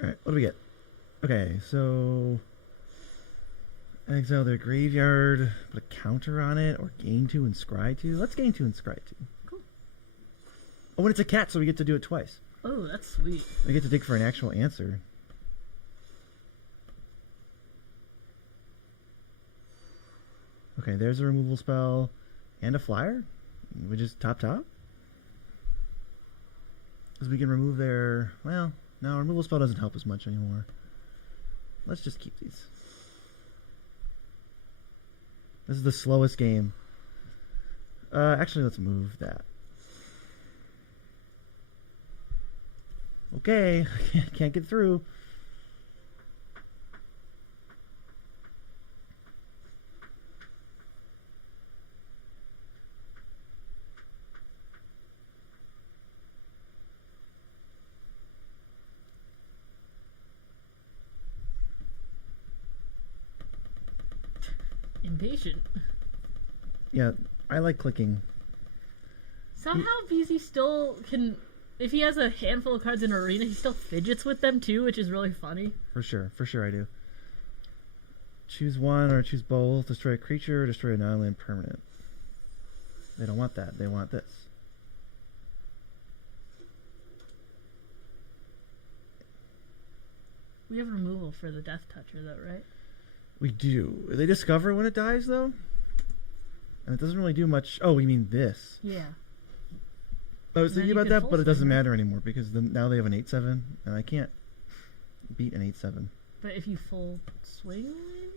Alright, what do we get? Okay, so... exile their graveyard, put a counter on it, or gain 2 and scry 2. Let's gain 2 and scry 2. Cool. Oh, and it's a cat, so we get to do it twice. Oh, that's sweet. We get to dig for an actual answer. Okay, there's a removal spell and a flyer. We just top. Because we can remove their... Well, no, removal spell doesn't help as much anymore. Let's just keep these. This is the slowest game. Actually, let's move that. Okay, can't get through. Impatient. Yeah, I like clicking. Somehow BZ still can... If he has a handful of cards in Arena, he still fidgets with them too, which is really funny. For sure I do. Choose one or choose both. Destroy a creature or destroy a non-land permanent. They don't want that. They want this. We have removal for the Death Toucher, though, right? We do. They discover when it dies, though? And it doesn't really do much... Oh, you mean this? Yeah. I was thinking about that, but it doesn't matter anymore because now they have an 8/7, and I can't beat an 8/7. But if you full swing, maybe?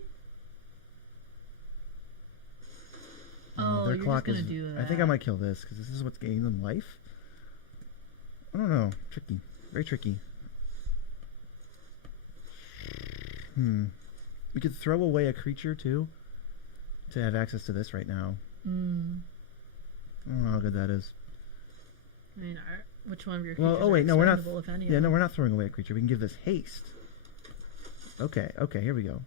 Oh, their you're clock just gonna do that. I think I might kill this because this is what's gaining them life. I don't know. Tricky. Very tricky. We could throw away a creature, too, to have access to this right now. I don't know how good that is. I mean, which one of your creatures wait, no, we're not. If any Yeah, no, we're not throwing away a creature. We can give this haste. Okay, here we go.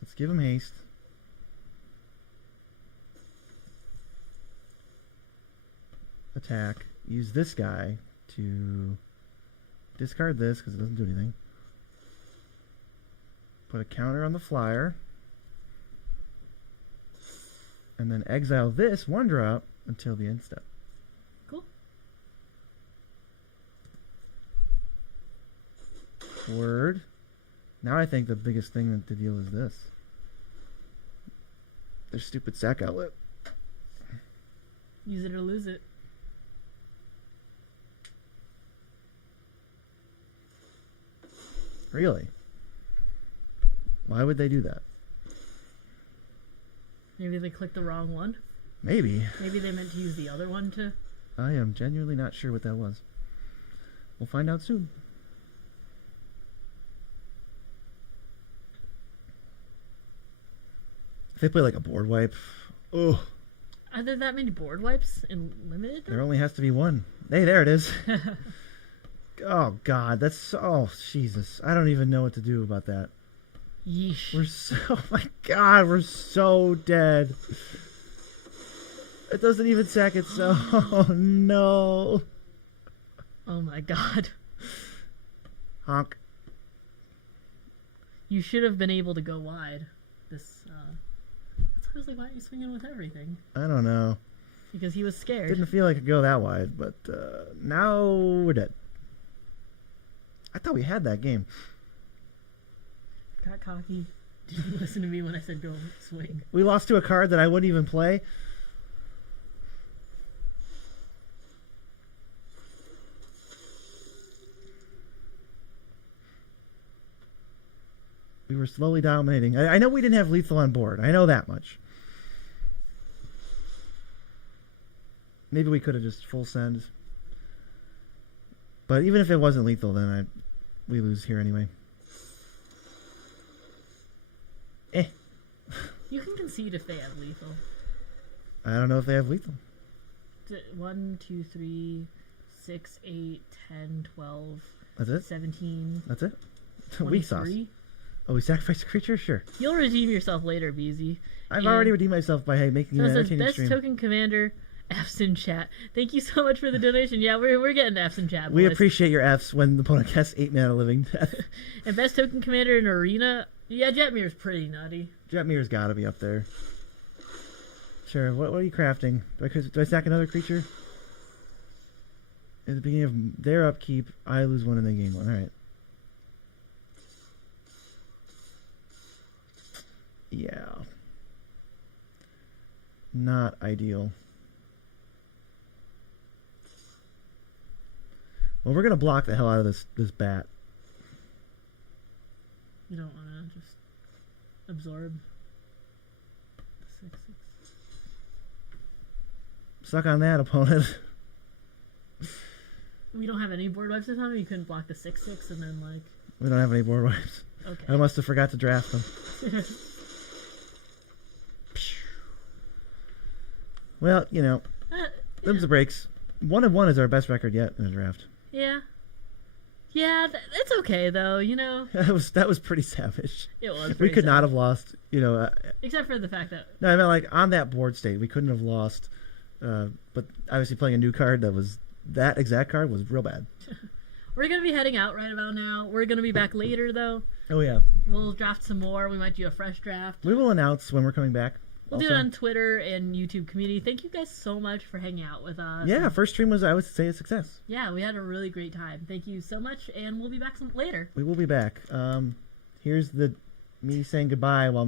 Let's give him haste. Attack. Use this guy to discard this because it doesn't do anything. Put a counter on the flyer. And then exile this 1-drop until the end step. Cool. Word. Now I think the biggest thing to deal is this. Their stupid sack outlet. Use it or lose it. Really? Why would they do that? Maybe they clicked the wrong one. Maybe. Maybe they meant to use the other one to... I am genuinely not sure what that was. We'll find out soon. they play like a board wipe, oh, Are there that many board wipes in limited? there only has to be one. Hey, there it is. Oh God, oh Jesus, I don't even know what to do about that. Yeesh. Oh my God, we're so dead. It doesn't even sack it. So, oh no. Oh my God. Honk. You should have been able to go wide. That's why I was like, why aren't you swinging with everything? I don't know. Because he was scared. Didn't feel like it could go that wide, but now we're dead. I thought we had that game. Got cocky. Did you listen to me when I said go swing? We lost to a card that I wouldn't even play. We were slowly dominating. I know we didn't have lethal on board. I know that much. Maybe we could have just full send. But even if it wasn't lethal, then we lose here anyway. You can concede if they have lethal. I don't know if they have lethal. 1, 2, 3, 6, 8, 10, 12. That's it? 17. That's it? Weak sauce. Oh, we sacrificed a creature? Sure. You'll redeem yourself later, BZ. I've already redeemed myself by making an entertaining best stream. token commander, F's in chat. Thank you so much for the donation. Yeah, we're getting F's in chat, boys. We appreciate your F's when the opponent casts 8 mana living death. And best token commander in arena, yeah, Jetmir's pretty nutty. Jetmir's got to be up there. Sure. What are you crafting? Do I sack another creature? At the beginning of their upkeep, I lose one and they gain one. All right. Yeah. Not ideal. Well, we're going to block the hell out of this bat. You don't want to just absorb. 6/6. Suck on that, opponent. We don't have any board wipes this time. You couldn't block the 6/6 and then like. We don't have any board wipes. Okay. I must have forgot to draft them. Well, you know, them's the breaks. 1-1 is our best record yet in a draft. Yeah. Yeah, it's okay though. You know. that was pretty savage. It was. We could not have lost. You know. Except for the fact that. No, I meant like on that board state, we couldn't have lost. But obviously, playing a new card that exact card was real bad. We're gonna be heading out right about now. We're gonna be back later though. Oh yeah. We'll draft some more. We might do a fresh draft. We will announce when we're coming back. We'll do it on Twitter and YouTube community. Thank you guys so much for hanging out with us. Yeah, first stream was, I would say, a success. Yeah, we had a really great time. Thank you so much, and we'll be back later. We will be back. Here's me saying goodbye while